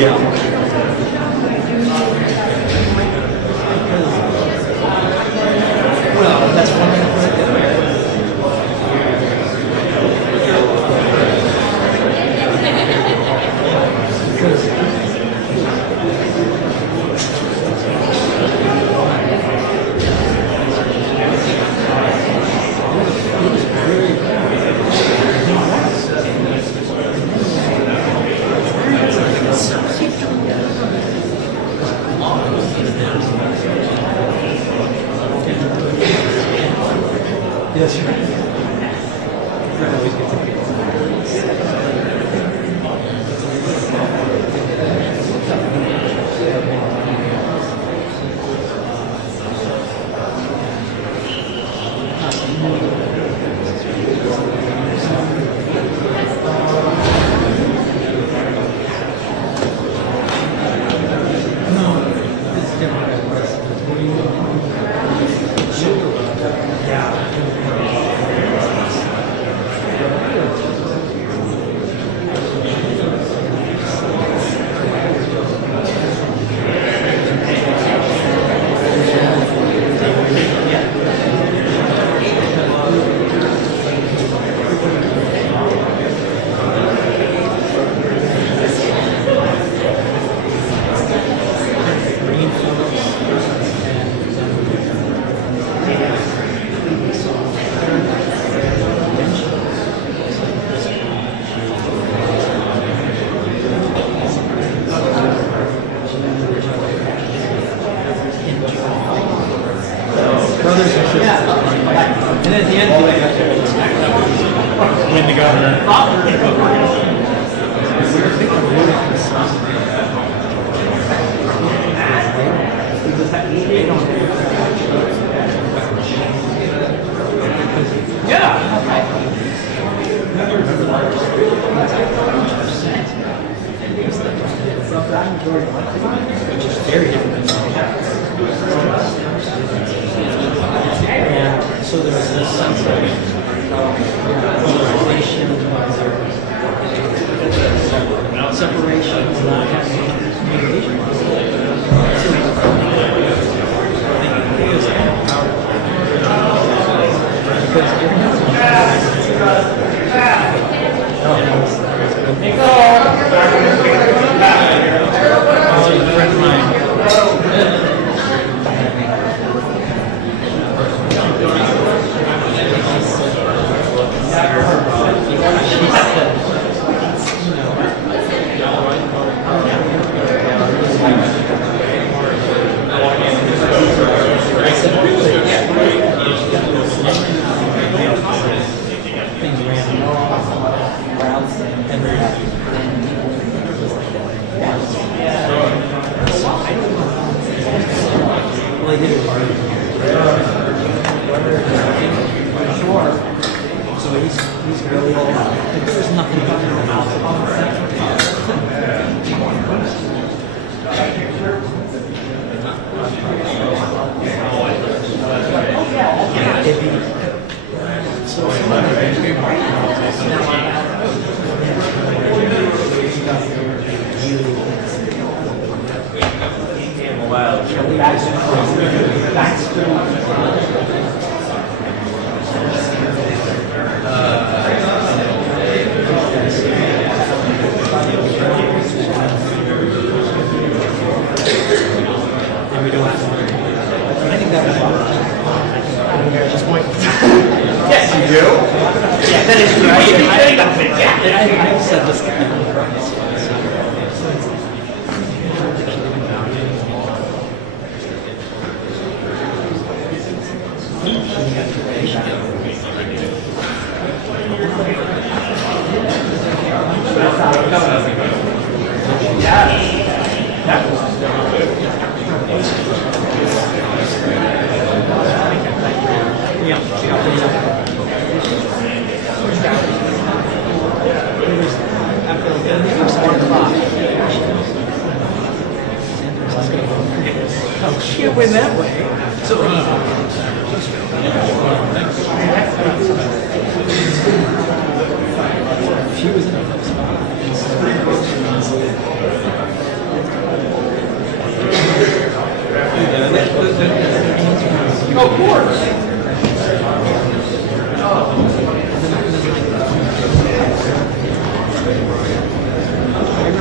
Yeah. Well, that's one way to put it. Yes, sir. And at the end, Win the governor. which is very different than and so there's this sense of polarization, separation, not having communication.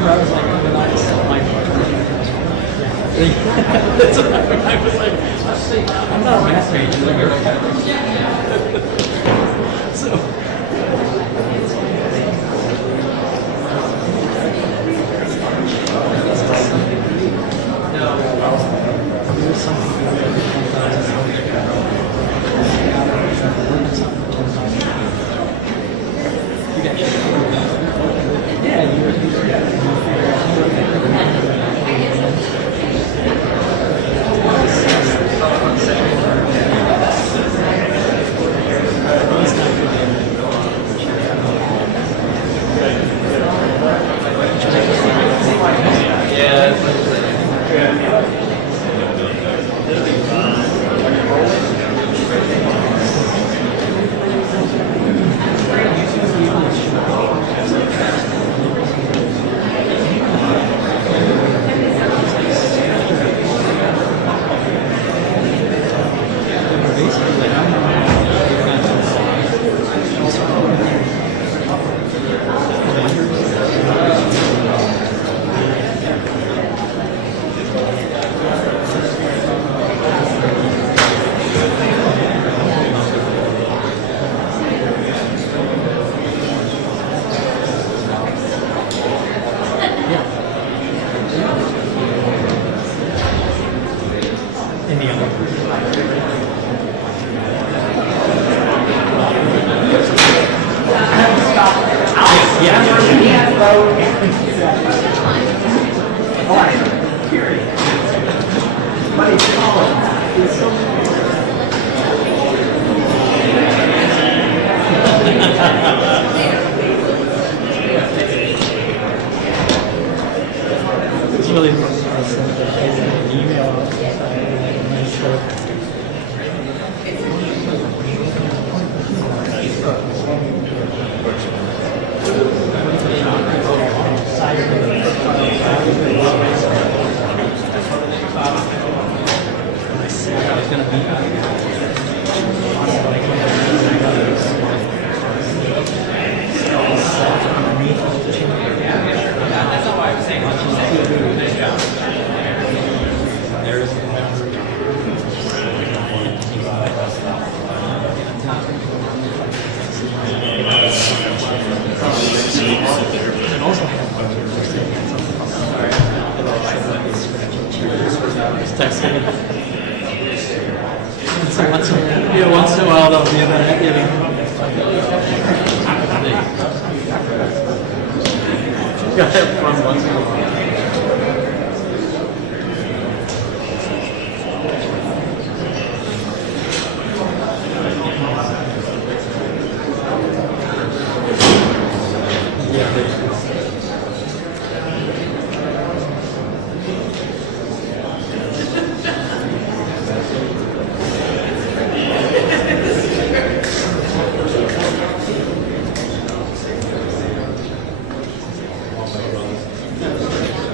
I was like, when I set my that's what I was like, I'm not a math major. So. There's something once in a while they'll be in that, you know. You gotta have fun once in a while.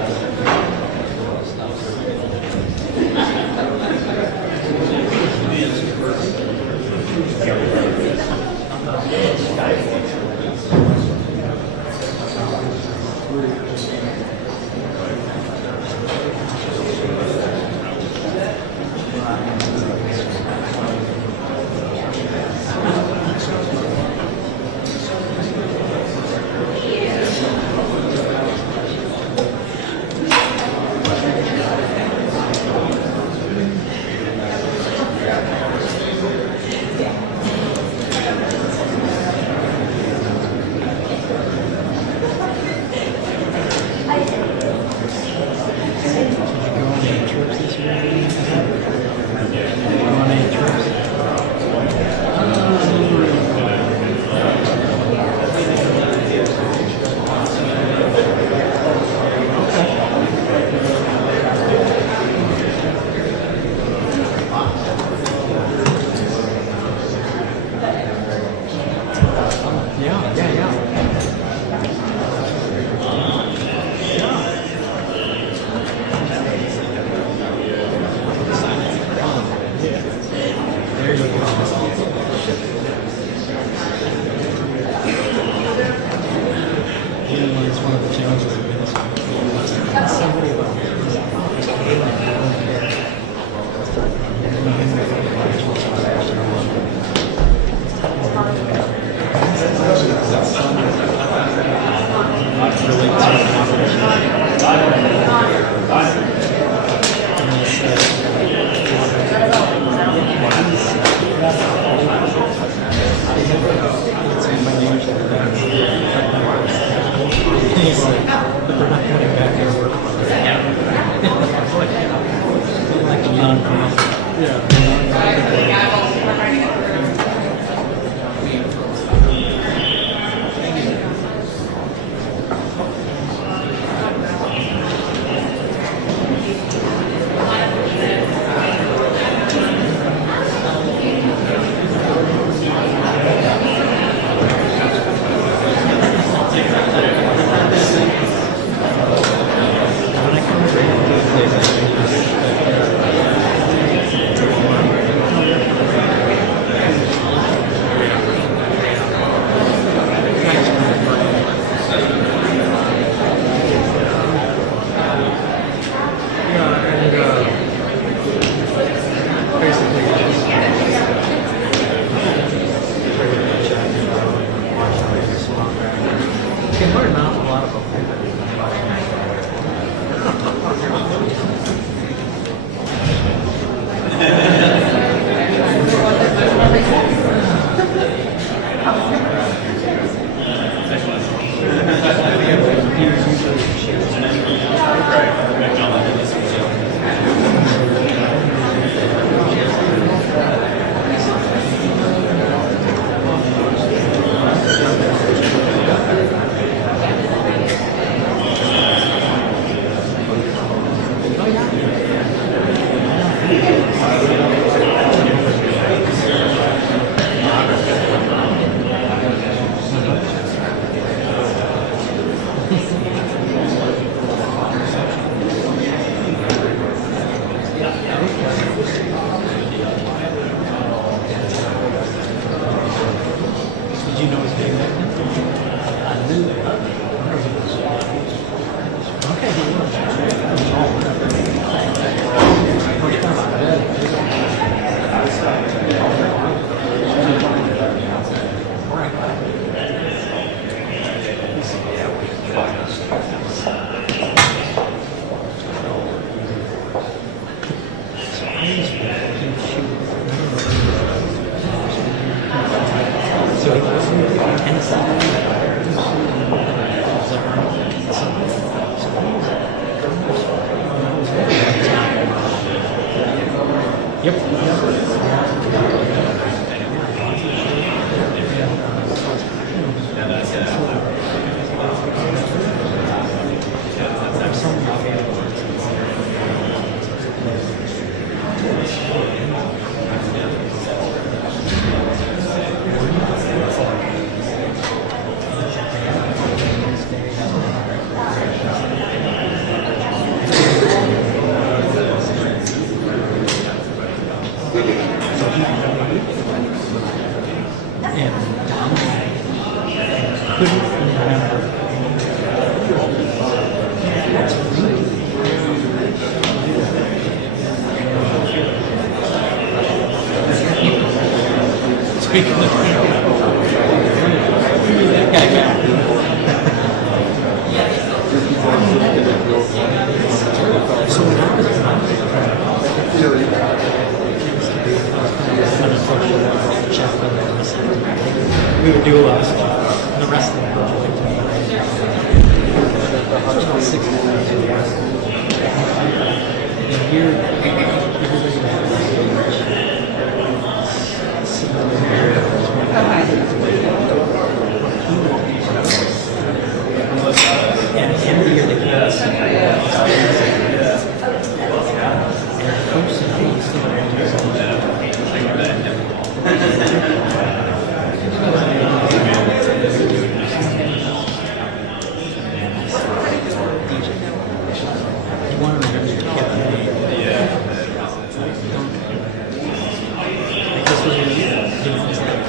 He's like, but they're not coming back here to work. Like a non-profit. We would do a lot of stuff. And the rest of the project. About 6 hours. And here, everybody and every year they can't see you want to remember your kid. Like this was your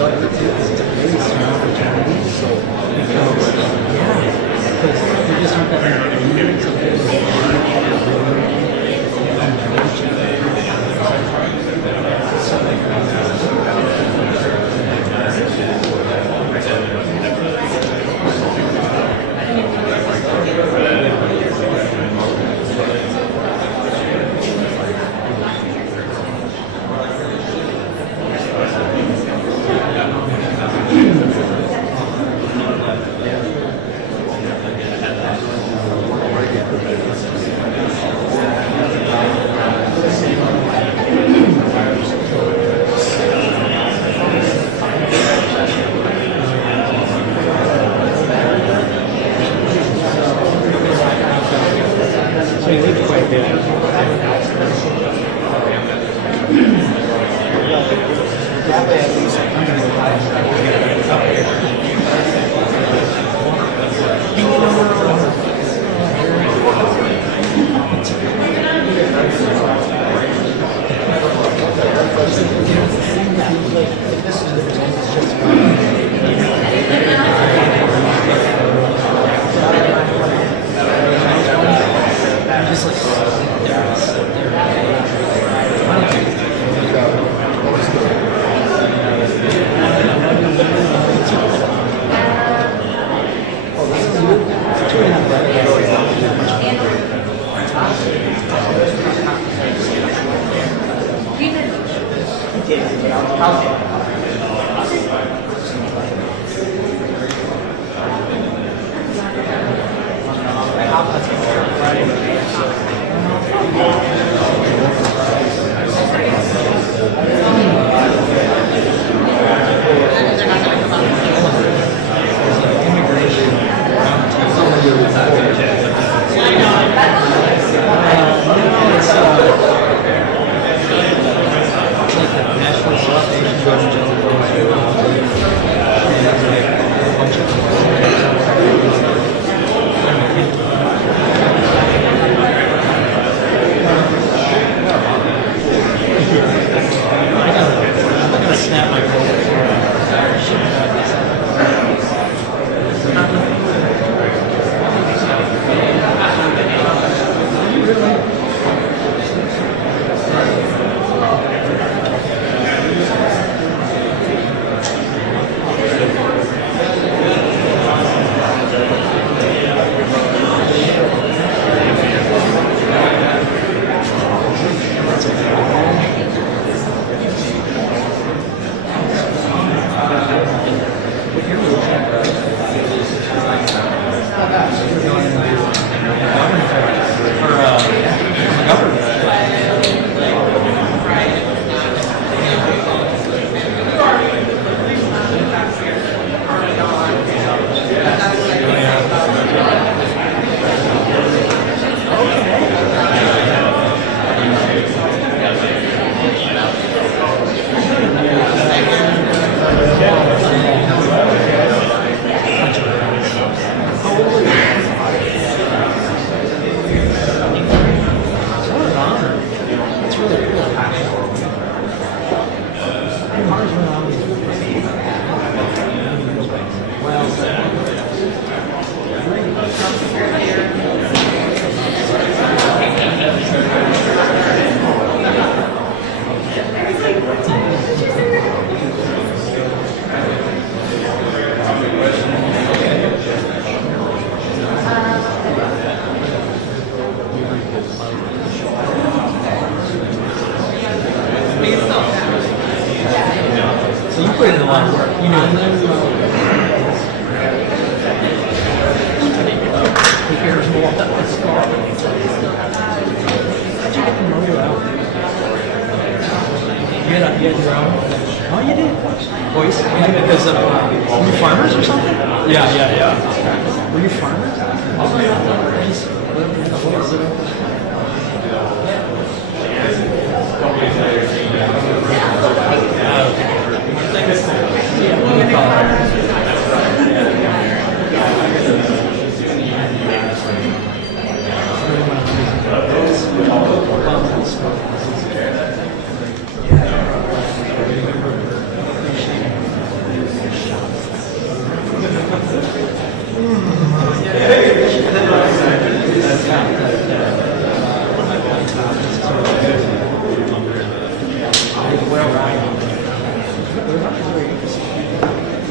productive too, because it's a very small fraternity. So, because, because there just aren't that many communities of people that know each other. So,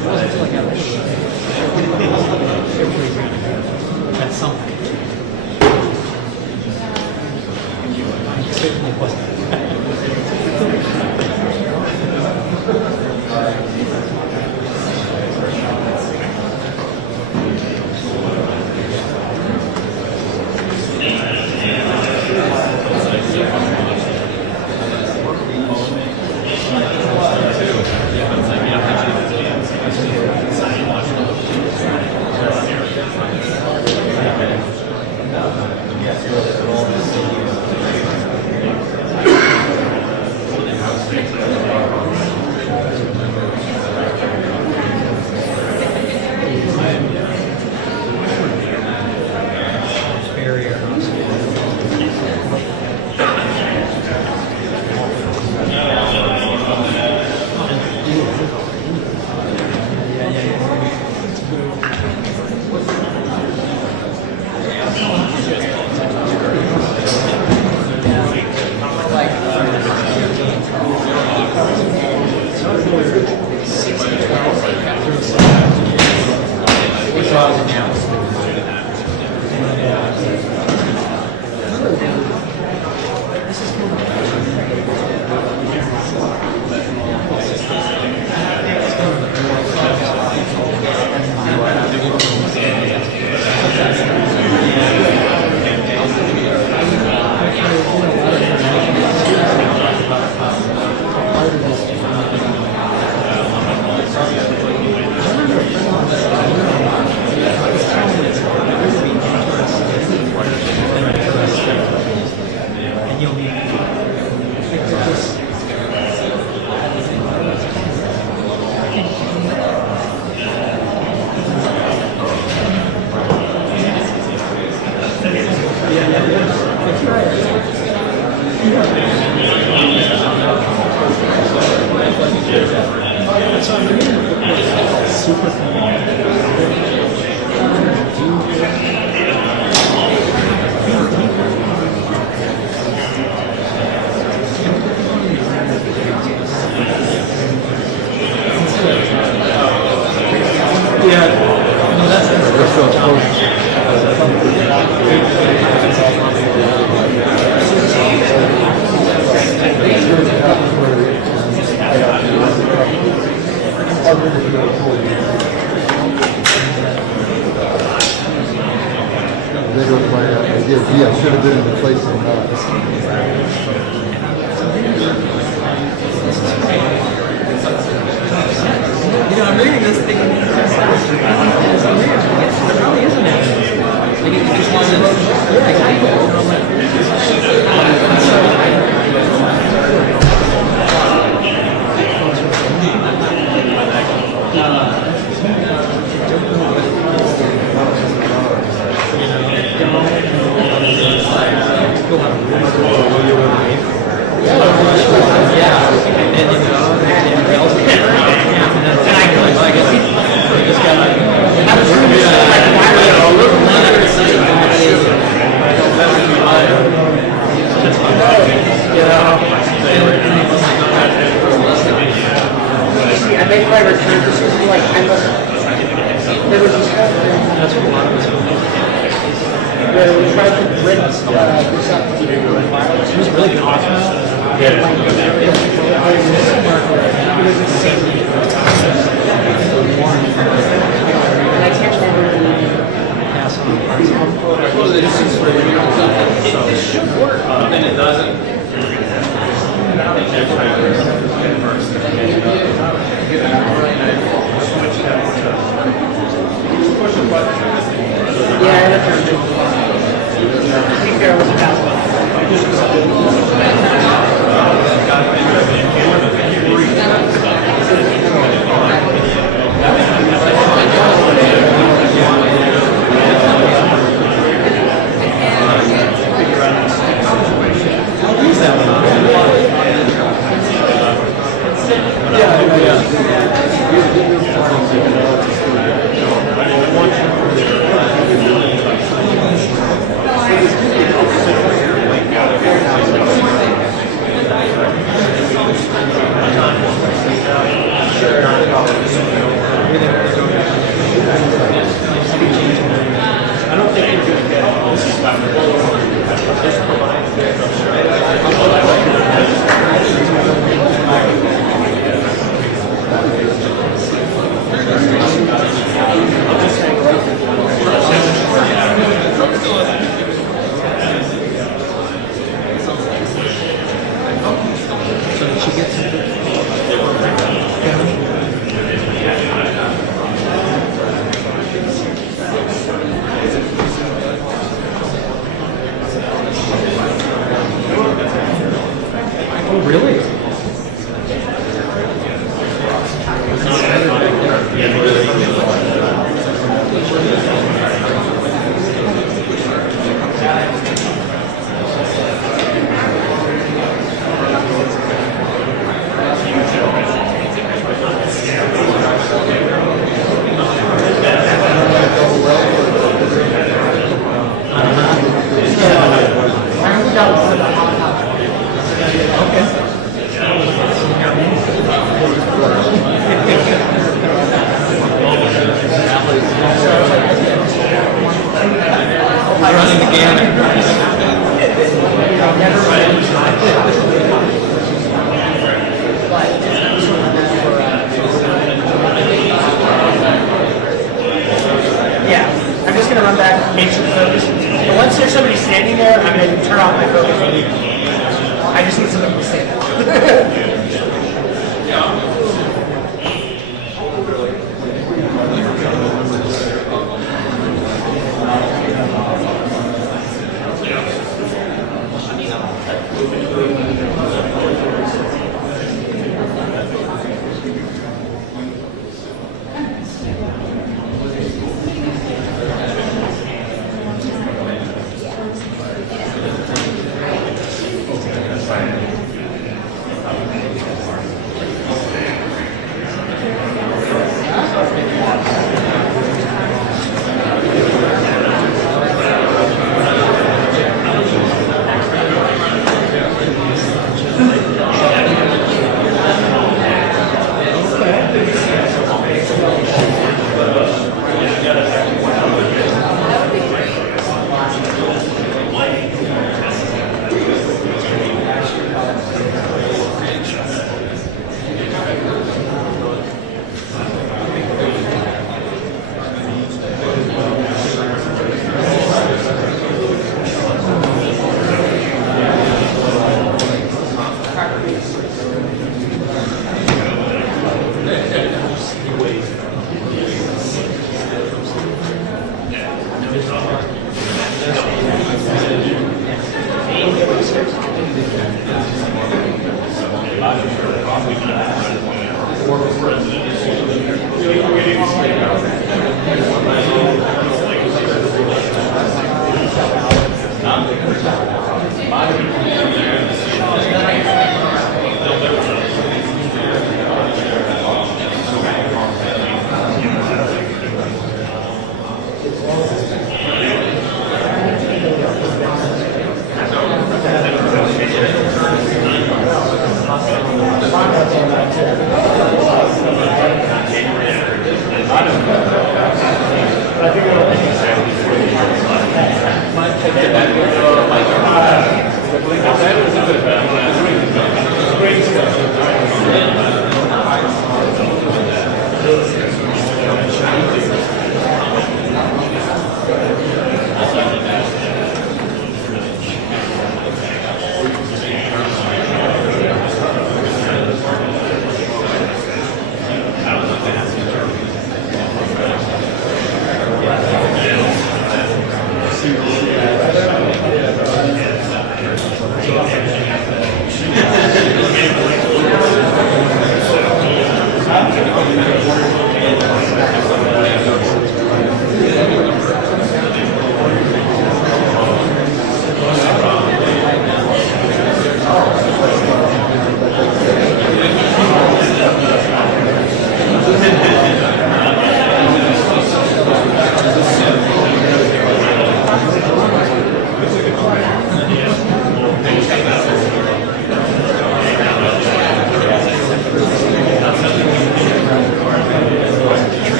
wasn't until I got older. Everybody's going to have that's something. It certainly wasn't. So did she get some? Oh, really?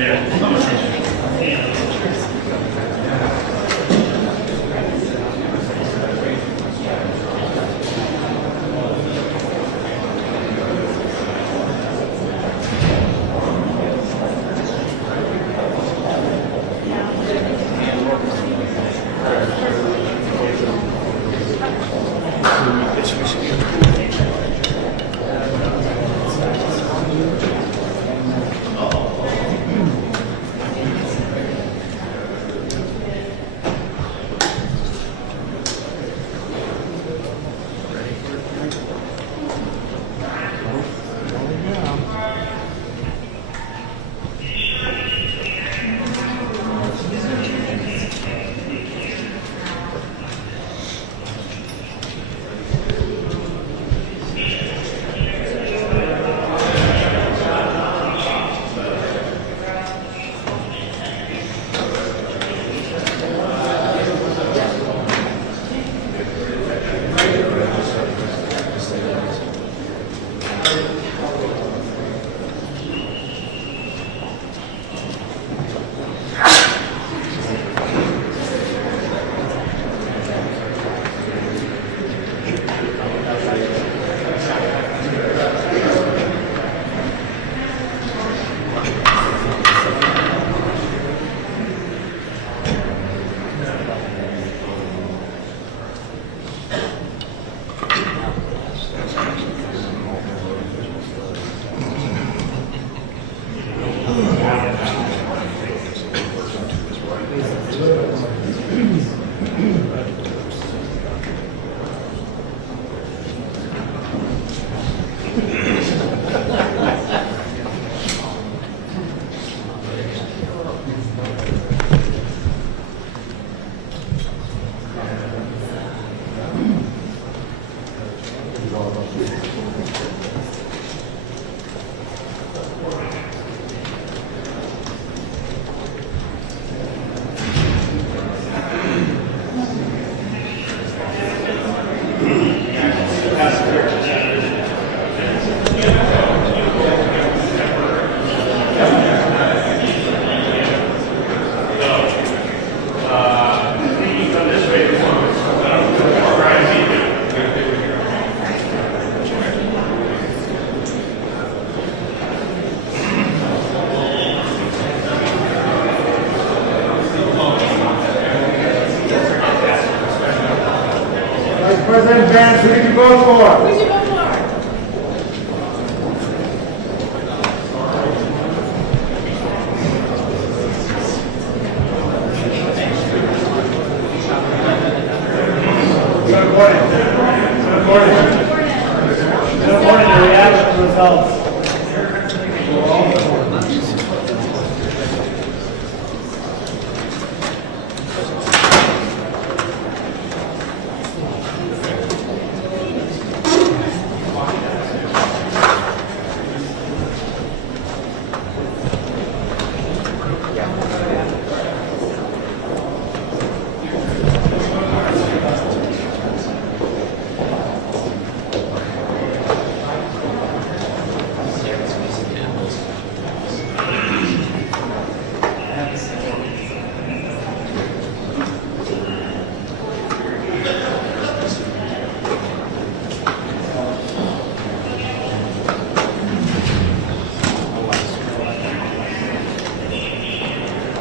President Vance, who did you vote for? Who'd you vote for? Good morning. Good morning. Good morning. The reaction results.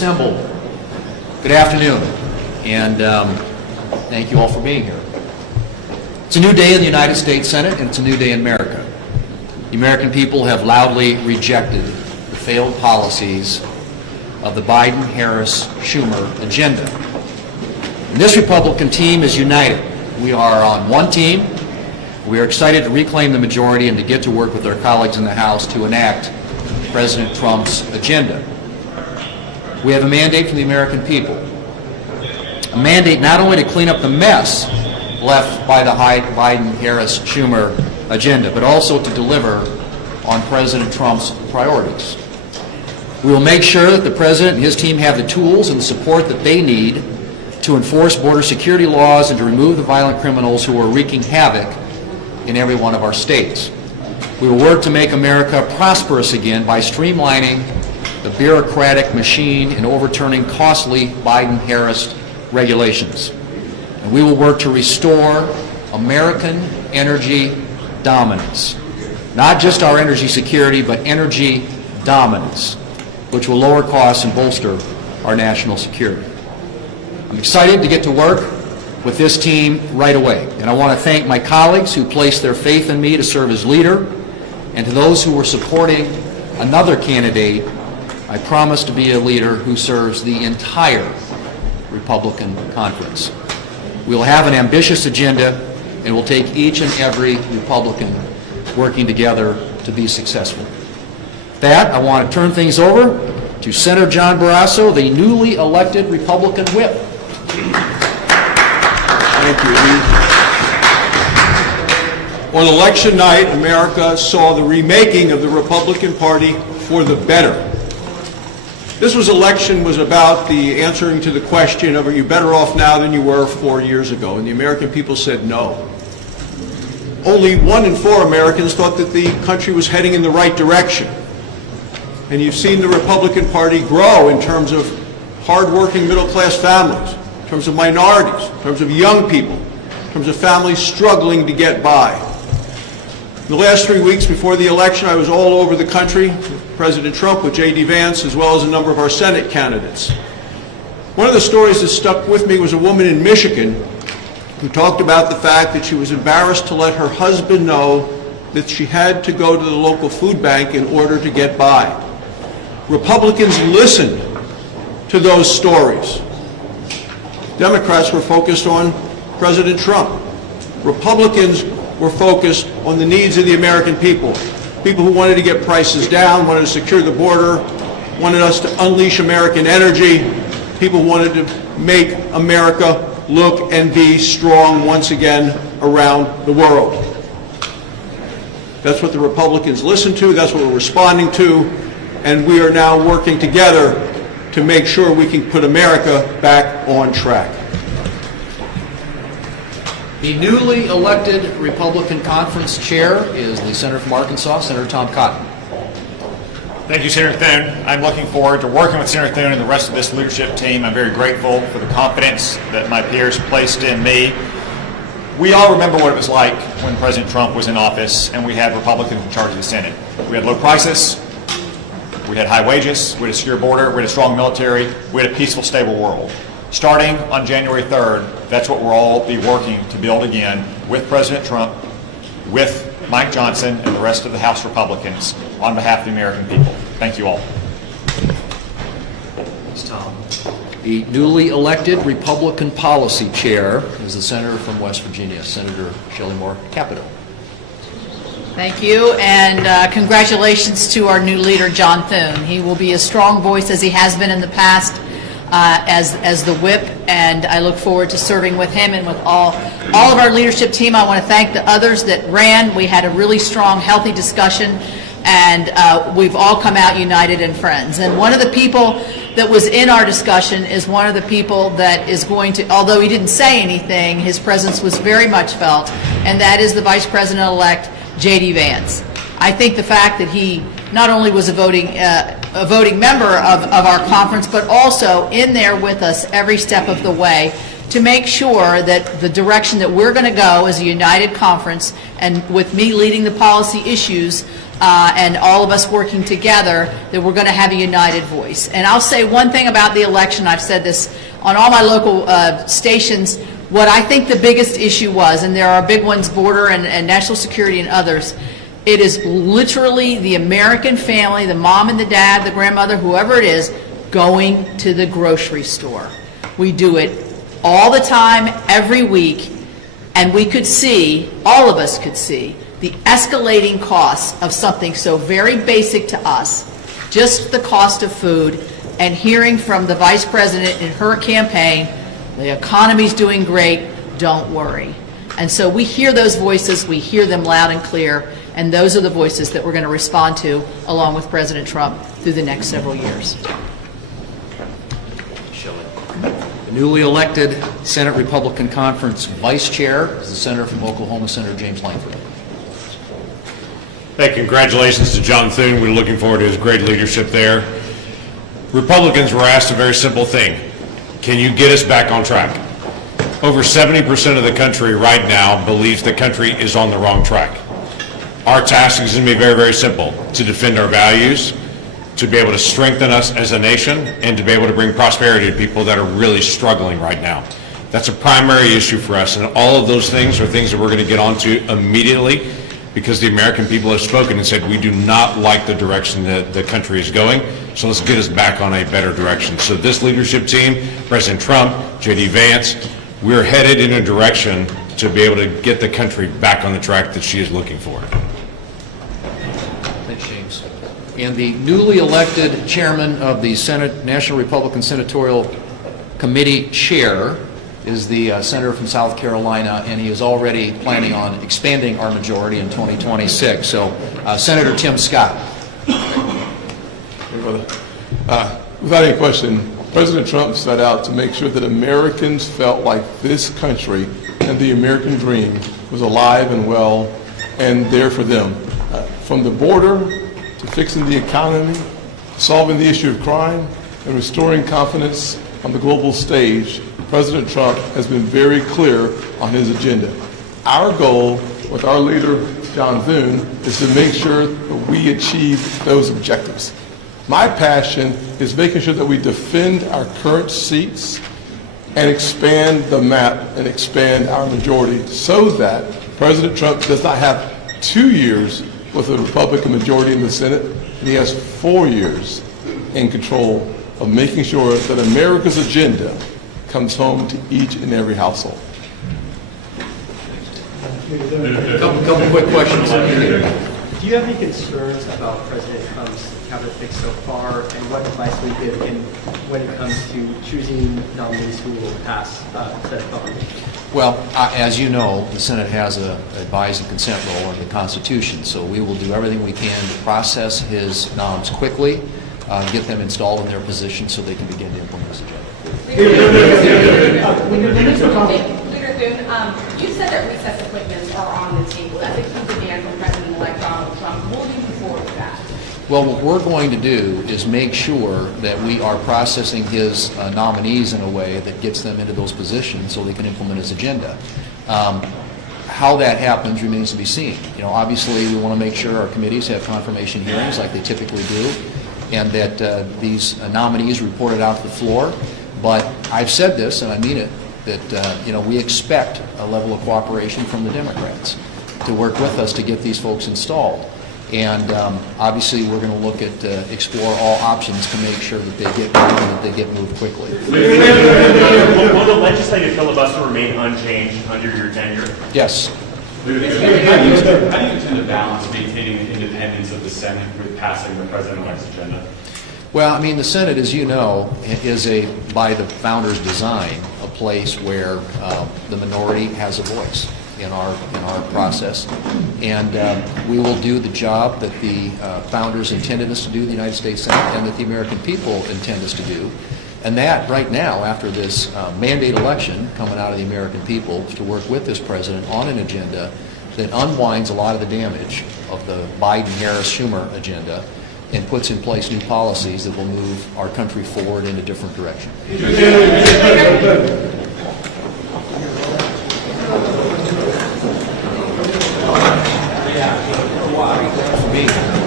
assembled, good afternoon, and thank you all for being here. It's a new day in the United States Senate, and it's a new day in America. The American people have loudly rejected the failed policies of the Biden, Harris, Schumer agenda. And this Republican team is united. We are on one team. We are excited to reclaim the majority and to get to work with our colleagues in the House to enact President Trump's agenda. We have a mandate from the American people. A mandate not only to clean up the mess left by the Biden-Harris-Schumer agenda, but also to deliver on President Trump's priorities. We will make sure that the President and his team have the tools and the support that they need to enforce border security laws and to remove the violent criminals who are wreaking havoc in every one of our states. We will work to make America prosperous again by streamlining the bureaucratic machine and overturning costly Biden-Harris regulations. And we will work to restore American energy dominance. Not just our energy security, but energy dominance, which will lower costs and bolster our national security. I'm excited to get to work with this team right away, and I want to thank my colleagues who placed their faith in me to serve as leader, and to those who were supporting another candidate. I promise to be a leader who serves the entire Republican conference. We will have an ambitious agenda, and we'll take each and every Republican working together to be successful. With that, I want to turn things over to Senator John Barrasso, the newly elected Republican whip. Thank you. On election night, America saw the remaking of the Republican Party for the better. This election was about the answering to the question of, are you better off now than you were 4 years ago? And the American people said no. Only 1 in 4 Americans thought that the country was heading in the right direction. And you've seen the Republican Party grow in terms of hardworking middle-class families, in terms of minorities, in terms of young people, in terms of families struggling to get by. In the last 3 weeks before the election, I was all over the country with President Trump, with J.D. Vance, as well as a number of our Senate candidates. One of the stories that stuck with me was a woman in Michigan who talked about the fact that she was embarrassed to let her husband know that she had to go to the local food bank in order to get by. Republicans listened to those stories. Democrats were focused on President Trump. Republicans were focused on the needs of the American people. People who wanted to get prices down, wanted to secure the border, wanted us to unleash American energy. People wanted to make America look and be strong once again around the world. That's what the Republicans listened to, that's what we're responding to, and we are now working together to make sure we can put America back on track. The newly elected Republican Conference Chair is the Senator from Arkansas, Senator Tom Cotton. Thank you, Senator Thune. I'm looking forward to working with Senator Thune and the rest of this leadership team. I'm very grateful for the confidence that my peers placed in me. We all remember what it was like when President Trump was in office and we had Republicans in charge of the Senate. We had low prices, we had high wages, we had a secure border, we had a strong military, we had a peaceful, stable world. Starting on January 3rd, that's what we'll all be working to build again with President Trump, with Mike Johnson, and the rest of the House Republicans on behalf of the American people. Thank you all. Thanks, Tom. The newly elected Republican Policy Chair is the Senator from West Virginia, Senator Shelley Moore Capito. Thank you, and congratulations to our new leader, John Thune. He will be a strong voice as he has been in the past as the whip, and I look forward to serving with him and with all of our leadership team. I want to thank the others that ran. We had a really strong, healthy discussion, and we've all come out united and friends. And one of the people that was in our discussion is one of the people that is going to, although he didn't say anything, his presence was very much felt, and that is the Vice President-elect, J.D. Vance. I think the fact that he not only was a voting member of our conference, but also in there with us every step of the way to make sure that the direction that we're going to go as a united conference, and with me leading the policy issues, and all of us working together, that we're going to have a united voice. And I'll say one thing about the election. I've said this on all my local stations. What I think the biggest issue was, and there are big ones, border and national security and others, it is literally the American family, the mom and the dad, the grandmother, whoever it is, going to the grocery store. We do it all the time, every week, and we could see, all of us could see, the escalating costs of something so very basic to us, just the cost of food, and hearing from the Vice President in her campaign, the economy's doing great, don't worry. And so we hear those voices, we hear them loud and clear, and those are the voices that we're going to respond to, along with President Trump, through the next several years. The newly elected Senate Republican Conference Vice Chair is the Senator from Oklahoma, Senator James Langford. Hey, congratulations to John Thune. We're looking forward to his great leadership there. Republicans were asked a very simple thing. Can you get us back on track? Over 70% of the country right now believes the country is on the wrong track. Our task is going to be very, very simple: to defend our values, to be able to strengthen us as a nation, and to be able to bring prosperity to people that are really struggling right now. That's a primary issue for us, and all of those things are things that we're going to get onto immediately, because the American people have spoken and said we do not like the direction that the country is going, so let's get us back on a better direction. So this leadership team, President Trump, J.D. Vance, we're headed in a direction to be able to get the country back on the track that she is looking for. Thanks, James. And the newly elected chairman of the Senate National Republican Senatorial Committee Chair is the senator from South Carolina, and he is already planning on expanding our majority in 2026. So, Senator Tim Scott. Hey, brother. Without any question, President Trump set out to make sure that Americans felt like this country and the American dream was alive and well and there for them. From the border to fixing the economy, solving the issue of crime, and restoring confidence on the global stage, President Trump has been very clear on his agenda. Our goal with our leader, John Thune, is to make sure that we achieve those objectives. My passion is making sure that we defend our current seats and expand the map and expand our majority so that President Trump does not have 2 years with a Republican majority in the Senate, and he has 4 years in control of making sure that America's agenda comes home to each and every household. Couple quick questions. Do you have any concerns about President Trump's cabinet fix so far, and what advice will you give him when it comes to choosing nominees who will pass Senate bond? Well, as you know, the Senate has a advise and consent role under the Constitution, so we will do everything we can to process his noms quickly, get them installed in their position so they can begin to implement this agenda. Leader Thune, you said that recess appointments are on the table. That's a key demand from President-elect Donald Trump. Will you move forward with that? Well, what we're going to do is make sure that we are processing his nominees in a way that gets them into those positions so they can implement his agenda. How that happens remains to be seen. You know, obviously, we want to make sure our committees have confirmation hearings like they typically do, and that these nominees reported out to the floor. But I've said this, and I mean it, that you know, we expect a level of cooperation from the Democrats to work with us to get these folks installed. And obviously, we're going to look at explore all options to make sure that they get moved quickly. Will the legislative filibuster remain unchanged under your tenure? Yes. How do you intend to balance maintaining the independence of the Senate with passing the president-elect's agenda? Well, I mean, the Senate, as you know, is by the founders' design, a place where the minority has a voice in our process, and we will do the job that the founders intended us to do, the United States Senate, and that the American people intend us to do. And that, right now, after this mandate election coming out of the American people, is to work with this president on an agenda that unwinds a lot of the damage of the Biden-Harris-Schumer agenda and puts in place new policies that will move our country forward in a different direction. For me.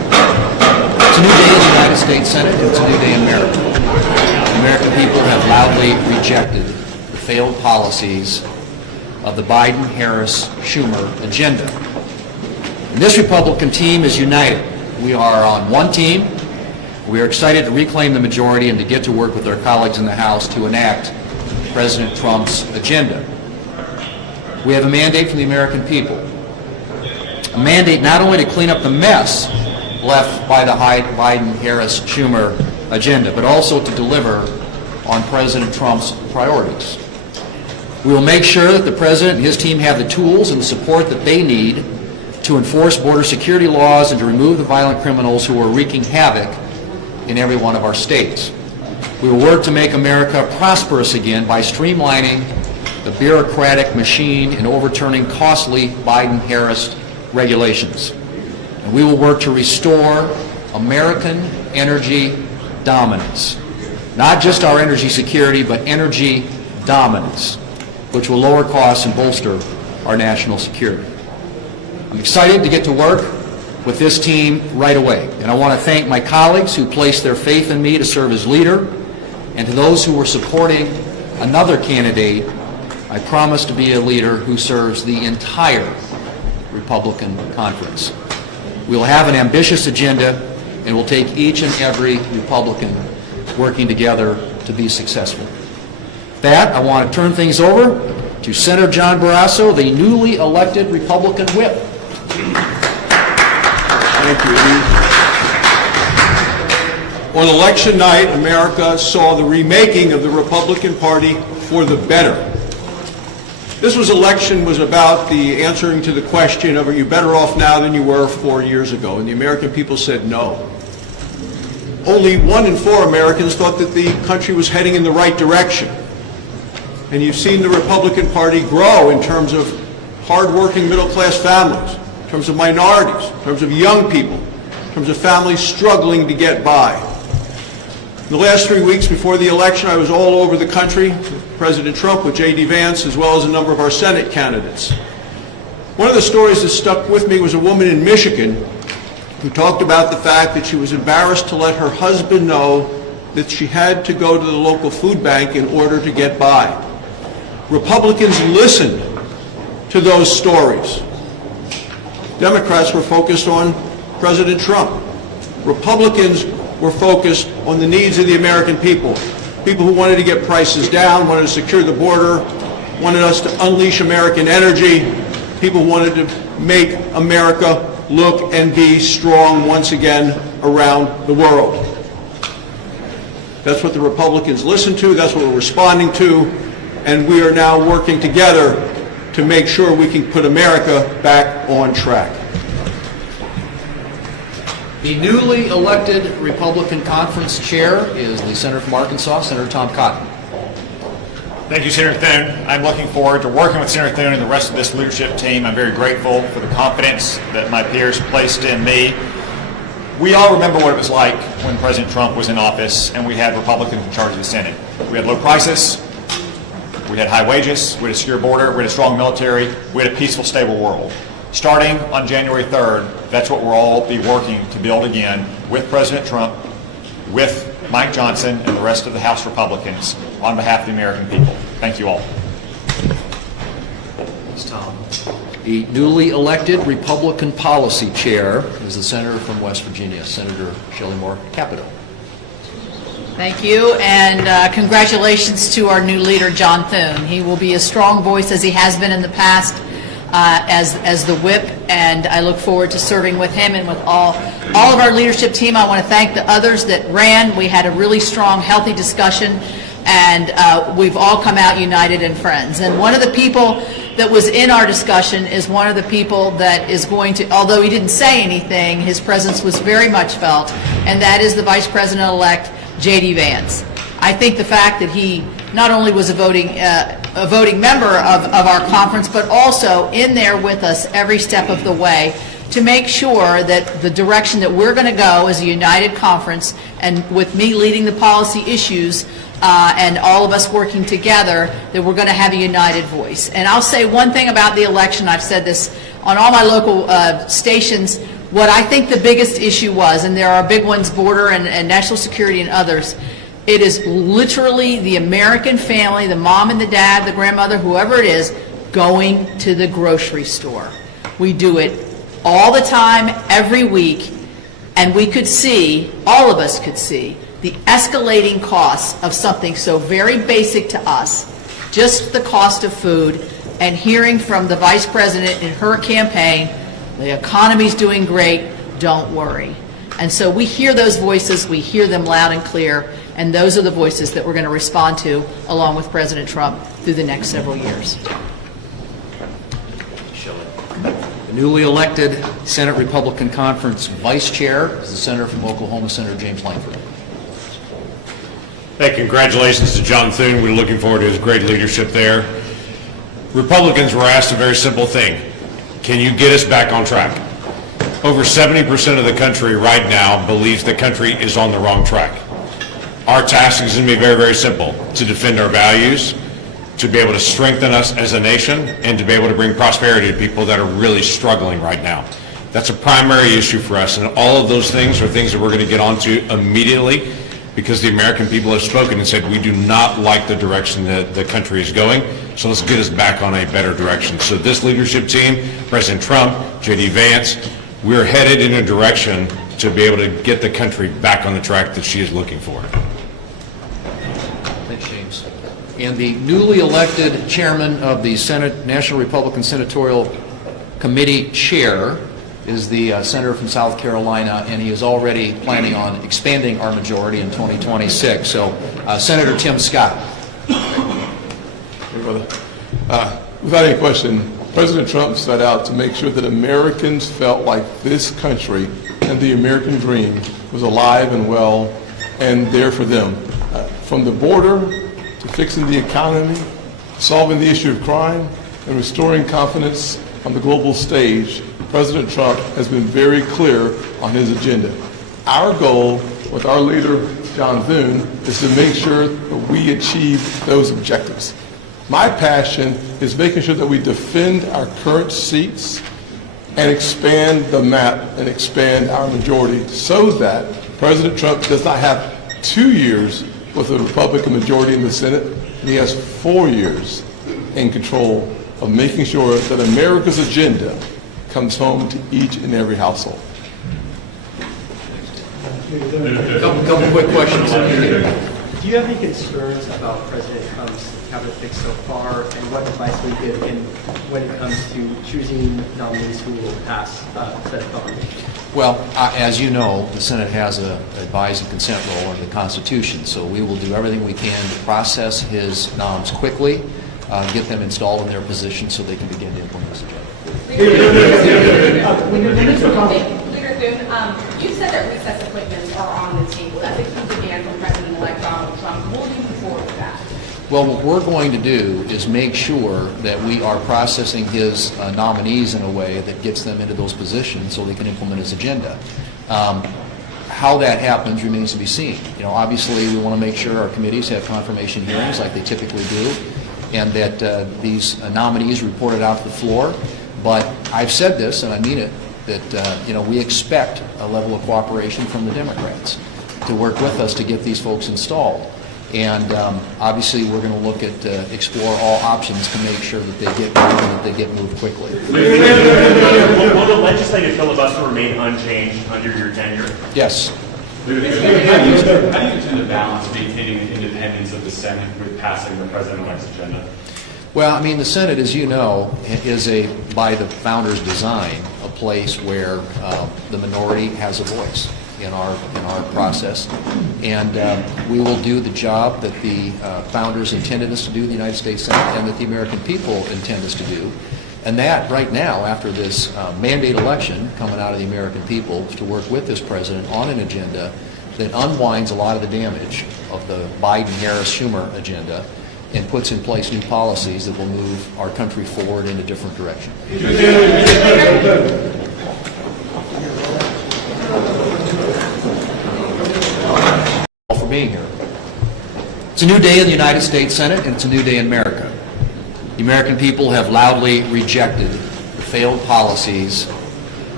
Senate, and it's a new day in America. The American people have loudly rejected the failed policies of the Biden-Harris-Schumer agenda. And this Republican team is united. We are on one team. We are excited to reclaim the majority and to get to work with our colleagues in the House to enact President Trump's agenda. We have a mandate from the American people. A mandate not only to clean up the mess left by the Biden-Harris-Schumer agenda, but also to deliver on President Trump's priorities. We will make sure that the President and his team have the tools and the support that they need to enforce border security laws and to remove the violent criminals who are wreaking havoc in every one of our states. We will work to make America prosperous again by streamlining the bureaucratic machine and overturning costly Biden-Harris regulations. And we will work to restore American energy dominance. Not just our energy security, but energy dominance, which will lower costs and bolster our national security. I'm excited to get to work with this team right away. And I want to thank my colleagues who placed their faith in me to serve as leader, and to those who were supporting another candidate. I promise to be a leader who serves the entire Republican conference. We will have an ambitious agenda, and we'll take each and every Republican working together to be successful. With that, I want to turn things over to Senator John Barrasso, the newly elected Republican whip. Thank you. On election night, America saw the remaking of the Republican Party for the better. This election was about the answering to the question of, are you better off now than you were 4 years ago? And the American people said no. Only 1 in 4 Americans thought that the country was heading in the right direction. And you've seen the Republican Party grow in terms of hardworking middle-class families, in terms of minorities, in terms of young people, in terms of families struggling to get by. In the last 3 weeks before the election, I was all over the country with President Trump, with J.D. Vance, as well as a number of our Senate candidates. One of the stories that stuck with me was a woman in Michigan who talked about the fact that she was embarrassed to let her husband know that she had to go to the local food bank in order to get by. Republicans listened to those stories. Democrats were focused on President Trump. Republicans were focused on the needs of the American people. People who wanted to get prices down, wanted to secure the border, wanted us to unleash American energy. People who wanted to make America look and be strong once again around the world. That's what the Republicans listened to, that's what we're responding to, and we are now working together to make sure we can put America back on track. The newly elected Republican Conference Chair is the Senator from Arkansas, Senator Tom Cotton. Thank you, Senator Thune. I'm looking forward to working with Senator Thune and the rest of this leadership team. I'm very grateful for the confidence that my peers placed in me. We all remember what it was like when President Trump was in office and we had Republicans in charge of the Senate. We had low prices, we had high wages, we had a secure border, we had a strong military, we had a peaceful, stable world. Starting on January 3rd, that's what we'll all be working to build again with President Trump, with Mike Johnson, and the rest of the House Republicans on behalf of the American people. Thank you all. Thanks, Tom. The newly elected Republican Policy Chair is the Senator from West Virginia, Senator Shelley Moore Capito. Thank you, and congratulations to our new leader, John Thune. He will be a strong voice, as he has been in the past, as the whip, and I look forward to serving with him and with all of our leadership team. I want to thank the others that ran. We had a really strong, healthy discussion, and we've all come out united and friends. And one of the people that was in our discussion is one of the people that is going to, although he didn't say anything, his presence was very much felt, and that is the Vice President-elect, J.D. Vance. I think the fact that he not only was a voting member of our conference, but also in there with us every step of the way to make sure that the direction that we're going to go as a united conference, and with me leading the policy issues and all of us working together, that we're going to have a united voice. And I'll say one thing about the election. I've said this on all my local stations. What I think the biggest issue was, and there are big ones, border and national security and others, it is literally the American family, the mom and the dad, the grandmother, whoever it is, going to the grocery store. We do it all the time, every week, and we could see, all of us could see, the escalating costs of something so very basic to us, just the cost of food, and hearing from the vice president in her campaign, the economy's doing great, don't worry. And so we hear those voices, we hear them loud and clear, and those are the voices that we're going to respond to along with President Trump through the next several years. The newly elected Senate Republican Conference Vice Chair is the Senator from Oklahoma, Senator James Lankford. Hey, congratulations to John Thune. We're looking forward to his great leadership there. Republicans were asked a very simple thing. Can you get us back on track? Over 70% of the country right now believes the country is on the wrong track. Our task is going to be very, very simple: to defend our values, to be able to strengthen us as a nation, and to be able to bring prosperity to people that are really struggling right now. That's a primary issue for us, and all of those things are things that we're going to get onto immediately, because the American people have spoken and said we do not like the direction that the country is going, so let's get us back on a better direction. So this leadership team, President Trump, J.D. Vance, we're headed in a direction to be able to get the country back on the track that she is looking for. Thanks, James. And the newly elected chairman of the Senate National Republican Senatorial Committee Chair is the senator from South Carolina, and he is already planning on expanding our majority in 2026. So, Senator Tim Scott. Hey, brother. Without any question, President Trump set out to make sure that Americans felt like this country and the American dream was alive and well and there for them. From the border to fixing the economy, solving the issue of crime, and restoring confidence on the global stage, President Trump has been very clear on his agenda. Our goal with our leader, John Thune, is to make sure that we achieve those objectives. My passion is making sure that we defend our current seats and expand the map and expand our majority so that President Trump does not have 2 years with a Republican majority in the Senate, and he has 4 years in control of making sure that America's agenda comes home to each and every household. Couple quick questions. Do you have any concerns about President Trump's cabinet fix so far, and what advice will you give when it comes to choosing nominees who will pass Senate nominations? Well, as you know, the Senate has an advise and consent role under the Constitution, so we will do everything we can to process his noms quickly, get them installed in their position so they can begin to implement this agenda. Leader Thune, you said that recess appointments are on the table. That's a key demand from President-elect Donald Trump. Will you move forward with that? Well, what we're going to do is make sure that we are processing his nominees in a way that gets them into those positions so they can implement his agenda. How that happens remains to be seen. You know, obviously, we want to make sure our committees have confirmation hearings like they typically do, and that these nominees reported out to the floor. But I've said this, and I mean it, that we expect a level of cooperation from the Democrats to work with us to get these folks installed. And obviously, we're going to look at explore all options to make sure that they get moved quickly. Will the legislative filibuster remain unchanged under your tenure? Yes. How do you intend to balance maintaining the independence of the Senate with passing the president-elect's agenda? Well, I mean, the Senate, as you know, is by the founders' design, a place where the minority has a voice in our process, and we will do the job that the founders intended us to do in the United States Senate, and that the American people intend us to do. And that, right now, after this mandate election coming out of the American people, to work with this president on an agenda that unwinds a lot of the damage of the Biden-Harris-Schumer agenda and puts in place new policies that will move our country forward in a different direction. For being here. It's a new day in the United States Senate, and it's a new day in America. The American people have loudly rejected the failed policies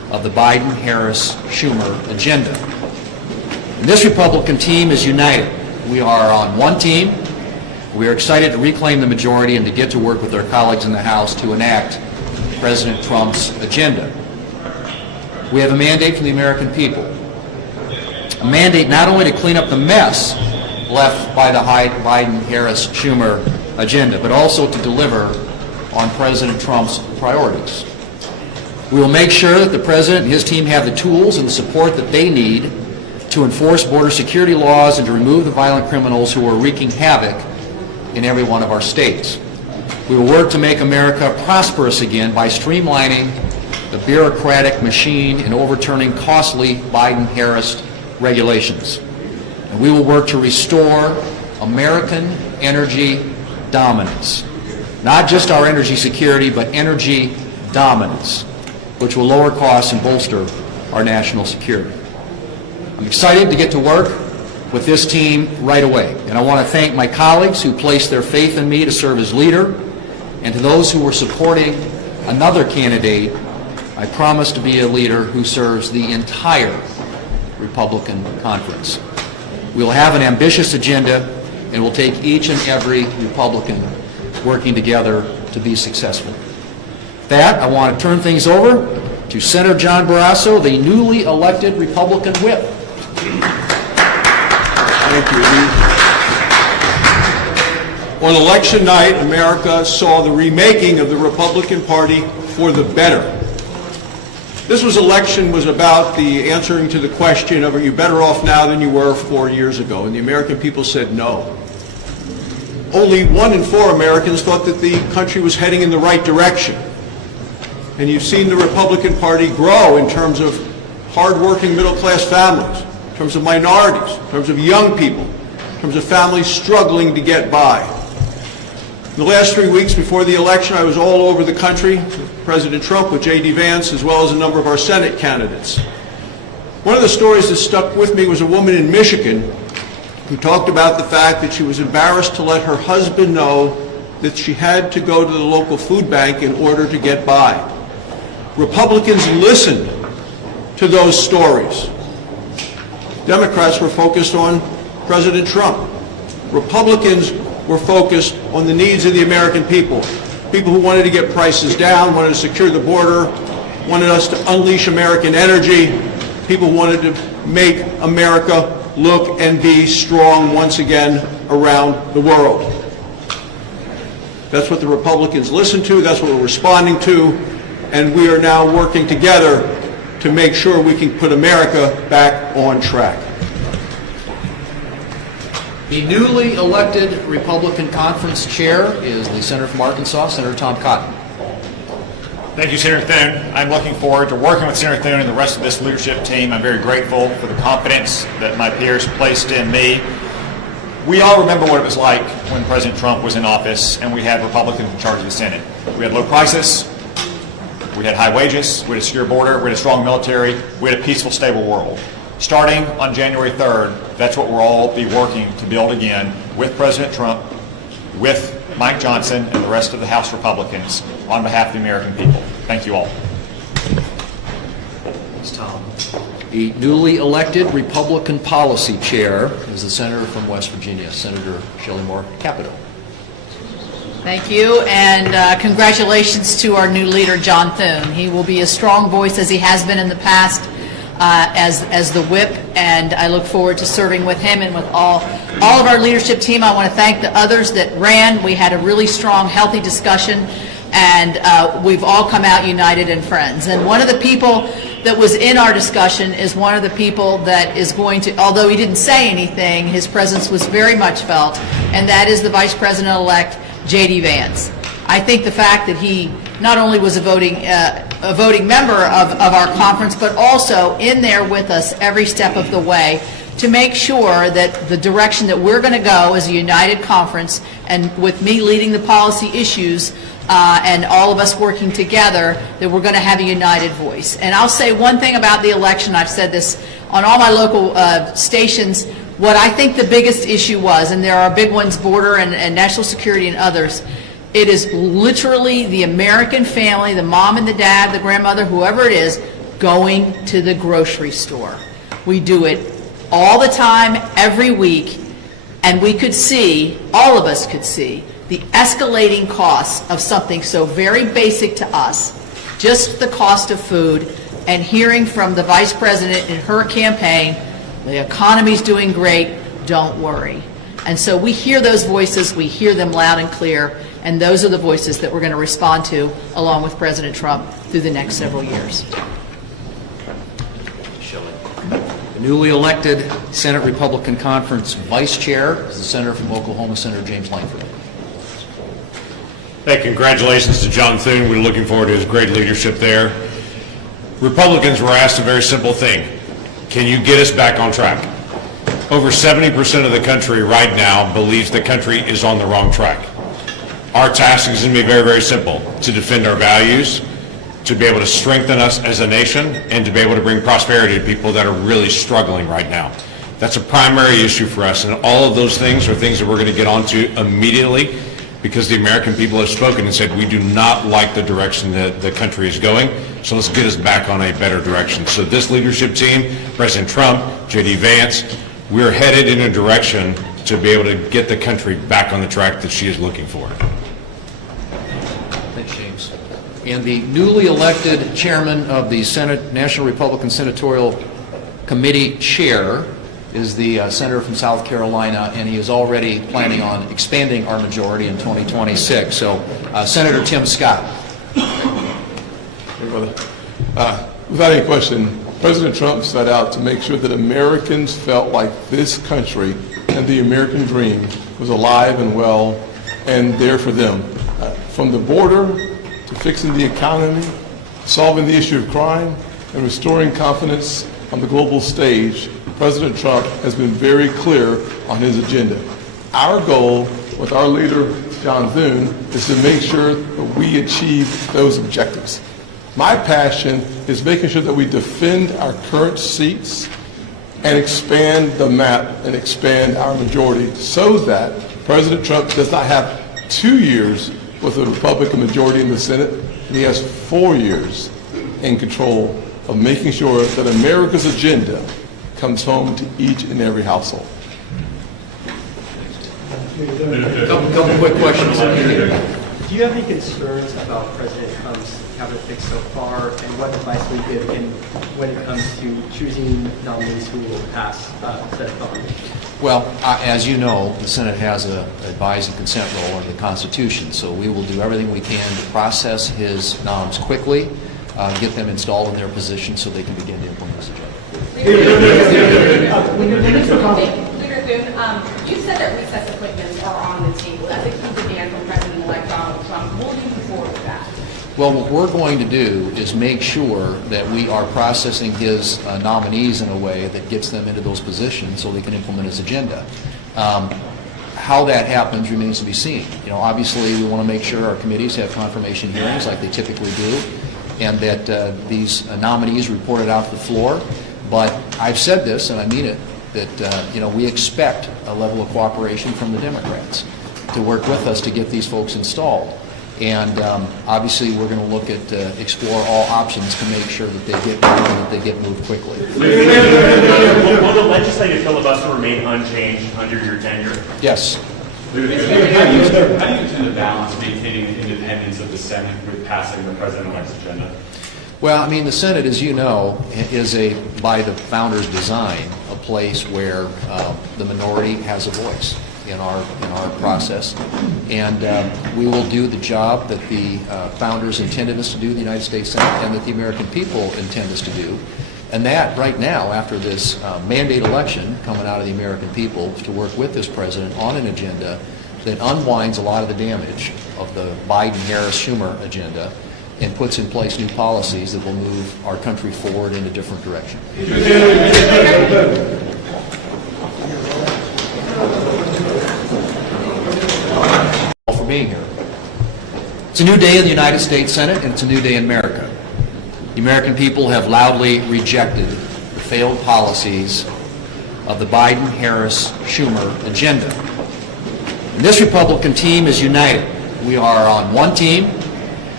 of the Biden-Harris-Schumer agenda. And this Republican team is united. We are on one team. We are excited to reclaim the majority and to get to work with our colleagues in the House to enact President Trump's agenda. We have a mandate from the American people. A mandate not only to clean up the mess left by the Biden-Harris-Schumer agenda, but also to deliver on President Trump's priorities. We will make sure that the President and his team have the tools and the support that they need to enforce border security laws and to remove the violent criminals who are wreaking havoc in every one of our states. We will work to make America prosperous again by streamlining the bureaucratic machine and overturning costly Biden-Harris regulations. And we will work to restore American energy dominance. Not just our energy security, but energy dominance, which will lower costs and bolster our national security. I'm excited to get to work with this team right away, and I want to thank my colleagues who placed their faith in me to serve as leader, and to those who were supporting another candidate. I promise to be a leader who serves the entire Republican conference. We'll have an ambitious agenda, and we'll take each and every Republican working together to be successful. With that, I want to turn things over to Senator John Barrasso, the newly elected Republican whip. Thank you. On election night, America saw the remaking of the Republican Party for the better. This election was about the answering to the question of, are you better off now than you were 4 years ago? And the American people said no. Only 1 in 4 Americans thought that the country was heading in the right direction. And you've seen the Republican Party grow in terms of hardworking middle-class families, in terms of minorities, in terms of young people, in terms of families struggling to get by. In the last 3 weeks before the election, I was all over the country with President Trump, with J.D. Vance, as well as a number of our Senate candidates. One of the stories that stuck with me was a woman in Michigan who talked about the fact that she was embarrassed to let her husband know that she had to go to the local food bank in order to get by. Republicans listened to those stories. Democrats were focused on President Trump. Republicans were focused on the needs of the American people. People who wanted to get prices down, wanted to secure the border, wanted us to unleash American energy. People who wanted to make America look and be strong once again around the world. That's what the Republicans listened to, that's what we're responding to, and we are now working together to make sure we can put America back on track. The newly elected Republican Conference Chair is the Senator from Arkansas, Senator Tom Cotton. Thank you, Senator Thune. I'm looking forward to working with Senator Thune and the rest of this leadership team. I'm very grateful for the confidence that my peers placed in me. We all remember what it was like when President Trump was in office and we had Republicans in charge of the Senate. We had low prices, we had high wages, we had a secure border, we had a strong military, we had a peaceful, stable world. Starting on January 3rd, that's what we'll all be working to build again with President Trump, with Mike Johnson, and the rest of the House Republicans on behalf of the American people. Thank you all. Thanks, Tom. The newly elected Republican Policy Chair is the Senator from West Virginia, Senator Shelley Moore Capito. Thank you, and congratulations to our new leader, John Thune. He will be a strong voice as he has been in the past as the whip, and I look forward to serving with him and with all of our leadership team. I want to thank the others that ran. We had a really strong, healthy discussion, and we've all come out united and friends. And one of the people that was in our discussion is one of the people that is going to, although he didn't say anything, his presence was very much felt, and that is the Vice President-elect, J.D. Vance. I think the fact that he not only was a voting member of our conference, but also in there with us every step of the way to make sure that the direction that we're going to go as a united conference, and with me leading the policy issues and all of us working together, that we're going to have a united voice. And I'll say one thing about the election. I've said this on all my local stations. What I think the biggest issue was, and there are big ones, border and national security and others, it is literally the American family, the mom and the dad, the grandmother, whoever it is, going to the grocery store. We do it all the time, every week, and we could see, all of us could see, the escalating costs of something so very basic to us, just the cost of food, and hearing from the Vice President in her campaign, the economy's doing great, don't worry. And so we hear those voices, we hear them loud and clear, and those are the voices that we're going to respond to, along with President Trump, through the next several years. The newly elected Senate Republican Conference Vice Chair is the Senator from Oklahoma, Senator James Lankford. Hey, congratulations to John Thune. We're looking forward to his great leadership there. Republicans were asked a very simple thing. Can you get us back on track? Over 70% of the country right now believes the country is on the wrong track. Our task is going to be very, very simple: to defend our values, to be able to strengthen us as a nation, and to be able to bring prosperity to people that are really struggling right now. That's a primary issue for us, and all of those things are things that we're going to get onto immediately, because the American people have spoken and said, we do not like the direction that the country is going, so let's get us back on a better direction. So this leadership team, President Trump, J.D. Vance, we're headed in a direction to be able to get the country back on the track that she is looking for. Thanks, James. And the newly elected chairman of the Senate National Republican Senatorial Committee Chair is the senator from South Carolina, and he is already planning on expanding our majority in 2026. So, Senator Tim Scott. Hey, brother. Without any question, President Trump set out to make sure that Americans felt like this country and the American dream was alive and well and there for them. From the border to fixing the economy, solving the issue of crime, and restoring confidence on the global stage, President Trump has been very clear on his agenda. Our goal with our leader, John Thune, is to make sure that we achieve those objectives. My passion is making sure that we defend our current seats and expand the map and expand our majority so that President Trump does not have 2 years with a Republican majority in the Senate, and he has 4 years in control of making sure that America's agenda comes home to each and every household. Couple quick questions. Do you have any concerns about President Trump's cabinet picks so far, and what advice will you give when it comes to choosing nominees who will pass Senate nominations? Well, as you know, the Senate has a advise and consent role under the Constitution, so we will do everything we can to process his noms quickly, get them installed in their position so they can begin to implement this agenda. Leader Thune, you said that recess appointments are on the table. That's a key demand from President-elect Donald Trump. Will you move forward with that? Well, what we're going to do is make sure that we are processing his nominees in a way that gets them into those positions so they can implement his agenda. How that happens remains to be seen. You know, obviously, we want to make sure our committees have confirmation hearings like they typically do, and that these nominees reported out to the floor. But I've said this, and I mean it, that you know, we expect a level of cooperation from the Democrats to work with us to get these folks installed. And obviously, we're going to look at explore all options to make sure that they get moved quickly. Will the legislative filibuster remain unchanged under your tenure? Yes. How do you intend to balance maintaining the independence of the Senate with passing the president-elect's agenda? Well, I mean, the Senate, as you know, is by the founders' design, a place where the minority has a voice in our process, and we will do the job that the founders intended us to do in the United States Senate, and that the American people intend us to do. And that, right now, after this mandate election coming out of the American people, to work with this president on an agenda that unwinds a lot of the damage of the Biden-Harris-Schumer agenda and puts in place new policies that will move our country forward in a different direction. For being here. It's a new day in the United States Senate, and it's a new day in America. The American people have loudly rejected the failed policies of the Biden-Harris-Schumer agenda. And this Republican team is united. We are on one team.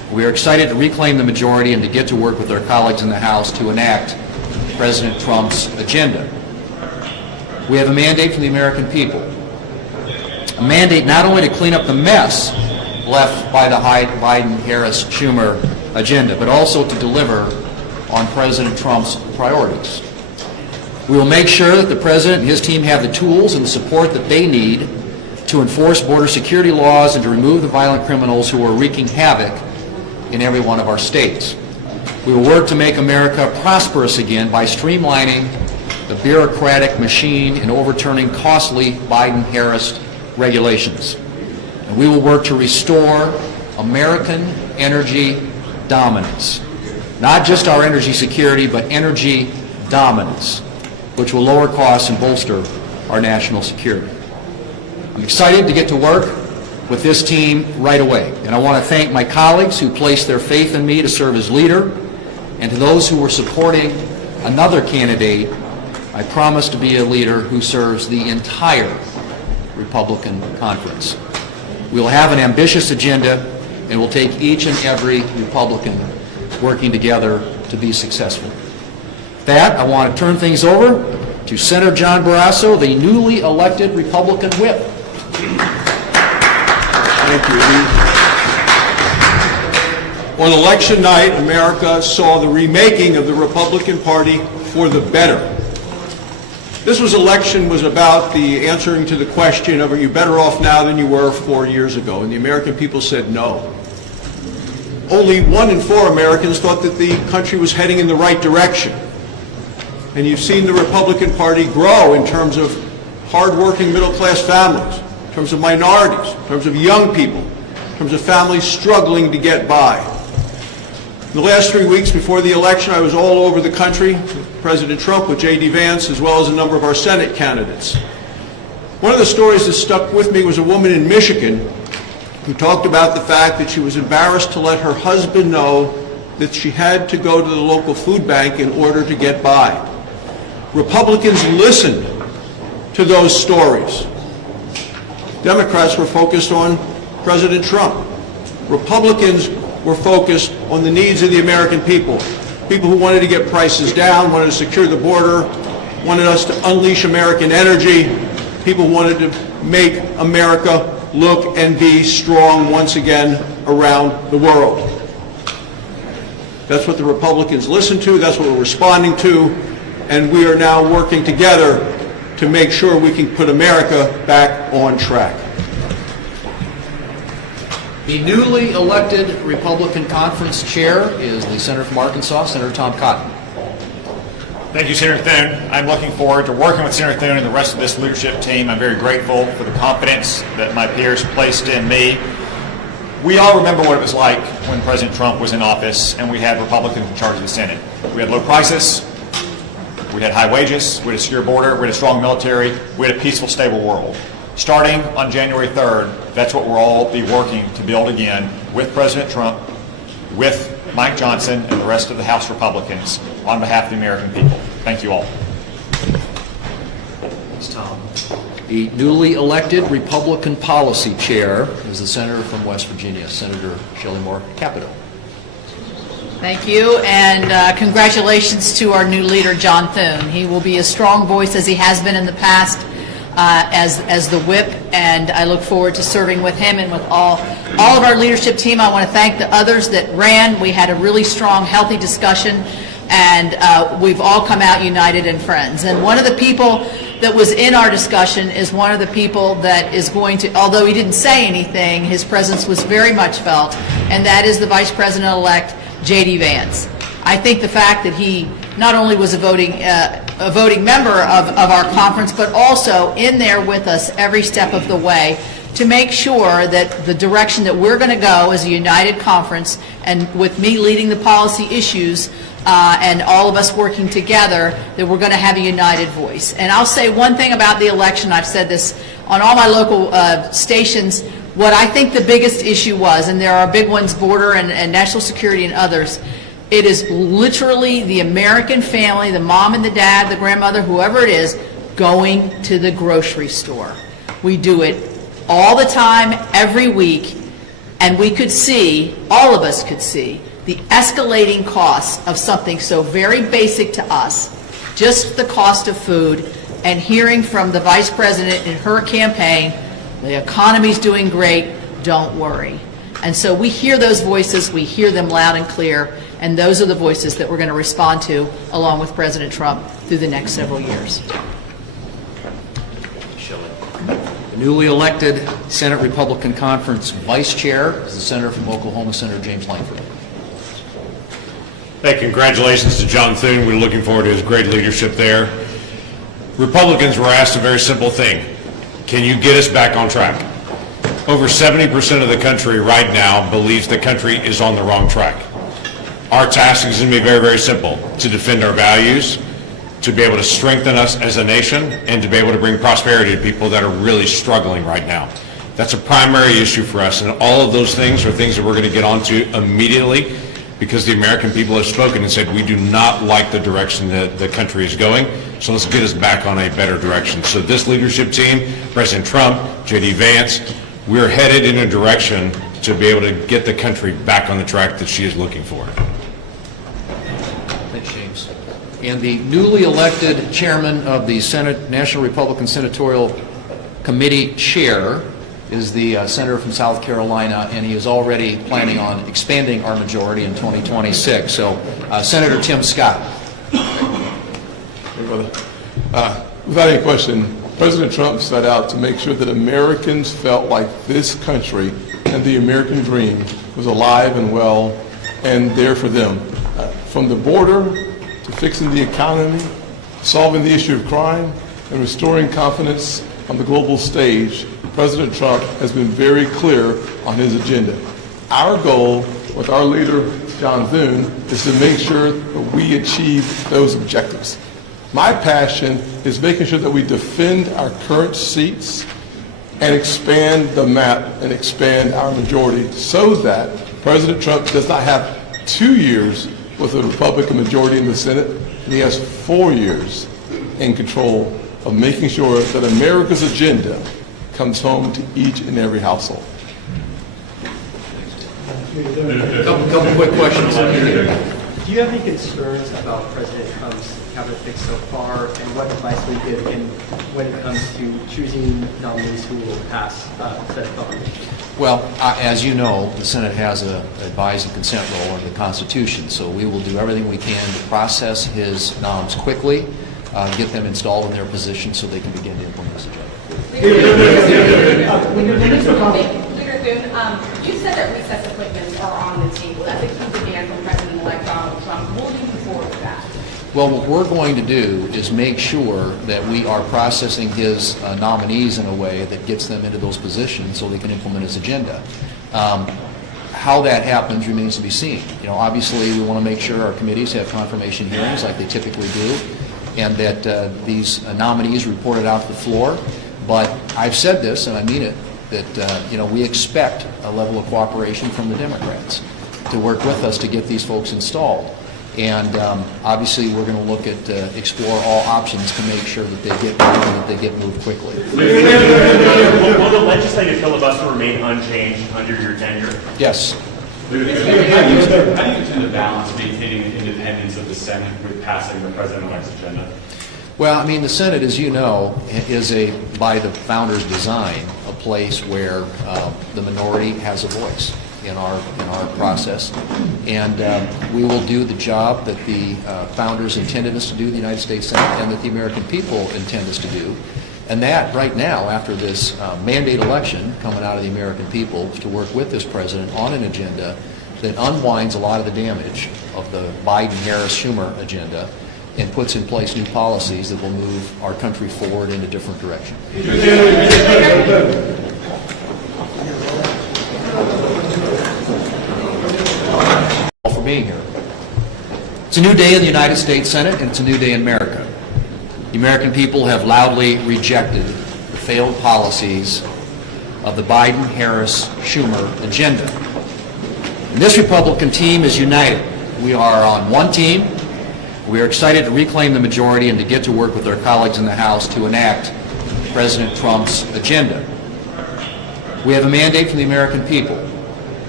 We are excited to reclaim the majority and to get to work with our colleagues in the House to enact President Trump's agenda. We have a mandate from the American people. A mandate not only to clean up the mess left by the Biden-Harris-Schumer agenda, but also to deliver on President Trump's priorities. We will make sure that the President and his team have the tools and the support that they need to enforce border security laws and to remove the violent criminals who are wreaking havoc in every one of our states. We will work to make America prosperous again by streamlining the bureaucratic machine and overturning costly Biden-Harris regulations. And we will work to restore American energy dominance. Not just our energy security, but energy dominance, which will lower costs and bolster our national security. I'm excited to get to work with this team right away, and I want to thank my colleagues who placed their faith in me to serve as leader, and to those who were supporting another candidate. I promise to be a leader who serves the entire Republican conference. We will have an ambitious agenda, and we'll take each and every Republican working together to be successful. With that, I want to turn things over to Senator John Barrasso, the newly elected Republican whip. Thank you. On election night, America saw the remaking of the Republican Party for the better. This election was about the answering to the question of, are you better off now than you were 4 years ago? And the American people said no. Only 1 in 4 Americans thought that the country was heading in the right direction. And you've seen the Republican Party grow in terms of hardworking middle-class families, in terms of minorities, in terms of young people, in terms of families struggling to get by. In the last 3 weeks before the election, I was all over the country with President Trump, with J.D. Vance, as well as a number of our Senate candidates. One of the stories that stuck with me was a woman in Michigan who talked about the fact that she was embarrassed to let her husband know that she had to go to the local food bank in order to get by. Republicans listened to those stories. Democrats were focused on President Trump. Republicans were focused on the needs of the American people. People who wanted to get prices down, wanted to secure the border, wanted us to unleash American energy. People who wanted to make America look and be strong once again around the world. That's what the Republicans listened to, that's what we're responding to, and we are now working together to make sure we can put America back on track. The newly elected Republican Conference Chair is the Senator from Arkansas, Senator Tom Cotton. Thank you, Senator Thune. I'm looking forward to working with Senator Thune and the rest of this leadership team. I'm very grateful for the confidence that my peers placed in me. We all remember what it was like when President Trump was in office and we had Republicans in charge of the Senate. We had low prices, we had high wages, we had a secure border, we had a strong military, we had a peaceful, stable world. Starting on January 3rd, that's what we'll all be working to build again with President Trump, with Mike Johnson, and the rest of the House Republicans on behalf of the American people. Thank you all. Thanks, Tom. The newly elected Republican Policy Chair is the Senator from West Virginia, Senator Shelley Moore Capito. Thank you, and congratulations to our new leader, John Thune. He will be a strong voice as he has been in the past as the whip, and I look forward to serving with him and with all of our leadership team. I want to thank the others that ran. We had a really strong, healthy discussion, and we've all come out united and friends. And one of the people that was in our discussion is one of the people that is going to, although he didn't say anything, his presence was very much felt, and that is the Vice President-elect, J.D. Vance. I think the fact that he not only was a voting member of our conference, but also in there with us every step of the way to make sure that the direction that we're going to go as a united conference, and with me leading the policy issues and all of us working together, that we're going to have a united voice. And I'll say one thing about the election. I've said this on all my local stations. What I think the biggest issue was, and there are big ones, border and national security and others, it is literally the American family, the mom and the dad, the grandmother, whoever it is, going to the grocery store. We do it all the time, every week. And we could see, all of us could see, the escalating costs of something so very basic to us, just the cost of food, and hearing from the Vice President in her campaign, the economy's doing great, don't worry. And so we hear those voices, we hear them loud and clear, and those are the voices that we're going to respond to, along with President Trump, through the next several years. The newly elected Senate Republican Conference Vice Chair is the Senator from Oklahoma, Senator James Langford. Hey, congratulations to John Thune. We're looking forward to his great leadership there. Republicans were asked a very simple thing. Can you get us back on track? Over 70% of the country right now believes the country is on the wrong track. Our task is going to be very, very simple: to defend our values, to be able to strengthen us as a nation, and to be able to bring prosperity to people that are really struggling right now. That's a primary issue for us, and all of those things are things that we're going to get onto immediately, because the American people have spoken and said we do not like the direction that the country is going, so let's get us back on a better direction. So this leadership team, President Trump, J.D. Vance, we're headed in a direction to be able to get the country back on the track that she is looking for. Thanks, James. And the newly elected chairman of the Senate National Republican Senatorial Committee Chair is the senator from South Carolina, and he is already planning on expanding our majority in 2026. So, Senator Tim Scott. Hey, brother. Without any question, President Trump set out to make sure that Americans felt like this country and the American dream was alive and well and there for them. From the border to fixing the economy, solving the issue of crime, and restoring confidence on the global stage, President Trump has been very clear on his agenda. Our goal with our leader, John Thune, is to make sure that we achieve those objectives. My passion is making sure that we defend our current seats and expand the map and expand our majority so that President Trump does not have 2 years with a Republican majority in the Senate, and he has 4 years in control of making sure that America's agenda comes home to each and every household. Couple quick questions. Do you have any concerns about President Trump's cabinet fix so far, and what advice will you give when it comes to choosing nominees who will pass Senate nominations? Well, as you know, the Senate has an advise and consent role under the Constitution, so we will do everything we can to process his noms quickly, get them installed in their position so they can begin to implement this agenda. Leader Thune, you said that recess appointments are on the table. That's a key demand from President-elect Donald Trump. Will you move forward with that? Well, what we're going to do is make sure that we are processing his nominees in a way that gets them into those positions so they can implement his agenda. How that happens remains to be seen. You know, obviously, we want to make sure our committees have confirmation hearings like they typically do, and that these nominees reported out to the floor. But I've said this, and I mean it, that we expect a level of cooperation from the Democrats to work with us to get these folks installed. And obviously, we're going to look at explore all options to make sure that they get moved quickly. Will the legislative filibuster remain unchanged under your tenure? Yes. How do you intend to balance maintaining the independence of the Senate with passing the president-elect's agenda? Well, I mean, the Senate, as you know, is by the founders' design, a place where the minority has a voice in our process, and we will do the job that the founders intended us to do, the United States Senate, and that the American people intend us to do. And that, right now, after this mandate election coming out of the American people, to work with this president on an agenda that unwinds a lot of the damage of the Biden-Harris-Schumer agenda and puts in place new policies that will move our country forward in a different direction. For being here. It's a new day in the United States Senate, and it's a new day in America. The American people have loudly rejected the failed policies of the Biden-Harris-Schumer agenda. And this Republican team is united. We are on one team. We are excited to reclaim the majority and to get to work with our colleagues in the House to enact President Trump's agenda. We have a mandate from the American people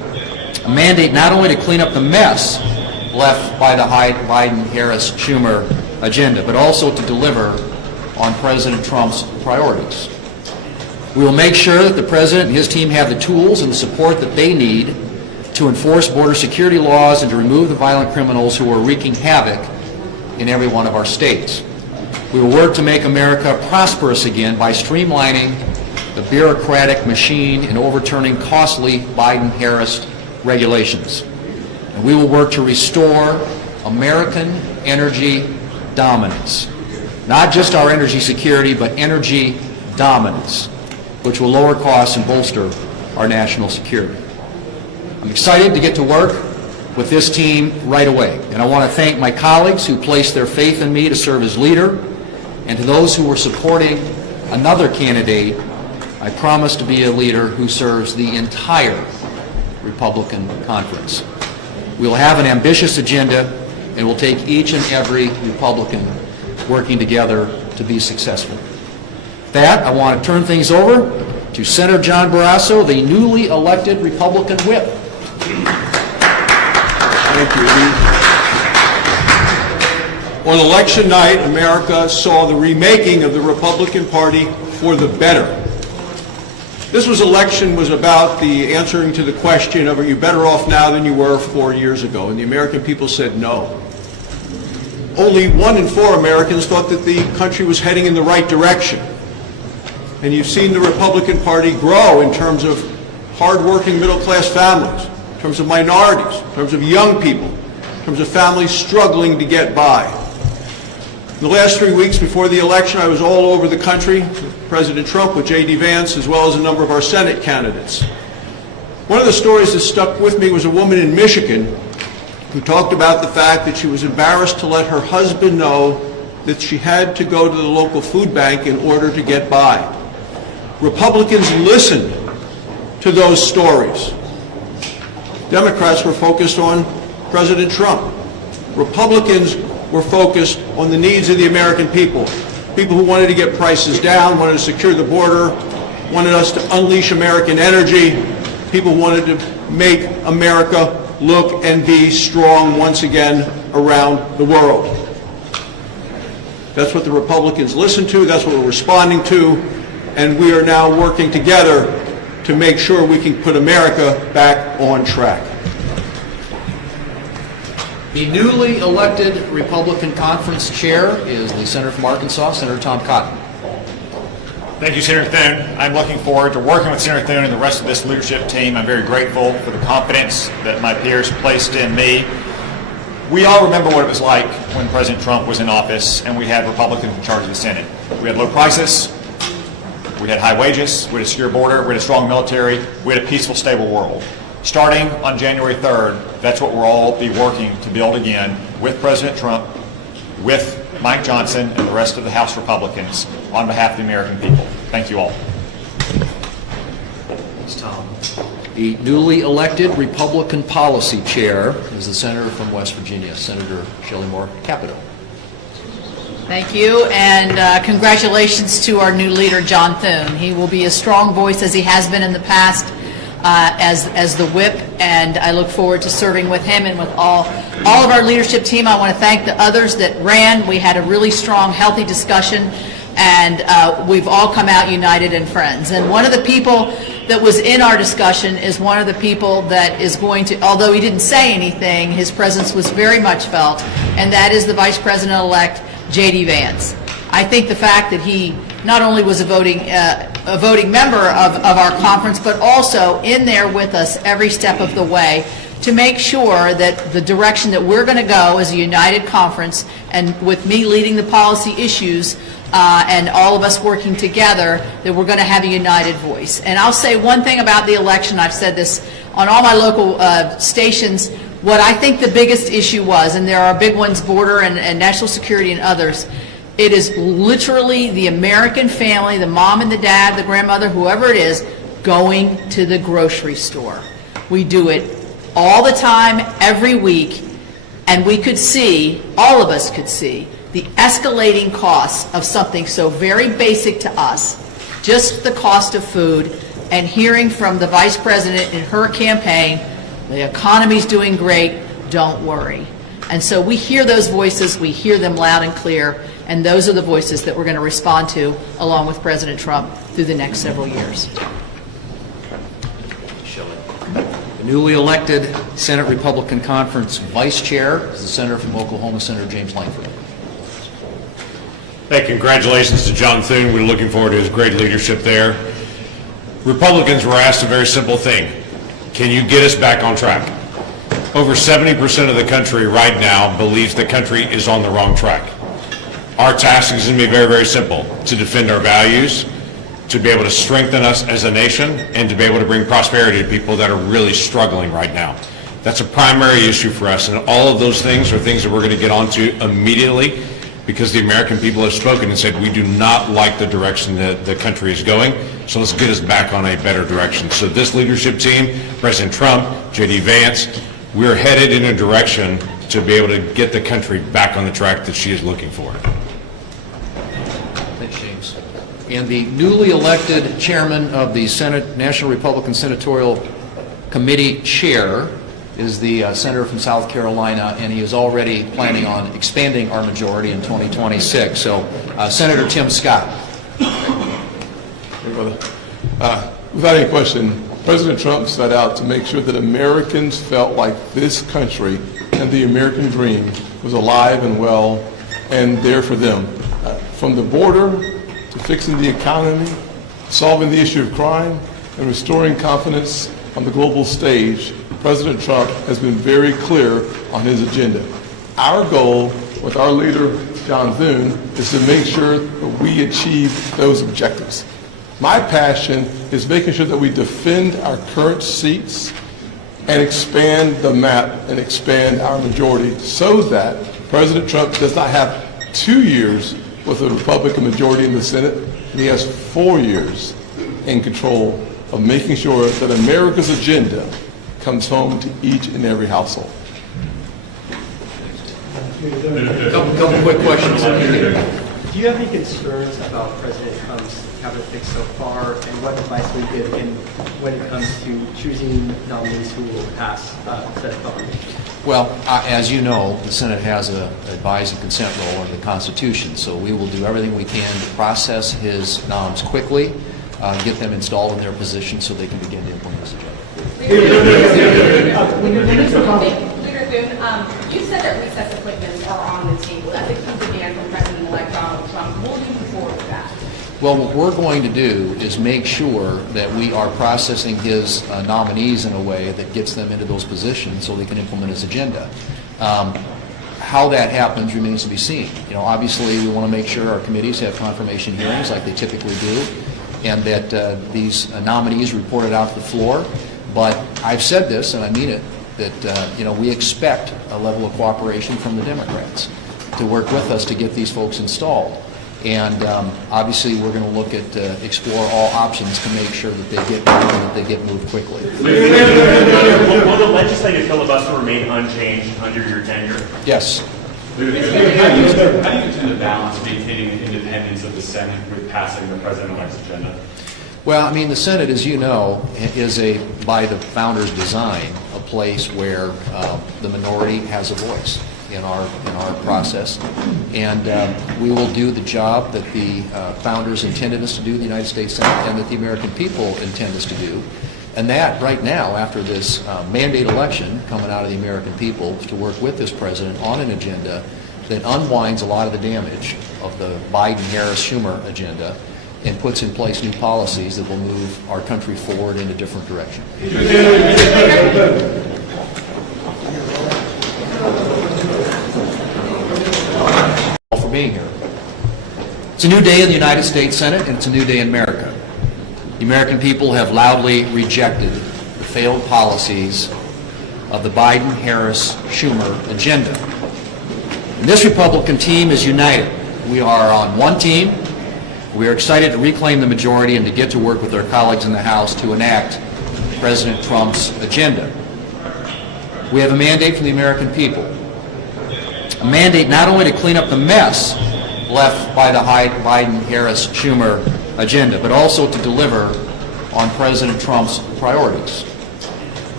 A mandate not only to clean up the mess left by the Biden-Harris-Schumer agenda, but also to deliver on President Trump's priorities. We will make sure that the President and his team have the tools and the support that they need to enforce border security laws and to remove the violent criminals who are wreaking havoc in every one of our states. We will work to make America prosperous again by streamlining the bureaucratic machine and overturning costly Biden-Harris regulations. And we will work to restore American energy dominance. Not just our energy security, but energy dominance, which will lower costs and bolster our national security. I'm excited to get to work with this team right away, and I want to thank my colleagues who placed their faith in me to serve as leader, and to those who were supporting another candidate. I promise to be a leader who serves the entire Republican conference. We'll have an ambitious agenda, and we'll take each and every Republican working together to be successful. With that, I want to turn things over to Senator John Barrasso, the newly elected Republican whip. Thank you. On election night, America saw the remaking of the Republican Party for the better. This election was about the answering to the question of, are you better off now than you were 4 years ago? And the American people said no. Only 1 in 4 Americans thought that the country was heading in the right direction. And you've seen the Republican Party grow in terms of hardworking middle-class families, in terms of minorities, in terms of young people, in terms of families struggling to get by. In the last 3 weeks before the election, I was all over the country with President Trump, with J.D. Vance, as well as a number of our Senate candidates. One of the stories that stuck with me was a woman in Michigan who talked about the fact that she was embarrassed to let her husband know that she had to go to the local food bank in order to get by. Republicans listened to those stories. Democrats were focused on President Trump. Republicans were focused on the needs of the American people. People who wanted to get prices down, wanted to secure the border, wanted us to unleash American energy. People who wanted to make America look and be strong once again around the world. That's what the Republicans listened to, that's what we're responding to, and we are now working together to make sure we can put America back on track. The newly elected Republican Conference Chair is the Senator from Arkansas, Senator Tom Cotton. Thank you, Senator Thune. I'm looking forward to working with Senator Thune and the rest of this leadership team. I'm very grateful for the confidence that my peers placed in me. We all remember what it was like when President Trump was in office and we had Republicans in charge of the Senate. We had low prices, we had high wages, we had a secure border, we had a strong military, we had a peaceful, stable world. Starting on January 3rd, that's what we'll all be working to build again with President Trump, with Mike Johnson, and the rest of the House Republicans on behalf of the American people. Thank you all. Thanks, Tom. The newly elected Republican Policy Chair is the Senator from West Virginia, Senator Shelley Moore Capito. Thank you, and congratulations to our new leader, John Thune. He will be a strong voice as he has been in the past as the whip, and I look forward to serving with him and with all of our leadership team. I want to thank the others that ran. We had a really strong, healthy discussion, and we've all come out united and friends. And one of the people that was in our discussion is one of the people that is going to, although he didn't say anything, his presence was very much felt, and that is the Vice President-elect, J.D. Vance. I think the fact that he not only was a voting member of our conference, but also in there with us every step of the way to make sure that the direction that we're going to go as a united conference, and with me leading the policy issues and all of us working together, that we're going to have a united voice. And I'll say one thing about the election. I've said this on all my local stations. What I think the biggest issue was, and there are big ones, border and national security and others, it is literally the American family, the mom and the dad, the grandmother, whoever it is, going to the grocery store. We do it all the time, every week, and we could see, all of us could see, the escalating costs of something so very basic to us, just the cost of food, and hearing from the Vice President in her campaign The economy's doing great. Don't worry. And so we hear those voices. We hear them loud and clear. And those are the voices that we're going to respond to, along with President Trump, through the next several years. The newly elected Senate Republican Conference Vice Chair is the Senator from Oklahoma, Senator James Lankford. Hey, congratulations to John Thune. We're looking forward to his great leadership there. Republicans were asked a very simple thing. Can you get us back on track? Over 70% of the country right now believes the country is on the wrong track. Our task is going to be very, very simple: to defend our values, to be able to strengthen us as a nation, and to be able to bring prosperity to people that are really struggling right now. That's a primary issue for us, and all of those things are things that we're going to get onto immediately, because the American people have spoken and said we do not like the direction that the country is going, so let's get us back on a better direction. So this leadership team, President Trump, J.D. Vance, we're headed in a direction to be able to get the country back on the track that she is looking for. Thanks, James. And the newly elected chairman of the Senate National Republican Senatorial Committee Chair is the senator from South Carolina, and he is already planning on expanding our majority in 2026. So, Senator Tim Scott. Hey, brother. Without any question, President Trump set out to make sure that Americans felt like this country and the American dream was alive and well and there for them. From the border to fixing the economy, solving the issue of crime, and restoring confidence on the global stage, President Trump has been very clear on his agenda. Our goal with our leader, John Thune, is to make sure that we achieve those objectives. My passion is making sure that we defend our current seats and expand the map and expand our majority so that President Trump does not have 2 years with a Republican majority in the Senate, and he has 4 years in control of making sure that America's agenda comes home to each and every household. Couple quick questions. Do you have any concerns about President Trump's cabinet fix so far, and what advice would you give him when it comes to choosing nominees who will pass Senate vote? Well, as you know, the Senate has an advise and consent role under the Constitution, so we will do everything we can to process his noms quickly, get them installed in their position so they can begin to implement this agenda. Leader Thune, you said that recess appointments are on the table. That's a key demand from President-elect Donald Trump. Will you move forward with that? Well, what we're going to do is make sure that we are processing his nominees in a way that gets them into those positions so they can implement his agenda. How that happens remains to be seen. You know, obviously, we want to make sure our committees have confirmation hearings like they typically do, and that these nominees reported out to the floor. But I've said this, and I mean it, that we expect a level of cooperation from the Democrats to work with us to get these folks installed. And obviously, we're going to look at explore all options to make sure that they get moved quickly. Will the legislative filibuster remain unchanged under your tenure? Yes. How do you intend to balance maintaining the independence of the Senate with passing the president-elect's agenda? Well, I mean, the Senate, as you know, is by the founders' design, a place where the minority has a voice in our process, and we will do the job that the founders intended us to do in the United States Senate, and that the American people intend us to do. And that, right now, after this mandate election coming out of the American people, to work with this president on an agenda that unwinds a lot of the damage of the Biden-Harris-Schumer agenda and puts in place new policies that will move our country forward in a different direction. For being here. It's a new day in the United States Senate, and it's a new day in America. The American people have loudly rejected the failed policies of the Biden-Harris-Schumer agenda. And this Republican team is united. We are on one team. We are excited to reclaim the majority and to get to work with our colleagues in the House to enact President Trump's agenda. We have a mandate from the American people. A mandate not only to clean up the mess left by the Biden-Harris-Schumer agenda, but also to deliver on President Trump's priorities.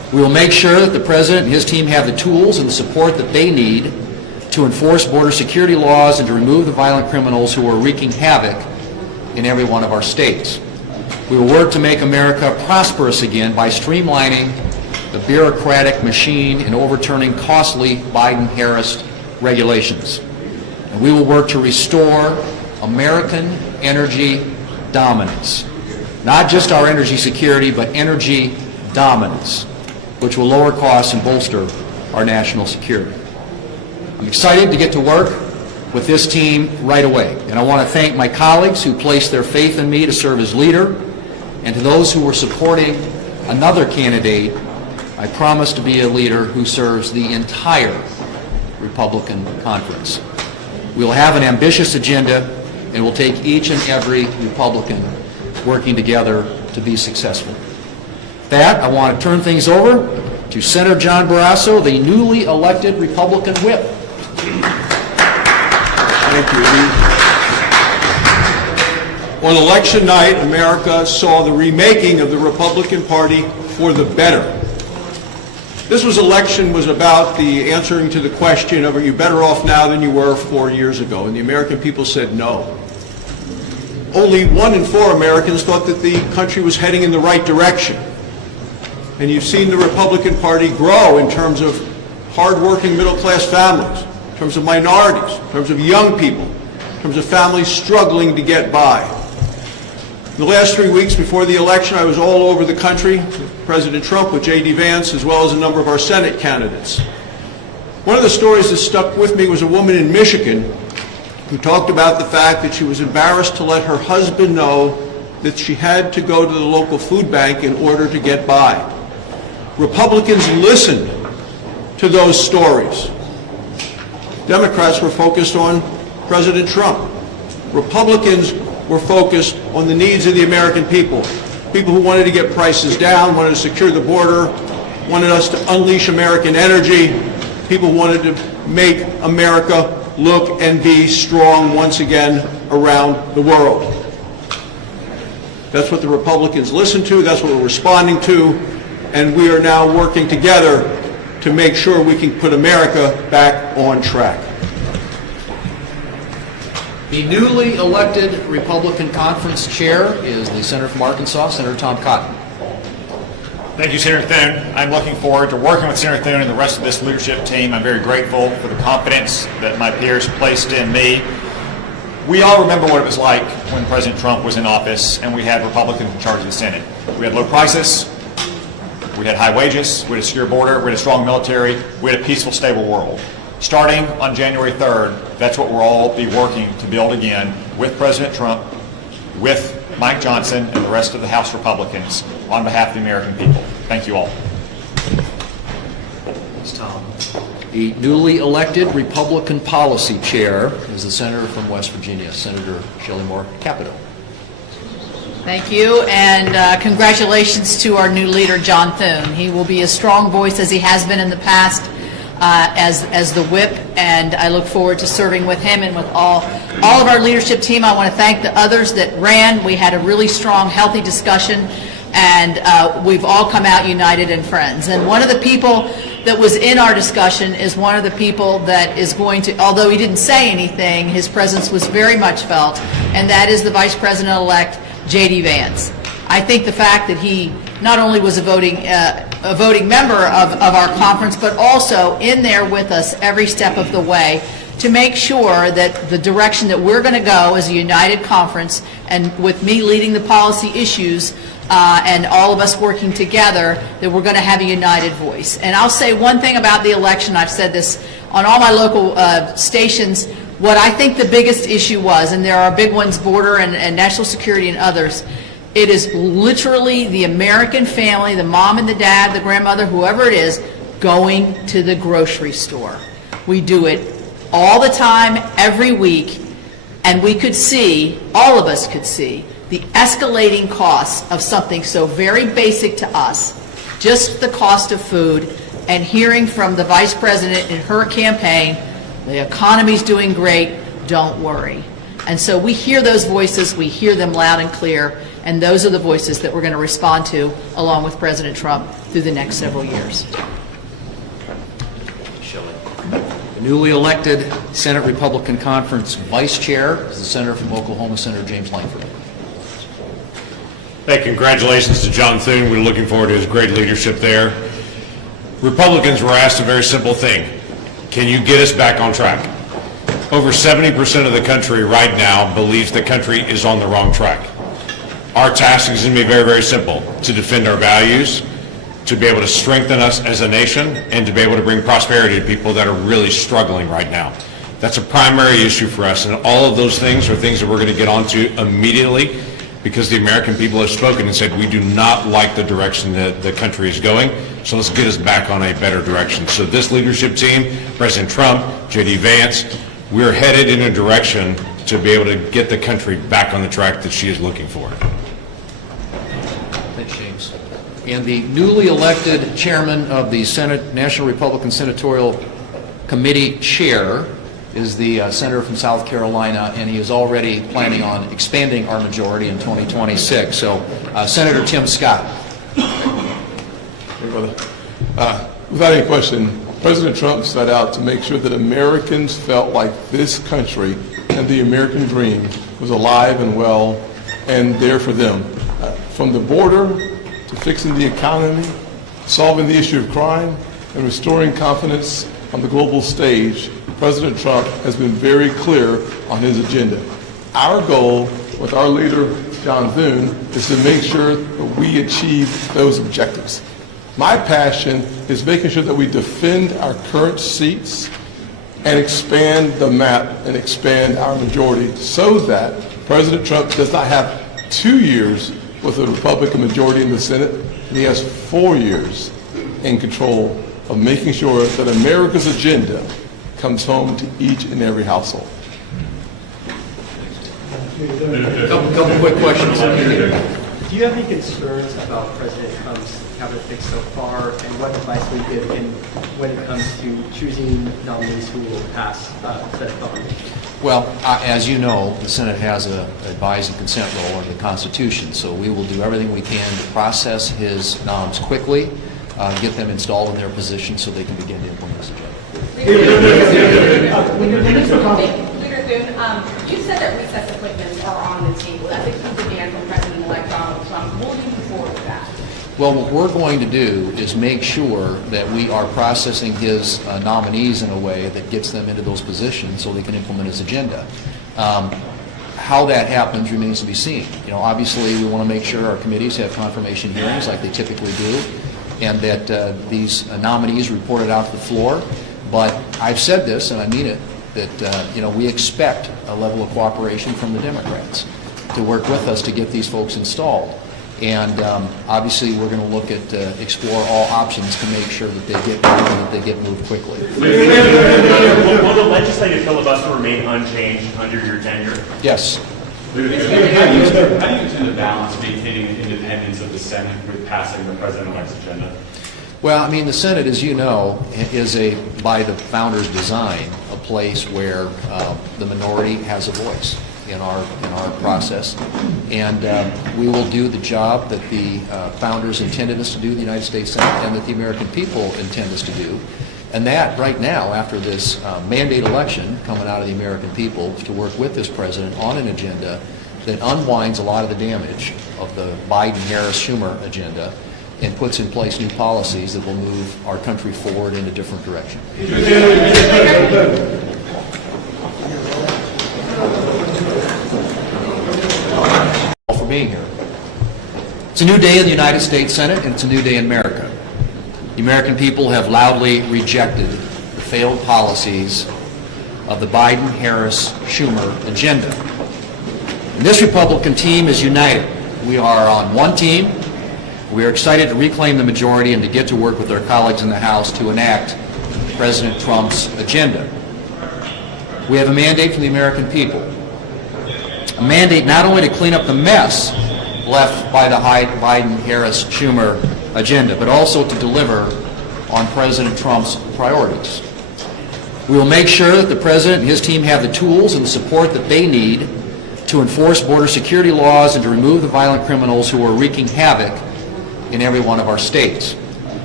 We will make sure that the President and his team have the tools and the support that they need to enforce border security laws and to remove the violent criminals who are wreaking havoc in every one of our states. We will work to make America prosperous again by streamlining the bureaucratic machine and overturning costly Biden-Harris regulations. And we will work to restore American energy dominance. Not just our energy security, but energy dominance, which will lower costs and bolster our national security. I'm excited to get to work with this team right away, and I want to thank my colleagues who placed their faith in me to serve as leader, and to those who were supporting another candidate. I promise to be a leader who serves the entire Republican conference. We will have an ambitious agenda, and we'll take each and every Republican working together to be successful. With that, I want to turn things over to Senator John Barrasso, the newly elected Republican whip. Thank you. On election night, America saw the remaking of the Republican Party for the better. This election was about the answering to the question of, are you better off now than you were 4 years ago? And the American people said no. Only 1 in 4 Americans thought that the country was heading in the right direction. And you've seen the Republican Party grow in terms of hard-working middle-class families, in terms of minorities, in terms of young people, in terms of families struggling to get by. In the last 3 weeks before the election, I was all over the country with President Trump, with J.D. Vance, as well as a number of our Senate candidates. One of the stories that stuck with me was a woman in Michigan who talked about the fact that she was embarrassed to let her husband know that she had to go to the local food bank in order to get by. Republicans listened to those stories. Democrats were focused on President Trump. Republicans were focused on the needs of the American people. People who wanted to get prices down, wanted to secure the border, wanted us to unleash American energy. People who wanted to make America look and be strong once again around the world. That's what the Republicans listened to, that's what we're responding to, and we are now working together to make sure we can put America back on track. The newly elected Republican Conference Chair is the Senator from Arkansas, Senator Tom Cotton. Thank you, Senator Thune. I'm looking forward to working with Senator Thune and the rest of this leadership team. I'm very grateful for the confidence that my peers placed in me. We all remember what it was like when President Trump was in office and we had Republicans in charge of the Senate. We had low prices, we had high wages, we had a secure border, we had a strong military, we had a peaceful, stable world. Starting on January 3rd, that's what we'll all be working to build again with President Trump, with Mike Johnson, and the rest of the House Republicans on behalf of the American people. Thank you all. Thanks, Tom. The newly elected Republican Policy Chair is the Senator from West Virginia, Senator Shelley Moore Capito. Thank you, and congratulations to our new leader, John Thune. He will be a strong voice, as he has been in the past, as the whip, and I look forward to serving with him and with all of our leadership team. I want to thank the others that ran. We had a really strong, healthy discussion, and we've all come out united and friends. And one of the people that was in our discussion is one of the people that is going to, although he didn't say anything, his presence was very much felt, and that is the Vice President-elect, J.D. Vance. I think the fact that he not only was a voting member of our conference, but also in there with us every step of the way to make sure that the direction that we're going to go as a united conference, and with me leading the policy issues and all of us working together, that we're going to have a united voice. And I'll say one thing about the election. I've said this on all my local stations. What I think the biggest issue was, and there are big ones, border and national security and others, it is literally the American family, the mom and the dad, the grandmother, whoever it is, going to the grocery store. We do it all the time, every week, and we could see, all of us could see, the escalating costs of something so very basic to us, just the cost of food, and hearing from the Vice President in her campaign, the economy's doing great, don't worry. And so we hear those voices, we hear them loud and clear, and those are the voices that we're going to respond to along with President Trump through the next several years. The newly elected Senate Republican Conference Vice Chair is the Senator from Oklahoma, Senator James Lankford. Hey, congratulations to John Thune. We're looking forward to his great leadership there. Republicans were asked a very simple thing. Can you get us back on track? Over 70% of the country right now believes the country is on the wrong track. Our task is going to be very, very simple: to defend our values, to be able to strengthen us as a nation, and to be able to bring prosperity to people that are really struggling right now. That's a primary issue for us, and all of those things are things that we're going to get onto immediately, because the American people have spoken and said we do not like the direction that the country is going, so let's get us back on a better direction. So this leadership team, President Trump, J.D. Vance, we're headed in a direction to be able to get the country back on the track that she is looking for. Thanks, James. And the newly elected chairman of the Senate National Republican Senatorial Committee Chair is the senator from South Carolina, and he is already planning on expanding our majority in 2026. So, Senator Tim Scott. Hey, brother. Without any question, President Trump set out to make sure that Americans felt like this country and the American dream was alive and well and there for them. From the border to fixing the economy, solving the issue of crime, and restoring confidence on the global stage, President Trump has been very clear on his agenda. Our goal with our leader, John Thune, is to make sure that we achieve those objectives. My passion is making sure that we defend our current seats and expand the map and expand our majority so that President Trump does not have 2 years with a Republican majority in the Senate, and he has 4 years in control of making sure that America's agenda comes home to each and every household. Couple quick questions. Do you have any concerns about President Trump's cabinet fix so far, and what advice would you give when it comes to choosing nominees who will pass Senate voting? Well, as you know, the Senate has an advise and consent role under the Constitution, so we will do everything we can to process his noms quickly, get them installed in their position so they can begin to implement this agenda. Leader Thune, you said that recess appointments are on the table. That's a key demand from President-elect Donald Trump. Will you move forward with that? Well, what we're going to do is make sure that we are processing his nominees in a way that gets them into those positions so they can implement his agenda. How that happens remains to be seen. You know, obviously, we want to make sure our committees have confirmation hearings like they typically do, and that these nominees reported out to the floor. But I've said this, and I mean it, that you know, we expect a level of cooperation from the Democrats to work with us to get these folks installed. And obviously, we're going to look at explore all options to make sure that they get moved quickly. Will the legislative filibuster remain unchanged under your tenure? Yes. How do you intend to balance maintaining the independence of the Senate with passing the president-elect's agenda? Well, I mean, the Senate, as you know, is by the founders' design, a place where the minority has a voice in our process, and we will do the job that the founders intended us to do, the United States Senate, and that the American people intend us to do. And that, right now, after this mandate election coming out of the American people, to work with this president on an agenda that unwinds a lot of the damage of the Biden-Harris-Schumer agenda and puts in place new policies that will move our country forward in a different direction. For being here. It's a new day in the United States Senate, and it's a new day in America. The American people have loudly rejected the failed policies of the Biden-Harris-Schumer agenda. And this Republican team is united. We are on one team. We are excited to reclaim the majority and to get to work with our colleagues in the House to enact President Trump's agenda. We have a mandate from the American people. A mandate not only to clean up the mess left by the Biden-Harris-Schumer agenda, but also to deliver on President Trump's priorities. We will make sure that the President and his team have the tools and the support that they need to enforce border security laws and to remove the violent criminals who are wreaking havoc in every one of our states.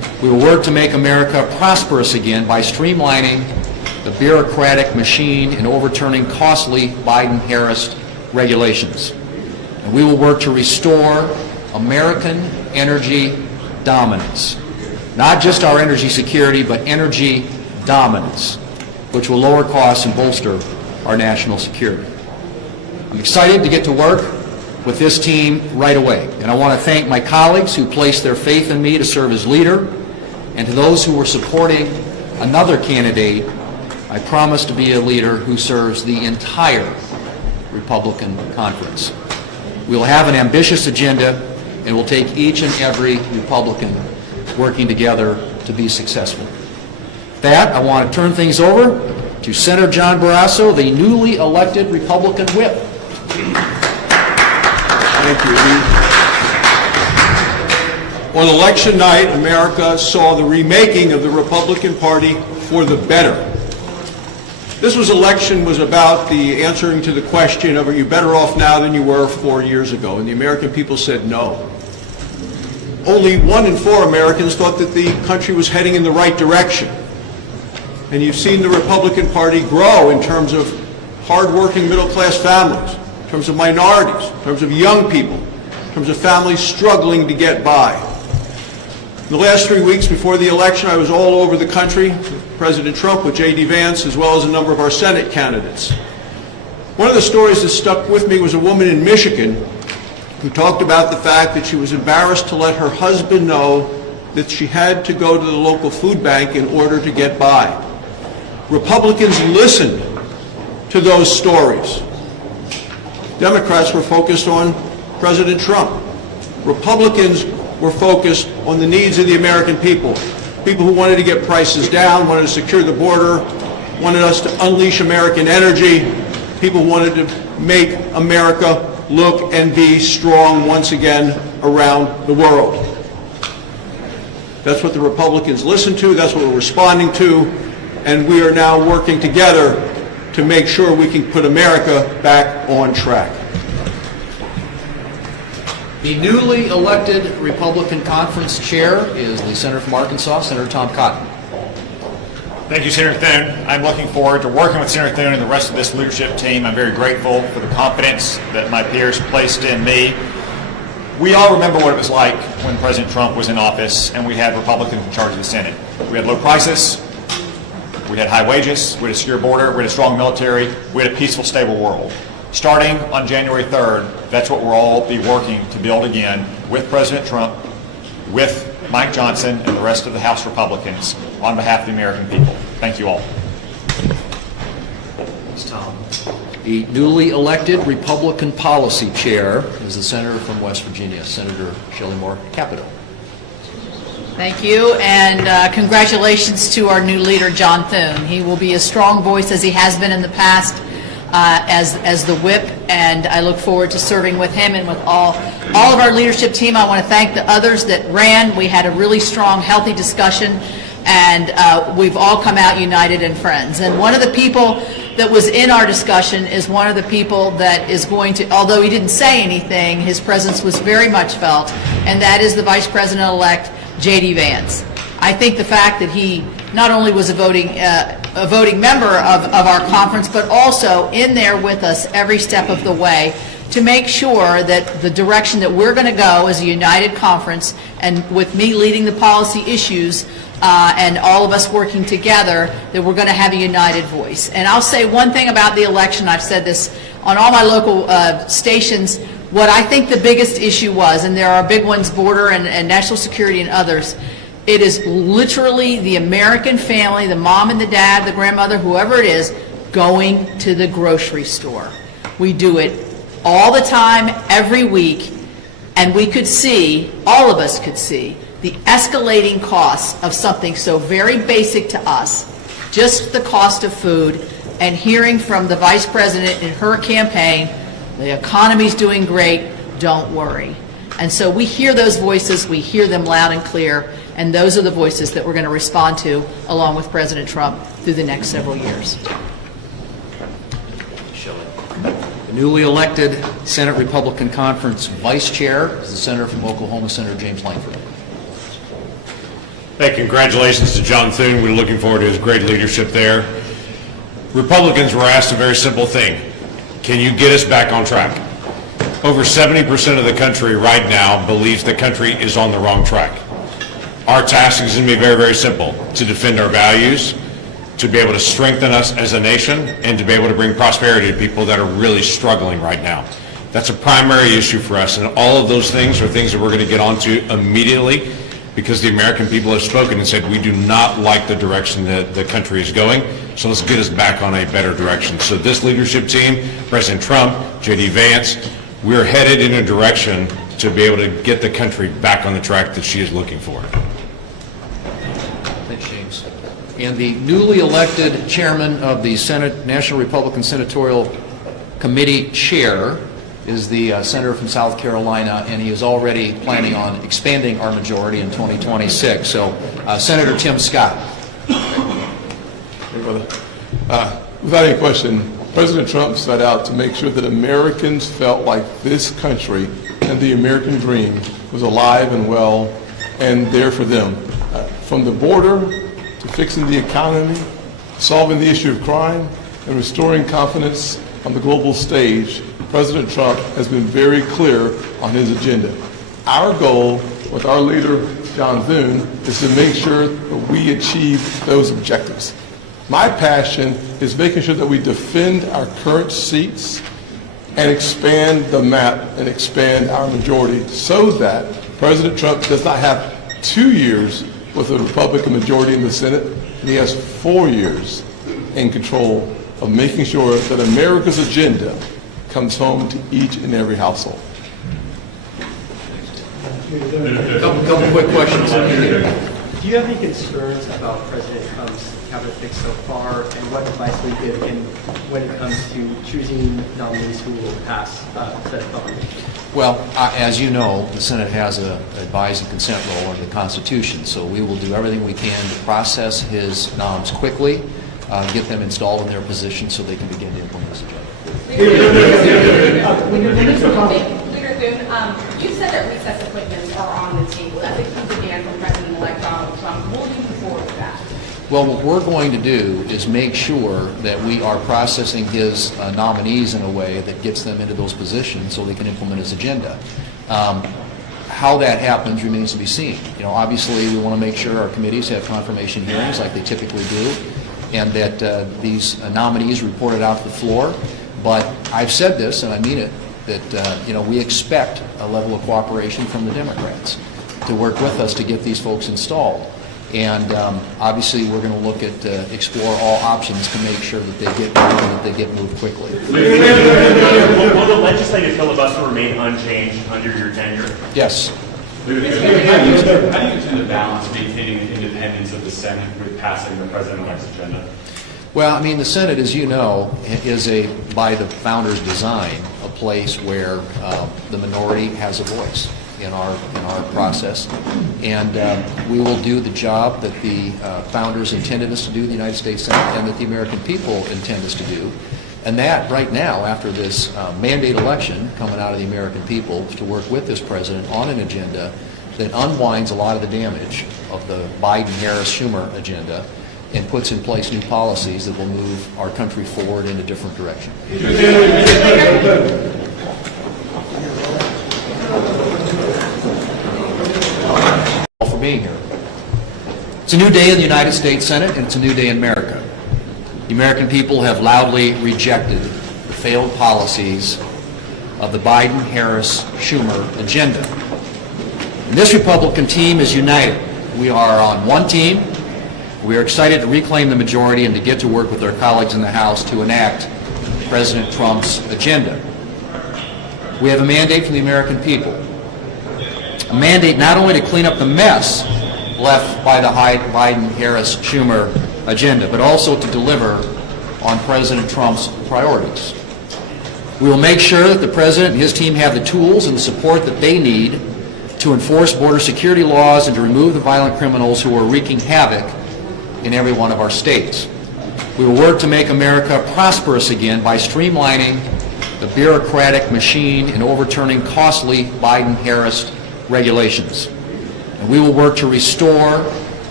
We will work to make America prosperous again by streamlining the bureaucratic machine and overturning costly Biden-Harris regulations. And we will work to restore American energy dominance. Not just our energy security, but energy dominance, which will lower costs and bolster our national security. I'm excited to get to work with this team right away, and I want to thank my colleagues who placed their faith in me to serve as leader, and to those who were supporting another candidate. I promise to be a leader who serves the entire Republican conference. We will have an ambitious agenda, and we'll take each and every Republican working together to be successful. With that, I want to turn things over to Senator John Barrasso, the newly elected Republican whip. Thank you. On election night, America saw the remaking of the Republican Party for the better. This election was about the answering to the question of, are you better off now than you were 4 years ago? And the American people said no. Only 1 in 4 Americans thought that the country was heading in the right direction. And you've seen the Republican Party grow in terms of hardworking middle-class families, in terms of minorities, in terms of young people, in terms of families struggling to get by. In the last 3 weeks before the election, I was all over the country with President Trump, with J.D. Vance, as well as a number of our Senate candidates. One of the stories that stuck with me was a woman in Michigan who talked about the fact that she was embarrassed to let her husband know that she had to go to the local food bank in order to get by. Republicans listened to those stories. Democrats were focused on President Trump. Republicans were focused on the needs of the American people. People who wanted to get prices down, wanted to secure the border, wanted us to unleash American energy, people who wanted to make America look and be strong once again around the world. That's what the Republicans listened to, that's what we're responding to, and we are now working together to make sure we can put America back on track. The newly elected Republican Conference Chair is the Senator from Arkansas, Senator Tom Cotton. Thank you, Senator Thune. I'm looking forward to working with Senator Thune and the rest of this leadership team. I'm very grateful for the confidence that my peers placed in me. We all remember what it was like when President Trump was in office and we had Republicans in charge of the Senate. We had low prices, we had high wages, we had a secure border, we had a strong military, we had a peaceful, stable world. Starting on January 3rd, that's what we'll all be working to build again with President Trump, with Mike Johnson, and the rest of the House Republicans on behalf of the American people. Thank you all. Thanks, Tom. The newly elected Republican Policy Chair is the Senator from West Virginia, Senator Shelley Moore Capito. Thank you, and congratulations to our new leader, John Thune. He will be a strong voice as he has been in the past. As the whip, and I look forward to serving with him and with all of our leadership team. I want to thank the others that ran. We had a really strong, healthy discussion, and we've all come out united and friends. And one of the people that was in our discussion is one of the people that is going to, although he didn't say anything, his presence was very much felt, and that is the Vice President-elect, J.D. Vance. I think the fact that he not only was a voting member of our conference, but also in there with us every step of the way to make sure that the direction that we're going to go as a united conference, and with me leading the policy issues and all of us working together, that we're going to have a united voice. And I'll say one thing about the election. I've said this on all my local stations. What I think the biggest issue was, and there are big ones, border and national security and others, it is literally the American family, the mom and the dad, the grandmother, whoever it is, going to the grocery store. We do it all the time, every week, and we could see, all of us could see, the escalating costs of something so very basic to us, just the cost of food, and hearing from the Vice President in her campaign, the economy's doing great, don't worry. And so we hear those voices, we hear them loud and clear, and those are the voices that we're going to respond to along with President Trump through the next several years. The newly elected Senate Republican Conference Vice Chair is the Senator from Oklahoma, Senator James Langford. Hey, congratulations to John Thune. We're looking forward to his great leadership there. Republicans were asked a very simple thing. Can you get us back on track? Over 70% of the country right now believes the country is on the wrong track. Our task is going to be very, very simple: to defend our values, to be able to strengthen us as a nation, and to be able to bring prosperity to people that are really struggling right now. That's a primary issue for us, and all of those things are things that we're going to get onto immediately, because the American people have spoken and said we do not like the direction that the country is going, so let's get us back on a better direction. So this leadership team, President Trump, J.D. Vance, we're headed in a direction to be able to get the country back on the track that she is looking for. Thanks, James. And the newly elected chairman of the Senate National Republican Senatorial Committee chair is the senator from South Carolina, and he is already planning on expanding our majority in 2026. So, Senator Tim Scott. Hey, brother. Without any question, President Trump set out to make sure that Americans felt like this country and the American dream was alive and well and there for them. From the border to fixing the economy, solving the issue of crime, and restoring confidence on the global stage, President Trump has been very clear on his agenda. Our goal with our leader, John Thune, is to make sure that we achieve those objectives. My passion is making sure that we defend our current seats and expand the map and expand our majority so that President Trump does not have 2 years with a Republican majority in the Senate, and he has 4 years in control of making sure that America's agenda comes home to each and every household. Couple quick questions. Do you have any concerns about President Trump's cabinet fix so far, and what advice will you give him when it comes to choosing nominees who will pass Senate nominations? Well, as you know, the Senate has an advise and consent role under the Constitution, so we will do everything we can to process his noms quickly, get them installed in their position so they can begin to implement this agenda. Leader Thune, you said that recess appointments are on the table. That's a key demand from President-elect Donald Trump. Will you move forward with that? Well, what we're going to do is make sure that we are processing his nominees in a way that gets them into those positions so they can implement his agenda. How that happens remains to be seen. You know, obviously, we want to make sure our committees have confirmation hearings like they typically do, and that these nominees reported out to the floor. But I've said this, and I mean it, that we expect a level of cooperation from the Democrats to work with us to get these folks installed. And obviously, we're going to look at explore all options to make sure that they get moved quickly. Will the legislative filibuster remain unchanged under your tenure? Yes. How do you intend to balance maintaining the independence of the Senate with passing the president-elect's agenda? Well, I mean, the Senate, as you know, is by the founders' design, a place where the minority has a voice in our process, and we will do the job that the founders intended us to do, the United States Senate, and that the American people intend us to do. And that, right now, after this mandate election coming out of the American people, to work with this president on an agenda that unwinds a lot of the damage of the Biden-Harris-Schumer agenda and puts in place new policies that will move our country forward in a different direction. For being here. It's a new day in the United States Senate, and it's a new day in America. The American people have loudly rejected the failed policies of the Biden-Harris-Schumer agenda. And this Republican team is united. We are on one team. We are excited to reclaim the majority and to get to work with our colleagues in the House to enact President Trump's agenda. We have a mandate from the American people. A mandate not only to clean up the mess left by the Biden-Harris-Schumer agenda, but also to deliver on President Trump's priorities. We will make sure that the President and his team have the tools and the support that they need to enforce border security laws and to remove the violent criminals who are wreaking havoc in every one of our states. We will work to make America prosperous again by streamlining the bureaucratic machine and overturning costly Biden-Harris regulations. And we will work to restore a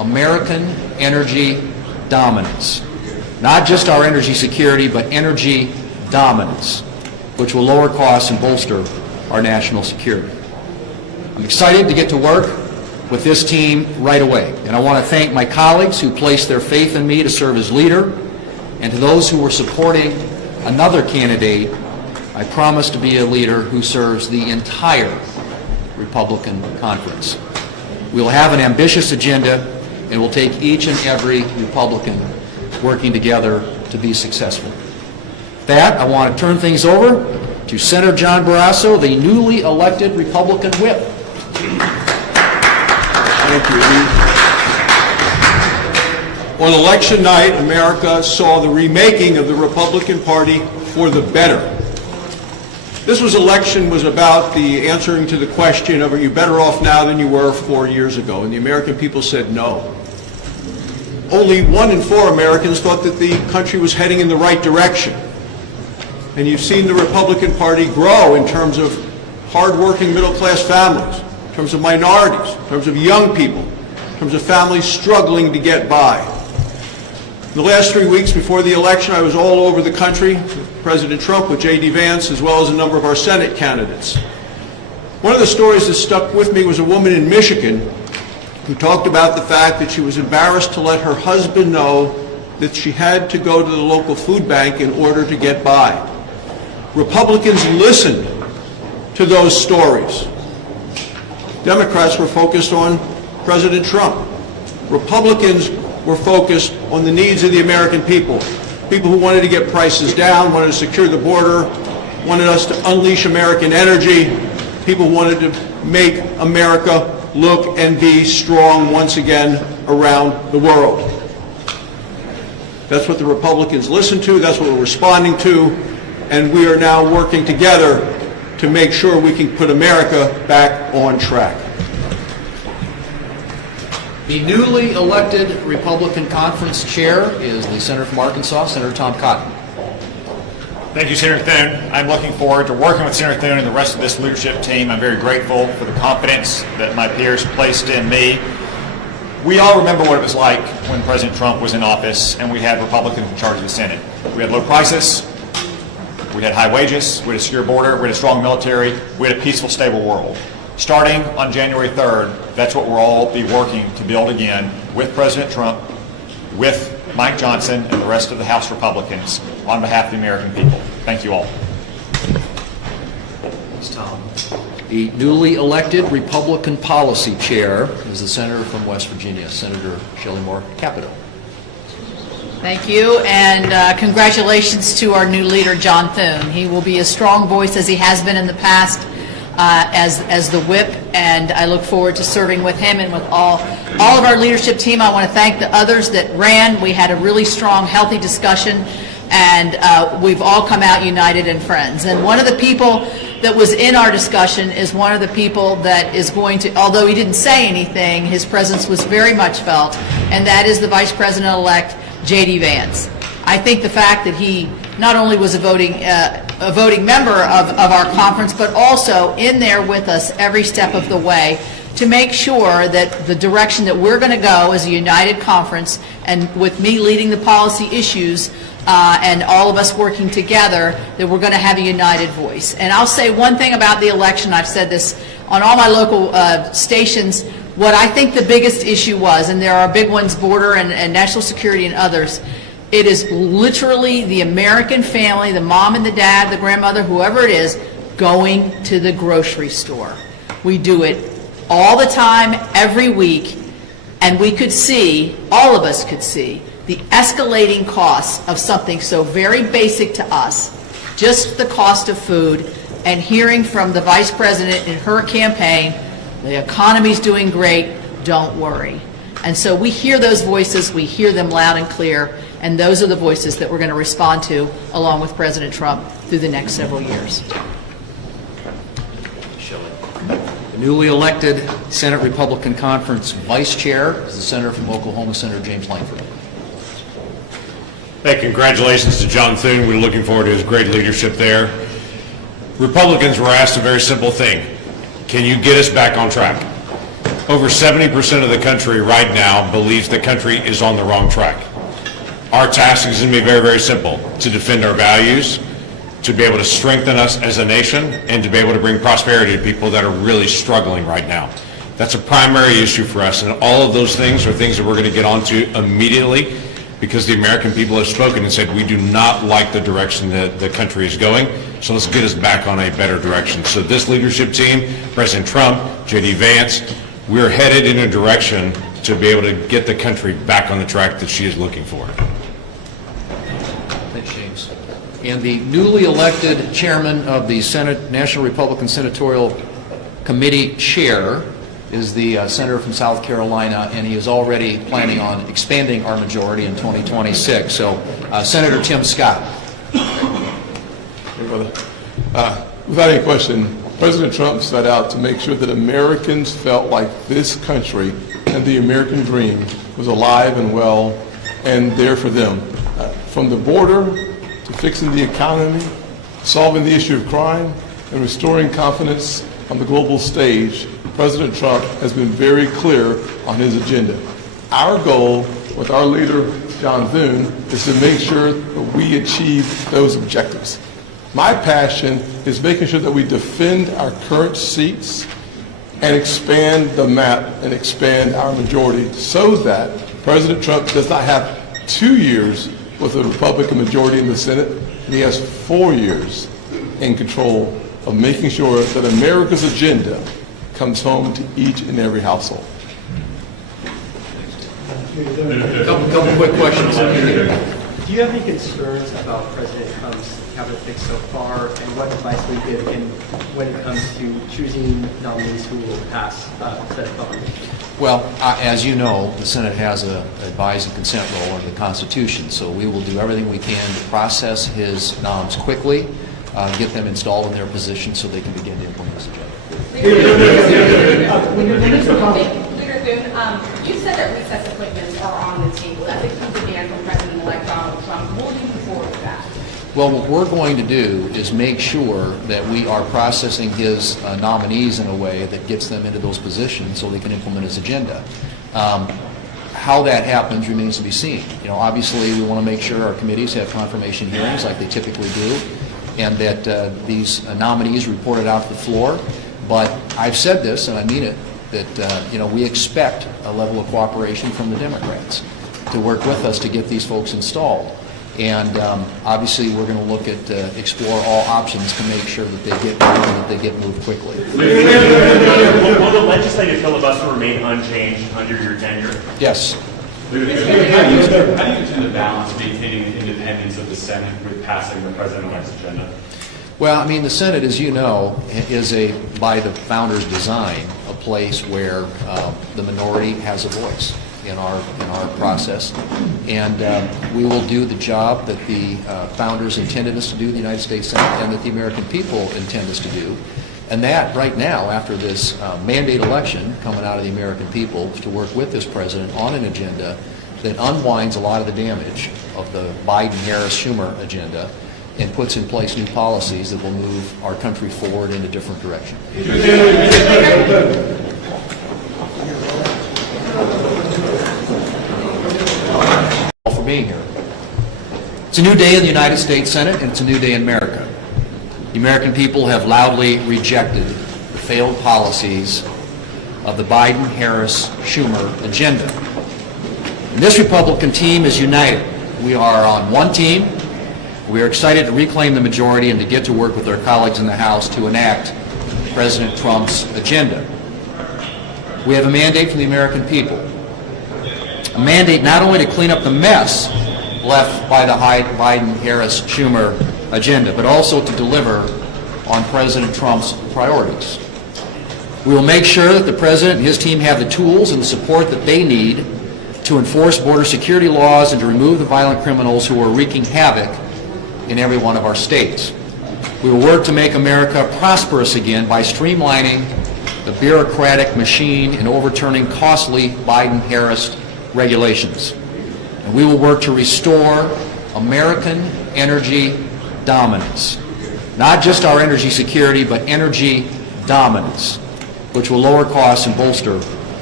American energy dominance. Not just our energy security, but energy dominance, which will lower costs and bolster our national security. I'm excited to get to work with this team right away, and I want to thank my colleagues who placed their faith in me to serve as leader, and to those who were supporting another candidate. I promise to be a leader who serves the entire Republican conference. We'll have an ambitious agenda, and we'll take each and every Republican working together to be successful. With that, I want to turn things over to Senator John Barrasso, the newly elected Republican whip. Thank you. On election night, America saw the remaking of the Republican Party for the better. This election was about the answering to the question of, are you better off now than you were 4 years ago? And the American people said no. Only 1 in 4 Americans thought that the country was heading in the right direction. And you've seen the Republican Party grow in terms of hardworking middle-class families, in terms of minorities, in terms of young people, in terms of families struggling to get by. In the last 3 weeks before the election, I was all over the country with President Trump, with J.D. Vance, as well as a number of our Senate candidates. One of the stories that stuck with me was a woman in Michigan who talked about the fact that she was embarrassed to let her husband know that she had to go to the local food bank in order to get by. Republicans listened to those stories. Democrats were focused on President Trump. Republicans were focused on the needs of the American people. People who wanted to get prices down, wanted to secure the border, wanted us to unleash American energy. People who wanted to make America look and be strong once again around the world. That's what the Republicans listened to, that's what we're responding to, and we are now working together to make sure we can put America back on track. The newly elected Republican Conference Chair is the Senator from Arkansas, Senator Tom Cotton. Thank you, Senator Thune. I'm looking forward to working with Senator Thune and the rest of this leadership team. I'm very grateful for the confidence that my peers placed in me. We all remember what it was like when President Trump was in office and we had Republicans in charge of the Senate. We had low prices, we had high wages, we had a secure border, we had a strong military, we had a peaceful, stable world. Starting on January 3rd, that's what we'll all be working to build again with President Trump, with Mike Johnson, and the rest of the House Republicans on behalf of the American people. Thank you all. Thanks, Tom. The newly elected Republican Policy Chair is the Senator from West Virginia, Senator Shelley Moore Capito. Thank you, and congratulations to our new leader, John Thune. He will be a strong voice as he has been in the past as the whip, and I look forward to serving with him and with all of our leadership team. I want to thank the others that ran. We had a really strong, healthy discussion, and we've all come out united and friends. And one of the people that was in our discussion is one of the people that is going to, although he didn't say anything, his presence was very much felt, and that is the Vice President-elect, J.D. Vance. I think the fact that he not only was a voting member of our conference, but also in there with us every step of the way to make sure that the direction that we're going to go as a united conference, and with me leading the policy issues and all of us working together, that we're going to have a united voice. And I'll say one thing about the election. I've said this on all my local stations. What I think the biggest issue was, and there are big ones, border and national security and others, it is literally the American family, the mom and the dad, the grandmother, whoever it is, going to the grocery store. We do it all the time, every week, and we could see, all of us could see, the escalating costs of something so very basic to us, just the cost of food, and hearing from the Vice President in her campaign, the economy's doing great, don't worry. And so we hear those voices, we hear them loud and clear, and those are the voices that we're going to respond to along with President Trump through the next several years. The newly elected Senate Republican Conference Vice Chair is the Senator from Oklahoma, Senator James Langford. Hey, congratulations to John Thune. We're looking forward to his great leadership there. Republicans were asked a very simple thing. Can you get us back on track? Over 70% of the country right now believes the country is on the wrong track. Our task is going to be very, very simple: to defend our values, to be able to strengthen us as a nation, and to be able to bring prosperity to people that are really struggling right now. That's a primary issue for us, and all of those things are things that we're going to get onto immediately, because the American people have spoken and said, we do not like the direction that the country is going, so let's get us back on a better direction. So this leadership team, President Trump, J.D. Vance, we're headed in a direction to be able to get the country back on the track that she is looking for. Thanks, James. And the newly elected chairman of the Senate National Republican Senatorial Committee chair is the senator from South Carolina, and he is already planning on expanding our majority in 2026. So, Senator Tim Scott. Hey, brother. Without any question, President Trump set out to make sure that Americans felt like this country and the American dream was alive and well and there for them. From the border to fixing the economy, solving the issue of crime, and restoring confidence on the global stage, President Trump has been very clear on his agenda. Our goal with our leader, John Thune, is to make sure that we achieve those objectives. My passion is making sure that we defend our current seats and expand the map and expand our majority so that President Trump does not have 2 years with a Republican majority in the Senate, and he has 4 years in control of making sure that America's agenda comes home to each and every household. Couple quick questions. Do you have any concerns about President Trump's cabinet picks so far, and what advice will you give him when it comes to choosing nominees who will pass Senate vote? Well, as you know, the Senate has a advise and consent role under the Constitution, so we will do everything we can to process his noms quickly, get them installed in their position so they can begin to implement this agenda. Leader Thune, you said that recess appointments are on the table. That's a key demand from President-elect Donald Trump. Will you move forward with that? Well, what we're going to do is make sure that we are processing his nominees in a way that gets them into those positions so they can implement his agenda. How that happens remains to be seen. You know, obviously, we want to make sure our committees have confirmation hearings like they typically do, and that these nominees reported out to the floor. But I've said this, and I mean it, that we expect a level of cooperation from the Democrats to work with us to get these folks installed. And obviously, we're going to look at explore all options to make sure that they get moved quickly. Will the legislative filibuster remain unchanged under your tenure? Yes. How do you intend to balance maintaining the independence of the Senate with passing the president-elect's agenda? Well, I mean, the Senate, as you know, is by the founders' design, a place where the minority has a voice in our process, and we will do the job that the founders intended us to do in the United States Senate, and that the American people intend us to do. And that, right now, after this mandate election coming out of the American people, is to work with this president on an agenda that unwinds a lot of the damage of the Biden-Harris-Schumer agenda and puts in place new policies that will move our country forward in a different direction. For being here. It's a new day in the United States Senate, and it's a new day in America. The American people have loudly rejected the failed policies of the Biden-Harris-Schumer agenda. And this Republican team is united. We are on one team. We are excited to reclaim the majority and to get to work with our colleagues in the House to enact President Trump's agenda. We have a mandate from the American people. A mandate not only to clean up the mess left by the Biden-Harris-Schumer agenda, but also to deliver on President Trump's priorities. We will make sure that the President and his team have the tools and the support that they need to enforce border security laws and to remove the violent criminals who are wreaking havoc in every one of our states. We will work to make America prosperous again by streamlining the bureaucratic machine and overturning costly Biden-Harris regulations. And we will work to restore American energy dominance. Not just our energy security, but energy dominance, which will lower costs and bolster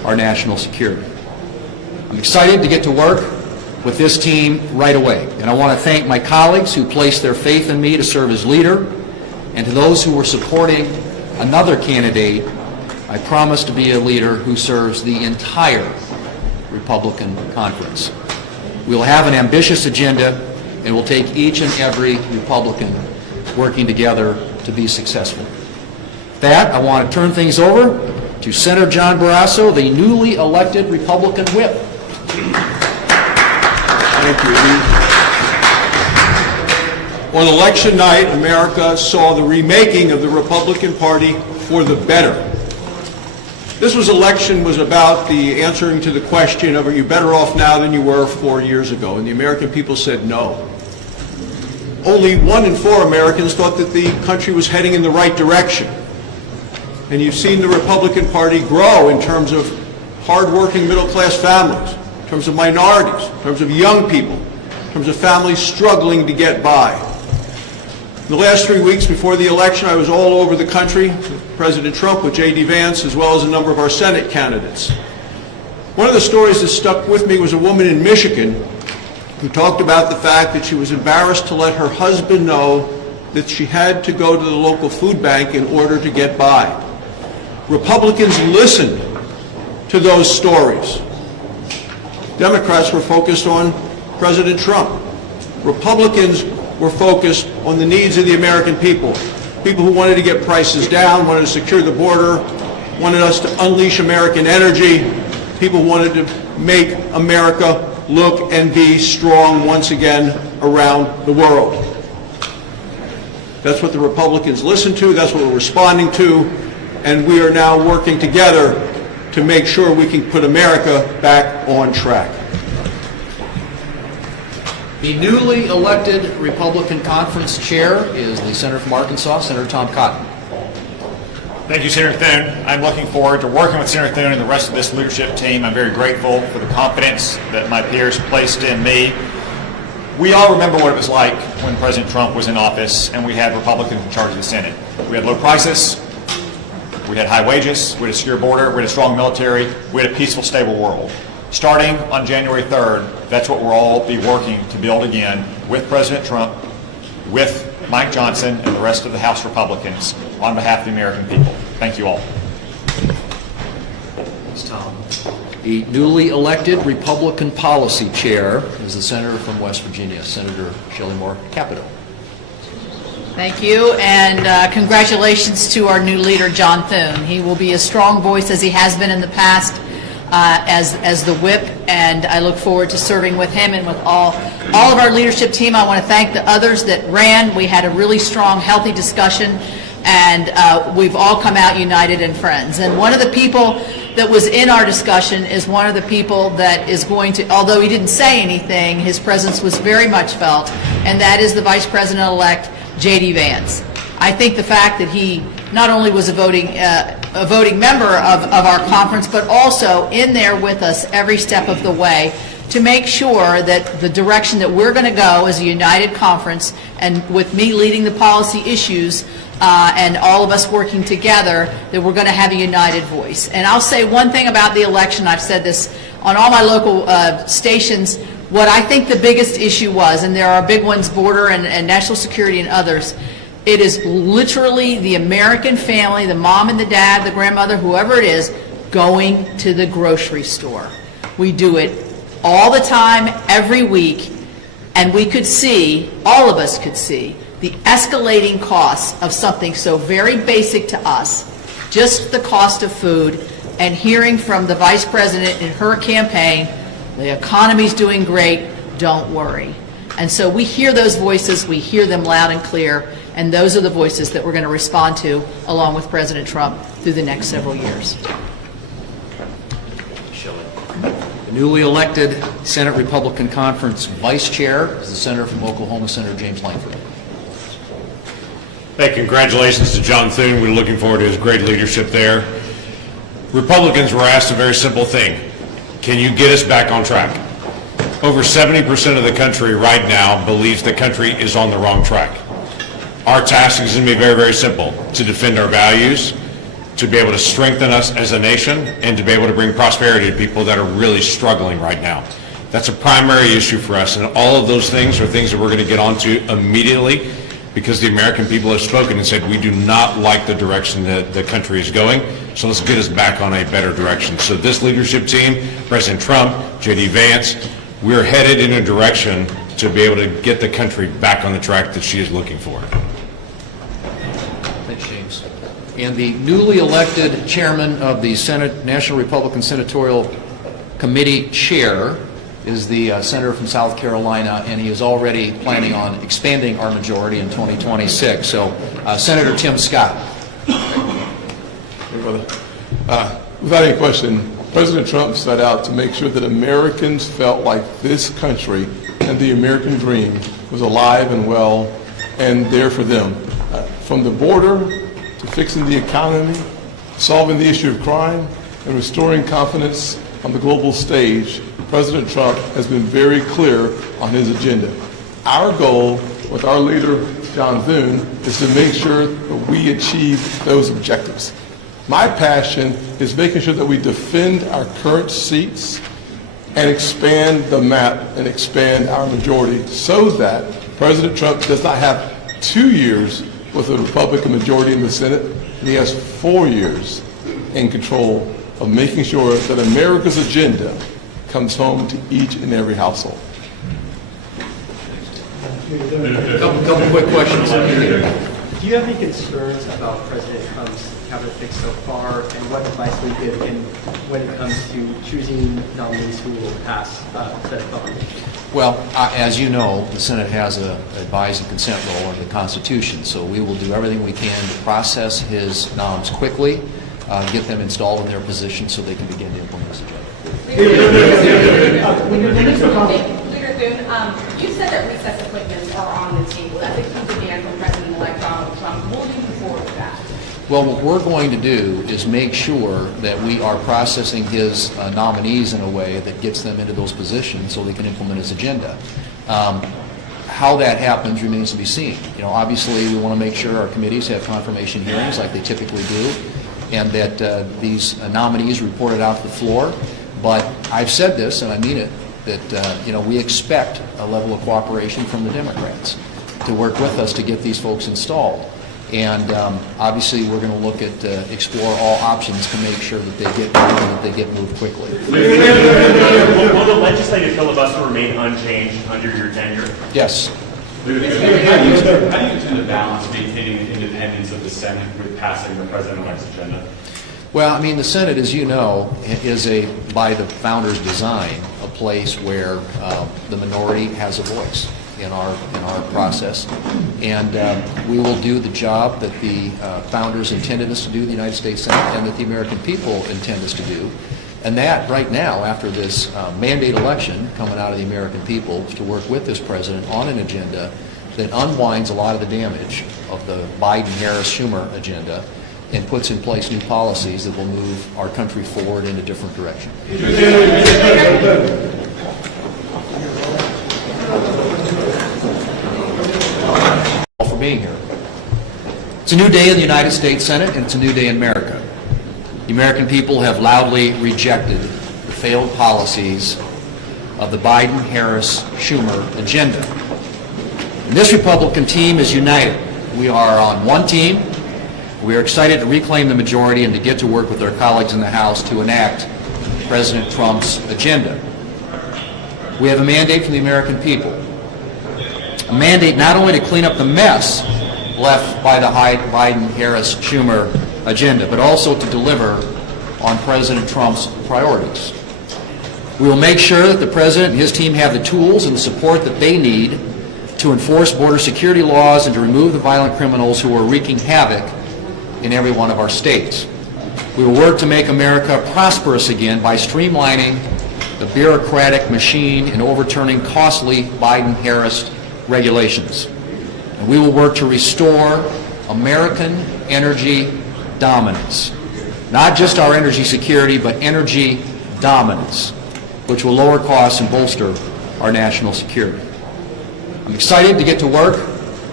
our national security. I'm excited to get to work with this team right away, and I want to thank my colleagues who placed their faith in me to serve as leader, and to those who were supporting another candidate. I promise to be a leader who serves the entire Republican conference. We will have an ambitious agenda, and we'll take each and every Republican working together to be successful. With that, I want to turn things over to Senator John Barrasso, the newly elected Republican whip. Thank you. On election night, America saw the remaking of the Republican Party for the better. This election was about the answering to the question of, are you better off now than you were 4 years ago? And the American people said no. Only 1 in 4 Americans thought that the country was heading in the right direction. And you've seen the Republican Party grow in terms of hardworking middle-class families, in terms of minorities, in terms of young people, in terms of families struggling to get by. In the last 3 weeks before the election, I was all over the country with President Trump, with J.D. Vance, as well as a number of our Senate candidates. One of the stories that stuck with me was a woman in Michigan who talked about the fact that she was embarrassed to let her husband know that she had to go to the local food bank in order to get by. Republicans listened to those stories. Democrats were focused on President Trump. Republicans were focused on the needs of the American people. People who wanted to get prices down, wanted to secure the border, wanted us to unleash American energy. People who wanted to make America look and be strong once again around the world. That's what the Republicans listened to, that's what we're responding to, and we are now working together to make sure we can put America back on track. The newly elected Republican Conference Chair is the Senator from Arkansas, Senator Tom Cotton. Thank you, Senator Thune. I'm looking forward to working with Senator Thune and the rest of this leadership team. I'm very grateful for the confidence that my peers placed in me. We all remember what it was like when President Trump was in office and we had Republicans in charge of the Senate. We had low prices, we had high wages, we had a secure border, we had a strong military, we had a peaceful, stable world. Starting on January 3rd, that's what we'll all be working to build again with President Trump, with Mike Johnson, and the rest of the House Republicans on behalf of the American people. Thank you all. Thanks, Tom. The newly elected Republican Policy Chair is the Senator from West Virginia, Senator Shelley Moore Capito. Thank you, and congratulations to our new leader, John Thune. He will be a strong voice as he has been in the past as the whip, and I look forward to serving with him and with all of our leadership team. I want to thank the others that ran. We had a really strong, healthy discussion, and we've all come out united and friends. And one of the people that was in our discussion is one of the people that is going to, although he didn't say anything, his presence was very much felt, and that is the Vice President-elect, J.D. Vance. I think the fact that he not only was a voting member of our conference, but also in there with us every step of the way to make sure that the direction that we're going to go as a united conference, and with me leading the policy issues and all of us working together, that we're going to have a united voice. And I'll say one thing about the election. I've said this on all my local stations. What I think the biggest issue was, and there are big ones, border and national security and others, it is literally the American family, the mom and the dad, the grandmother, whoever it is, going to the grocery store. We do it all the time, every week, and we could see, all of us could see, the escalating costs of something so very basic to us, just the cost of food, and hearing from the Vice President in her campaign, the economy's doing great, don't worry. And so we hear those voices, we hear them loud and clear, and those are the voices that we're going to respond to along with President Trump through the next several years. The newly elected Senate Republican Conference Vice Chair is the Senator from Oklahoma, Senator James Langford. Hey, congratulations to John Thune. We're looking forward to his great leadership there. Republicans were asked a very simple thing. Can you get us back on track? Over 70% of the country right now believes the country is on the wrong track. Our task is going to be very, very simple: to defend our values, to be able to strengthen us as a nation and to be able to bring prosperity to people that are really struggling right now. That's a primary issue for us, and all of those things are things that we're going to get onto immediately because the American people have spoken and said we do not like the direction that the country is going, so let's get us back on a better direction. So this leadership team, President Trump, J.D. Vance, we're headed in a direction to be able to get the country back on the track that she is looking for. Thanks, James. And the newly elected chairman of the Senate National Republican Senatorial Committee chair is the senator from South Carolina, and he is already planning on expanding our majority in 2026. So, Senator Tim Scott. Hey, brother. Without any question, President Trump set out to make sure that Americans felt like this country and the American dream was alive and well and there for them. From the border to fixing the economy, solving the issue of crime, and restoring confidence on the global stage, President Trump has been very clear on his agenda. Our goal with our leader, John Thune, is to make sure that we achieve those objectives. My passion is making sure that we defend our current seats and expand the map and expand our majority so that President Trump does not have 2 years with a Republican majority in the Senate, and he has 4 years in control of making sure that America's agenda comes home to each and every household. Couple quick questions. Do you have any concerns about President Trump's cabinet fix so far, and what advice will you give when it comes to choosing nominees who will pass Senate vote? Well, as you know, the Senate has an advise and consent role under the Constitution, so we will do everything we can to process his noms quickly, get them installed in their position so they can begin to implement this agenda. Leader Thune, you said that recess appointments are on the table. That's a key demand from President-elect Donald Trump. Will you move forward with that? Well, what we're going to do is make sure that we are processing his nominees in a way that gets them into those positions so they can implement his agenda. How that happens remains to be seen. You know, obviously, we want to make sure our committees have confirmation hearings like they typically do, and that these nominees reported out to the floor. But I've said this, and I mean it, that we expect a level of cooperation from the Democrats to work with us to get these folks installed. And obviously, we're going to look at explore all options to make sure that they get moved quickly. Will the legislative filibuster remain unchanged under your tenure? Yes. How do you intend to balance maintaining the independence of the Senate with passing the president-elect's agenda? Well, I mean, the Senate, as you know, is by the founders' design, a place where the minority has a voice in our process, and we will do the job that the founders intended us to do, the United States Senate, and that the American people intend us to do. And that, right now, after this mandate election coming out of the American people, is to work with this president on an agenda that unwinds a lot of the damage of the Biden-Harris-Schumer agenda and puts in place new policies that will move our country forward in a different direction. For being here. It's a new day in the United States Senate, and it's a new day in America. The American people have loudly rejected the failed policies of the Biden-Harris-Schumer agenda. And this Republican team is united. We are on one team. We are excited to reclaim the majority and to get to work with our colleagues in the House to enact President Trump's agenda. We have a mandate from the American people. A mandate not only to clean up the mess left by the Biden-Harris-Schumer agenda, but also to deliver on President Trump's priorities. We will make sure that the President and his team have the tools and the support that they need to enforce border security laws and to remove the violent criminals who are wreaking havoc in every one of our states. We will work to make America prosperous again by streamlining the bureaucratic machine and overturning costly Biden-Harris regulations. And we will work to restore American energy dominance. Not just our energy security, but energy dominance, which will lower costs and bolster our national security. I'm excited to get to work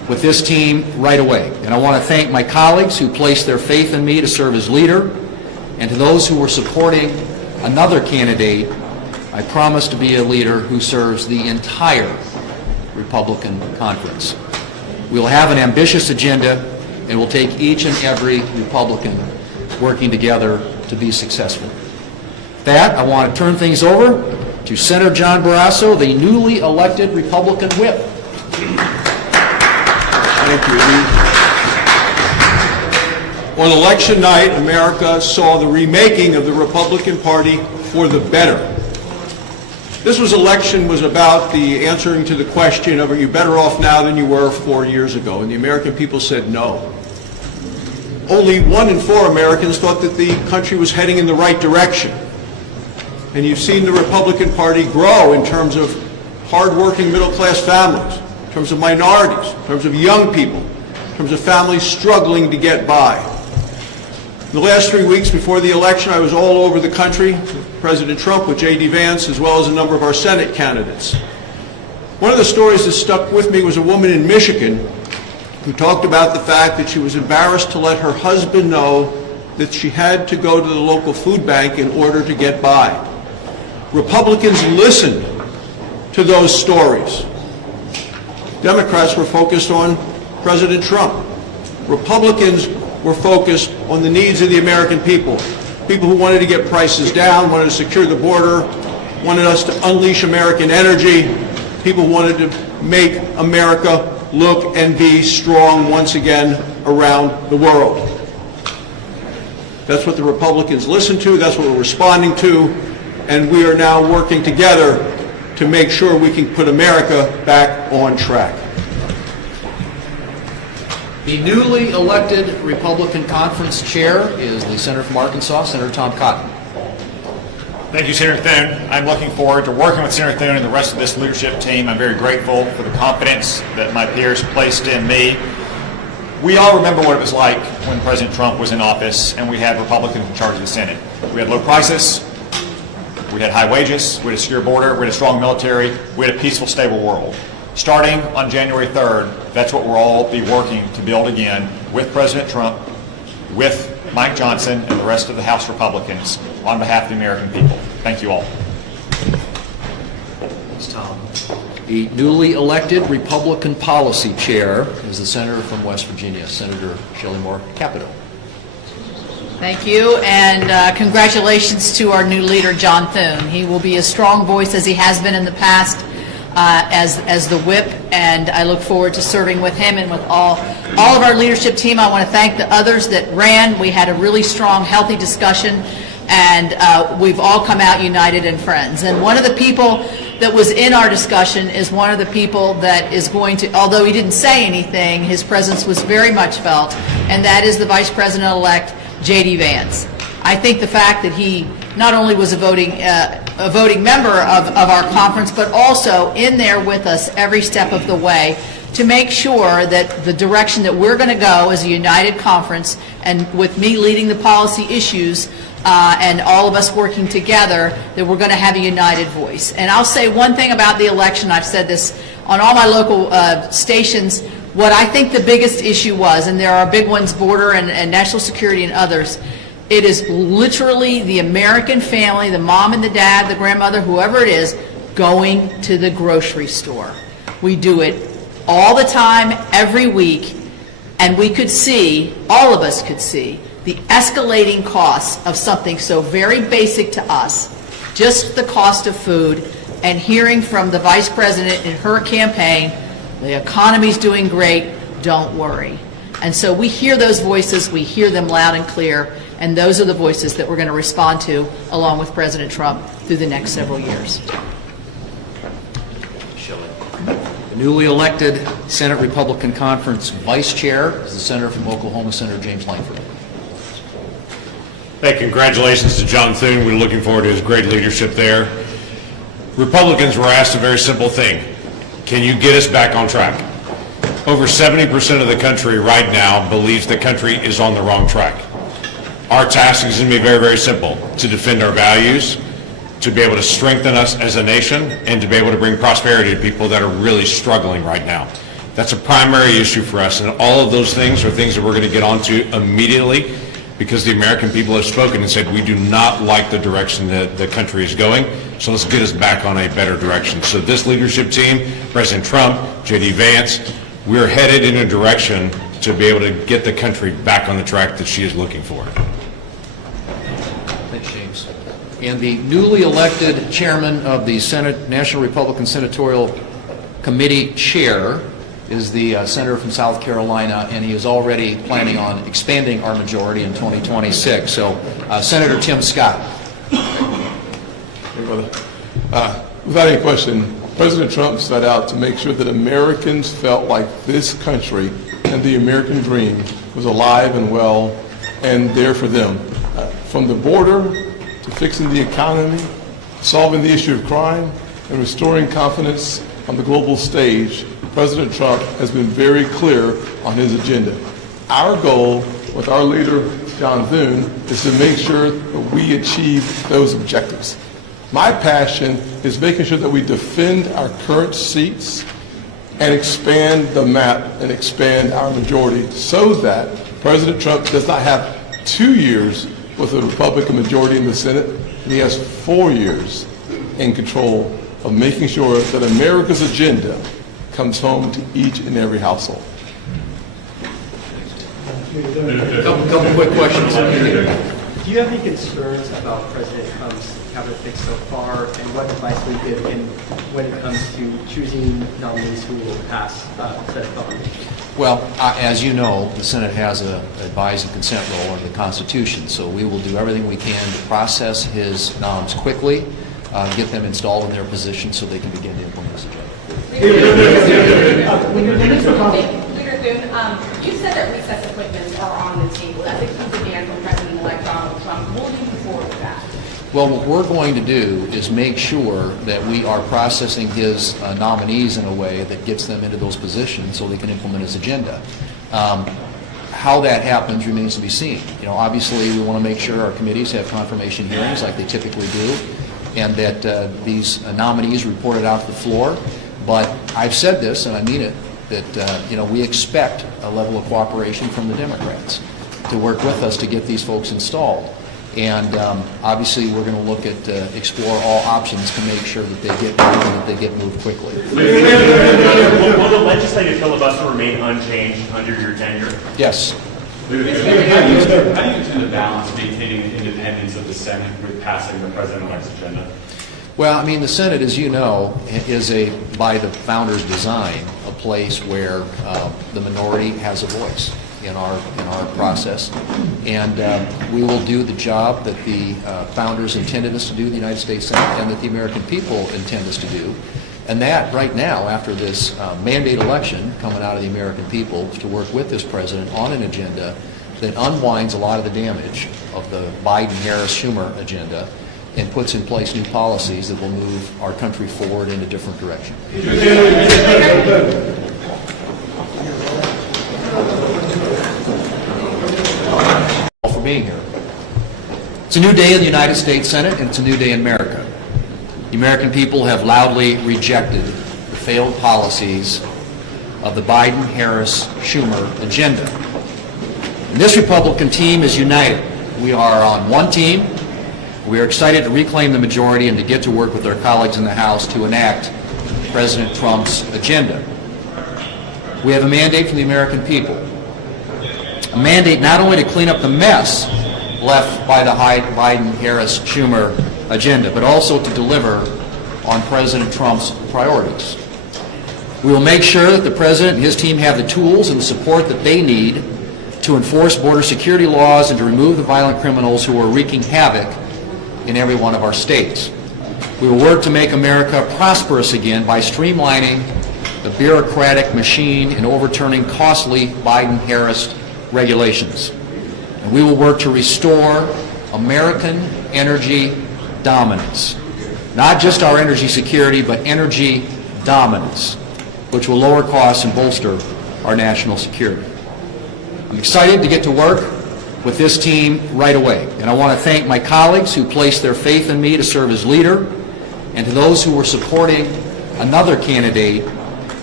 with this team right away. And I want to thank my colleagues who placed their faith in me to serve as leader, and to those who were supporting another candidate. I promise to be a leader who serves the entire Republican conference. We'll have an ambitious agenda, and we'll take each and every Republican working together to be successful. With that, I want to turn things over to Senator John Barrasso, the newly elected Republican whip. Thank you. On election night, America saw the remaking of the Republican Party for the better. This election was about the answering to the question of, are you better off now than you were 4 years ago? And the American people said no. Only 1 in 4 Americans thought that the country was heading in the right direction. And you've seen the Republican Party grow in terms of hardworking middle-class families, in terms of minorities, in terms of young people, in terms of families struggling to get by. In the last 3 weeks before the election, I was all over the country with President Trump, with J.D. Vance, as well as a number of our Senate candidates. One of the stories that stuck with me was a woman in Michigan who talked about the fact that she was embarrassed to let her husband know that she had to go to the local food bank in order to get by. Republicans listened to those stories. Democrats were focused on President Trump. Republicans were focused on the needs of the American people. People who wanted to get prices down, wanted to secure the border, wanted us to unleash American energy. People who wanted to make America look and be strong once again around the world. That's what the Republicans listened to, that's what we're responding to, and we are now working together to make sure we can put America back on track. The newly elected Republican Conference Chair is the Senator from Arkansas, Senator Tom Cotton. Thank you, Senator Thune. I'm looking forward to working with Senator Thune and the rest of this leadership team. I'm very grateful for the confidence that my peers placed in me. We all remember what it was like when President Trump was in office and we had Republicans in charge of the Senate. We had low prices, we had high wages, we had a secure border, we had a strong military, we had a peaceful, stable world. Starting on January 3rd, that's what we'll all be working to build again with President Trump, with Mike Johnson, and the rest of the House Republicans on behalf of the American people. Thank you all. Thanks, Tom. The newly elected Republican Policy Chair is the Senator from West Virginia, Senator Shelley Moore Capito. Thank you, and congratulations to our new leader, John Thune. He will be a strong voice as he has been in the past as the whip, and I look forward to serving with him and with all of our leadership team. I want to thank the others that ran. We had a really strong, healthy discussion, and we've all come out united and friends. And one of the people that was in our discussion is one of the people that is going to, although he didn't say anything, his presence was very much felt, and that is the Vice President-elect, J.D. Vance. I think the fact that he not only was a voting member of our conference, but also in there with us every step of the way to make sure that the direction that we're going to go as a united conference, and with me leading the policy issues, and all of us working together, that we're going to have a united voice. And I'll say one thing about the election. I've said this on all my local stations. What I think the biggest issue was, and there are big ones, border and national security and others, it is literally the American family, the mom and the dad, the grandmother, whoever it is, going to the grocery store. We do it all the time, every week, and we could see, all of us could see, the escalating costs of something so very basic to us, just the cost of food, and hearing from the Vice President in her campaign, the economy's doing great, don't worry. And so we hear those voices, we hear them loud and clear, and those are the voices that we're going to respond to along with President Trump through the next several years. The newly elected Senate Republican Conference Vice Chair is the Senator from Oklahoma, Senator James Langford. Hey, congratulations to John Thune. We're looking forward to his great leadership there. Republicans were asked a very simple thing. Can you get us back on track? Over 70% of the country right now believes the country is on the wrong track. Our task is going to be very, very simple: to defend our values, to be able to strengthen us as a nation, and to be able to bring prosperity to people that are really struggling right now. That's a primary issue for us, and all of those things are things that we're going to get onto immediately because the American people have spoken and said we do not like the direction that the country is going, so let's get us back on a better direction. So this leadership team, President Trump, J.D. Vance, we're headed in a direction to be able to get the country back on the track that she is looking for. Thanks, James. And the newly elected chairman of the Senate National Republican Senatorial Committee chair is the senator from South Carolina, and he is already planning on expanding our majority in 2026. So, Senator Tim Scott. Hey, brother. Without any question, President Trump set out to make sure that Americans felt like this country and the American dream was alive and well and there for them. From the border to fixing the economy, solving the issue of crime, and restoring confidence on the global stage, President Trump has been very clear on his agenda. Our goal with our leader, John Thune, is to make sure that we achieve those objectives. My passion is making sure that we defend our current seats and expand the map and expand our majority so that President Trump does not have 2 years with a Republican majority in the Senate, and he has 4 years in control of making sure that America's agenda comes home to each and every household. Couple quick questions. Do you have any concerns about President Trump's cabinet fix so far, and what advice will you give him when it comes to choosing nominees who will pass Senate nominations? Well, as you know, the Senate has an advise and consent role under the Constitution, so we will do everything we can to process his noms quickly, get them installed in their position so they can begin to implement this agenda. Leader Thune, you said that recess appointments are on the table. That's a key demand from President-elect Donald Trump. Will you move forward with that? Well, what we're going to do is make sure that we are processing his nominees in a way that gets them into those positions so they can implement his agenda. How that happens remains to be seen. You know, obviously, we want to make sure our committees have confirmation hearings like they typically do, and that these nominees reported out to the floor. But I've said this, and I mean it, that we expect a level of cooperation from the Democrats to work with us to get these folks installed. And obviously, we're going to look at explore all options to make sure that they get moved quickly. Will the legislative filibuster remain unchanged under your tenure? Yes. How do you intend to balance maintaining the independence of the Senate with passing the president-elect's agenda? Well, I mean, the Senate, as you know, is by the founders' design, a place where the minority has a voice in our process, and we will do the job that the founders intended us to do in the United States Senate, and that the American people intend us to do. And that, right now, after this mandate election coming out of the American people, to work with this president on an agenda that unwinds a lot of the damage of the Biden-Harris-Schumer agenda and puts in place new policies that will move our country forward in a different direction. For being here. It's a new day in the United States Senate, and it's a new day in America. The American people have loudly rejected the failed policies of the Biden-Harris-Schumer agenda. And this Republican team is united. We are on one team. We are excited to reclaim the majority and to get to work with our colleagues in the House to enact President Trump's agenda. We have a mandate from the American people. A mandate not only to clean up the mess left by the Biden-Harris-Schumer agenda, but also to deliver on President Trump's priorities. We will make sure that the President and his team have the tools and the support that they need to enforce border security laws and to remove the violent criminals who are wreaking havoc in every one of our states. We will work to make America prosperous again by streamlining the bureaucratic machine and overturning costly Biden-Harris regulations. And we will work to restore American energy dominance. Not just our energy security, but energy dominance, which will lower costs and bolster our national security. I'm excited to get to work with this team right away. And I want to thank my colleagues who placed their faith in me to serve as leader, and to those who were supporting another candidate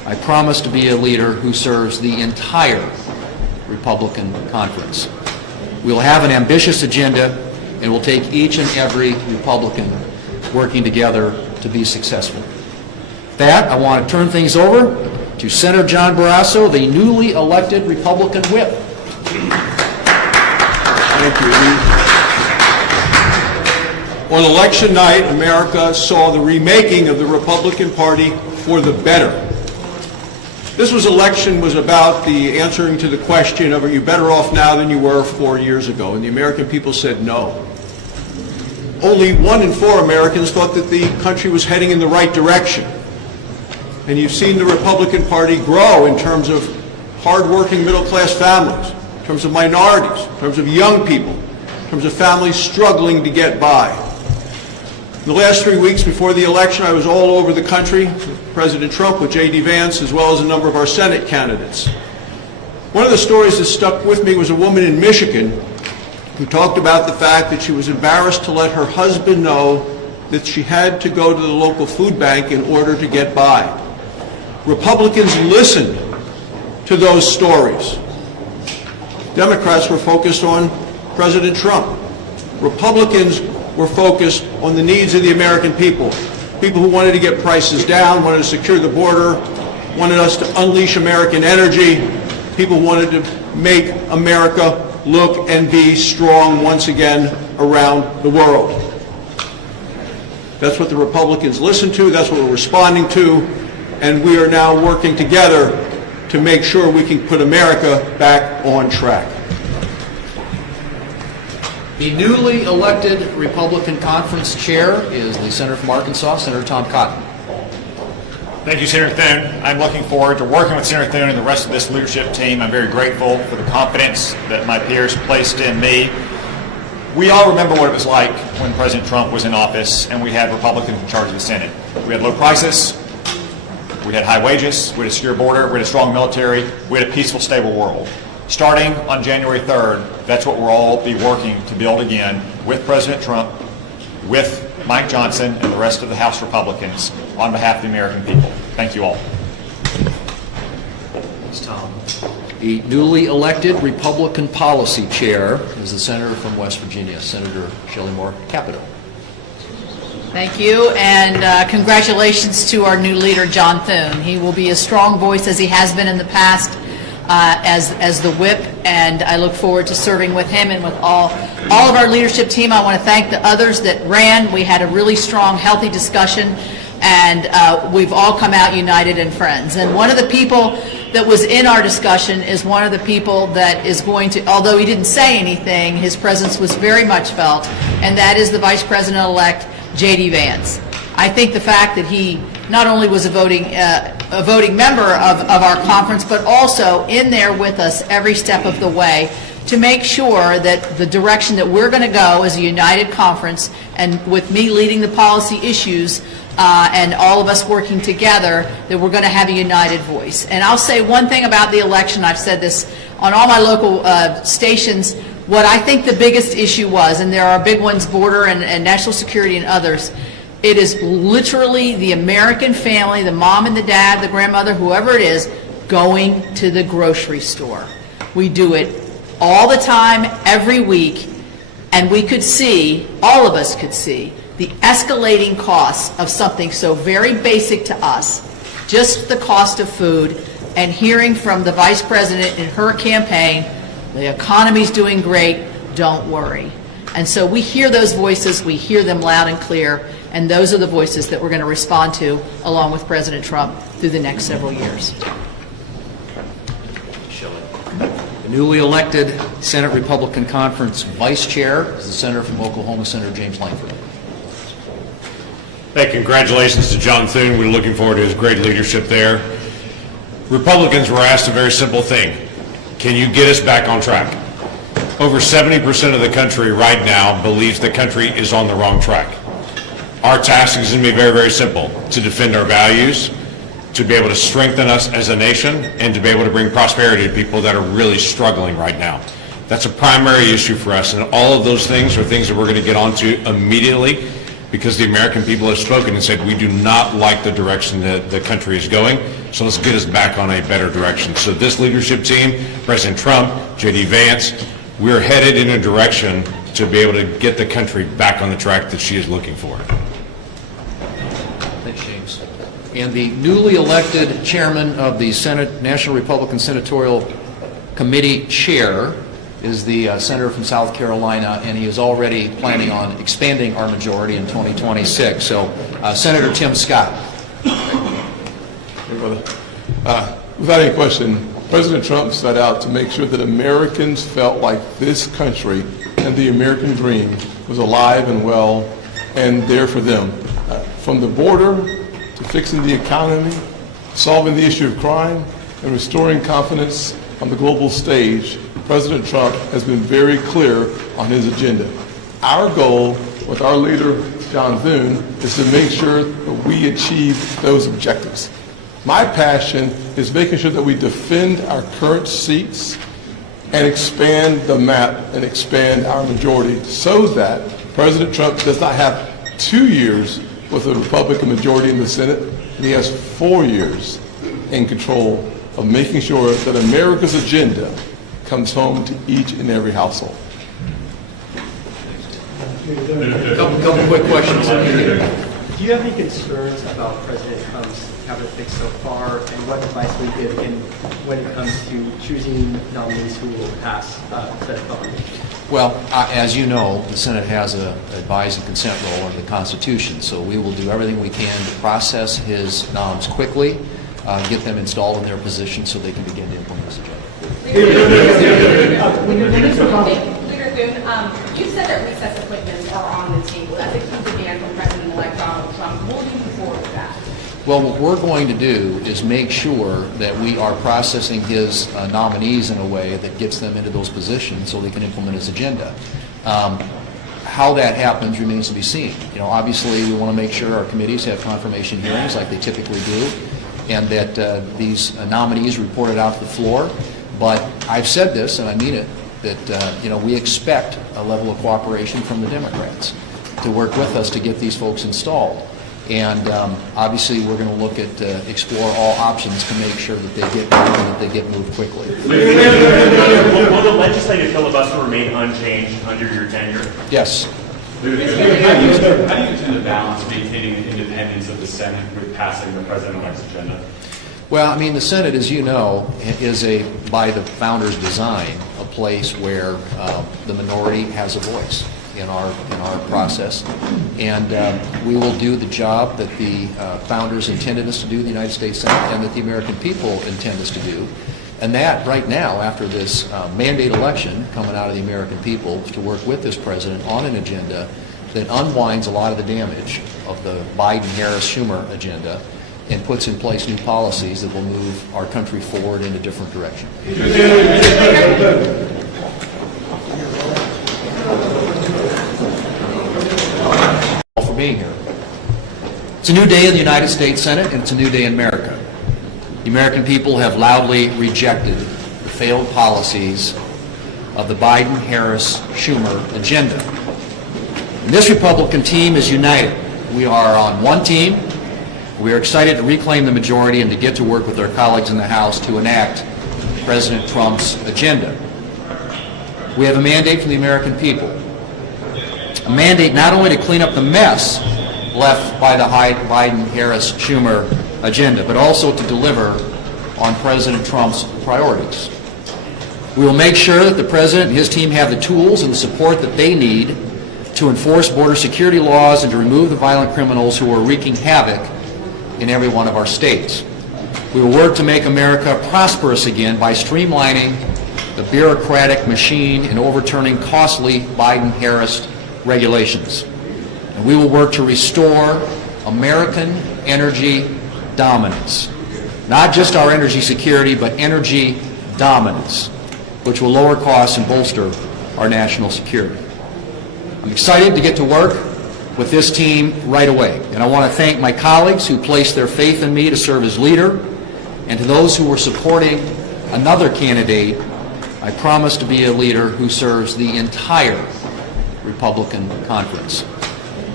I promise to be a leader who serves the entire Republican conference. We'll have an ambitious agenda, and we'll take each and every Republican working together to be successful. With that, I want to turn things over to Senator John Barrasso, the newly elected Republican whip. Thank you. On election night, America saw the remaking of the Republican Party for the better. This election was about the answering to the question of, are you better off now than you were 4 years ago? And the American people said no. Only 1 in 4 Americans thought that the country was heading in the right direction. And you've seen the Republican Party grow in terms of hardworking middle-class families, in terms of minorities, in terms of young people, in terms of families struggling to get by. In the last 3 weeks before the election, I was all over the country with President Trump, with J.D. Vance, as well as a number of our Senate candidates. One of the stories that stuck with me was a woman in Michigan who talked about the fact that she was embarrassed to let her husband know that she had to go to the local food bank in order to get by. Republicans listened to those stories. Democrats were focused on President Trump. Republicans were focused on the needs of the American people. People who wanted to get prices down, wanted to secure the border, wanted us to unleash American energy. People wanted to make America look and be strong once again around the world. That's what the Republicans listened to, that's what we're responding to, and we are now working together to make sure we can put America back on track. The newly elected Republican Conference Chair is the Senator from Arkansas, Senator Tom Cotton. Thank you, Senator Thune. I'm looking forward to working with Senator Thune and the rest of this leadership team. I'm very grateful for the confidence that my peers placed in me. We all remember what it was like when President Trump was in office and we had Republicans in charge of the Senate. We had low prices, we had high wages, we had a secure border, we had a strong military, we had a peaceful, stable world. Starting on January 3rd, that's what we'll all be working to build again with President Trump, with Mike Johnson, and the rest of the House Republicans on behalf of the American people. Thank you all. Thanks, Tom. The newly elected Republican Policy Chair is the Senator from West Virginia, Senator Shelley Moore Capito. Thank you, and congratulations to our new leader, John Thune. He will be a strong voice, as he has been in the past, as the whip, and I look forward to serving with him and with all of our leadership team. I want to thank the others that ran. We had a really strong, healthy discussion, and we've all come out united and friends. And one of the people that was in our discussion is one of the people that is going to, although he didn't say anything, his presence was very much felt, and that is the Vice President-elect, J.D. Vance. I think the fact that he not only was a voting member of our conference, but also in there with us every step of the way to make sure that the direction that we're going to go as a united conference, and with me leading the policy issues and all of us working together, that we're going to have a united voice. And I'll say one thing about the election. I've said this on all my local stations. What I think the biggest issue was, and there are big ones, border and national security and others, it is literally the American family, the mom and the dad, the grandmother, whoever it is, going to the grocery store. We do it all the time, every week, and we could see, all of us could see, the escalating costs of something so very basic to us, just the cost of food, and hearing from the Vice President in her campaign, the economy's doing great, don't worry. And so we hear those voices, we hear them loud and clear, and those are the voices that we're going to respond to along with President Trump through the next several years. The newly elected Senate Republican Conference Vice Chair is the Senator from Oklahoma, Senator James Lankford. Hey, congratulations to John Thune. We're looking forward to his great leadership there. Republicans were asked a very simple thing. Can you get us back on track? Over 70% of the country right now believes the country is on the wrong track. Our task is going to be very, very simple: to defend our values, to be able to strengthen us as a nation, and to be able to bring prosperity to people that are really struggling right now. That's a primary issue for us, and all of those things are things that we're going to get onto immediately. because the American people have spoken and said, we do not like the direction that the country is going, so let's get us back on a better direction. So this leadership team, President Trump, J.D. Vance, we're headed in a direction to be able to get the country back on the track that she is looking for. Thanks, James. And the newly elected chairman of the Senate National Republican Senatorial Committee chair is the senator from South Carolina, and he is already planning on expanding our majority in 2026. So, Senator Tim Scott. Hey, brother. Without any question, President Trump set out to make sure that Americans felt like this country and the American dream was alive and well and there for them. From the border to fixing the economy, solving the issue of crime, and restoring confidence on the global stage, President Trump has been very clear on his agenda. Our goal with our leader, John Thune, is to make sure that we achieve those objectives. My passion is making sure that we defend our current seats and expand the map and expand our majority so that President Trump does not have 2 years with a Republican majority in the Senate, and he has 4 years in control of making sure that America's agenda comes home to each and every household. Couple quick questions. Do you have any concerns about President Trump's cabinet fix so far, and what advice we give when it comes to choosing nominees who will pass Senate vote? Well, as you know, the Senate has a advise and consent role under the Constitution, so we will do everything we can to process his noms quickly, get them installed in their position so they can begin to implement this agenda. Leader Thune, you said that recess appointments are on the table. That's a key demand from President-elect Donald Trump. Will you move forward with that? Well, what we're going to do is make sure that we are processing his nominees in a way that gets them into those positions so they can implement his agenda. How that happens remains to be seen. You know, obviously, we want to make sure our committees have confirmation hearings like they typically do, and that these nominees reported out to the floor. But I've said this, and I mean it, that we expect a level of cooperation from the Democrats to work with us to get these folks installed. And obviously, we're going to look at explore all options to make sure that they get moved quickly. Will the legislative filibuster remain unchanged under your tenure? Yes. How do you intend to balance maintaining the independence of the Senate with passing the president-elect's agenda? Well, I mean, the Senate, as you know, is by the founders' design, a place where the minority has a voice in our process, and we will do the job that the founders intended us to do, the United States Senate, and that the American people intend us to do. And that, right now, after this mandate election coming out of the American people, is to work with this president on an agenda that unwinds a lot of the damage of the Biden-Harris-Schumer agenda and puts in place new policies that will move our country forward in a different direction. For being here. It's a new day in the United States Senate, and it's a new day in America. The American people have loudly rejected the failed policies of the Biden-Harris-Schumer agenda. And this Republican team is united. We are on one team. We are excited to reclaim the majority and to get to work with our colleagues in the House to enact President Trump's agenda. We have a mandate from the American people. A mandate not only to clean up the mess left by the Biden-Harris-Schumer agenda, but also to deliver on President Trump's priorities. We will make sure that the President and his team have the tools and the support that they need to enforce border security laws and to remove the violent criminals who are wreaking havoc in every one of our states. We will work to make America prosperous again by streamlining the bureaucratic machine and overturning costly Biden-Harris regulations. And we will work to restore American energy dominance. Not just our energy security, but energy dominance, which will lower costs and bolster our national security. I'm excited to get to work with this team right away. And I want to thank my colleagues who placed their faith in me to serve as leader, and to those who were supporting another candidate. I promise to be a leader who serves the entire Republican conference.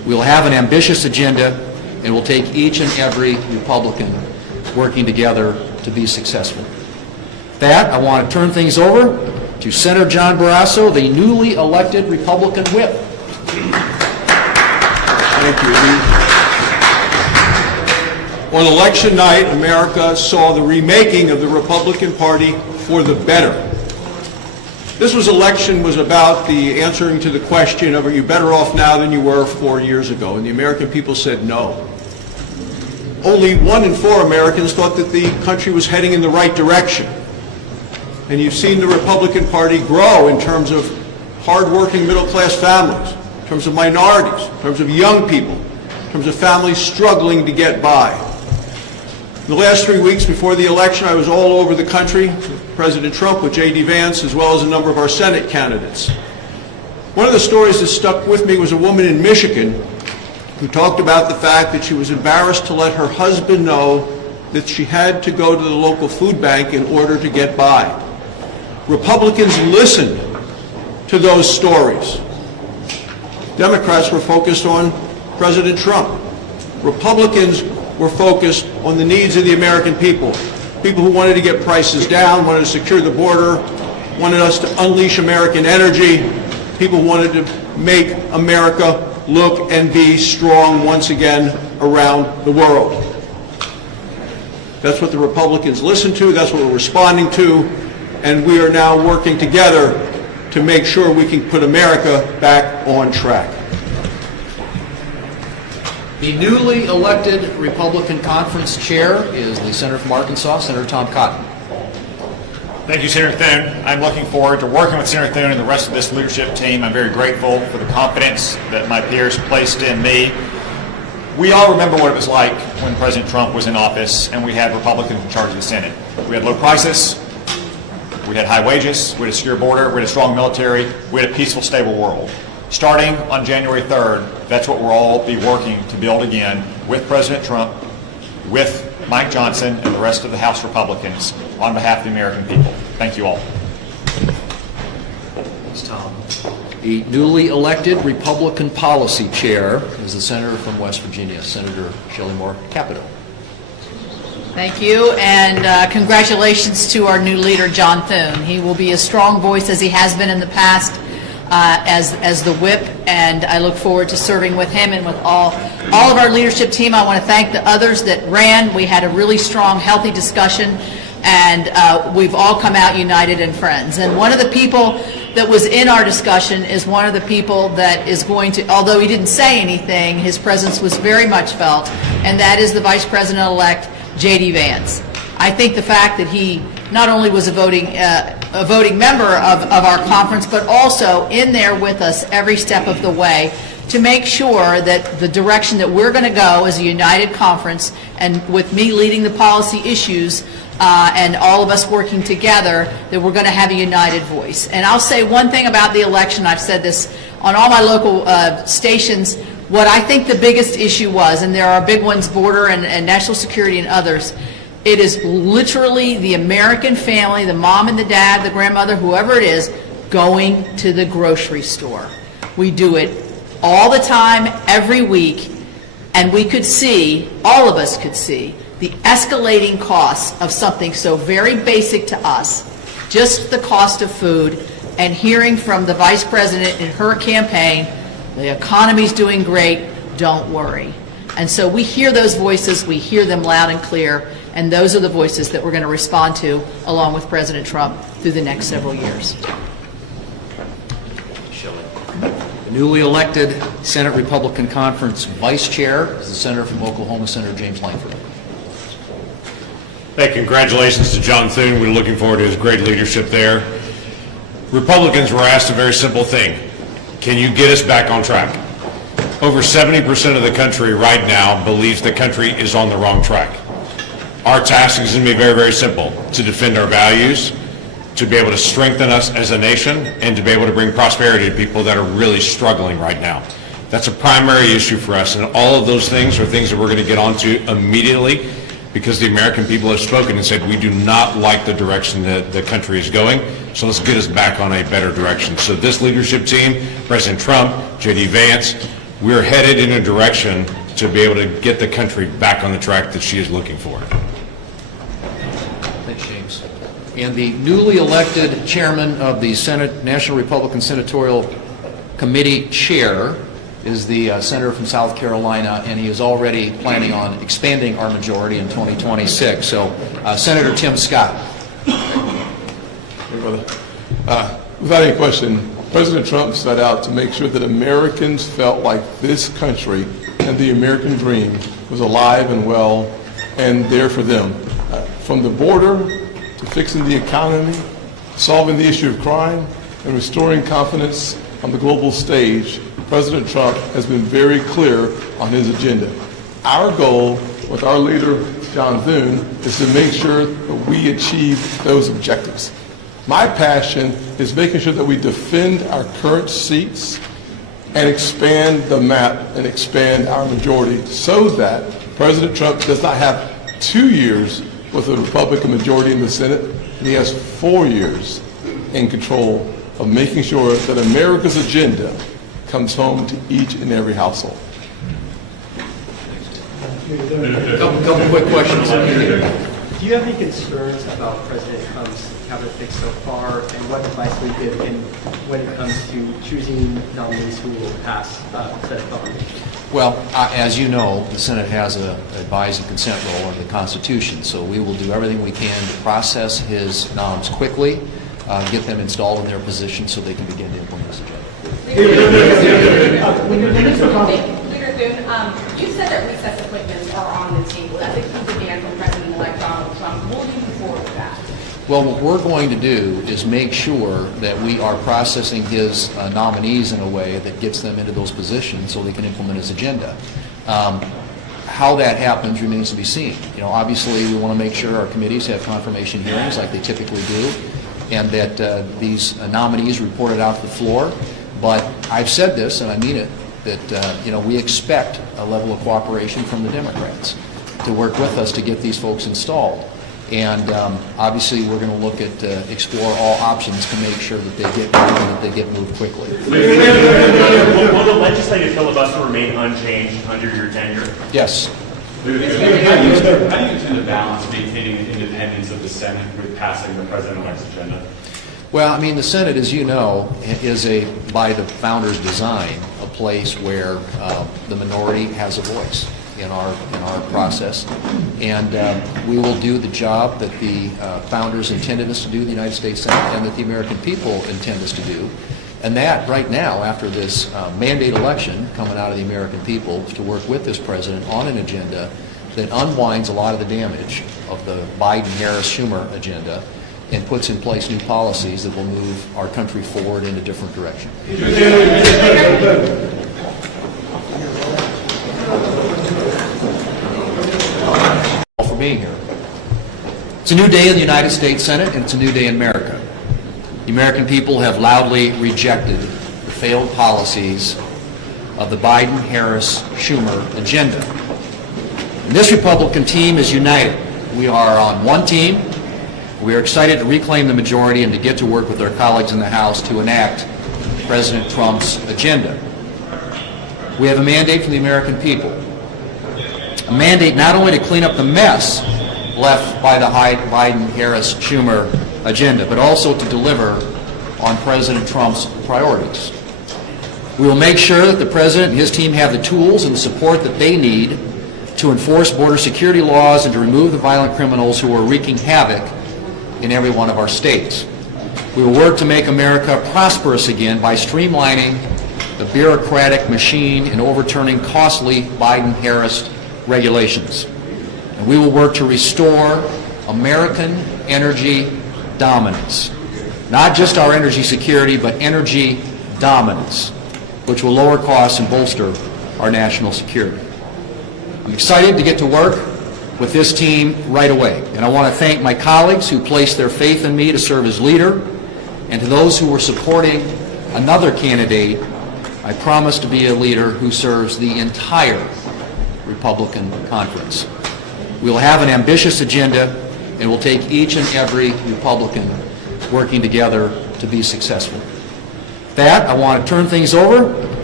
We'll have an ambitious agenda, and we'll take each and every Republican working together to be successful. With that, I want to turn things over to Senator John Barrasso, the newly elected Republican whip. Thank you. On election night, America saw the remaking of the Republican Party for the better. This election was about the answering to the question of, are you better off now than you were 4 years ago? And the American people said no. Only 1 in 4 Americans thought that the country was heading in the right direction. And you've seen the Republican Party grow in terms of hardworking middle-class families, in terms of minorities, in terms of young people, in terms of families struggling to get by. In the last 3 weeks before the election, I was all over the country with President Trump, with J.D. Vance, as well as a number of our Senate candidates. One of the stories that stuck with me was a woman in Michigan who talked about the fact that she was embarrassed to let her husband know that she had to go to the local food bank in order to get by. Republicans listened to those stories. Democrats were focused on President Trump. Republicans were focused on the needs of the American people. People who wanted to get prices down, wanted to secure the border, wanted us to unleash American energy, people who wanted to make America look and be strong once again around the world. That's what the Republicans listened to, that's what we're responding to, and we are now working together to make sure we can put America back on track. The newly elected Republican Conference Chair is the Senator from Arkansas, Senator Tom Cotton. Thank you, Senator Thune. I'm looking forward to working with Senator Thune and the rest of this leadership team. I'm very grateful for the confidence that my peers placed in me. We all remember what it was like when President Trump was in office and we had Republicans in charge of the Senate. We had low prices, we had high wages, we had a secure border, we had a strong military, we had a peaceful, stable world. Starting on January 3rd, that's what we'll all be working to build again with President Trump, with Mike Johnson, and the rest of the House Republicans on behalf of the American people. Thank you all. Thanks, Tom. The newly elected Republican Policy Chair is the Senator from West Virginia, Senator Shelley Moore Capito. Thank you, and congratulations to our new leader, John Thune. He will be a strong voice as he has been in the past as the whip, and I look forward to serving with him and with all of our leadership team. I want to thank the others that ran. We had a really strong, healthy discussion, and we've all come out united and friends. And one of the people that was in our discussion is one of the people that is going to, although he didn't say anything, his presence was very much felt, and that is the Vice President-elect, J.D. Vance. I think the fact that he not only was a voting member of our conference, but also in there with us every step of the way to make sure that the direction that we're going to go as a united conference, and with me leading the policy issues and all of us working together, that we're going to have a united voice. And I'll say one thing about the election. I've said this on all my local stations. What I think the biggest issue was, and there are big ones, border and national security and others, it is literally the American family, the mom and the dad, the grandmother, whoever it is, going to the grocery store. We do it all the time, every week, and we could see, all of us could see, the escalating costs of something so very basic to us, just the cost of food, and hearing from the Vice President in her campaign, the economy's doing great, don't worry. And so we hear those voices, we hear them loud and clear, and those are the voices that we're going to respond to along with President Trump through the next several years. The newly elected Senate Republican Conference Vice Chair is the Senator from Oklahoma, Senator James Lankford. Hey, congratulations to John Thune. We're looking forward to his great leadership there. Republicans were asked a very simple thing. Can you get us back on track? Over 70% of the country right now believes the country is on the wrong track. Our task is going to be very, very simple: to defend our values, to be able to strengthen us as a nation, and to be able to bring prosperity to people that are really struggling right now. That's a primary issue for us, and all of those things are things that we're going to get onto immediately, because the American people have spoken and said we do not like the direction that the country is going, so let's get us back on a better direction. So this leadership team, President Trump, J.D. Vance, we're headed in a direction to be able to get the country back on the track that she is looking for. Thanks, James. And the newly elected chairman of the Senate National Republican Senatorial Committee chair is the senator from South Carolina, and he is already planning on expanding our majority in 2026. So, Senator Tim Scott. Hey, brother. Without any question, President Trump set out to make sure that Americans felt like this country and the American dream was alive and well and there for them. From the border to fixing the economy, solving the issue of crime, and restoring confidence on the global stage, President Trump has been very clear on his agenda. Our goal with our leader, John Thune, is to make sure that we achieve those objectives. My passion is making sure that we defend our current seats and expand the map and expand our majority so that President Trump does not have 2 years with a Republican majority in the Senate, and he has 4 years in control of making sure that America's agenda comes home to each and every household. Couple quick questions. Do you have any concerns about President Trump's cabinet fix so far, and what advice will you give when it comes to choosing nominees who will pass Senate nominations? Well, as you know, the Senate has an advise and consent role under the Constitution, so we will do everything we can to process his noms quickly, get them installed in their position so they can begin to implement this agenda. Leader Thune, you said that recess appointments are on the table. That's a key demand from President-elect Donald Trump. Will you move forward with that? Well, what we're going to do is make sure that we are processing his nominees in a way that gets them into those positions so they can implement his agenda. How that happens remains to be seen. You know, obviously, we want to make sure our committees have confirmation hearings like they typically do, and that these nominees reported out to the floor. But I've said this, and I mean it, that we expect a level of cooperation from the Democrats to work with us to get these folks installed. And obviously, we're going to look at explore all options to make sure that they get moved quickly. Will the legislative filibuster remain unchanged under your tenure? Yes. How do you intend to balance maintaining the independence of the Senate with passing the president-elect's agenda? Well, I mean, the Senate, as you know, is by the founders' design, a place where the minority has a voice in our process, and we will do the job that the founders intended us to do, the United States Senate, and that the American people intend us to do. And that, right now, after this mandate election coming out of the American people, to work with this president on an agenda that unwinds a lot of the damage of the Biden-Harris-Schumer agenda and puts in place new policies that will move our country forward in a different direction. For being here. It's a new day in the United States Senate, and it's a new day in America. The American people have loudly rejected the failed policies of the Biden-Harris-Schumer agenda. And this Republican team is united. We are on one team. We are excited to reclaim the majority and to get to work with our colleagues in the House to enact President Trump's agenda. We have a mandate from the American people. A mandate not only to clean up the mess left by the Biden-Harris-Schumer agenda, but also to deliver on President Trump's priorities. We will make sure that the President and his team have the tools and the support that they need to enforce border security laws and to remove the violent criminals who are wreaking havoc in every one of our states. We will work to make America prosperous again by streamlining the bureaucratic machine and overturning costly Biden-Harris regulations. And we will work to restore American energy dominance. Not just our energy security, but energy dominance, which will lower costs and bolster our national security. I'm excited to get to work with this team right away. And I want to thank my colleagues who placed their faith in me to serve as leader, and to those who were supporting another candidate. I promise to be a leader who serves the entire Republican conference. We will have an ambitious agenda, and we'll take each and every Republican working together to be successful. With that, I want to turn things over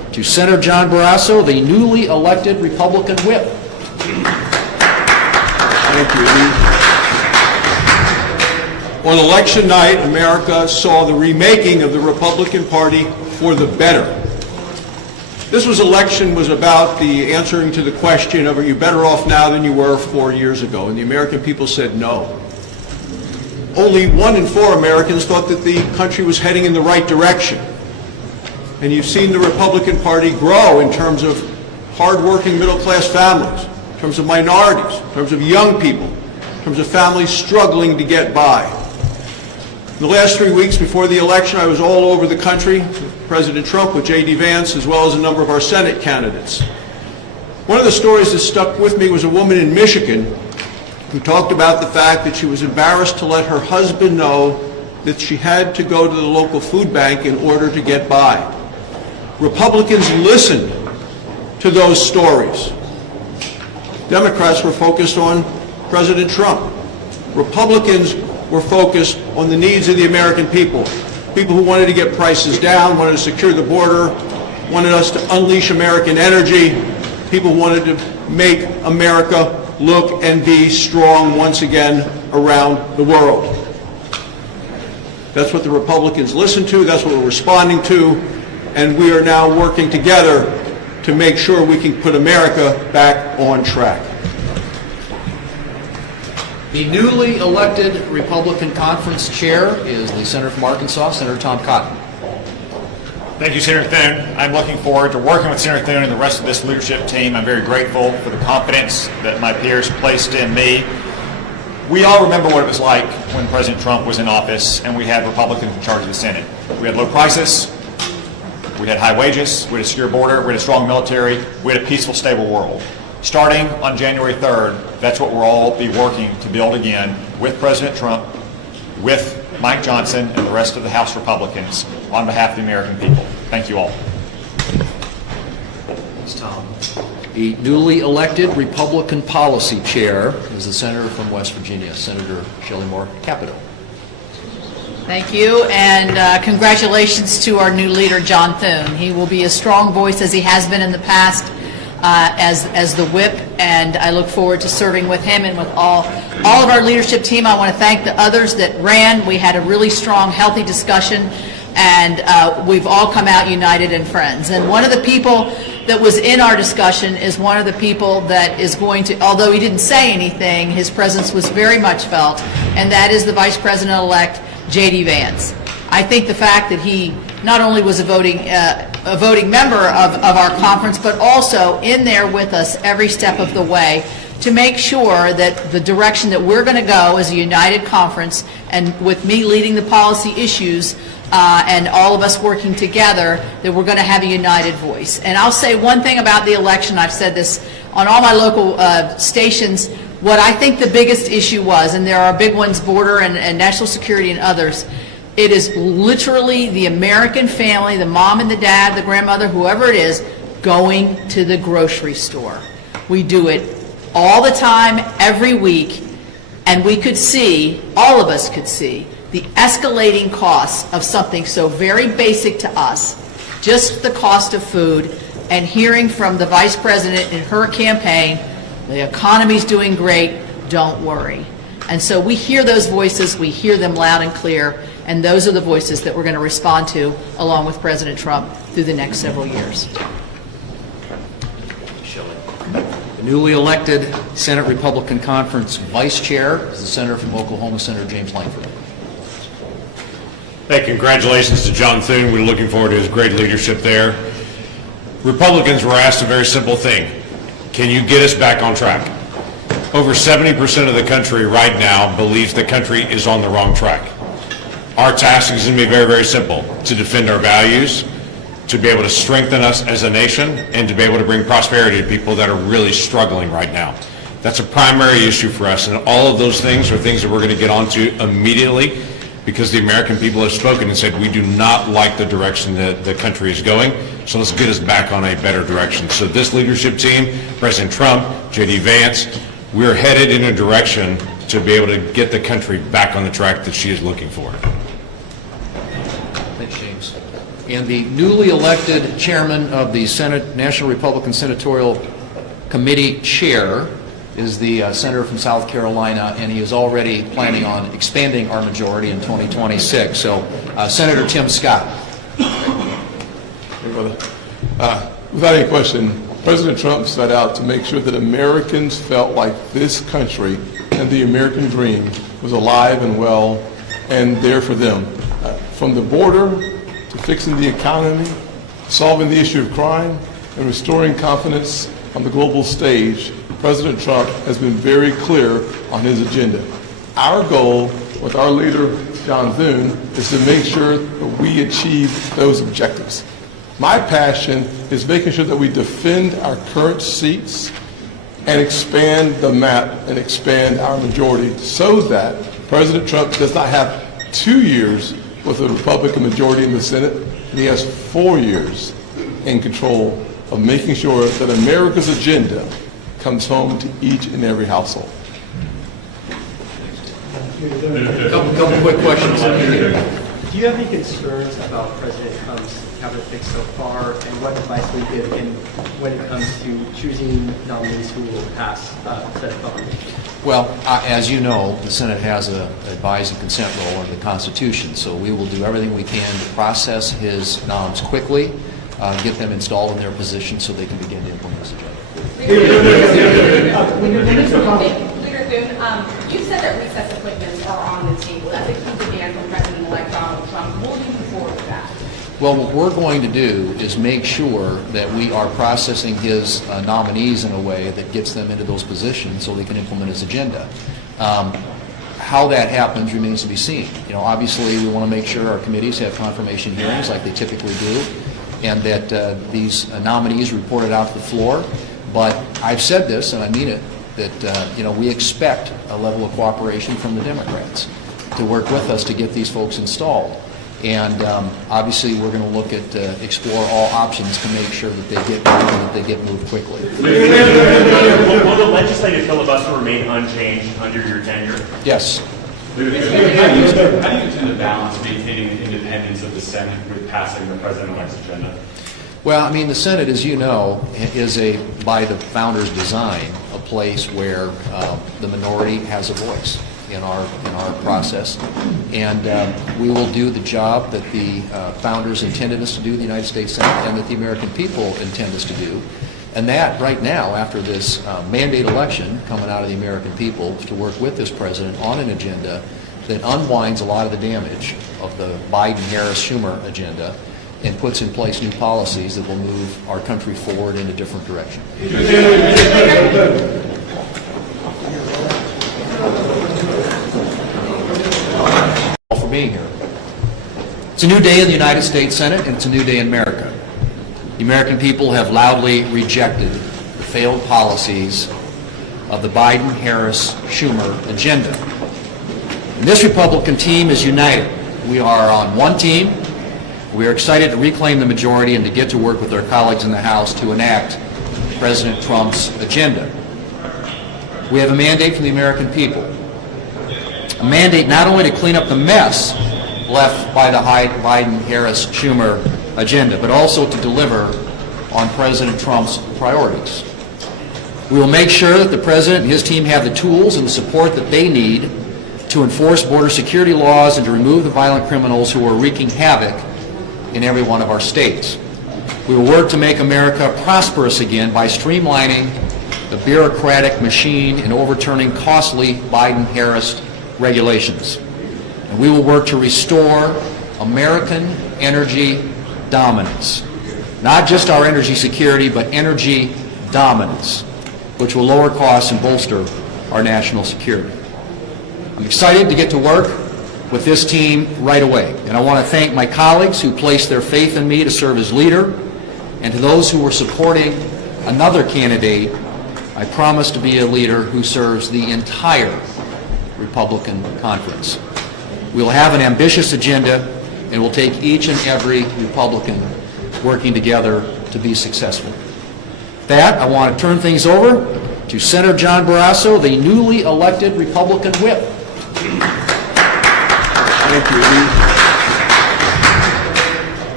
to Senator John Barrasso, the newly elected Republican whip. Thank you. On election night, America saw the remaking of the Republican Party for the better. This election was about the answering to the question of, are you better off now than you were 4 years ago? And the American people said no. Only 1 in 4 Americans thought that the country was heading in the right direction. And you've seen the Republican Party grow in terms of hardworking middle-class families, in terms of minorities, in terms of young people, in terms of families struggling to get by. In the last 3 weeks before the election, I was all over the country with President Trump, with J.D. Vance, as well as a number of our Senate candidates. One of the stories that stuck with me was a woman in Michigan who talked about the fact that she was embarrassed to let her husband know that she had to go to the local food bank in order to get by. Republicans listened to those stories. Democrats were focused on President Trump. Republicans were focused on the needs of the American people. People who wanted to get prices down, wanted to secure the border, wanted us to unleash American energy. People who wanted to make America look and be strong once again around the world. That's what the Republicans listened to, that's what we're responding to, and we are now working together to make sure we can put America back on track. The newly elected Republican Conference Chair is the Senator from Arkansas, Senator Tom Cotton. Thank you, Senator Thune. I'm looking forward to working with Senator Thune and the rest of this leadership team. I'm very grateful for the confidence that my peers placed in me. We all remember what it was like when President Trump was in office and we had Republicans in charge of the Senate. We had low prices, we had high wages, we had a secure border, we had a strong military, we had a peaceful, stable world. Starting on January 3rd, that's what we'll all be working to build again with President Trump, with Mike Johnson, and the rest of the House Republicans on behalf of the American people. Thank you all. Thanks, Tom. The newly elected Republican Policy Chair is the Senator from West Virginia, Senator Shelley Moore Capito. Thank you, and congratulations to our new leader, John Thune. He will be a strong voice as he has been in the past as the whip, and I look forward to serving with him and with all of our leadership team. I want to thank the others that ran. We had a really strong, healthy discussion, and we've all come out united and friends. And one of the people that was in our discussion is one of the people that is going to, although he didn't say anything, his presence was very much felt, and that is the Vice President-elect, J.D. Vance. I think the fact that he not only was a voting member of our conference, but also in there with us every step of the way to make sure that the direction that we're going to go as a united conference, and with me leading the policy issues and all of us working together, that we're going to have a united voice. And I'll say one thing about the election. I've said this on all my local stations. What I think the biggest issue was, and there are big ones, border and national security and others, it is literally the American family, the mom and the dad, the grandmother, whoever it is, going to the grocery store. We do it all the time, every week, and we could see, all of us could see, the escalating costs of something so very basic to us, just the cost of food, and hearing from the Vice President in her campaign, the economy's doing great, don't worry. And so we hear those voices, we hear them loud and clear, and those are the voices that we're going to respond to along with President Trump through the next several years. The newly elected Senate Republican Conference Vice Chair is the Senator from Oklahoma, Senator James Langford. Hey, congratulations to John Thune. We're looking forward to his great leadership there. Republicans were asked a very simple thing. Can you get us back on track? Over 70% of the country right now believes the country is on the wrong track. Our task is going to be very, very simple: to defend our values, to be able to strengthen us as a nation, and to be able to bring prosperity to people that are really struggling right now. That's a primary issue for us, and all of those things are things that we're going to get onto immediately, because the American people have spoken and said we do not like the direction that the country is going, so let's get us back on a better direction. So this leadership team, President Trump, J.D. Vance, we're headed in a direction to be able to get the country back on the track that she is looking for. Thanks, James. And the newly elected chairman of the Senate National Republican Senatorial Committee chair is the senator from South Carolina, and he is already planning on expanding our majority in 2026. So, Senator Tim Scott. Hey, brother. Without any question, President Trump set out to make sure that Americans felt like this country and the American dream was alive and well and there for them. From the border to fixing the economy, solving the issue of crime, and restoring confidence on the global stage, President Trump has been very clear on his agenda. Our goal with our leader, John Thune, is to make sure that we achieve those objectives. My passion is making sure that we defend our current seats and expand the map and expand our majority so that President Trump does not have 2 years with a Republican majority in the Senate, and he has 4 years in control of making sure that America's agenda comes home to each and every household. Couple quick questions. Do you have any concerns about President Trump's cabinet fix so far, and what advice will you give him when it comes to choosing nominees who will pass Senate vote? Well, as you know, the Senate has a advise and consent role under the Constitution, so we will do everything we can to process his noms quickly, get them installed in their position so they can begin to implement this agenda. Leader Thune, you said that recess appointments are on the table. That's a key demand from President-elect Donald Trump. Will you move forward with that? Well, what we're going to do is make sure that we are processing his nominees in a way that gets them into those positions so they can implement his agenda. How that happens remains to be seen. You know, obviously, we want to make sure our committees have confirmation hearings like they typically do, and that these nominees reported out to the floor. But I've said this, and I mean it, that we expect a level of cooperation from the Democrats to work with us to get these folks installed. And obviously, we're going to look at explore all options to make sure that they get moved quickly. Will the legislative filibuster remain unchanged under your tenure? Yes. How do you intend to balance maintaining the independence of the Senate with passing the president-elect's agenda? Well, I mean, the Senate, as you know, is by the founders' design, a place where the minority has a voice in our process, and we will do the job that the founders intended us to do in the United States Senate, and that the American people intend us to do. And that, right now, after this mandate election coming out of the American people, is to work with this president on an agenda that unwinds a lot of the damage of the Biden-Harris-Schumer agenda and puts in place new policies that will move our country forward in a different direction. For being here. It's a new day in the United States Senate, and it's a new day in America. The American people have loudly rejected the failed policies of the Biden-Harris-Schumer agenda. And this Republican team is united. We are on one team. We are excited to reclaim the majority and to get to work with our colleagues in the House to enact President Trump's agenda. We have a mandate from the American people. A mandate not only to clean up the mess left by the Biden-Harris-Schumer agenda, but also to deliver on President Trump's priorities. We will make sure that the President and his team have the tools and the support that they need to enforce border security laws and to remove the violent criminals who are wreaking havoc in every one of our states. We will work to make America prosperous again by streamlining the bureaucratic machine and overturning costly Biden-Harris regulations. And we will work to restore American energy dominance. Not just our energy security, but energy dominance, which will lower costs and bolster our national security. I'm excited to get to work with this team right away. And I want to thank my colleagues who placed their faith in me to serve as leader, and to those who were supporting another candidate. I promise to be a leader who serves the entire Republican conference. We will have an ambitious agenda, and we'll take each and every Republican working together to be successful. With that, I want to turn things over to Senator John Barrasso, the newly elected Republican whip. Thank you.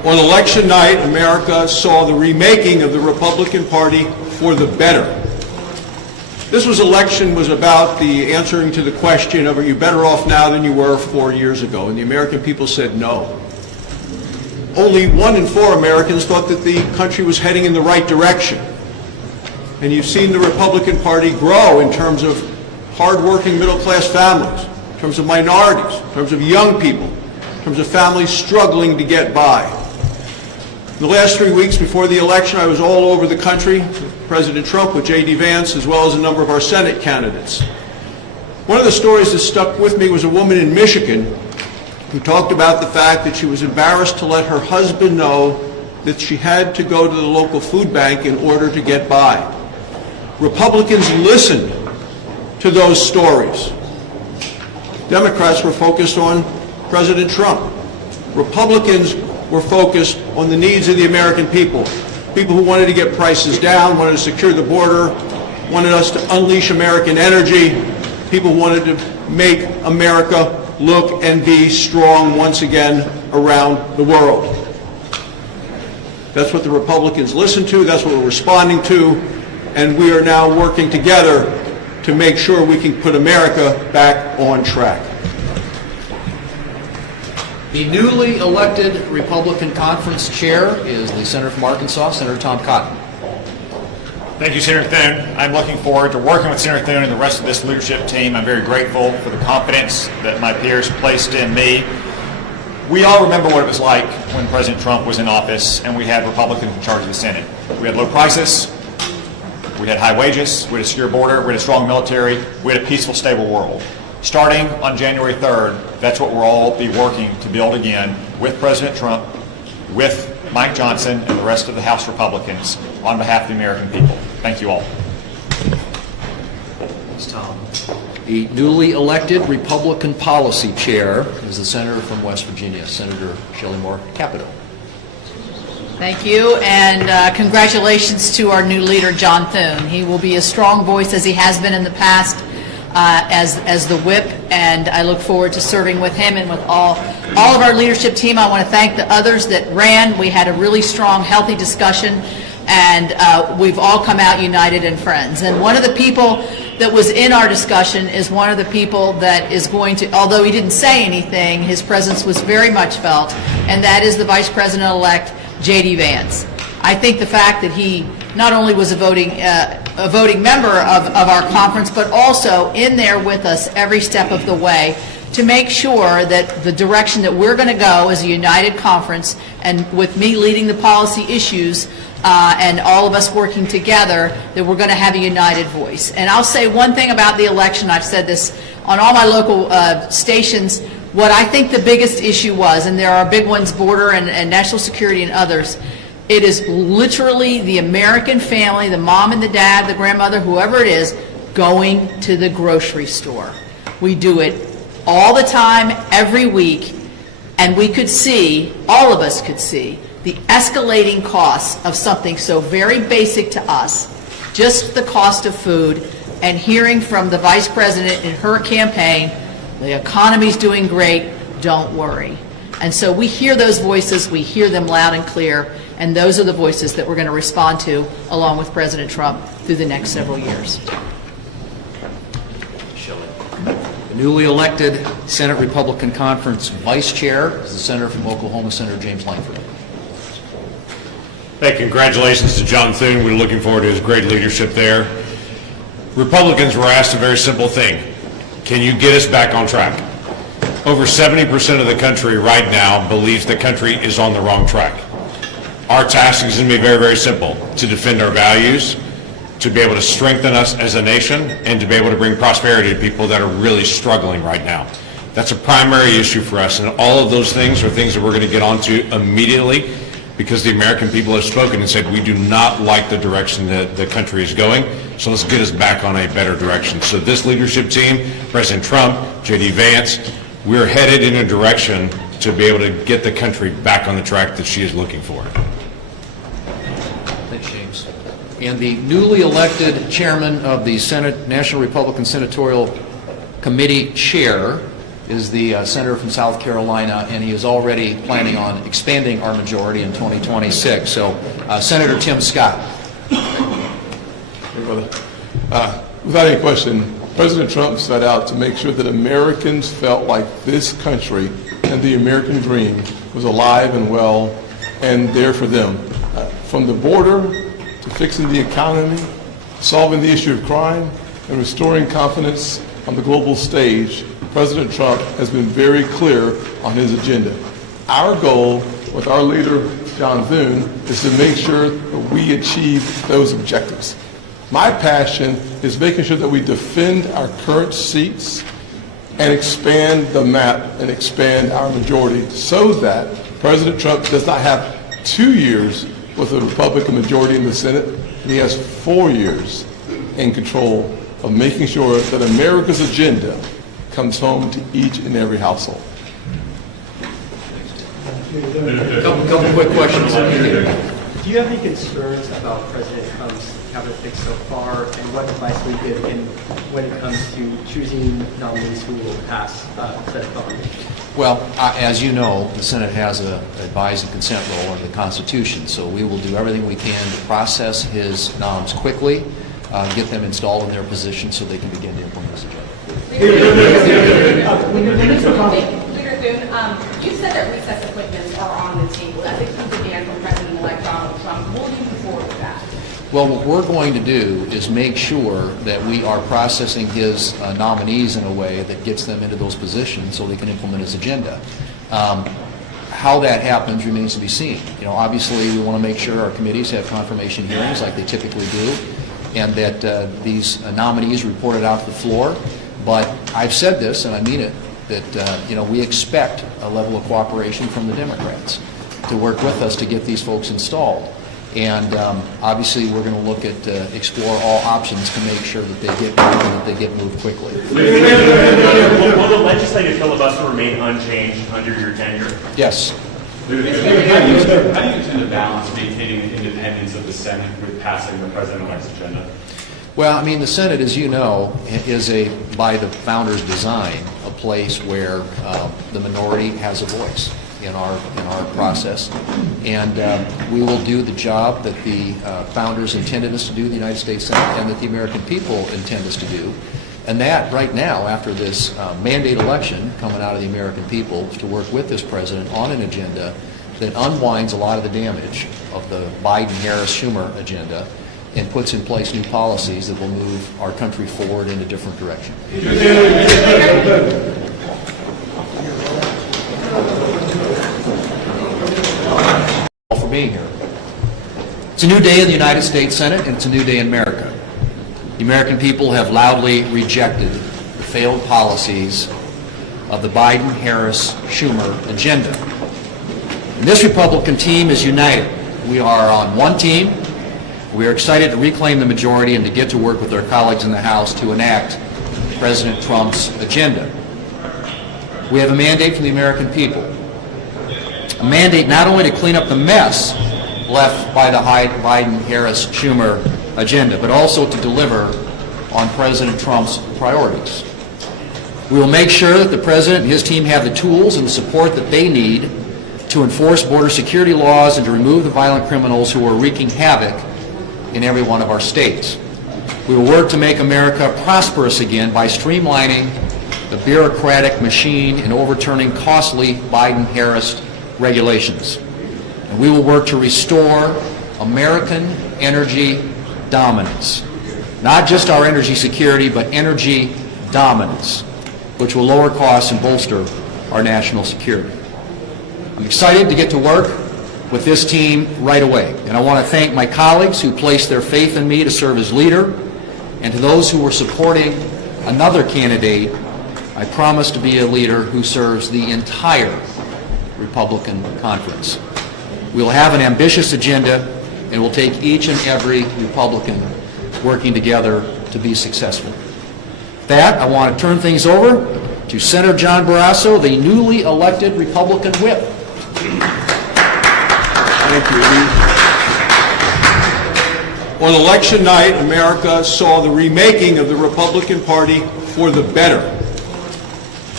On election night, America saw the remaking of the Republican Party for the better. This election was about the answering to the question of, are you better off now than you were 4 years ago? And the American people said no. Only 1 in 4 Americans thought that the country was heading in the right direction. And you've seen the Republican Party grow in terms of hardworking middle-class families, in terms of minorities, in terms of young people, in terms of families struggling to get by. In the last 3 weeks before the election, I was all over the country with President Trump, with J.D. Vance, as well as a number of our Senate candidates. One of the stories that stuck with me was a woman in Michigan who talked about the fact that she was embarrassed to let her husband know that she had to go to the local food bank in order to get by. Republicans listened to those stories. Democrats were focused on President Trump. Republicans were focused on the needs of the American people. People who wanted to get prices down, wanted to secure the border, wanted us to unleash American energy. People who wanted to make America look and be strong once again around the world. That's what the Republicans listened to, that's what we're responding to, and we are now working together to make sure we can put America back on track. The newly elected Republican Conference Chair is the Senator from Arkansas, Senator Tom Cotton. Thank you, Senator Thune. I'm looking forward to working with Senator Thune and the rest of this leadership team. I'm very grateful for the confidence that my peers placed in me. We all remember what it was like when President Trump was in office and we had Republicans in charge of the Senate. We had low prices, we had high wages, we had a secure border, we had a strong military, we had a peaceful, stable world. Starting on January 3rd, that's what we'll all be working to build again with President Trump, with Mike Johnson, and the rest of the House Republicans on behalf of the American people. Thank you all. Thanks, Tom. The newly elected Republican Policy Chair is the Senator from West Virginia, Senator Shelley Moore Capito. Thank you, and congratulations to our new leader, John Thune. He will be a strong voice, as he has been in the past, as the whip, and I look forward to serving with him and with all of our leadership team. I want to thank the others that ran. We had a really strong, healthy discussion, and we've all come out united and friends. And one of the people that was in our discussion is one of the people that is going to, although he didn't say anything, his presence was very much felt, and that is the Vice President-elect, J.D. Vance. I think the fact that he not only was a voting member of our conference, but also in there with us every step of the way to make sure that the direction that we're going to go as a united conference, and with me leading the policy issues and all of us working together, that we're going to have a united voice. And I'll say one thing about the election. I've said this on all my local stations. What I think the biggest issue was, and there are big ones, border and national security and others, it is literally the American family, the mom and the dad, the grandmother, whoever it is, going to the grocery store. We do it all the time, every week, and we could see, all of us could see, the escalating costs of something so very basic to us, just the cost of food, and hearing from the Vice President in her campaign, the economy's doing great, don't worry. And so we hear those voices, we hear them loud and clear, and those are the voices that we're going to respond to along with President Trump through the next several years. The newly elected Senate Republican Conference Vice Chair is the Senator from Oklahoma, Senator James Langford. Hey, congratulations to John Thune. We're looking forward to his great leadership there. Republicans were asked a very simple thing. Can you get us back on track? Over 70% of the country right now believes the country is on the wrong track. Our task is going to be very, very simple: to defend our values, to be able to strengthen us as a nation, and to be able to bring prosperity to people that are really struggling right now. That's a primary issue for us, and all of those things are things that we're going to get onto immediately, because the American people have spoken and said, we do not like the direction that the country is going, so let's get us back on a better direction. So this leadership team, President Trump, J.D. Vance, we're headed in a direction to be able to get the country back on the track that she is looking for. Thanks, James. And the newly elected chairman of the Senate National Republican Senatorial Committee Chair is the senator from South Carolina, and he is already planning on expanding our majority in 2026. So, Senator Tim Scott. Hey, brother. Without any question, President Trump set out to make sure that Americans felt like this country and the American dream was alive and well and there for them. From the border to fixing the economy, solving the issue of crime, and restoring confidence on the global stage, President Trump has been very clear on his agenda. Our goal with our leader, John Thune, is to make sure that we achieve those objectives. My passion is making sure that we defend our current seats and expand the map and expand our majority so that President Trump does not have 2 years with a Republican majority in the Senate. He has 4 years in control of making sure that America's agenda comes home to each and every household. Couple quick questions. Do you have any concerns about President Trump's cabinet picks so far, and what advice will you give him when it comes to choosing nominees who will pass Senate nominations? Well, as you know, the Senate has an advise and consent role under the Constitution, so we will do everything we can to process his noms quickly, get them installed in their position so they can begin to implement this agenda. Leader Thune, you said that recess appointments are on the table. That's a key demand from President-elect Donald Trump. Will you move forward with that? Well, what we're going to do is make sure that we are processing his nominees in a way that gets them into those positions so they can implement his agenda. How that happens remains to be seen. You know, obviously, we want to make sure our committees have confirmation hearings like they typically do, and that these nominees reported out to the floor. But I've said this, and I mean it, that we expect a level of cooperation from the Democrats to work with us to get these folks installed. And obviously, we're going to look at explore all options to make sure that they get moved quickly. Will the legislative filibuster remain unchanged under your tenure? Yes. How do you intend to balance maintaining the independence of the Senate with passing the president-elect's agenda? Well, I mean, the Senate, as you know, is by the founders' design, a place where the minority has a voice in our process, and we will do the job that the founders intended us to do, the United States Senate, and that the American people intend us to do. And that, right now, after this mandate election coming out of the American people, is to work with this president on an agenda that unwinds a lot of the damage of the Biden-Harris-Schumer agenda and puts in place new policies that will move our country forward in a different direction. For being here. It's a new day in the United States Senate, and it's a new day in America. The American people have loudly rejected the failed policies of the Biden-Harris-Schumer agenda. And this Republican team is united. We are on one team. We are excited to reclaim the majority and to get to work with our colleagues in the House to enact President Trump's agenda. We have a mandate from the American people. A mandate not only to clean up the mess left by the Biden-Harris-Schumer agenda, but also to deliver on President Trump's priorities. We will make sure that the President and his team have the tools and the support that they need to enforce border security laws and to remove the violent criminals who are wreaking havoc in every one of our states. We will work to make America prosperous again by streamlining the bureaucratic machine and overturning costly Biden-Harris regulations. And we will work to restore American energy dominance. Not just our energy security, but energy dominance, which will lower costs and bolster our national security. I'm excited to get to work with this team right away. And I want to thank my colleagues who placed their faith in me to serve as leader, and to those who were supporting another candidate. I promise to be a leader who serves the entire Republican conference. We'll have an ambitious agenda, and we'll take each and every Republican working together to be successful. With that, I want to turn things over to Senator John Barrasso, the newly elected Republican whip. Thank you. On election night, America saw the remaking of the Republican Party for the better.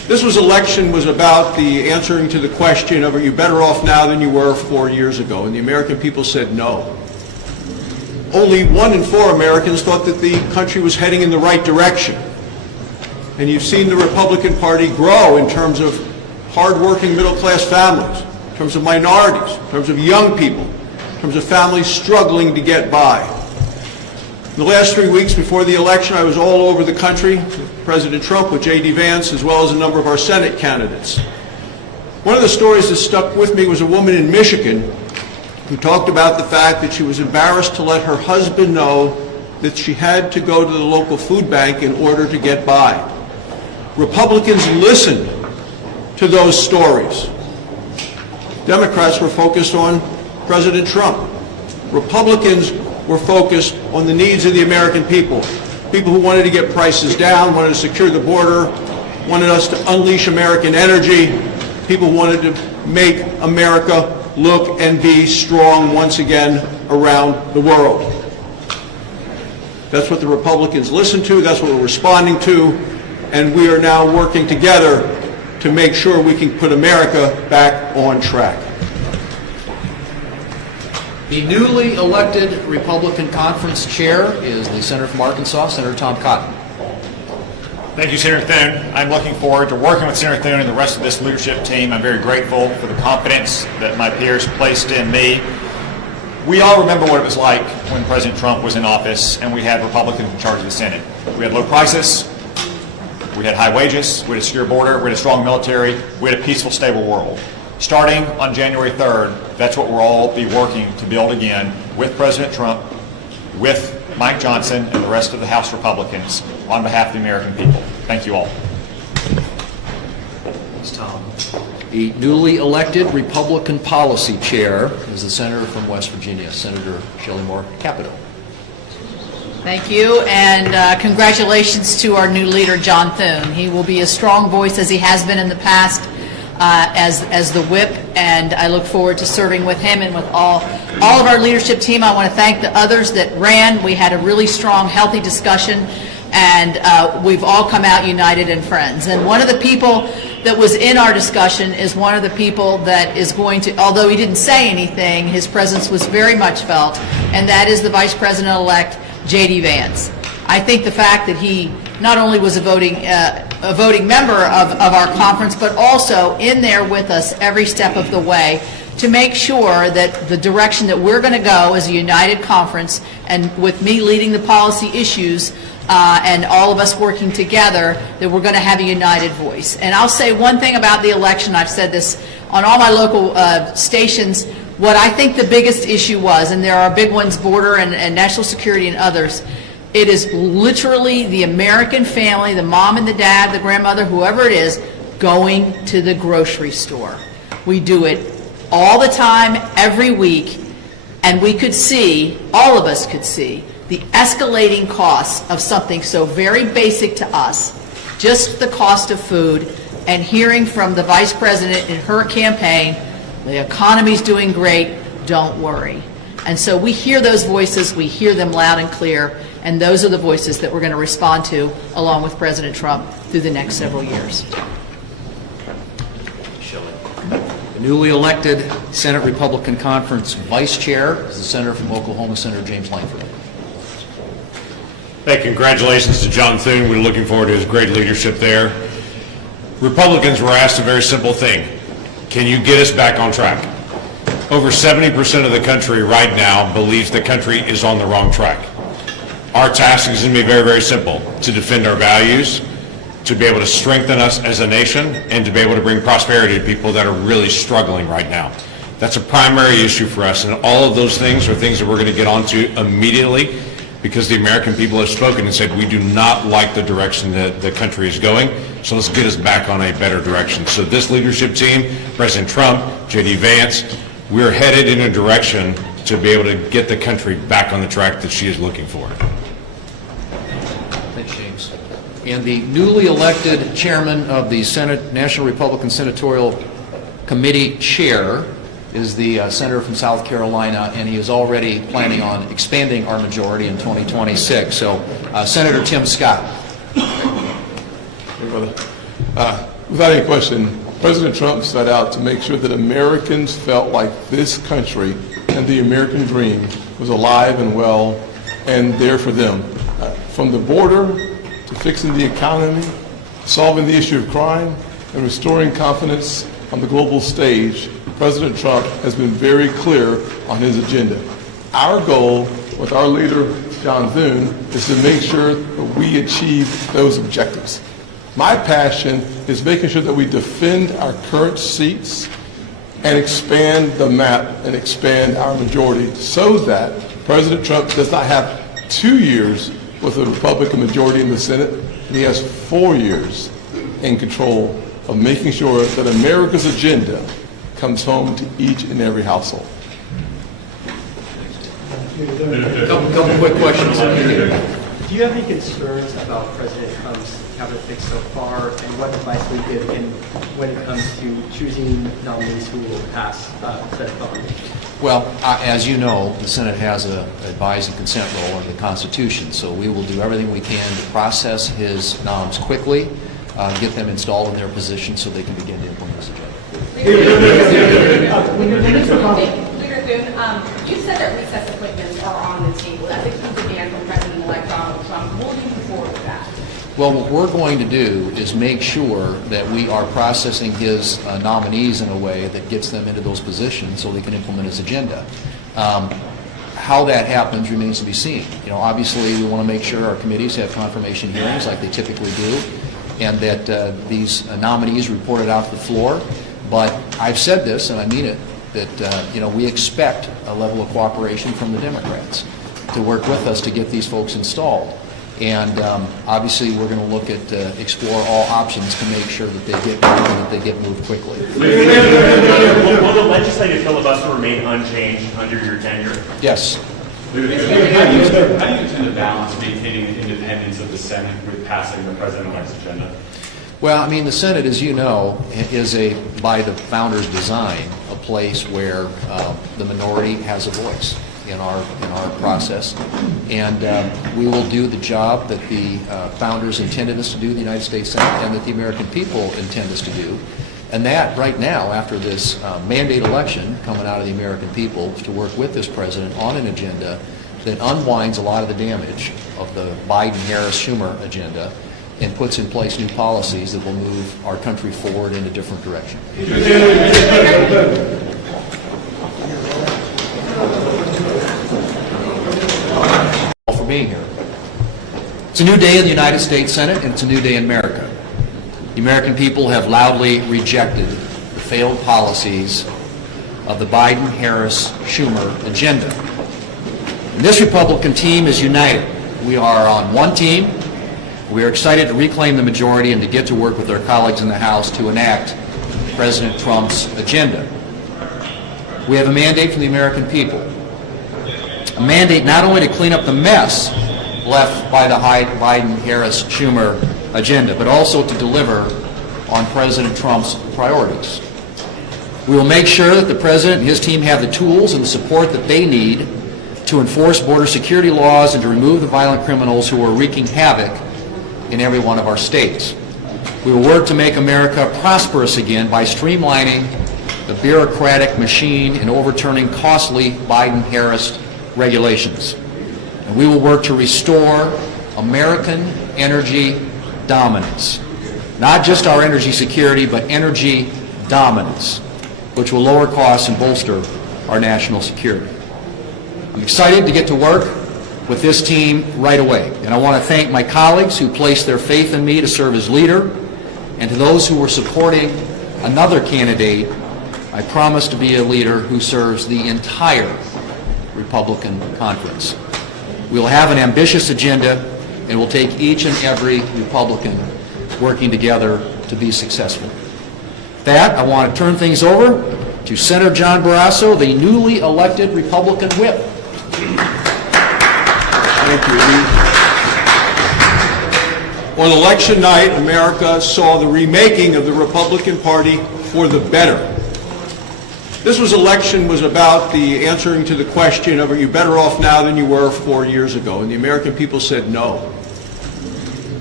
This election was about the answering to the question of, are you better off now than you were 4 years ago? And the American people said no. Only 1 in 4 Americans thought that the country was heading in the right direction. And you've seen the Republican Party grow in terms of hardworking middle-class families, in terms of minorities, in terms of young people, in terms of families struggling to get by. In the last 3 weeks before the election, I was all over the country with President Trump, with J.D. Vance, as well as a number of our Senate candidates. One of the stories that stuck with me was a woman in Michigan who talked about the fact that she was embarrassed to let her husband know that she had to go to the local food bank in order to get by. Republicans listened to those stories. Democrats were focused on President Trump. Republicans were focused on the needs of the American people. People who wanted to get prices down, wanted to secure the border, wanted us to unleash American energy. People who wanted to make America look and be strong once again around the world. That's what the Republicans listened to, that's what we're responding to, and we are now working together to make sure we can put America back on track. The newly elected Republican Conference Chair is the Senator from Arkansas, Senator Tom Cotton. Thank you, Senator Thune. I'm looking forward to working with Senator Thune and the rest of this leadership team. I'm very grateful for the confidence that my peers placed in me. We all remember what it was like when President Trump was in office and we had Republicans in charge of the Senate. We had low prices, we had high wages, we had a secure border, we had a strong military, we had a peaceful, stable world. Starting on January 3rd, that's what we'll all be working to build again with President Trump, with Mike Johnson, and the rest of the House Republicans on behalf of the American people. Thank you all. Thanks, Tom. The newly elected Republican Policy Chair is the Senator from West Virginia, Senator Shelley Moore Capito. Thank you, and congratulations to our new leader, John Thune. He will be a strong voice as he has been in the past as the whip, and I look forward to serving with him and with all of our leadership team. I want to thank the others that ran. We had a really strong, healthy discussion, and we've all come out united and friends. And one of the people that was in our discussion is one of the people that is going to, although he didn't say anything, his presence was very much felt, and that is the Vice President-elect, J.D. Vance. I think the fact that he not only was a voting member of our conference, but also in there with us every step of the way to make sure that the direction that we're going to go as a united conference, and with me leading the policy issues and all of us working together, that we're going to have a united voice. And I'll say one thing about the election. I've said this on all my local stations. What I think the biggest issue was, and there are big ones, border and national security and others, it is literally the American family, the mom and the dad, the grandmother, whoever it is, going to the grocery store. We do it all the time, every week, and we could see, all of us could see, the escalating costs of something so very basic to us, just the cost of food, and hearing from the Vice President in her campaign, the economy's doing great, don't worry. And so we hear those voices, we hear them loud and clear, and those are the voices that we're going to respond to along with President Trump through the next several years. The newly elected Senate Republican Conference Vice Chair is the Senator from Oklahoma, Senator James Lankford. Hey, congratulations to John Thune. We're looking forward to his great leadership there. Republicans were asked a very simple thing. Can you get us back on track? Over 70% of the country right now believes the country is on the wrong track. Our task is going to be very, very simple: to defend our values, to be able to strengthen us as a nation, and to be able to bring prosperity to people that are really struggling right now. That's a primary issue for us, and all of those things are things that we're going to get onto immediately, because the American people have spoken and said we do not like the direction that the country is going, so let's get us back on a better direction. So this leadership team, President Trump, J.D. Vance, we're headed in a direction to be able to get the country back on the track that she is looking for. Thanks, James. And the newly elected chairman of the Senate National Republican Senatorial Committee Chair is the Senator from South Carolina, and he is already planning on expanding our majority in 2026. So, Senator Tim Scott. Hey, brother. Without any question, President Trump set out to make sure that Americans felt like this country and the American dream was alive and well and there for them. From the border to fixing the economy, solving the issue of crime, and restoring confidence on the global stage, President Trump has been very clear on his agenda. Our goal with our leader, John Thune, is to make sure that we achieve those objectives. My passion is making sure that we defend our current seats and expand the map and expand our majority so that President Trump does not have 2 years with a Republican majority in the Senate, and he has 4 years in control of making sure that America's agenda comes home to each and every household. Couple quick questions. Do you have any concerns about President Trump's cabinet fix so far, and what advice will you give him when it comes to choosing nominees who will pass Senate vote? Well, as you know, the Senate has an advise and consent role under the Constitution, so we will do everything we can to process his noms quickly, get them installed in their position so they can begin to implement this agenda. Leader Thune, you said that recess appointments are on the table. That's a key demand from President-elect Donald Trump. Will you move forward with that? Well, what we're going to do is make sure that we are processing his nominees in a way that gets them into those positions so they can implement his agenda. How that happens remains to be seen. You know, obviously, we want to make sure our committees have confirmation hearings like they typically do, and that these nominees reported out to the floor. But I've said this, and I mean it, that you know, we expect a level of cooperation from the Democrats to work with us to get these folks installed. And obviously, we're going to look at explore all options to make sure that they get moved quickly. Will the legislative filibuster remain unchanged under your tenure? Yes. How do you intend to balance maintaining the independence of the Senate with passing the president-elect's agenda? Well, I mean, the Senate, as you know, is by the founders' design, a place where the minority has a voice in our process, and we will do the job that the founders intended us to do in the United States Senate, and that the American people intend us to do. And that, right now, after this mandate election coming out of the American people, to work with this president on an agenda that unwinds a lot of the damage of the Biden-Harris-Schumer agenda and puts in place new policies that will move our country forward in a different direction. For being here. It's a new day in the United States Senate, and it's a new day in America. The American people have loudly rejected the failed policies of the Biden-Harris-Schumer agenda. And this Republican team is united. We are on one team. We are excited to reclaim the majority and to get to work with our colleagues in the House to enact President Trump's agenda. We have a mandate from the American people. A mandate not only to clean up the mess left by the Biden-Harris-Schumer agenda, but also to deliver on President Trump's priorities. We will make sure that the President and his team have the tools and the support that they need to enforce border security laws and to remove the violent criminals who are wreaking havoc in every one of our states. We will work to make America prosperous again by streamlining the bureaucratic machine and overturning costly Biden-Harris regulations. And we will work to restore American energy dominance. Not just our energy security, but energy dominance, which will lower costs and bolster our national security. I'm excited to get to work with this team right away. And I want to thank my colleagues who placed their faith in me to serve as leader, and to those who were supporting another candidate. I promise to be a leader who serves the entire Republican conference. We will have an ambitious agenda, and we'll take each and every Republican working together to be successful. With that, I want to turn things over to Senator John Barrasso, the newly elected Republican whip. Thank you. On election night, America saw the remaking of the Republican Party for the better. This election was about the answering to the question of, are you better off now than you were 4 years ago? And the American people said no.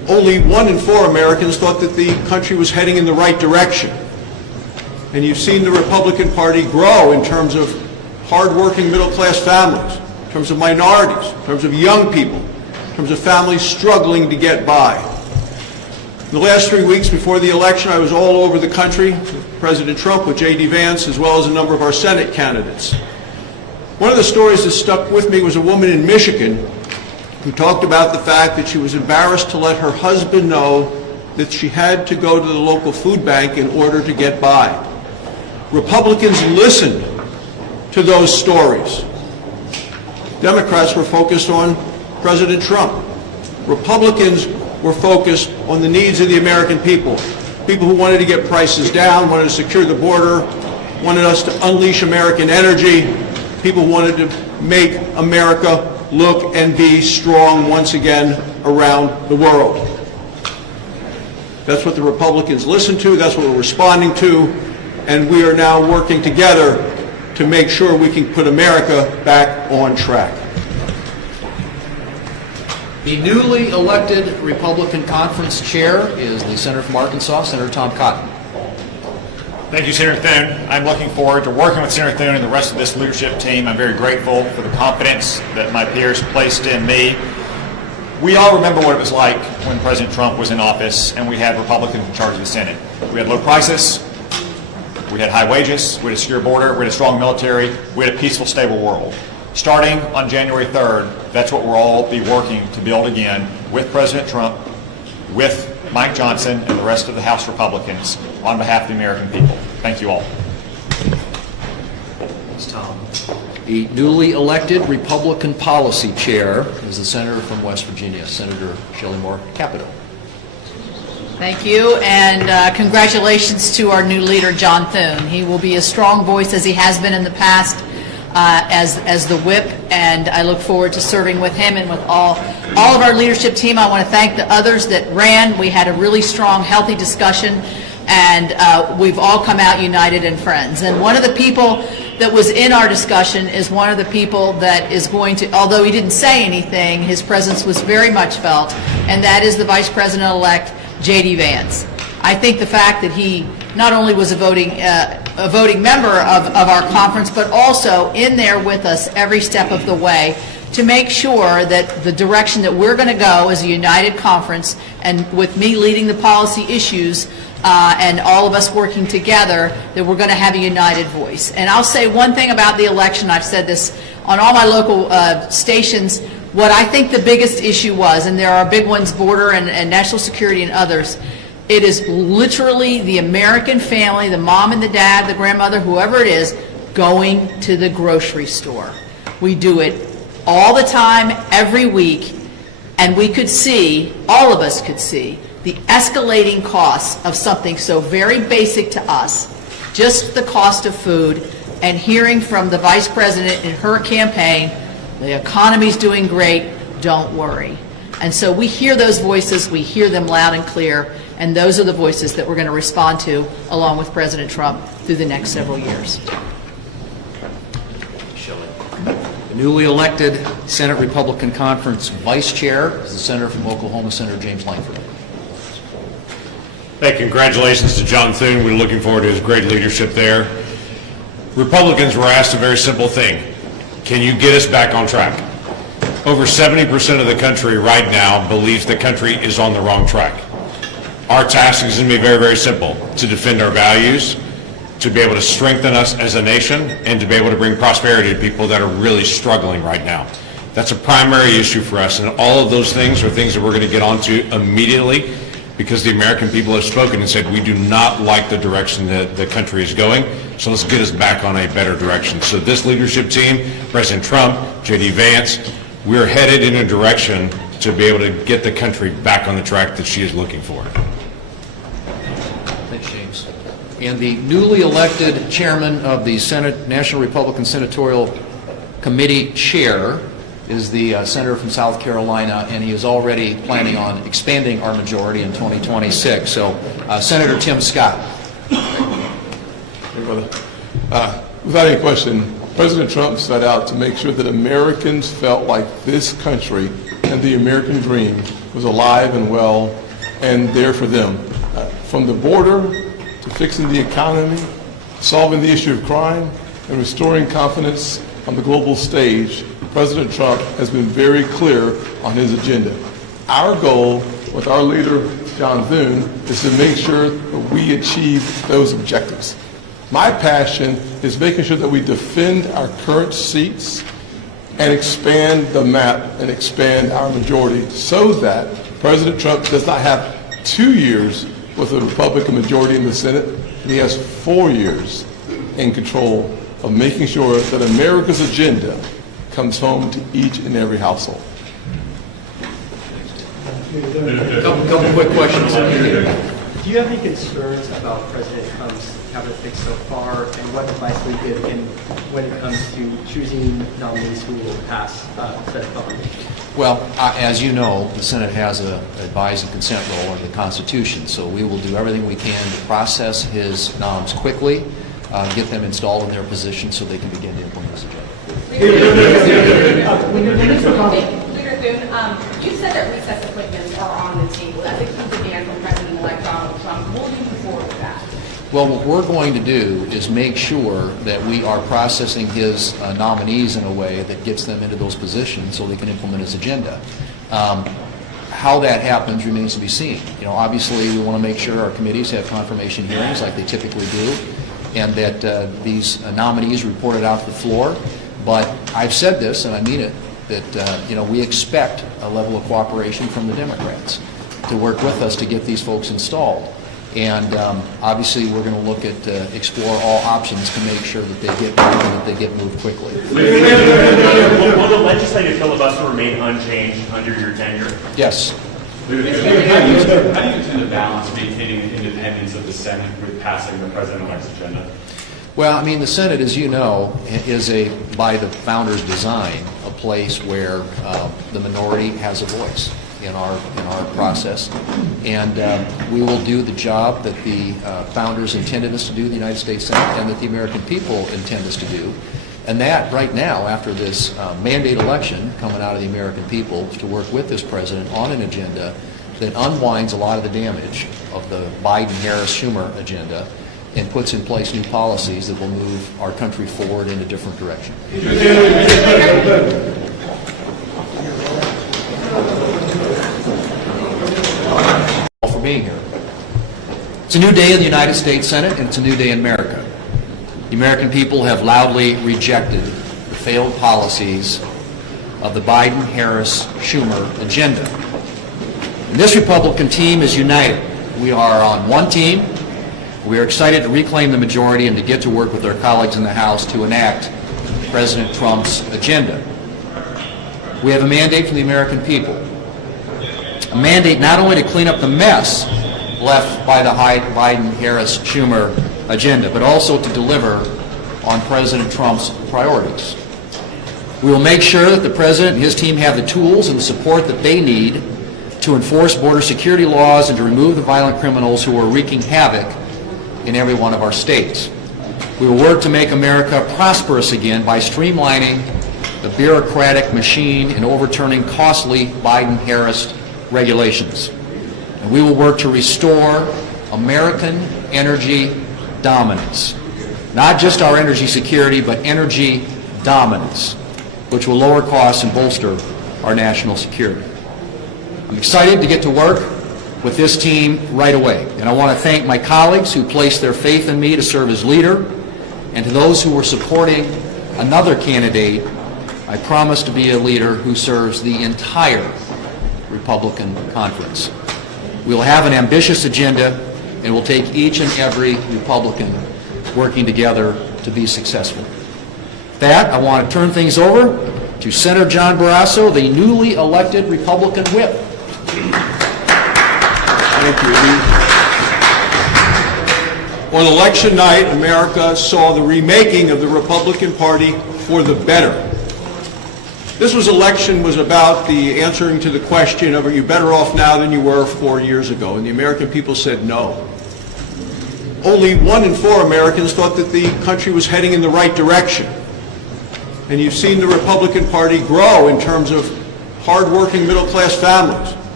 only 1 in 4 Americans thought that the country was heading in the right direction. And you've seen the Republican Party grow in terms of hardworking middle-class families, in terms of minorities, in terms of young people, in terms of families struggling to get by. In the last 3 weeks before the election, I was all over the country with President Trump, with J.D. Vance, as well as a number of our Senate candidates. One of the stories that stuck with me was a woman in Michigan who talked about the fact that she was embarrassed to let her husband know that she had to go to the local food bank in order to get by. Republicans listened to those stories. Democrats were focused on President Trump. Republicans were focused on the needs of the American people. People who wanted to get prices down, wanted to secure the border, wanted us to unleash American energy. People who wanted to make America look and be strong once again around the world. That's what the Republicans listened to, that's what we're responding to, and we are now working together to make sure we can put America back on track. The newly elected Republican Conference Chair is the Senator from Arkansas, Senator Tom Cotton. Thank you, Senator Thune. I'm looking forward to working with Senator Thune and the rest of this leadership team. I'm very grateful for the confidence that my peers placed in me. We all remember what it was like when President Trump was in office and we had Republicans in charge of the Senate. We had low prices, we had high wages, we had a secure border, we had a strong military, we had a peaceful, stable world. Starting on January 3rd, that's what we'll all be working to build again with President Trump, with Mike Johnson, and the rest of the House Republicans on behalf of the American people. Thank you all. Thanks, Tom. The newly elected Republican Policy Chair is the Senator from West Virginia, Senator Shelley Moore Capito. Thank you, and congratulations to our new leader, John Thune. He will be a strong voice, as he has been in the past, as the whip, and I look forward to serving with him and with all of our leadership team. I want to thank the others that ran. We had a really strong, healthy discussion, and we've all come out united and friends. And one of the people that was in our discussion is one of the people that is going to, although he didn't say anything, his presence was very much felt, and that is the Vice President-elect, J.D. Vance. I think the fact that he not only was a voting member of our conference, but also in there with us every step of the way to make sure that the direction that we're going to go as a united conference, and with me leading the policy issues and all of us working together, that we're going to have a united voice. And I'll say one thing about the election. I've said this on all my local stations. What I think the biggest issue was, and there are big ones, border and national security and others, it is literally the American family, the mom and the dad, the grandmother, whoever it is, going to the grocery store. We do it all the time, every week, and we could see, all of us could see, the escalating costs of something so very basic to us, just the cost of food, and hearing from the Vice President in her campaign, the economy's doing great, don't worry. And so we hear those voices, we hear them loud and clear, and those are the voices that we're going to respond to along with President Trump through the next several years. The newly elected Senate Republican Conference Vice Chair is the Senator from Oklahoma, Senator James Lankford. Hey, congratulations to John Thune. We're looking forward to his great leadership there. Republicans were asked a very simple thing. Can you get us back on track? Over 70% of the country right now believes the country is on the wrong track. Our task is going to be very, very simple: to defend our values, to be able to strengthen us as a nation, and to be able to bring prosperity to people that are really struggling right now. That's a primary issue for us, and all of those things are things that we're going to get onto immediately, because the American people have spoken and said we do not like the direction that the country is going, so let's get us back on a better direction. So this leadership team, President Trump, J.D. Vance, we're headed in a direction to be able to get the country back on the track that she is looking for. Thanks, James. And the newly elected chairman of the Senate National Republican Senatorial Committee Chair is the senator from South Carolina, and he is already planning on expanding our majority in 2026. So, Senator Tim Scott. Hey, brother. Without any question, President Trump set out to make sure that Americans felt like this country and the American dream was alive and well and there for them. From the border to fixing the economy, solving the issue of crime, and restoring confidence on the global stage, President Trump has been very clear on his agenda. Our goal with our leader, John Thune, is to make sure that we achieve those objectives. My passion is making sure that we defend our current seats and expand the map and expand our majority so that President Trump does not have 2 years with a Republican majority in the Senate, and he has 4 years in control of making sure that America's agenda comes home to each and every household. Couple quick questions. Do you have any concerns about President Trump's cabinet fix so far, and what advice will you give when it comes to choosing nominees who will pass Senate ballot? Well, as you know, the Senate has a advise and consent role under the Constitution, so we will do everything we can to process his noms quickly, get them installed in their position so they can begin to implement this agenda. Leader Thune, you said that recess appointments are on the table. That's a key demand from President-elect Donald Trump. Will you move forward with that? Well, what we're going to do is make sure that we are processing his nominees in a way that gets them into those positions so they can implement his agenda. How that happens remains to be seen. You know, obviously, we want to make sure our committees have confirmation hearings like they typically do, and that these nominees reported out to the floor. But I've said this, and I mean it, that you know, we expect a level of cooperation from the Democrats to work with us to get these folks installed. And obviously, we're going to look at explore all options to make sure that they get moved quickly. Will the legislative filibuster remain unchanged under your tenure? Yes. How do you intend to balance maintaining the independence of the Senate with passing the president-elect's agenda? Well, I mean, the Senate, as you know, is by the founders' design, a place where the minority has a voice in our process, and we will do the job that the founders intended us to do, the United States Senate, and that the American people intend us to do. And that, right now, after this mandate election coming out of the American people, to work with this president on an agenda that unwinds a lot of the damage of the Biden-Harris-Schumer agenda and puts in place new policies that will move our country forward in a different direction. For being here. It's a new day in the United States Senate, and it's a new day in America. The American people have loudly rejected the failed policies of the Biden-Harris-Schumer agenda. And this Republican team is united. We are on one team. We are excited to reclaim the majority and to get to work with our colleagues in the House to enact President Trump's agenda. We have a mandate from the American people. A mandate not only to clean up the mess left by the Biden-Harris-Schumer agenda, but also to deliver on President Trump's priorities. We will make sure that the President and his team have the tools and the support that they need to enforce border security laws and to remove the violent criminals who are wreaking havoc in every one of our states. We will work to make America prosperous again by streamlining the bureaucratic machine and overturning costly Biden-Harris regulations. And we will work to restore American energy dominance. Not just our energy security, but energy dominance, which will lower costs and bolster our national security. I'm excited to get to work with this team right away. And I want to thank my colleagues who placed their faith in me to serve as leader, and to those who were supporting another candidate. I promise to be a leader who serves the entire Republican conference. We will have an ambitious agenda, and we'll take each and every Republican working together to be successful. With that, I want to turn things over to Senator John Barrasso, the newly elected Republican whip. Thank you. On election night, America saw the remaking of the Republican Party for the better. This election was about the answering to the question of, are you better off now than you were 4 years ago? And the American people said no. Only 1 in 4 Americans thought that the country was heading in the right direction. And you've seen the Republican Party grow in terms of hardworking middle-class families,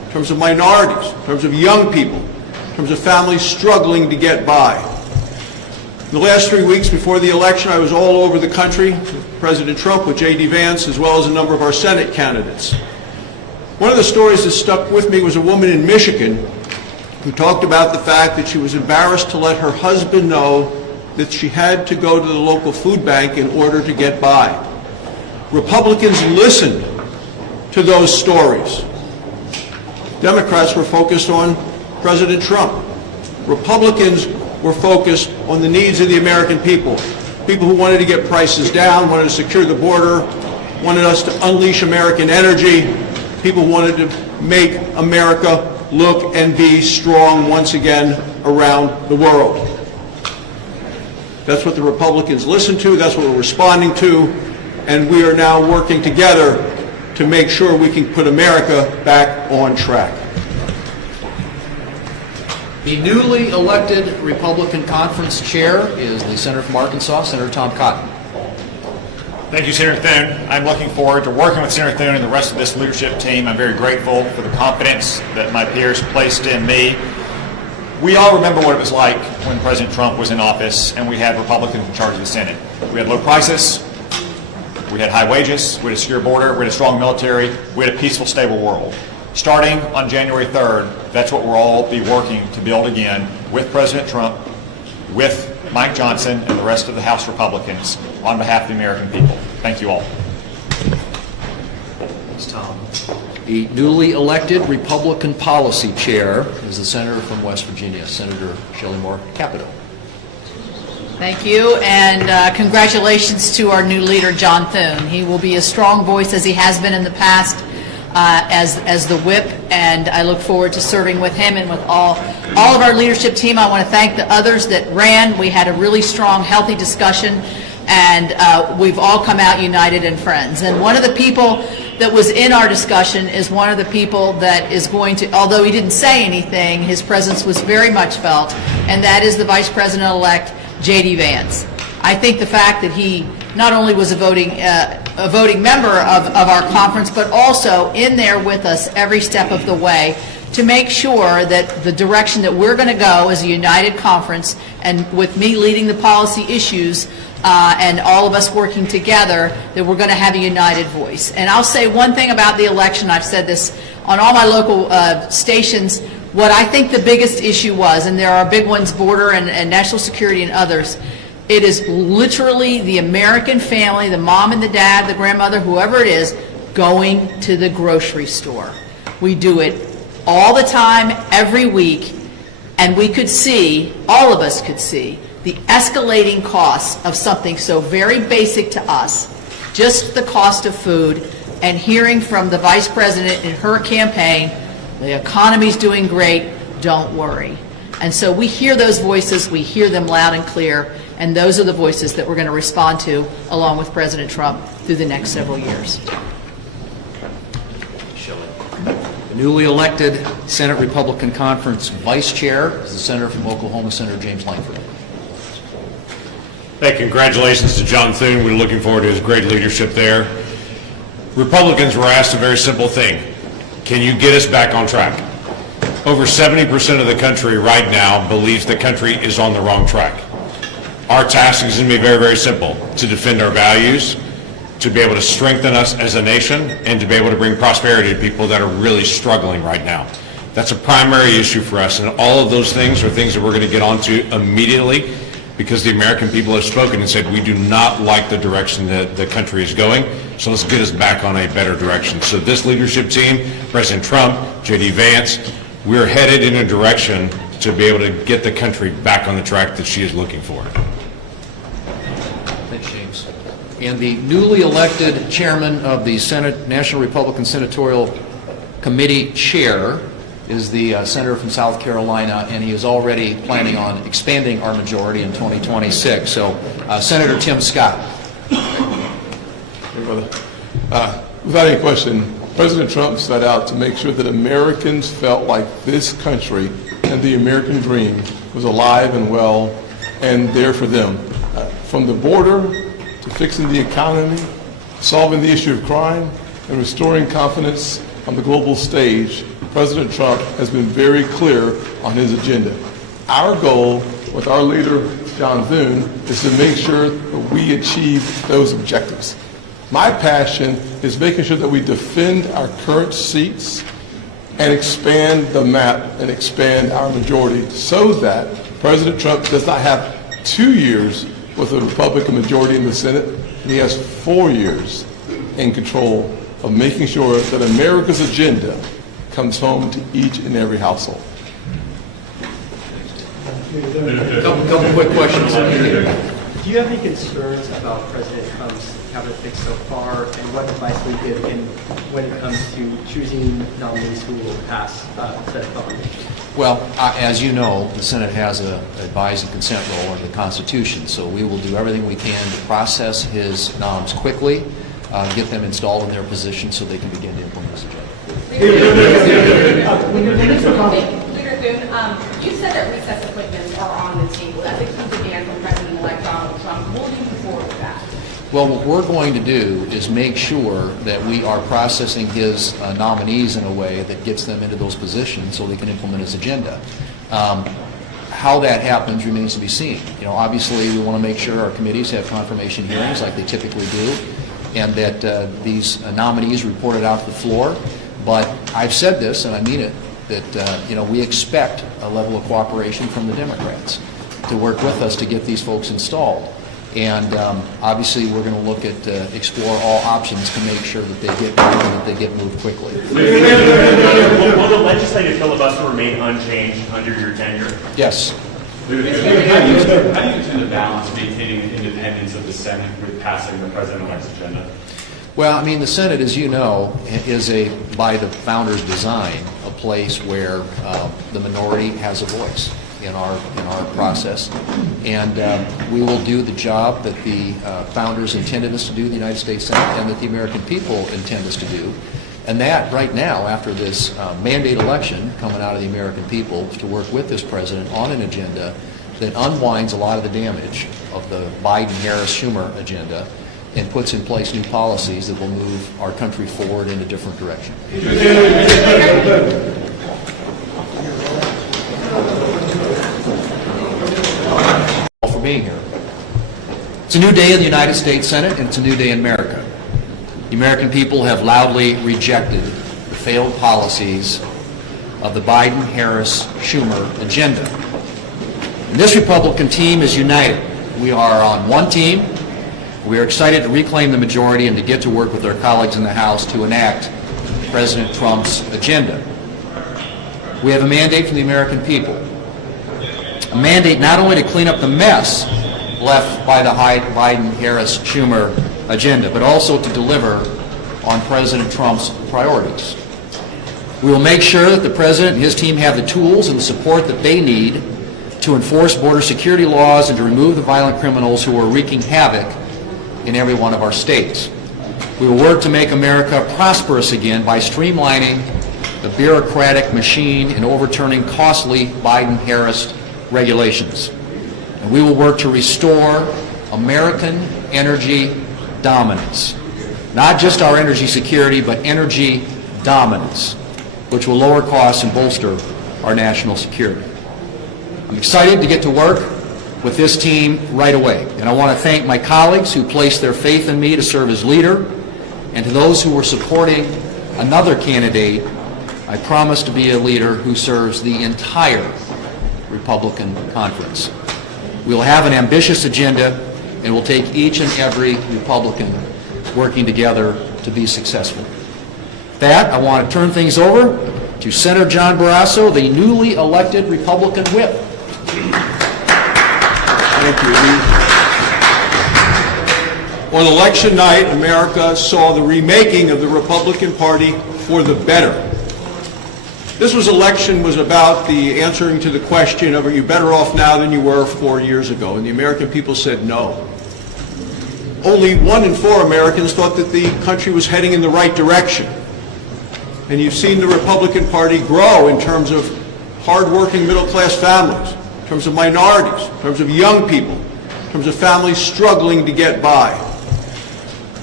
in terms of minorities, in terms of young people, in terms of families struggling to get by. In the last 3 weeks before the election, I was all over the country with President Trump, with J.D. Vance, as well as a number of our Senate candidates. One of the stories that stuck with me was a woman in Michigan who talked about the fact that she was embarrassed to let her husband know that she had to go to the local food bank in order to get by. Republicans listened to those stories. Democrats were focused on President Trump. Republicans were focused on the needs of the American people. People who wanted to get prices down, wanted to secure the border, wanted us to unleash American energy, people who wanted to make America look and be strong once again around the world. That's what the Republicans listened to, that's what we're responding to, and we are now working together to make sure we can put America back on track. The newly elected Republican Conference Chair is the Senator from Arkansas, Senator Tom Cotton. Thank you, Senator Thune. I'm looking forward to working with Senator Thune and the rest of this leadership team. I'm very grateful for the confidence that my peers placed in me. We all remember what it was like when President Trump was in office and we had Republicans in charge of the Senate. We had low prices, we had high wages, we had a secure border, we had a strong military, we had a peaceful, stable world. Starting on January 3rd, that's what we'll all be working to build again with President Trump, with Mike Johnson and the rest of the House Republicans on behalf of the American people. Thank you all. Thanks, Tom. The newly elected Republican Policy Chair is the Senator from West Virginia, Senator Shelley Moore Capito. Thank you, and congratulations to our new leader, John Thune. He will be a strong voice as he has been in the past as the whip, and I look forward to serving with him and with all of our leadership team. I want to thank the others that ran. We had a really strong, healthy discussion, and we've all come out united and friends. And one of the people that was in our discussion is one of the people that is going to, although he didn't say anything, his presence was very much felt, and that is the Vice President-elect, J.D. Vance. I think the fact that he not only was a voting member of our conference, but also in there with us every step of the way to make sure that the direction that we're going to go as a united conference, and with me leading the policy issues and all of us working together, that we're going to have a united voice. And I'll say one thing about the election. I've said this on all my local stations. What I think the biggest issue was, and there are big ones, border and national security and others, it is literally the American family, the mom and the dad, the grandmother, whoever it is, going to the grocery store. We do it all the time, every week, and we could see, all of us could see, the escalating costs of something so very basic to us, just the cost of food, and hearing from the Vice President in her campaign, the economy's doing great, don't worry. And so we hear those voices, we hear them loud and clear, and those are the voices that we're going to respond to along with President Trump through the next several years. The newly elected Senate Republican Conference Vice Chair is the Senator from Oklahoma, Senator James Lankford. Hey, congratulations to John Thune. We're looking forward to his great leadership there. Republicans were asked a very simple thing. Can you get us back on track? Over 70% of the country right now believes the country is on the wrong track. Our task is going to be very, very simple: to defend our values, to be able to strengthen us as a nation, and to be able to bring prosperity to people that are really struggling right now. That's a primary issue for us, and all of those things are things that we're going to get onto immediately, because the American people have spoken and said we do not like the direction that the country is going, so let's get us back on a better direction. So this leadership team, President Trump, J.D. Vance, we're headed in a direction to be able to get the country back on the track that she is looking for. Thanks, James. And the newly elected chairman of the Senate National Republican Senatorial Committee Chair is the senator from South Carolina, and he is already planning on expanding our majority in 2026. So, Senator Tim Scott. Hey, brother. Without any question, President Trump set out to make sure that Americans felt like this country and the American dream was alive and well and there for them. From the border to fixing the economy, solving the issue of crime, and restoring confidence on the global stage, President Trump has been very clear on his agenda. Our goal with our leader, John Thune, is to make sure that we achieve those objectives. My passion is making sure that we defend our current seats and expand the map and expand our majority so that President Trump does not have 2 years with a Republican majority in the Senate, and he has 4 years in control of making sure that America's agenda comes home to each and every household. Couple quick questions. Do you have any concerns about President Trump's cabinet fix so far, and what advice will you give when it comes to choosing nominees who will pass Senate nominations? Well, as you know, the Senate has an advise and consent role under the Constitution, so we will do everything we can to process his noms quickly, get them installed in their position so they can begin to implement this agenda. Leader Thune, you said that recess appointments are on the table. That's a key demand from President-elect Donald Trump. Will you move forward with that? Well, what we're going to do is make sure that we are processing his nominees in a way that gets them into those positions so they can implement his agenda. How that happens remains to be seen. You know, obviously, we want to make sure our committees have confirmation hearings like they typically do, and that these nominees reported out to the floor. But I've said this, and I mean it, that we expect a level of cooperation from the Democrats to work with us to get these folks installed. And obviously, we're going to look at explore all options to make sure that they get moved quickly. Will the legislative filibuster remain unchanged under your tenure? Yes. How do you intend to balance maintaining the independence of the Senate with passing the president-elect's agenda? Well, I mean, the Senate, as you know, is by the founders' design, a place where the minority has a voice in our process, and we will do the job that the founders intended us to do, the United States Senate, and that the American people intend us to do. And that, right now, after this mandate election coming out of the American people, to work with this president on an agenda that unwinds a lot of the damage of the Biden-Harris-Schumer agenda and puts in place new policies that will move our country forward in a different direction. For being here. It's a new day in the United States Senate, and it's a new day in America. The American people have loudly rejected the failed policies of the Biden-Harris-Schumer agenda. And this Republican team is united. We are on one team. We are excited to reclaim the majority and to get to work with our colleagues in the House to enact President Trump's agenda. We have a mandate from the American people. A mandate not only to clean up the mess left by the Biden-Harris-Schumer agenda, but also to deliver on President Trump's priorities. We will make sure that the President and his team have the tools and the support that they need to enforce border security laws and to remove the violent criminals who are wreaking havoc in every one of our states. We will work to make America prosperous again by streamlining the bureaucratic machine and overturning costly Biden-Harris regulations. And we will work to restore American energy dominance. Not just our energy security, but energy dominance, which will lower costs and bolster our national security. I'm excited to get to work with this team right away. And I want to thank my colleagues who placed their faith in me to serve as leader, and to those who were supporting another candidate. I promise to be a leader who serves the entire Republican conference. We'll have an ambitious agenda, and we'll take each and every Republican working together to be successful. With that, I want to turn things over to Senator John Barrasso, the newly elected Republican whip. Thank you. On election night, America saw the remaking of the Republican Party for the better. This election was about the answering to the question of, are you better off now than you were 4 years ago? And the American people said no. Only 1 in 4 Americans thought that the country was heading in the right direction. And you've seen the Republican Party grow in terms of hardworking middle-class families, in terms of minorities, in terms of young people, in terms of families struggling to get by.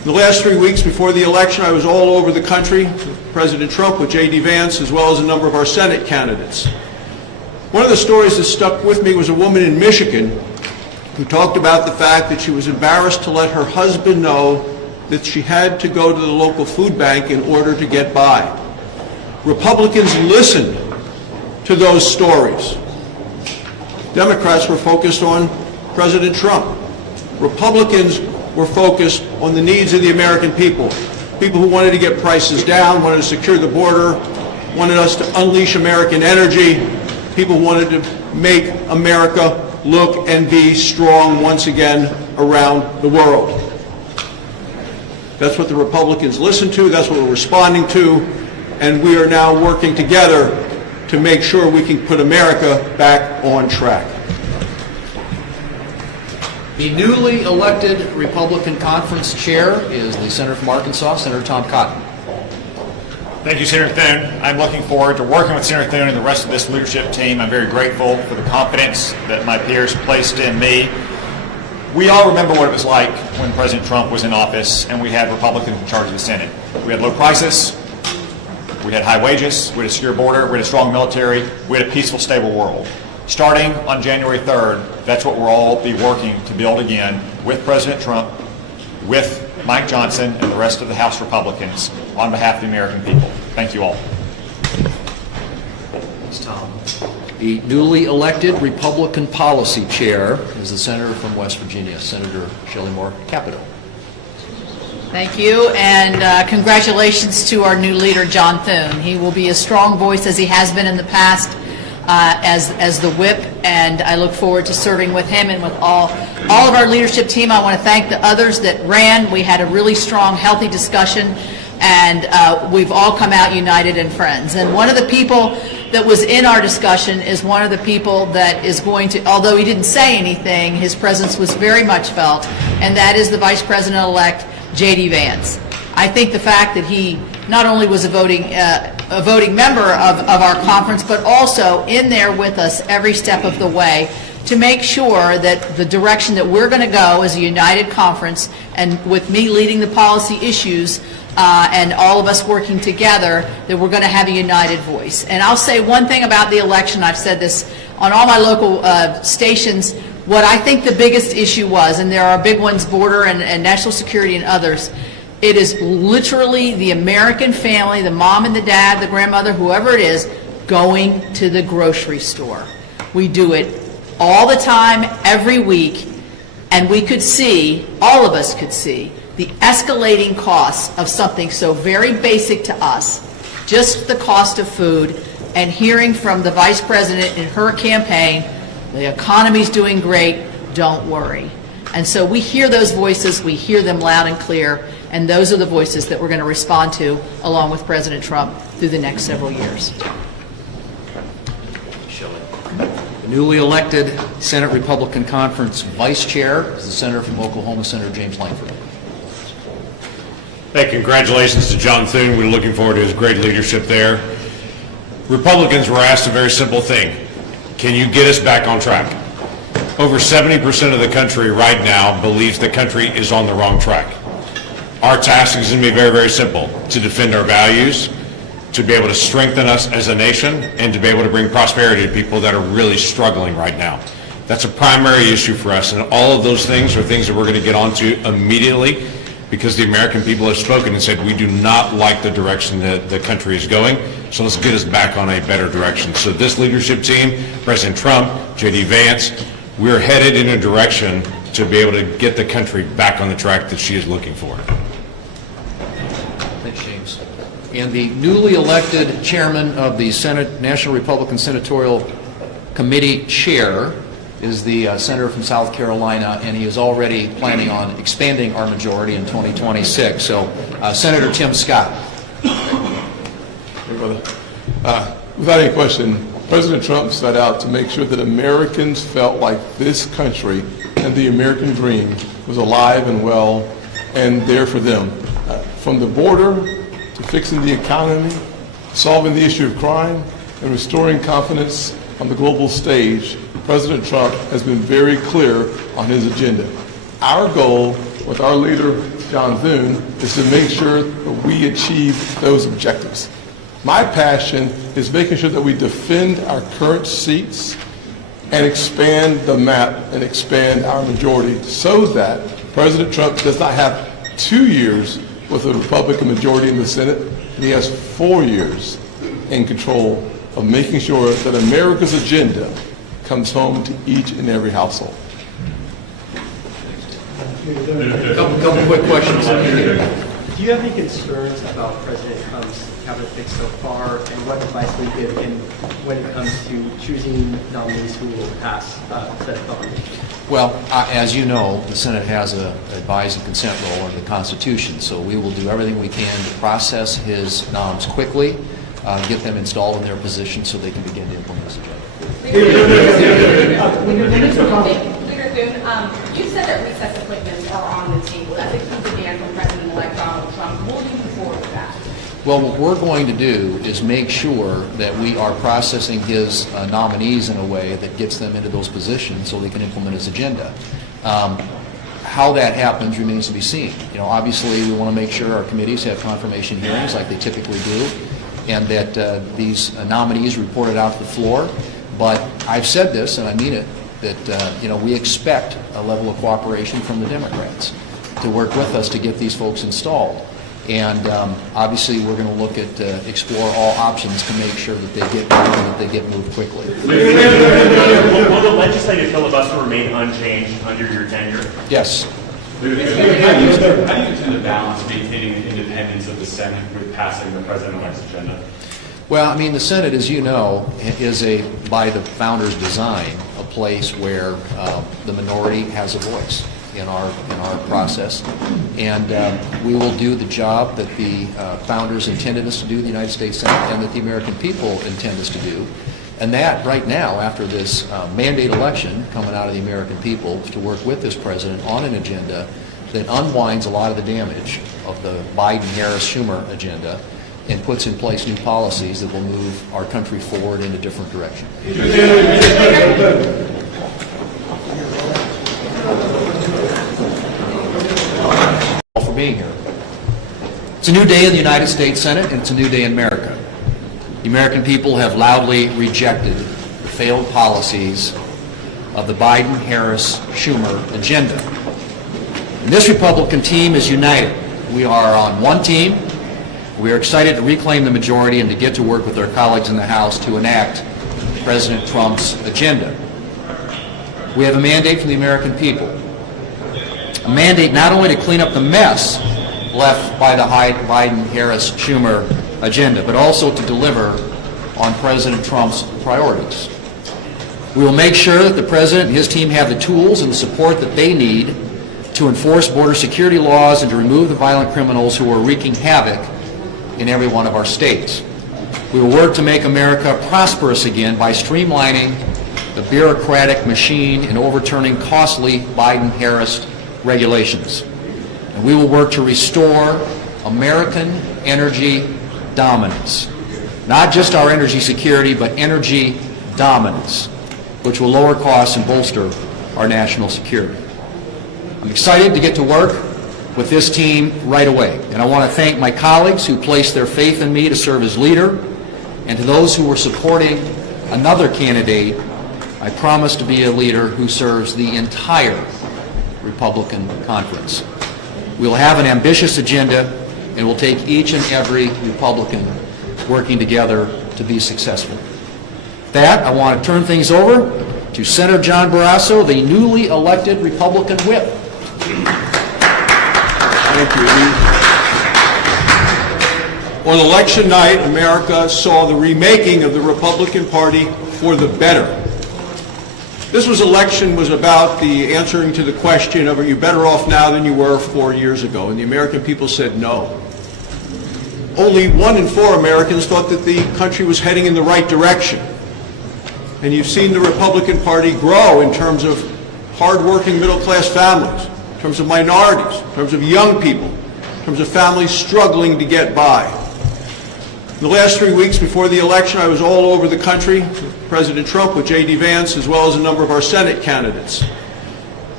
In the last 3 weeks before the election, I was all over the country with President Trump, with J.D. Vance, as well as a number of our Senate candidates. One of the stories that stuck with me was a woman in Michigan who talked about the fact that she was embarrassed to let her husband know that she had to go to the local food bank in order to get by. Republicans listened to those stories. Democrats were focused on President Trump. Republicans were focused on the needs of the American people. People who wanted to get prices down, wanted to secure the border, wanted us to unleash American energy. People who wanted to make America look and be strong once again around the world. That's what the Republicans listened to, that's what we're responding to, and we are now working together to make sure we can put America back on track. The newly elected Republican Conference Chair is the Senator from Arkansas, Senator Tom Cotton. Thank you, Senator Thune. I'm looking forward to working with Senator Thune and the rest of this leadership team. I'm very grateful for the confidence that my peers placed in me. We all remember what it was like when President Trump was in office and we had Republicans in charge of the Senate. We had low prices, we had high wages, we had a secure border, we had a strong military, we had a peaceful, stable world. Starting on January 3rd, that's what we'll all be working to build again with President Trump, with Mike Johnson, and the rest of the House Republicans on behalf of the American people. Thank you all. Thanks, Tom. The newly elected Republican Policy Chair is the Senator from West Virginia, Senator Shelley Moore Capito. Thank you, and congratulations to our new leader, John Thune. He will be a strong voice as he has been in the past as the whip, and I look forward to serving with him and with all of our leadership team. I want to thank the others that ran. We had a really strong, healthy discussion, and we've all come out united and friends. And one of the people that was in our discussion is one of the people that is going to, although he didn't say anything, his presence was very much felt, and that is the Vice President-elect, J.D. Vance. I think the fact that he not only was a voting member of our conference, but also in there with us every step of the way to make sure that the direction that we're going to go as a united conference, and with me leading the policy issues and all of us working together, that we're going to have a united voice. And I'll say one thing about the election. I've said this on all my local stations. What I think the biggest issue was, and there are big ones, border and national security and others, it is literally the American family, the mom and the dad, the grandmother, whoever it is, going to the grocery store. We do it all the time, every week, and we could see, all of us could see, the escalating costs of something so very basic to us, just the cost of food, and hearing from the Vice President in her campaign, the economy's doing great, don't worry. And so we hear those voices, we hear them loud and clear, and those are the voices that we're going to respond to along with President Trump through the next several years. The newly elected Senate Republican Conference Vice Chair is the Senator from Oklahoma, Senator James Langford. Hey, congratulations to John Thune. We're looking forward to his great leadership there. Republicans were asked a very simple thing. Can you get us back on track? Over 70% of the country right now believes the country is on the wrong track. Our task is going to be very, very simple: to defend our values, to be able to strengthen us as a nation, and to be able to bring prosperity to people that are really struggling right now. That's a primary issue for us, and all of those things are things that we're going to get onto immediately, because the American people have spoken and said we do not like the direction that the country is going, so let's get us back on a better direction. So this leadership team, President Trump, J.D. Vance, we're headed in a direction to be able to get the country back on the track that she is looking for. Thanks, James. And the newly elected chairman of the Senate National Republican Senatorial Committee Chair is the senator from South Carolina, and he is already planning on expanding our majority in 2026. So, Senator Tim Scott. Hey, brother. Without any question, President Trump set out to make sure that Americans felt like this country and the American dream was alive and well and there for them. From the border to fixing the economy, solving the issue of crime, and restoring confidence on the global stage, President Trump has been very clear on his agenda. Our goal with our leader, John Thune, is to make sure that we achieve those objectives. My passion is making sure that we defend our current seats and expand the map and expand our majority so that President Trump does not have 2 years with a Republican majority in the Senate, and he has 4 years in control of making sure that America's agenda comes home to each and every household. Couple quick questions. Do you have any concerns about President Trump's cabinet fix so far, and what advice will you give him when it comes to choosing nominees who will pass Senate voting? Well, as you know, the Senate has a advise and consent role under the Constitution, so we will do everything we can to process his noms quickly, get them installed in their position so they can begin to implement this agenda. Leader Thune, you said that recess appointments are on the table. That's a key demand from President-elect Donald Trump. Will you move forward with that? Well, what we're going to do is make sure that we are processing his nominees in a way that gets them into those positions so they can implement his agenda. How that happens remains to be seen. You know, obviously, we want to make sure our committees have confirmation hearings like they typically do, and that these nominees reported out to the floor. But I've said this, and I mean it, that you know, we expect a level of cooperation from the Democrats to work with us to get these folks installed. And obviously, we're going to look at explore all options to make sure that they get moved quickly. Will the legislative filibuster remain unchanged under your tenure? Yes. How do you intend to balance maintaining the independence of the Senate with passing the president-elect's agenda? Well, I mean, the Senate, as you know, is by the founders' design, a place where the minority has a voice in our process, and we will do the job that the founders intended us to do in the United States Senate, and that the American people intend us to do. And that, right now, after this mandate election coming out of the American people, to work with this president on an agenda that unwinds a lot of the damage of the Biden-Harris-Schumer agenda and puts in place new policies that will move our country forward in a different direction. For being here. It's a new day in the United States Senate, and it's a new day in America. The American people have loudly rejected the failed policies of the Biden-Harris-Schumer agenda. And this Republican team is united. We are on one team. We are excited to reclaim the majority and to get to work with our colleagues in the House to enact President Trump's agenda. We have a mandate from the American people. A mandate not only to clean up the mess left by the Biden-Harris-Schumer agenda, but also to deliver on President Trump's priorities. We will make sure that the President and his team have the tools and the support that they need to enforce border security laws and to remove the violent criminals who are wreaking havoc in every one of our states. We will work to make America prosperous again by streamlining the bureaucratic machine and overturning costly Biden-Harris regulations. And we will work to restore American energy dominance. Not just our energy security, but energy dominance, which will lower costs and bolster our national security. I'm excited to get to work with this team right away. And I want to thank my colleagues who placed their faith in me to serve as leader, and to those who were supporting another candidate. I promise to be a leader who serves the entire Republican conference. We will have an ambitious agenda, and we'll take each and every Republican working together to be successful. With that, I want to turn things over to Senator John Barrasso, the newly elected Republican whip. Thank you. On election night, America saw the remaking of the Republican Party for the better. This election was about the answering to the question of, are you better off now than you were 4 years ago? And the American people said no. Only 1 in 4 Americans thought that the country was heading in the right direction. And you've seen the Republican Party grow in terms of hardworking middle-class families, in terms of minorities, in terms of young people, in terms of families struggling to get by. In the last 3 weeks before the election, I was all over the country, with President Trump, with J.D. Vance, as well as a number of our Senate candidates.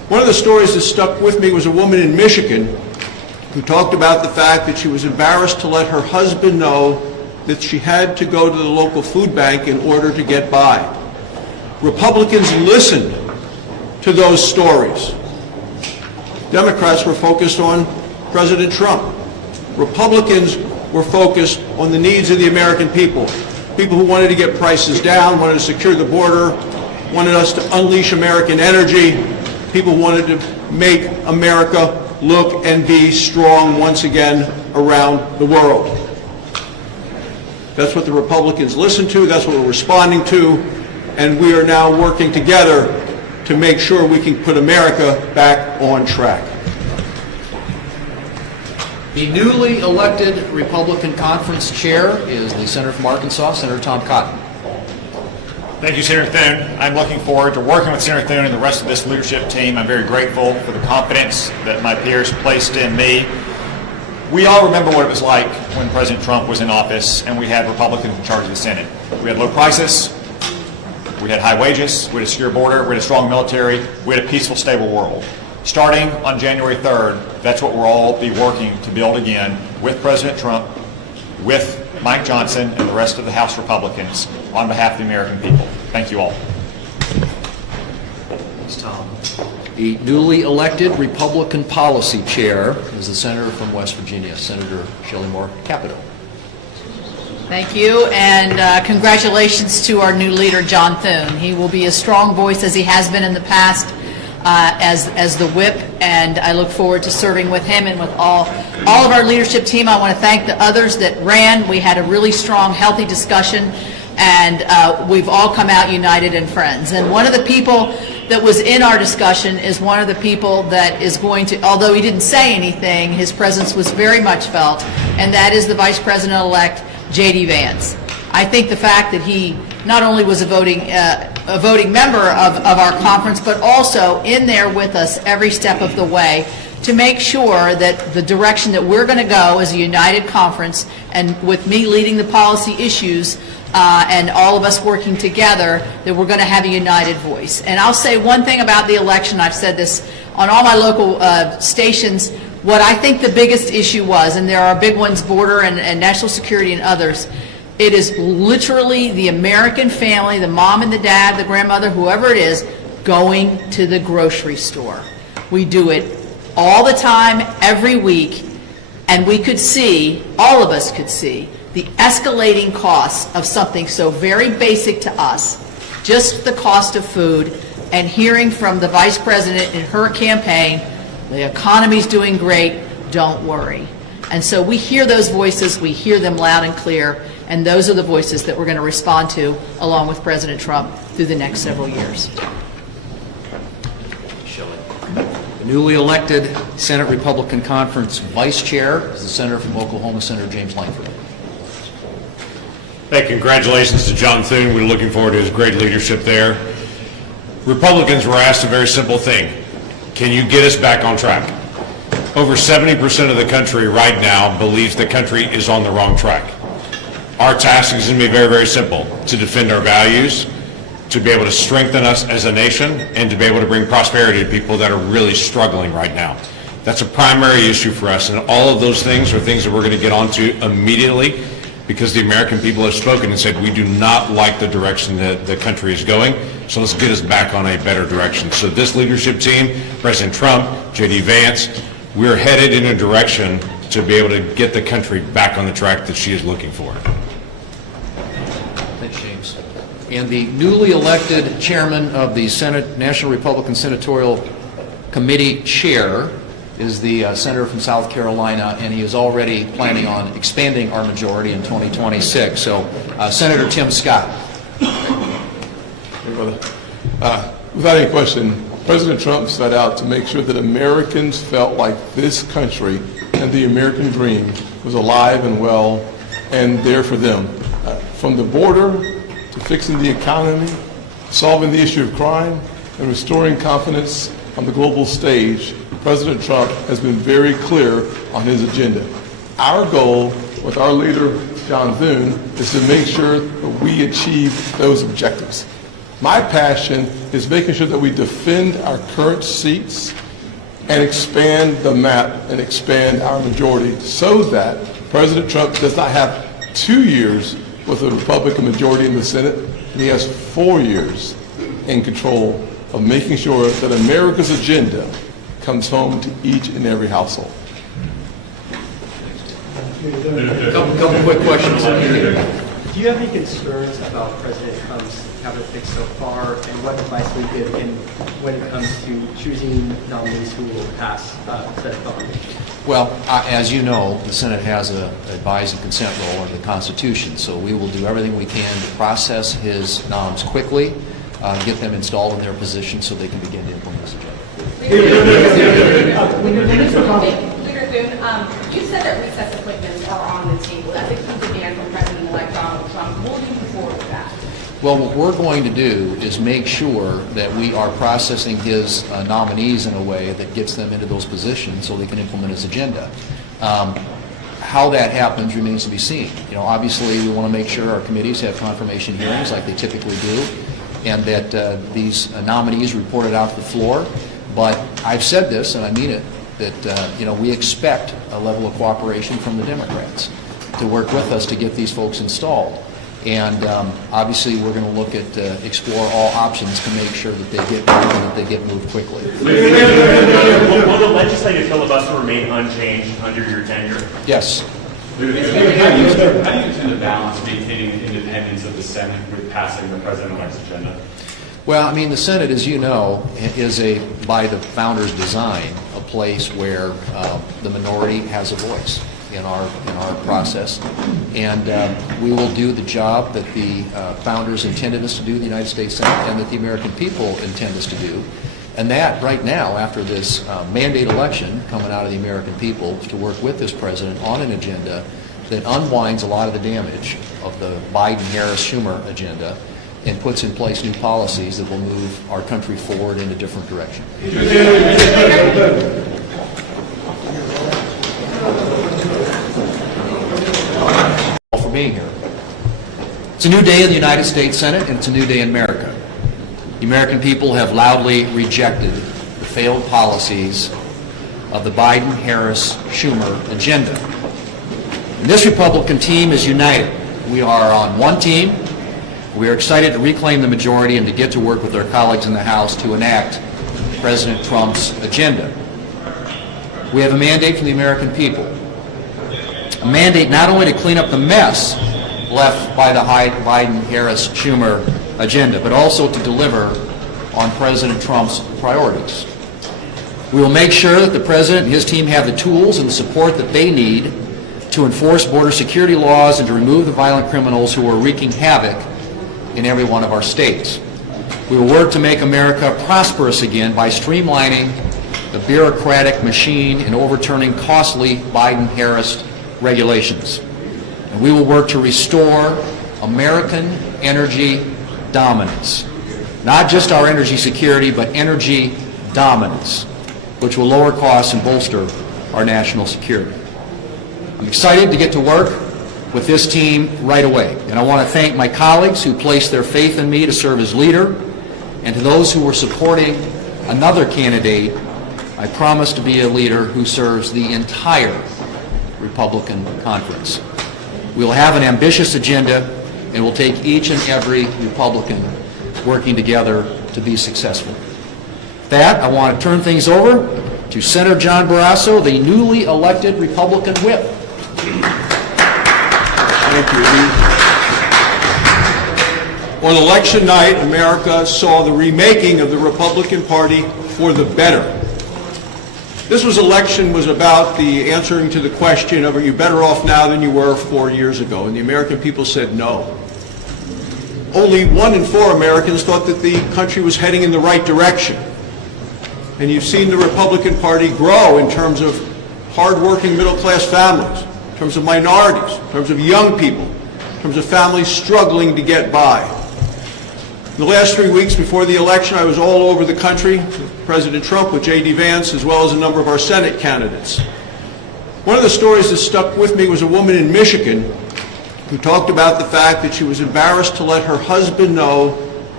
One of the stories that stuck with me was a woman in Michigan who talked about the fact that she was embarrassed to let her husband know that she had to go to the local food bank in order to get by. Republicans listened to those stories. Democrats were focused on President Trump. Republicans were focused on the needs of the American people. People who wanted to get prices down, wanted to secure the border, wanted us to unleash American energy. People who wanted to make America look and be strong once again around the world. That's what the Republicans listened to, that's what we're responding to, and we are now working together to make sure we can put America back on track. The newly elected Republican Conference Chair is the Senator from Arkansas, Senator Tom Cotton. Thank you, Senator Thune. I'm looking forward to working with Senator Thune and the rest of this leadership team. I'm very grateful for the confidence that my peers placed in me. We all remember what it was like when President Trump was in office and we had Republicans in charge of the Senate. We had low prices, we had high wages, we had a secure border, we had a strong military, we had a peaceful, stable world. Starting on January 3rd, that's what we'll all be working to build again with President Trump, with Mike Johnson and the rest of the House Republicans on behalf of the American people. Thank you all. Thanks, Tom. The newly elected Republican Policy Chair is the Senator from West Virginia, Senator Shelley Moore Capito. Thank you, and congratulations to our new leader, John Thune. He will be a strong voice as he has been in the past as the whip, and I look forward to serving with him and with all of our leadership team. I want to thank the others that ran. We had a really strong, healthy discussion, and we've all come out united and friends. And one of the people that was in our discussion is one of the people that is going to, although he didn't say anything, his presence was very much felt, and that is the Vice President-elect, J.D. Vance. I think the fact that he not only was a voting member of our conference, but also in there with us every step of the way to make sure that the direction that we're going to go as a united conference, and with me leading the policy issues and all of us working together, that we're going to have a united voice. And I'll say one thing about the election. I've said this on all my local stations. What I think the biggest issue was, and there are big ones, border and national security and others, it is literally the American family, the mom and the dad, the grandmother, whoever it is, going to the grocery store. We do it all the time, every week, and we could see, all of us could see, the escalating costs of something so very basic to us, just the cost of food, and hearing from the Vice President in her campaign, the economy's doing great, don't worry. And so we hear those voices, we hear them loud and clear, and those are the voices that we're going to respond to along with President Trump through the next several years. The newly elected Senate Republican Conference Vice Chair is the Senator from Oklahoma, Senator James Langford. Hey, congratulations to John Thune. We're looking forward to his great leadership there. Republicans were asked a very simple thing. Can you get us back on track? Over 70% of the country right now believes the country is on the wrong track. Our task is going to be very, very simple: to defend our values, to be able to strengthen us as a nation, and to be able to bring prosperity to people that are really struggling right now. That's a primary issue for us, and all of those things are things that we're going to get onto immediately, because the American people have spoken and said we do not like the direction that the country is going, so let's get us back on a better direction. So this leadership team, President Trump, J.D. Vance, we're headed in a direction to be able to get the country back on the track that she is looking for. Thanks, James. And the newly elected chairman of the Senate National Republican Senatorial Committee Chair is the senator from South Carolina, and he is already planning on expanding our majority in 2026. So, Senator Tim Scott. Hey, brother. Without any question, President Trump set out to make sure that Americans felt like this country and the American dream was alive and well and there for them. From the border to fixing the economy, solving the issue of crime, and restoring confidence on the global stage, President Trump has been very clear on his agenda. Our goal with our leader, John Thune, is to make sure that we achieve those objectives. My passion is making sure that we defend our current seats and expand the map and expand our majority so that President Trump does not have 2 years with a Republican majority in the Senate, and he has 4 years in control of making sure that America's agenda comes home to each and every household. Couple quick questions. Do you have any concerns about President Trump's cabinet fix so far, and what advice will you give when it comes to choosing nominees who will pass Senate nominations? Well, as you know, the Senate has an advise and consent role under the Constitution, so we will do everything we can to process his noms quickly, get them installed in their position so they can begin to implement this agenda. Leader Thune, you said that recess appointments are on the table. That's a key demand from President-elect Donald Trump. Will you move forward with that? Well, what we're going to do is make sure that we are processing his nominees in a way that gets them into those positions so they can implement his agenda. How that happens remains to be seen. You know, obviously, we want to make sure our committees have confirmation hearings like they typically do, and that these nominees reported out to the floor. But I've said this, and I mean it, that we expect a level of cooperation from the Democrats to work with us to get these folks installed. And obviously, we're going to look at explore all options to make sure that they get moved quickly. Will the legislative filibuster remain unchanged under your tenure? Yes. How do you intend to balance maintaining the independence of the Senate with passing the president-elect's agenda? Well, I mean, the Senate, as you know, is by the founders' design, a place where the minority has a voice in our process, and we will do the job that the founders intended us to do, the United States Senate, and that the American people intend us to do. And that, right now, after this mandate election coming out of the American people to work with this president on an agenda that unwinds a lot of the damage of the Biden-Harris-Schumer agenda and puts in place new policies that will move our country forward in a different direction. For being here. It's a new day in the United States Senate, and it's a new day in America. The American people have loudly rejected the failed policies of the Biden-Harris-Schumer agenda. And this Republican team is united. We are on one team. We are excited to reclaim the majority and to get to work with our colleagues in the House to enact President Trump's agenda. We have a mandate from the American people. A mandate not only to clean up the mess left by the Biden-Harris-Schumer agenda, but also to deliver on President Trump's priorities. We will make sure that the President and his team have the tools and the support that they need to enforce border security laws and to remove the violent criminals who are wreaking havoc in every one of our states. We will work to make America prosperous again by streamlining the bureaucratic machine and overturning costly Biden-Harris regulations. And we will work to restore American energy dominance. Not just our energy security, but energy dominance, which will lower costs and bolster our national security. I'm excited to get to work with this team right away. And I want to thank my colleagues who placed their faith in me to serve as leader, and to those who were supporting another candidate. I promise to be a leader who serves the entire Republican conference. We'll have an ambitious agenda, and we'll take each and every Republican working together to be successful. With that, I want to turn things over to Senator John Barrasso, the newly elected Republican whip. Thank you. On election night, America saw the remaking of the Republican Party for the better. This election was about the answering to the question of, are you better off now than you were 4 years ago? And the American people said no. Only 1 in 4 Americans thought that the country was heading in the right direction. And you've seen the Republican Party grow in terms of hardworking middle-class families, in terms of minorities, in terms of young people, in terms of families struggling to get by. In the last 3 weeks before the election, I was all over the country with President Trump, with J.D. Vance, as well as a number of our Senate candidates. One of the stories that stuck with me was a woman in Michigan who talked about the fact that she was embarrassed to let her husband know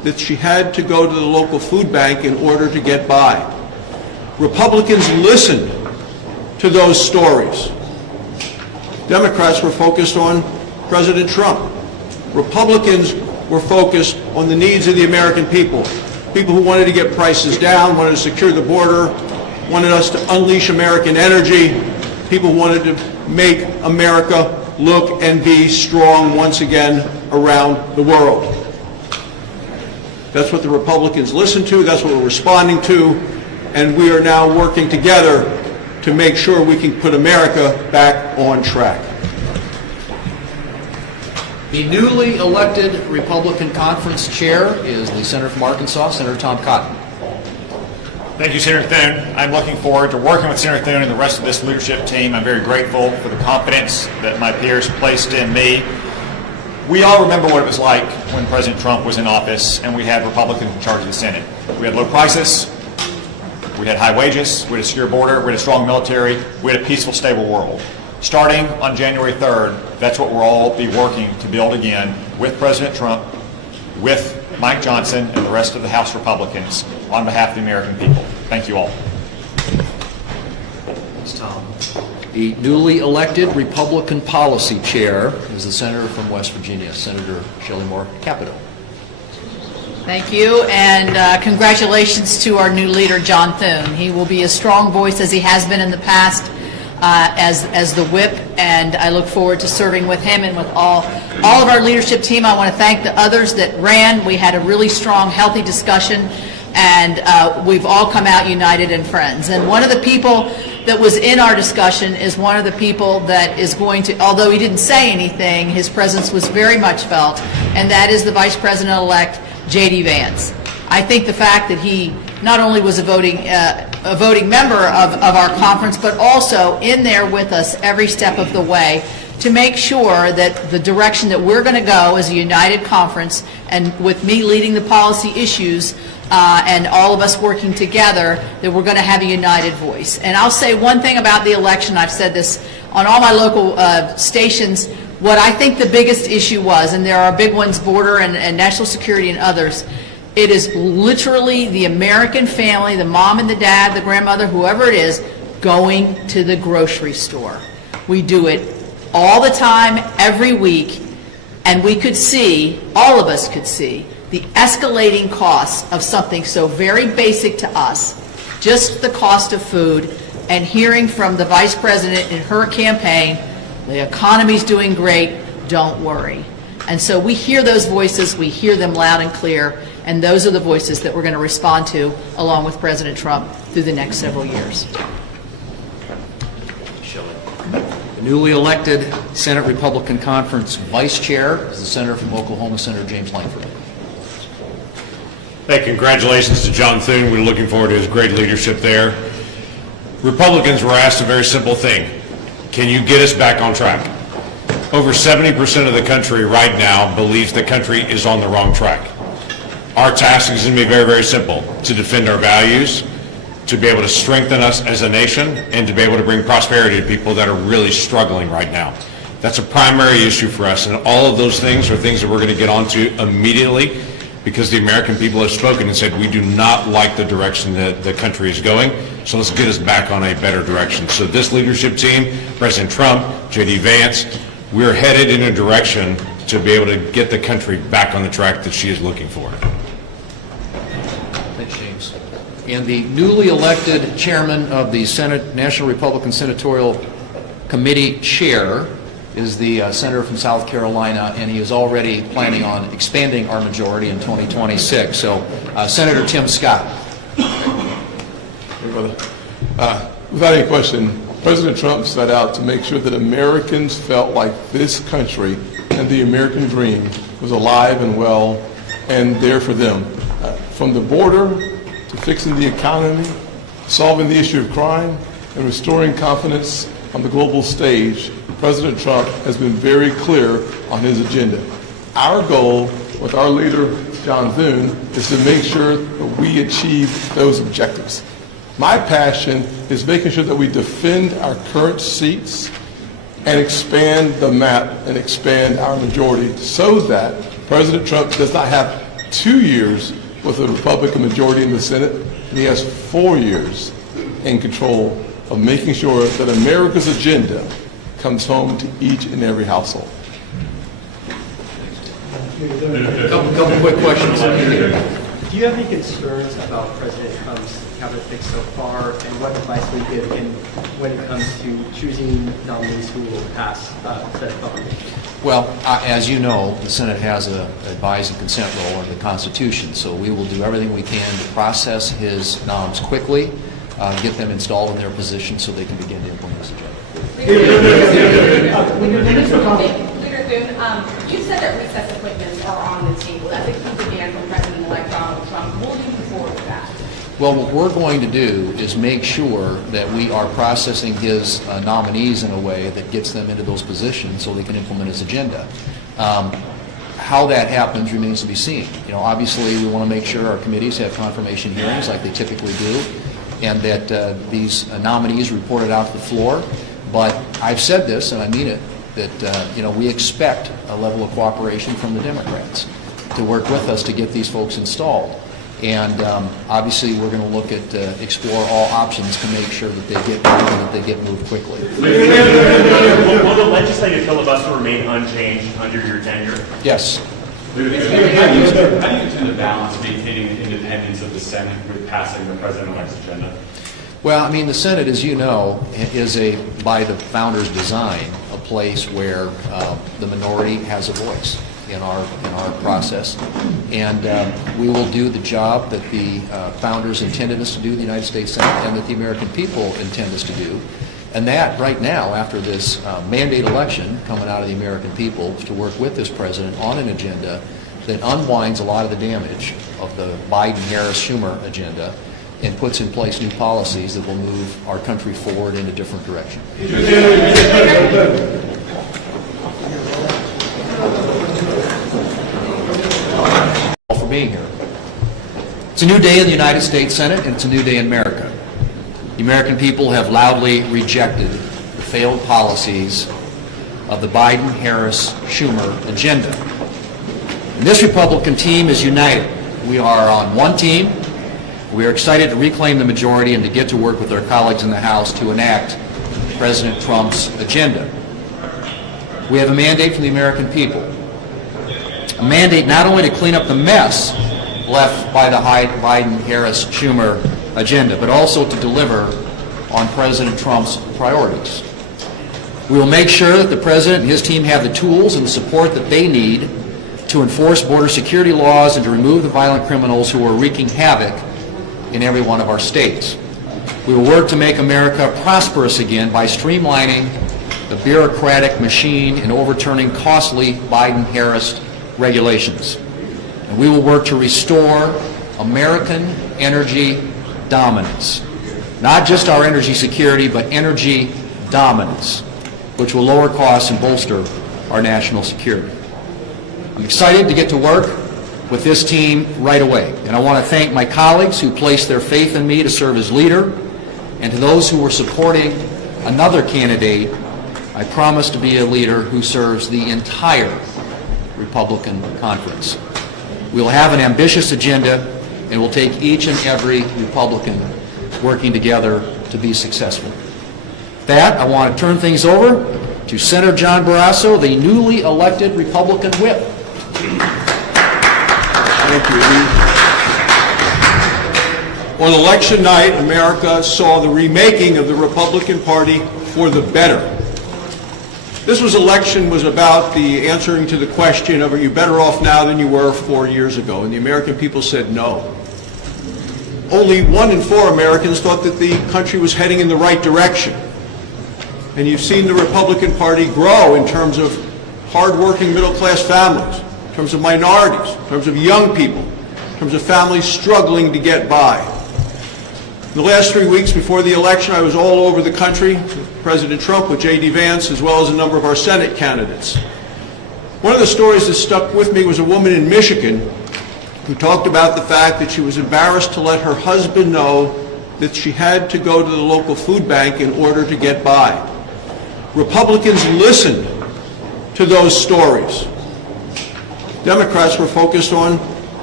that she had to go to the local food bank in order to get by. Republicans listened to those stories. Democrats were focused on President Trump. Republicans were focused on the needs of the American people. People who wanted to get prices down, wanted to secure the border, wanted us to unleash American energy. People who wanted to make America look and be strong once again around the world. That's what the Republicans listened to, that's what we're responding to, and we are now working together to make sure we can put America back on track. The newly elected Republican Conference Chair is the Senator from Arkansas, Senator Tom Cotton. Thank you, Senator Thune. I'm looking forward to working with Senator Thune and the rest of this leadership team. I'm very grateful for the confidence that my peers placed in me. We all remember what it was like when President Trump was in office and we had Republicans in charge of the Senate. We had low prices, we had high wages, we had a secure border, we had a strong military, we had a peaceful, stable world. Starting on January 3rd, that's what we'll all be working to build again with President Trump, with Mike Johnson, and the rest of the House Republicans on behalf of the American people. Thank you all. Thanks, Tom. The newly elected Republican Policy Chair is the Senator from West Virginia, Senator Shelley Moore Capito. Thank you, and congratulations to our new leader, John Thune. He will be a strong voice as he has been in the past as the whip, and I look forward to serving with him and with all of our leadership team. I want to thank the others that ran. We had a really strong, healthy discussion, and we've all come out united and friends. And one of the people that was in our discussion is one of the people that is going to, although he didn't say anything, his presence was very much felt, and that is the Vice President-elect, J.D. Vance. I think the fact that he not only was a voting member of our conference, but also in there with us every step of the way to make sure that the direction that we're going to go as a united conference, and with me leading the policy issues and all of us working together, that we're going to have a united voice. And I'll say one thing about the election. I've said this on all my local stations. What I think the biggest issue was, and there are big ones, border and national security and others, it is literally the American family, the mom and the dad, the grandmother, whoever it is, going to the grocery store. We do it all the time, every week, and we could see, all of us could see, the escalating costs of something so very basic to us, just the cost of food, and hearing from the Vice President in her campaign, the economy's doing great, don't worry. And so we hear those voices, we hear them loud and clear, and those are the voices that we're going to respond to along with President Trump through the next several years. The newly elected Senate Republican Conference Vice Chair is the Senator from Oklahoma, Senator James Langford. Hey, congratulations to John Thune. We're looking forward to his great leadership there. Republicans were asked a very simple thing. Can you get us back on track? Over 70% of the country right now believes the country is on the wrong track. Our task is going to be very, very simple: to defend our values, to be able to strengthen us as a nation, and to be able to bring prosperity to people that are really struggling right now. That's a primary issue for us, and all of those things are things that we're going to get onto immediately, because the American people have spoken and said we do not like the direction that the country is going, so let's get us back on a better direction. So this leadership team, President Trump, J.D. Vance, we're headed in a direction to be able to get the country back on the track that she is looking for. Thanks, James. And the newly elected chairman of the Senate National Republican Senatorial Committee Chair is the Senator from South Carolina, and he is already planning on expanding our majority in 2026. So, Senator Tim Scott. Hey, brother. Without any question, President Trump set out to make sure that Americans felt like this country and the American dream was alive and well and there for them. From the border to fixing the economy, solving the issue of crime, and restoring confidence on the global stage, President Trump has been very clear on his agenda. Our goal with our leader, John Thune, is to make sure that we achieve those objectives. My passion is making sure that we defend our current seats and expand the map and expand our majority so that President Trump does not have 2 years with a Republican majority in the Senate, and he has 4 years in control of making sure that America's agenda comes home to each and every household. Couple quick questions. Do you have any concerns about President Trump's cabinet fix so far, and what advice will you give him when it comes to choosing nominees who will pass Senate confirmation? Well, as you know, the Senate has an advise and consent role under the Constitution, so we will do everything we can to process his noms quickly, get them installed in their position so they can begin to implement this agenda. Leader Thune, you said that recess appointments are on the table. That's a key demand from President-elect Donald Trump. Will you move forward with that? Well, what we're going to do is make sure that we are processing his nominees in a way that gets them into those positions so they can implement his agenda. How that happens remains to be seen. You know, obviously, we want to make sure our committees have confirmation hearings like they typically do, and that these nominees reported out to the floor. But I've said this, and I mean it, that we expect a level of cooperation from the Democrats to work with us to get these folks installed. And obviously, we're going to look at explore all options to make sure that they get moved quickly. Will the legislative filibuster remain unchanged under your tenure? Yes. How do you intend to balance maintaining the independence of the Senate with passing the president-elect's agenda? Well, I mean, the Senate, as you know, is by the founders' design, a place where the minority has a voice in our process, and we will do the job that the founders intended us to do in the United States Senate, and that the American people intend us to do. And that, right now, after this mandate election coming out of the American people, to work with this president on an agenda that unwinds a lot of the damage of the Biden-Harris-Schumer agenda and puts in place new policies that will move our country forward in a different direction. For being here. It's a new day in the United States Senate, and it's a new day in America. The American people have loudly rejected the failed policies of the Biden-Harris-Schumer agenda. And this Republican team is united. We are on one team. We are excited to reclaim the majority and to get to work with our colleagues in the House to enact President Trump's agenda. We have a mandate from the American people. A mandate not only to clean up the mess left by the Biden-Harris-Schumer agenda, but also to deliver on President Trump's priorities. We will make sure that the President and his team have the tools and the support that they need to enforce border security laws and to remove the violent criminals who are wreaking havoc in every one of our states. We will work to make America prosperous again by streamlining the bureaucratic machine and overturning costly Biden-Harris regulations. And we will work to restore American energy dominance. Not just our energy security, but energy dominance, which will lower costs and bolster our national security. I'm excited to get to work with this team right away. And I want to thank my colleagues who placed their faith in me to serve as leader, and to those who were supporting another candidate. I promise to be a leader who serves the entire Republican conference. We will have an ambitious agenda, and we'll take each and every Republican working together to be successful. With that, I want to turn things over to Senator John Barrasso, the newly elected Republican whip. Thank you. On election night, America saw the remaking of the Republican Party for the better. This election was about the answering to the question of, are you better off now than you were 4 years ago? And the American people said no. Only 1 in 4 Americans thought that the country was heading in the right direction. And you've seen the Republican Party grow in terms of hardworking middle-class families, in terms of minorities, in terms of young people, in terms of families struggling to get by. In the last 3 weeks before the election, I was all over the country with President Trump, with J.D. Vance, as well as a number of our Senate candidates. One of the stories that stuck with me was a woman in Michigan who talked about the fact that she was embarrassed to let her husband know that she had to go to the local food bank in order to get by. Republicans listened to those stories. Democrats were focused on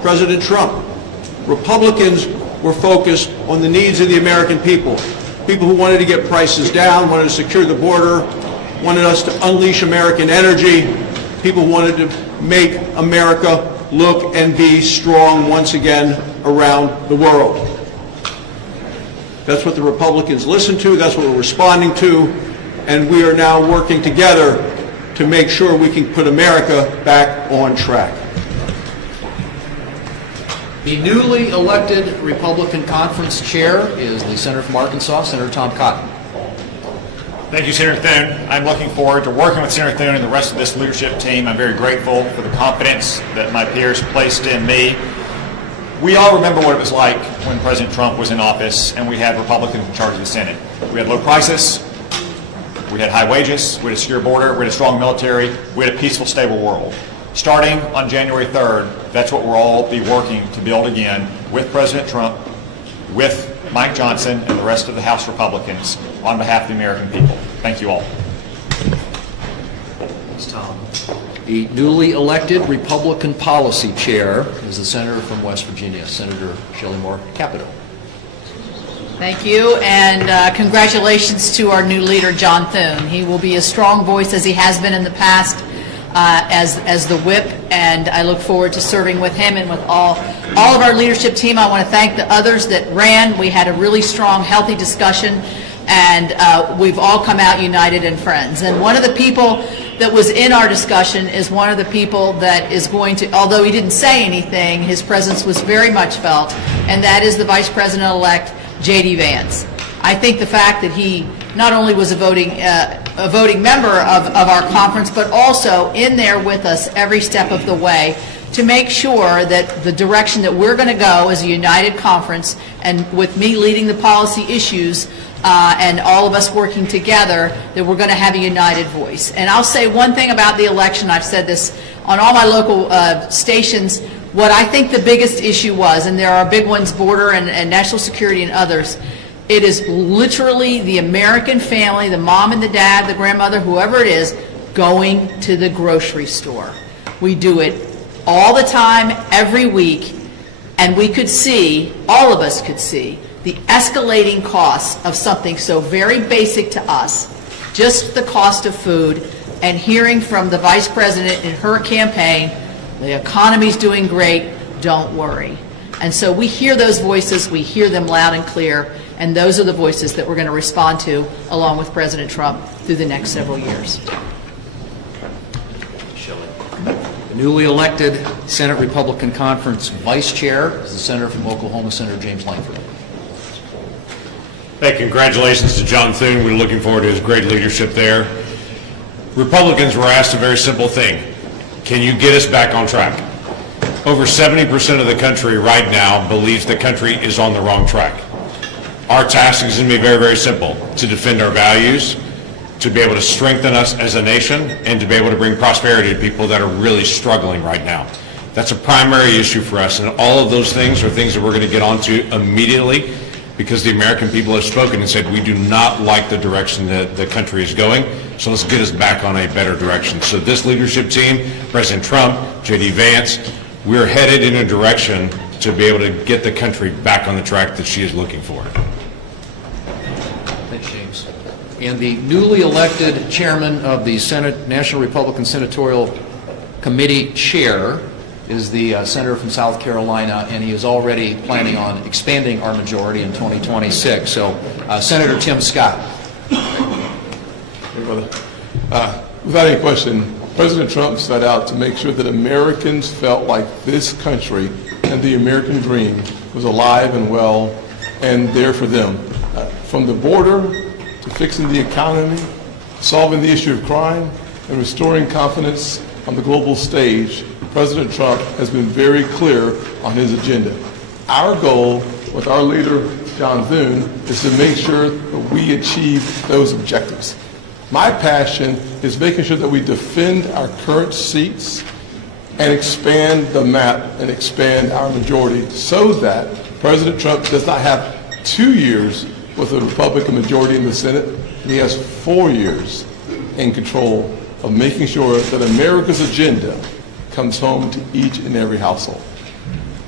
President Trump. Republicans were focused on the needs of the American people. People who wanted to get prices down, wanted to secure the border, wanted us to unleash American energy. People who wanted to make America look and be strong once again around the world. That's what the Republicans listened to, that's what we're responding to, and we are now working together to make sure we can put America back on track. The newly elected Republican Conference Chair is the Senator from Arkansas, Senator Tom Cotton. Thank you, Senator Thune. I'm looking forward to working with Senator Thune and the rest of this leadership team. I'm very grateful for the confidence that my peers placed in me. We all remember what it was like when President Trump was in office and we had Republicans in charge of the Senate. We had low prices, we had high wages, we had a secure border, we had a strong military, we had a peaceful, stable world. Starting on January 3rd, that's what we'll all be working to build again with President Trump, with Mike Johnson, and the rest of the House Republicans on behalf of the American people. Thank you all. Thanks, Tom. The newly elected Republican Policy Chair is the Senator from West Virginia, Senator Shelley Moore Capito. Thank you, and congratulations to our new leader, John Thune. He will be a strong voice as he has been in the past as the whip, and I look forward to serving with him and with all of our leadership team. I want to thank the others that ran. We had a really strong, healthy discussion, and we've all come out united and friends. And one of the people that was in our discussion is one of the people that is going to, although he didn't say anything, his presence was very much felt, and that is the Vice President-elect, J.D. Vance. I think the fact that he not only was a voting member of our conference, but also in there with us every step of the way to make sure that the direction that we're going to go as a united conference, and with me leading the policy issues and all of us working together, that we're going to have a united voice. And I'll say one thing about the election. I've said this on all my local stations. What I think the biggest issue was, and there are big ones, border and national security and others, it is literally the American family, the mom and the dad, the grandmother, whoever it is, going to the grocery store. We do it all the time, every week, and we could see, all of us could see, the escalating costs of something so very basic to us, just the cost of food, and hearing from the Vice President in her campaign, the economy's doing great, don't worry. And so we hear those voices, we hear them loud and clear, and those are the voices that we're going to respond to along with President Trump through the next several years. The newly elected Senate Republican Conference Vice Chair is the Senator from Oklahoma, Senator James Langford. Hey, congratulations to John Thune. We're looking forward to his great leadership there. Republicans were asked a very simple thing. Can you get us back on track? Over 70% of the country right now believes the country is on the wrong track. Our task is going to be very, very simple: to defend our values, to be able to strengthen us as a nation, and to be able to bring prosperity to people that are really struggling right now. That's a primary issue for us, and all of those things are things that we're going to get onto immediately, because the American people have spoken and said we do not like the direction that the country is going, so let's get us back on a better direction. So this leadership team, President Trump, J.D. Vance, we're headed in a direction to be able to get the country back on the track that she is looking for. Thanks, James. And the newly elected chairman of the Senate National Republican Senatorial Committee Chair is the senator from South Carolina, and he is already planning on expanding our majority in 2026. So, Senator Tim Scott. Hey, brother. Without any question, President Trump set out to make sure that Americans felt like this country and the American dream was alive and well and there for them. From the border to fixing the economy, solving the issue of crime, and restoring confidence on the global stage, President Trump has been very clear on his agenda. Our goal with our leader, John Thune, is to make sure that we achieve those objectives. My passion is making sure that we defend our current seats and expand the map and expand our majority so that President Trump does not have 2 years with a Republican majority in the Senate. He has 4 years in control of making sure that America's agenda comes home to each and every household.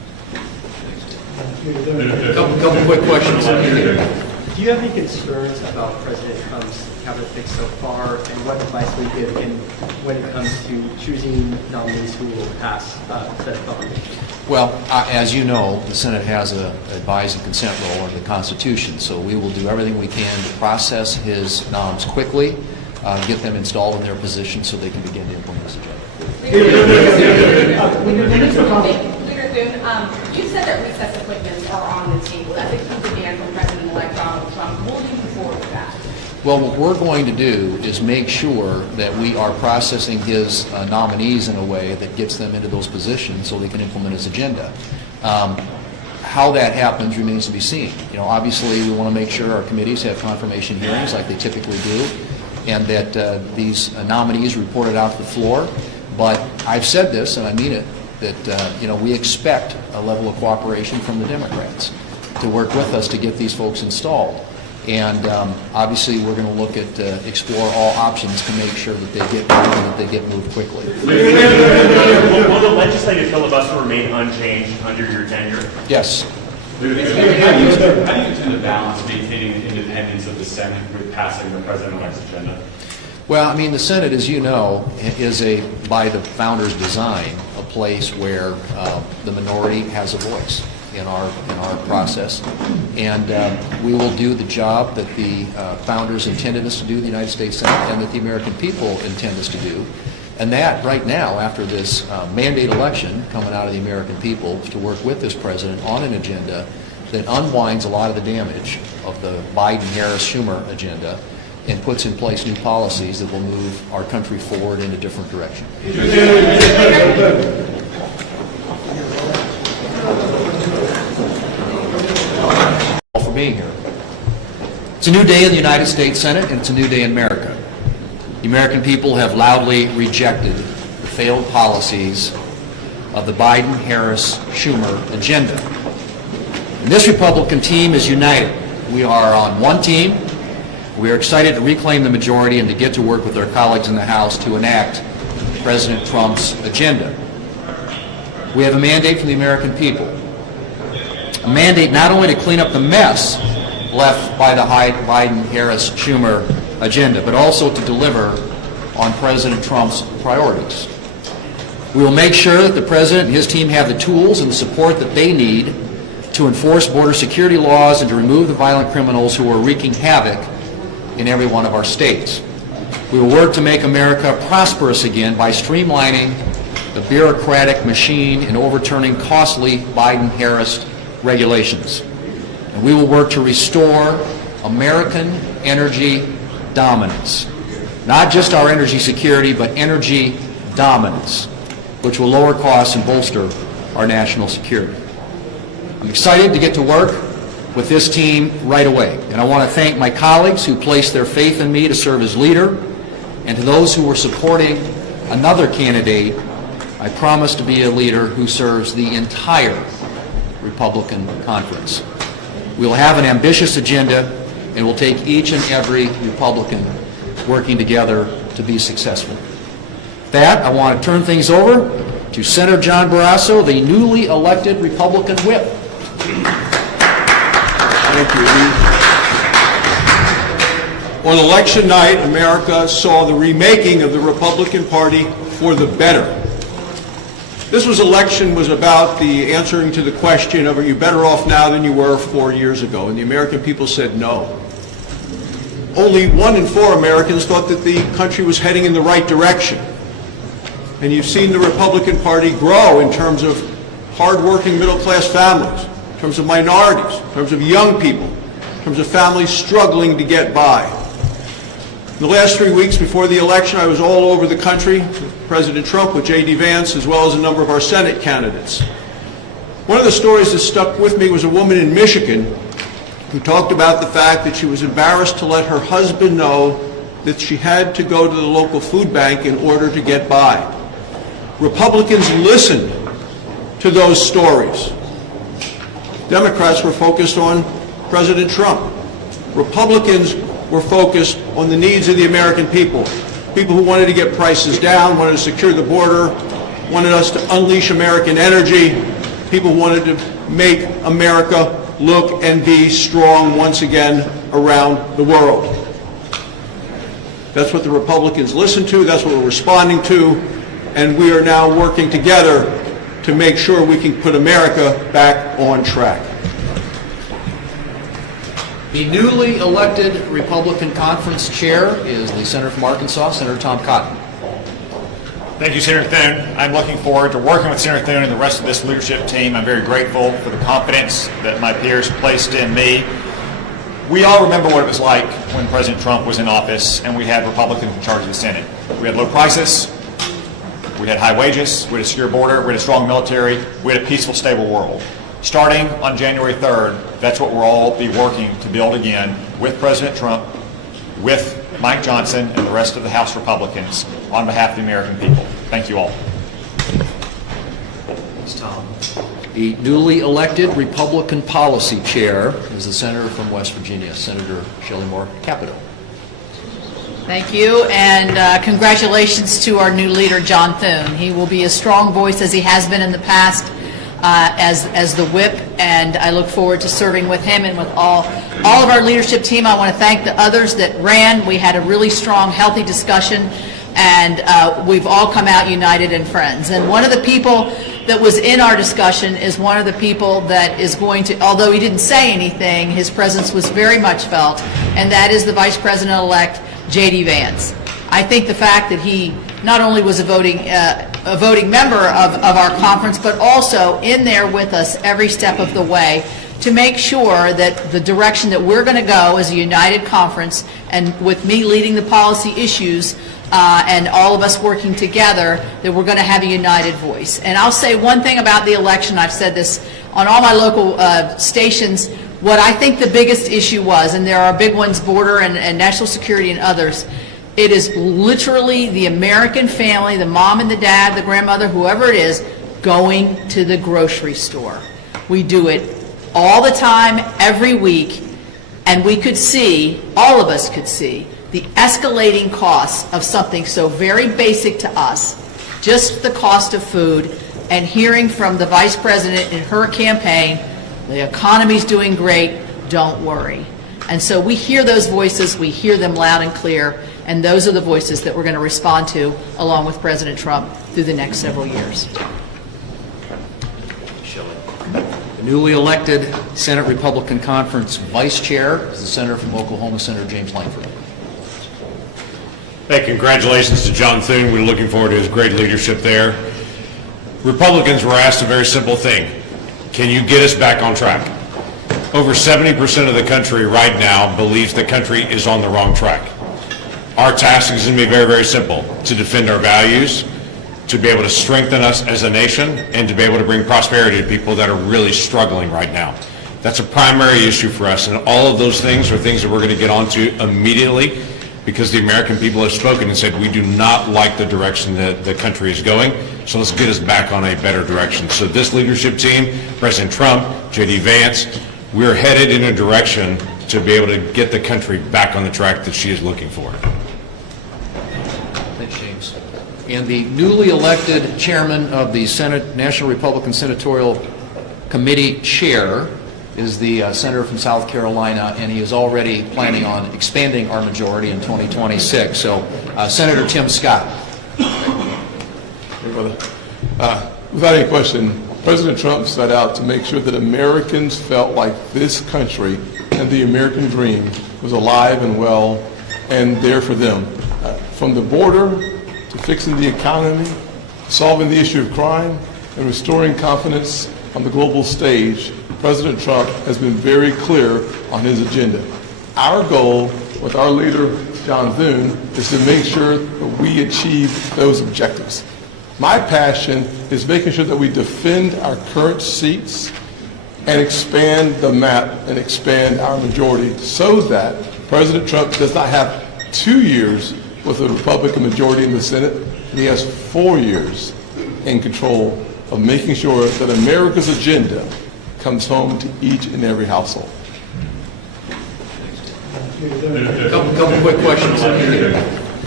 Couple quick questions. Do you have any concerns about President Trump's cabinet picks so far, and what advice will you give when it comes to choosing nominees who will pass Senate nomination? Well, as you know, the Senate has a advise and consent role under the Constitution, so we will do everything we can to process his noms quickly, get them installed in their position so they can begin to implement this agenda. Leader Thune, you said that recess appointments are on the table. That's a key demand from President-elect Donald Trump. Will you move forward with that? Well, what we're going to do is make sure that we are processing his nominees in a way that gets them into those positions so they can implement his agenda. How that happens remains to be seen. You know, obviously, we want to make sure our committees have confirmation hearings like they typically do, and that these nominees reported out to the floor. But I've said this, and I mean it, that you know, we expect a level of cooperation from the Democrats to work with us to get these folks installed. And obviously, we're going to look at explore all options to make sure that they get moved quickly. Will the legislative filibuster remain unchanged under your tenure? Yes. How do you intend to balance maintaining the independence of the Senate with passing the president-elect's agenda? Well, I mean, the Senate, as you know, is by the founders' design, a place where the minority has a voice in our process, and we will do the job that the founders intended us to do, the United States Senate, and that the American people intend us to do. And that, right now, after this mandate election coming out of the American people, to work with this president on an agenda that unwinds a lot of the damage of the Biden-Harris-Schumer agenda and puts in place new policies that will move our country forward in a different direction. For being here. It's a new day in the United States Senate, and it's a new day in America. The American people have loudly rejected the failed policies of the Biden-Harris-Schumer agenda. And this Republican team is united. We are on one team. We are excited to reclaim the majority and to get to work with our colleagues in the House to enact President Trump's agenda. We have a mandate from the American people. A mandate not only to clean up the mess left by the Biden-Harris-Schumer agenda, but also to deliver on President Trump's priorities. We will make sure that the President and his team have the tools and the support that they need to enforce border security laws and to remove the violent criminals who are wreaking havoc in every one of our states. We will work to make America prosperous again by streamlining the bureaucratic machine and overturning costly Biden-Harris regulations. And we will work to restore American energy dominance. Not just our energy security, but energy dominance, which will lower costs and bolster our national security. I'm excited to get to work with this team right away. And I want to thank my colleagues who placed their faith in me to serve as leader, and to those who were supporting another candidate. I promise to be a leader who serves the entire Republican conference. We will have an ambitious agenda, and we'll take each and every Republican working together to be successful. With that, I want to turn things over to Senator John Barrasso, the newly elected Republican whip. Thank you. On election night, America saw the remaking of the Republican Party for the better. This election was about the answering to the question of, are you better off now than you were 4 years ago? And the American people said no. Only 1 in 4 Americans thought that the country was heading in the right direction. And you've seen the Republican Party grow in terms of hardworking middle-class families, in terms of minorities, in terms of young people, in terms of families struggling to get by. In the last 3 weeks before the election, I was all over the country with President Trump, with J.D. Vance, as well as a number of our Senate candidates. One of the stories that stuck with me was a woman in Michigan who talked about the fact that she was embarrassed to let her husband know that she had to go to the local food bank in order to get by. Republicans listened to those stories. Democrats were focused on President Trump. Republicans were focused on the needs of the American people. People who wanted to get prices down, wanted to secure the border, wanted us to unleash American energy, people who wanted to make America look and be strong once again around the world. That's what the Republicans listen to, that's what we're responding to, and we are now working together to make sure we can put America back on track. The newly elected Republican Conference Chair is the Senator from Arkansas, Senator Tom Cotton. Thank you, Senator Thune. I'm looking forward to working with Senator Thune and the rest of this leadership team. I'm very grateful for the confidence that my peers placed in me. We all remember what it was like when President Trump was in office and we had Republicans in charge of the Senate. We had low prices, we had high wages, we had a secure border, we had a strong military, we had a peaceful, stable world. Starting on January 3rd, that's what we'll all be working to build again with President Trump, with Mike Johnson and the rest of the House Republicans on behalf of the American people. Thank you all. Thanks, Tom. The newly elected Republican Policy Chair is the Senator from West Virginia, Senator Shelley Moore Capito. Thank you, and congratulations to our new leader, John Thune. He will be a strong voice as he has been in the past as the whip, and I look forward to serving with him and with all of our leadership team. I want to thank the others that ran. We had a really strong, healthy discussion, and we've all come out united and friends. And one of the people that was in our discussion is one of the people that is going to, although he didn't say anything, his presence was very much felt, and that is the Vice President-elect, J.D. Vance. I think the fact that he not only was a voting member of our conference, but also in there with us every step of the way to make sure that the direction that we're going to go as a united conference, and with me leading the policy issues and all of us working together, that we're going to have a united voice. And I'll say one thing about the election. I've said this on all my local stations. What I think the biggest issue was, and there are big ones, border and national security and others, it is literally the American family, the mom and the dad, the grandmother, whoever it is, going to the grocery store. We do it all the time, every week, and we could see, all of us could see, the escalating costs of something so very basic to us, just the cost of food, and hearing from the Vice President in her campaign, the economy's doing great, don't worry. And so we hear those voices, we hear them loud and clear, and those are the voices that we're going to respond to along with President Trump through the next several years. The newly elected Senate Republican Conference Vice Chair is the Senator from Oklahoma, Senator James Langford. Hey, congratulations to John Thune. We're looking forward to his great leadership there. Republicans were asked a very simple thing. Can you get us back on track? Over 70% of the country right now believes the country is on the wrong track. Our task is going to be very, very simple: to defend our values, to be able to strengthen us as a nation, and to be able to bring prosperity to people that are really struggling right now. That's a primary issue for us, and all of those things are things that we're going to get onto immediately, because the American people have spoken and said we do not like the direction that the country is going, so let's get us back on a better direction. So this leadership team, President Trump, J.D. Vance, we're headed in a direction to be able to get the country back on the track that she is looking for. Thanks, James. And the newly elected chairman of the Senate National Republican Senatorial Committee Chair is the senator from South Carolina, and he is already planning on expanding our majority in 2026. So, Senator Tim Scott. Hey, brother. Without any question, President Trump set out to make sure that Americans felt like this country and the American dream was alive and well and there for them. From the border to fixing the economy, solving the issue of crime, and restoring confidence on the global stage, President Trump has been very clear on his agenda. Our goal with our leader, John Thune, is to make sure that we achieve those objectives. My passion is making sure that we defend our current seats and expand the map and expand our majority so that President Trump does not have 2 years with a Republican majority in the Senate, and he has 4 years in control of making sure that America's agenda comes home to each and every household. Couple quick questions.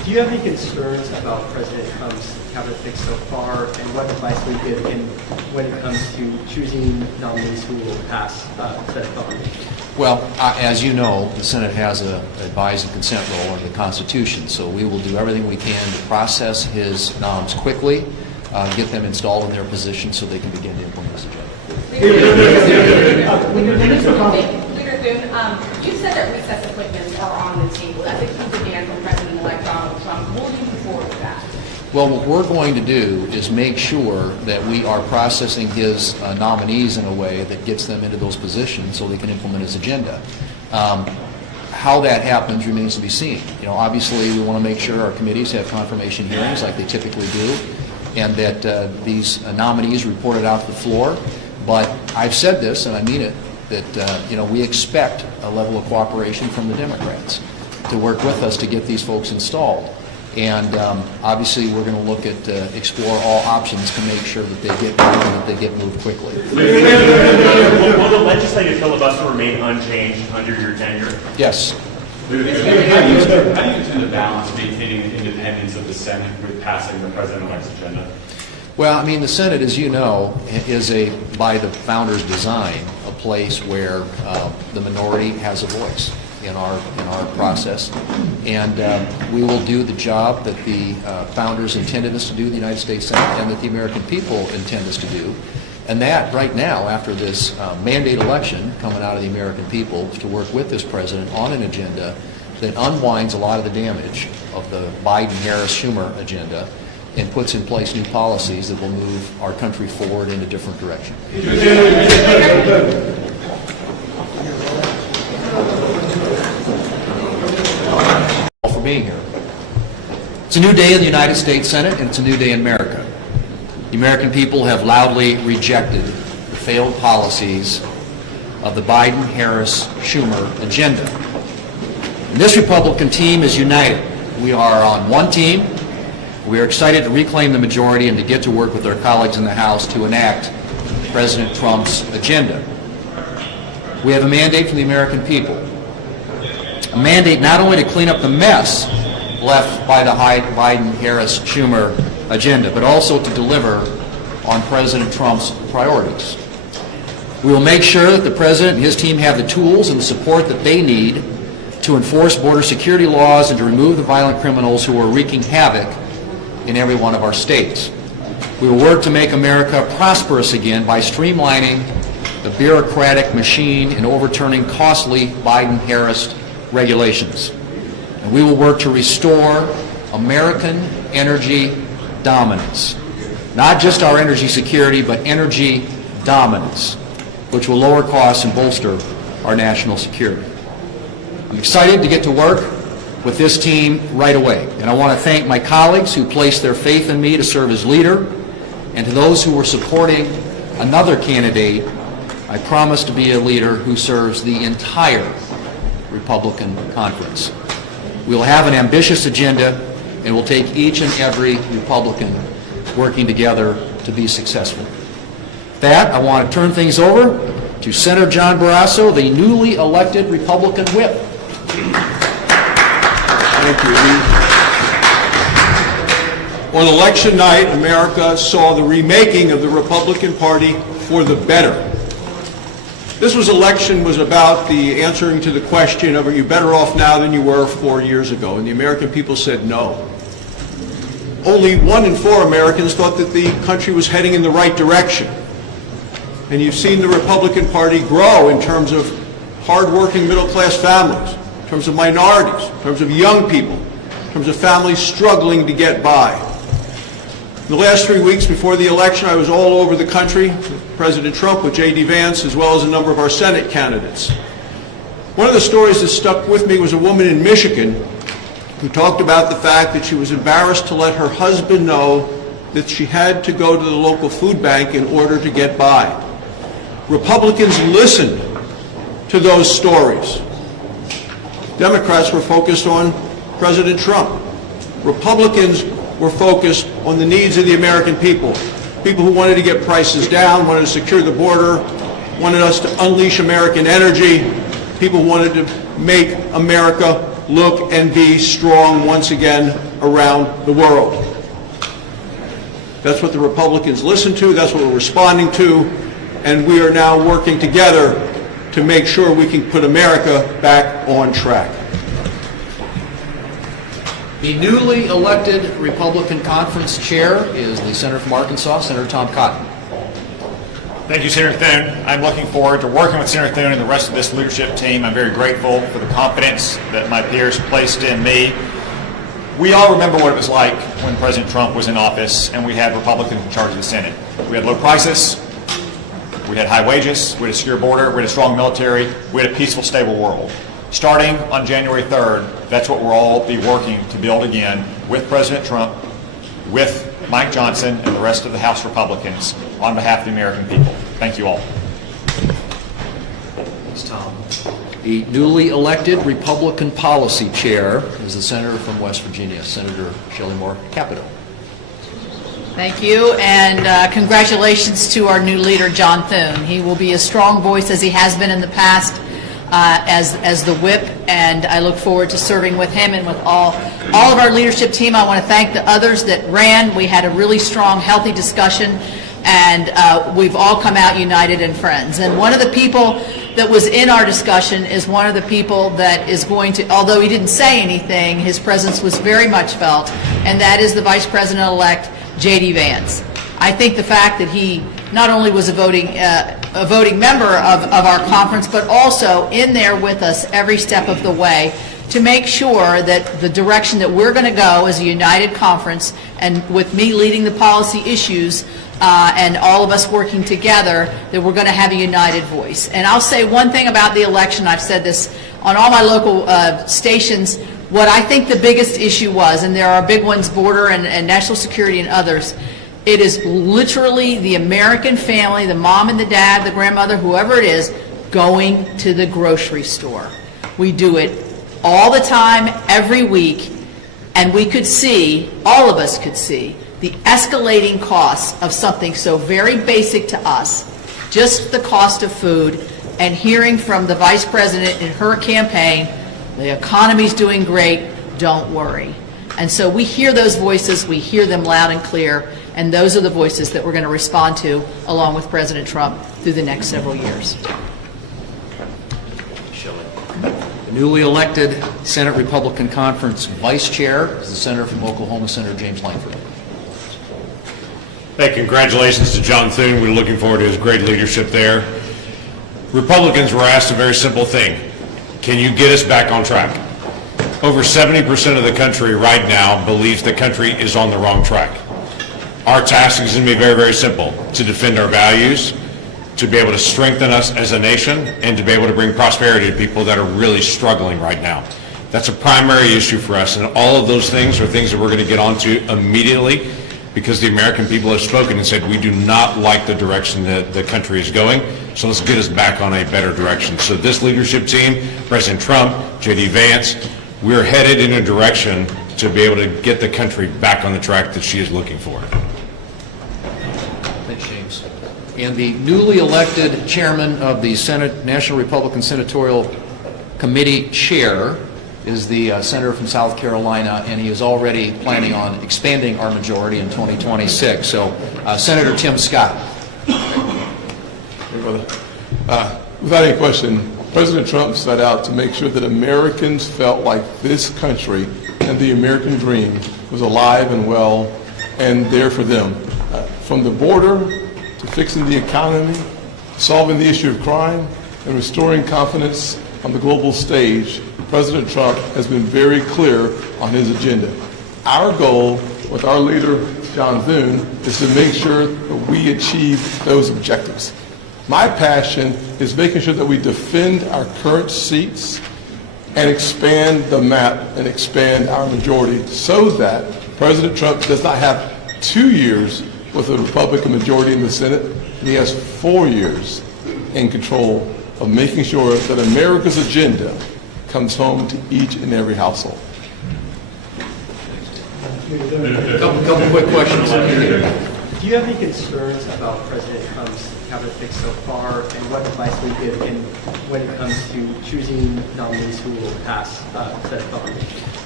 Do you have any concerns about President Trump's cabinet fix so far, and what advice will you give when it comes to choosing nominees who will pass Senate nominations? Well, as you know, the Senate has an advise and consent role under the Constitution, so we will do everything we can to process his noms quickly, get them installed in their position so they can begin to implement this agenda. Leader Thune, you said that recess appointments are on the table. That's a key demand from President-elect Donald Trump. Will you move forward with that? Well, what we're going to do is make sure that we are processing his nominees in a way that gets them into those positions so they can implement his agenda. How that happens remains to be seen. You know, obviously, we want to make sure our committees have confirmation hearings like they typically do, and that these nominees reported out to the floor. But I've said this, and I mean it, that we expect a level of cooperation from the Democrats to work with us to get these folks installed. And obviously, we're going to look at explore all options to make sure that they get moved quickly. Will the legislative filibuster remain unchanged under your tenure? Yes. How do you intend to balance maintaining the independence of the Senate with passing the president-elect's agenda? Well, I mean, the Senate, as you know, is by the founders' design, a place where the minority has a voice in our process, and we will do the job that the founders intended us to do, the United States Senate, and that the American people intend us to do. And that, right now, after this mandate election coming out of the American people, to work with this president on an agenda that unwinds a lot of the damage of the Biden-Harris-Schumer agenda and puts in place new policies that will move our country forward in a different direction. For being here. It's a new day in the United States Senate, and it's a new day in America. The American people have loudly rejected the failed policies of the Biden-Harris-Schumer agenda. And this Republican team is united. We are on one team. We are excited to reclaim the majority and to get to work with our colleagues in the House to enact President Trump's agenda. We have a mandate from the American people. A mandate not only to clean up the mess left by the Biden-Harris-Schumer agenda, but also to deliver on President Trump's priorities. We will make sure that the President and his team have the tools and the support that they need to enforce border security laws and to remove the violent criminals who are wreaking havoc in every one of our states. We will work to make America prosperous again by streamlining the bureaucratic machine and overturning costly Biden-Harris regulations. And we will work to restore American energy dominance. Not just our energy security, but energy dominance, which will lower costs and bolster our national security. I'm excited to get to work with this team right away. And I want to thank my colleagues who placed their faith in me to serve as leader, and to those who were supporting another candidate. I promise to be a leader who serves the entire Republican conference. We'll have an ambitious agenda, and we'll take each and every Republican working together to be successful. With that, I want to turn things over to Senator John Barrasso, the newly elected Republican whip. Thank you. On election night, America saw the remaking of the Republican Party for the better. This election was about the answering to the question of, are you better off now than you were 4 years ago? And the American people said no. Only 1 in 4 Americans thought that the country was heading in the right direction. And you've seen the Republican Party grow in terms of hardworking middle-class families, in terms of minorities, in terms of young people, in terms of families struggling to get by. In the last 3 weeks before the election, I was all over the country with President Trump, with J.D. Vance, as well as a number of our Senate candidates. One of the stories that stuck with me was a woman in Michigan who talked about the fact that she was embarrassed to let her husband know that she had to go to the local food bank in order to get by. Republicans listened to those stories. Democrats were focused on President Trump. Republicans were focused on the needs of the American people. People who wanted to get prices down, wanted to secure the border, wanted us to unleash American energy. People who wanted to make America look and be strong once again around the world. That's what the Republicans listen to, that's what we're responding to, and we are now working together to make sure we can put America back on track. The newly elected Republican Conference Chair is the Senator from Arkansas, Senator Tom Cotton. Thank you, Senator Thune. I'm looking forward to working with Senator Thune and the rest of this leadership team. I'm very grateful for the confidence that my peers placed in me. We all remember what it was like when President Trump was in office and we had Republicans in charge of the Senate. We had low prices, we had high wages, we had a secure border, we had a strong military, we had a peaceful, stable world. Starting on January 3rd, that's what we'll all be working to build again with President Trump, with Mike Johnson, and the rest of the House Republicans on behalf of the American people. Thank you all. Thanks, Tom. The newly elected Republican Policy Chair is the Senator from West Virginia, Senator Shelley Moore Capito. Thank you, and congratulations to our new leader, John Thune. He will be a strong voice, as he has been in the past, as the whip, and I look forward to serving with him and with all of our leadership team. I want to thank the others that ran. We had a really strong, healthy discussion, and we've all come out united and friends. And one of the people that was in our discussion is one of the people that is going to, although he didn't say anything, his presence was very much felt, and that is the Vice President-elect, J.D. Vance. I think the fact that he not only was a voting member of our conference, but also in there with us every step of the way to make sure that the direction that we're going to go as a united conference, and with me leading the policy issues, and all of us working together, that we're going to have a united voice. And I'll say one thing about the election. I've said this on all my local stations. What I think the biggest issue was, and there are big ones, border and national security and others, it is literally the American family, the mom and the dad, the grandmother, whoever it is, going to the grocery store. We do it all the time, every week, and we could see, all of us could see, the escalating costs of something so very basic to us, just the cost of food, and hearing from the Vice President in her campaign, the economy's doing great, don't worry. And so we hear those voices, we hear them loud and clear, and those are the voices that we're going to respond to along with President Trump through the next several years. The newly elected Senate Republican Conference Vice Chair is the Senator from Oklahoma, Senator James Langford. Hey, congratulations to John Thune. We're looking forward to his great leadership there. Republicans were asked a very simple thing. Can you get us back on track? Over 70% of the country right now believes the country is on the wrong track. Our task is going to be very, very simple: to defend our values, to be able to strengthen us as a nation, and to be able to bring prosperity to people that are really struggling right now. That's a primary issue for us, and all of those things are things that we're going to get onto immediately, because the American people have spoken and said we do not like the direction that the country is going, so let's get us back on a better direction. So this leadership team, President Trump, J.D. Vance, we're headed in a direction to be able to get the country back on the track that she is looking for. Thanks, James. And the newly elected chairman of the Senate National Republican Senatorial Committee Chair is the senator from South Carolina, and he is already planning on expanding our majority in 2026. So, Senator Tim Scott. Hey, brother. Without any question, President Trump set out to make sure that Americans felt like this country and the American dream was alive and well and there for them. From the border to fixing the economy, solving the issue of crime, and restoring confidence on the global stage, President Trump has been very clear on his agenda. Our goal with our leader, John Thune, is to make sure that we achieve those objectives. My passion is making sure that we defend our current seats and expand the map and expand our majority so that President Trump does not have 2 years with a Republican majority in the Senate, and he has 4 years in control of making sure that America's agenda comes home to each and every household. Couple quick questions. Do you have any concerns about President Trump's cabinet fix so far, and what advice we give him when it comes to choosing nominees who will pass Senate voting?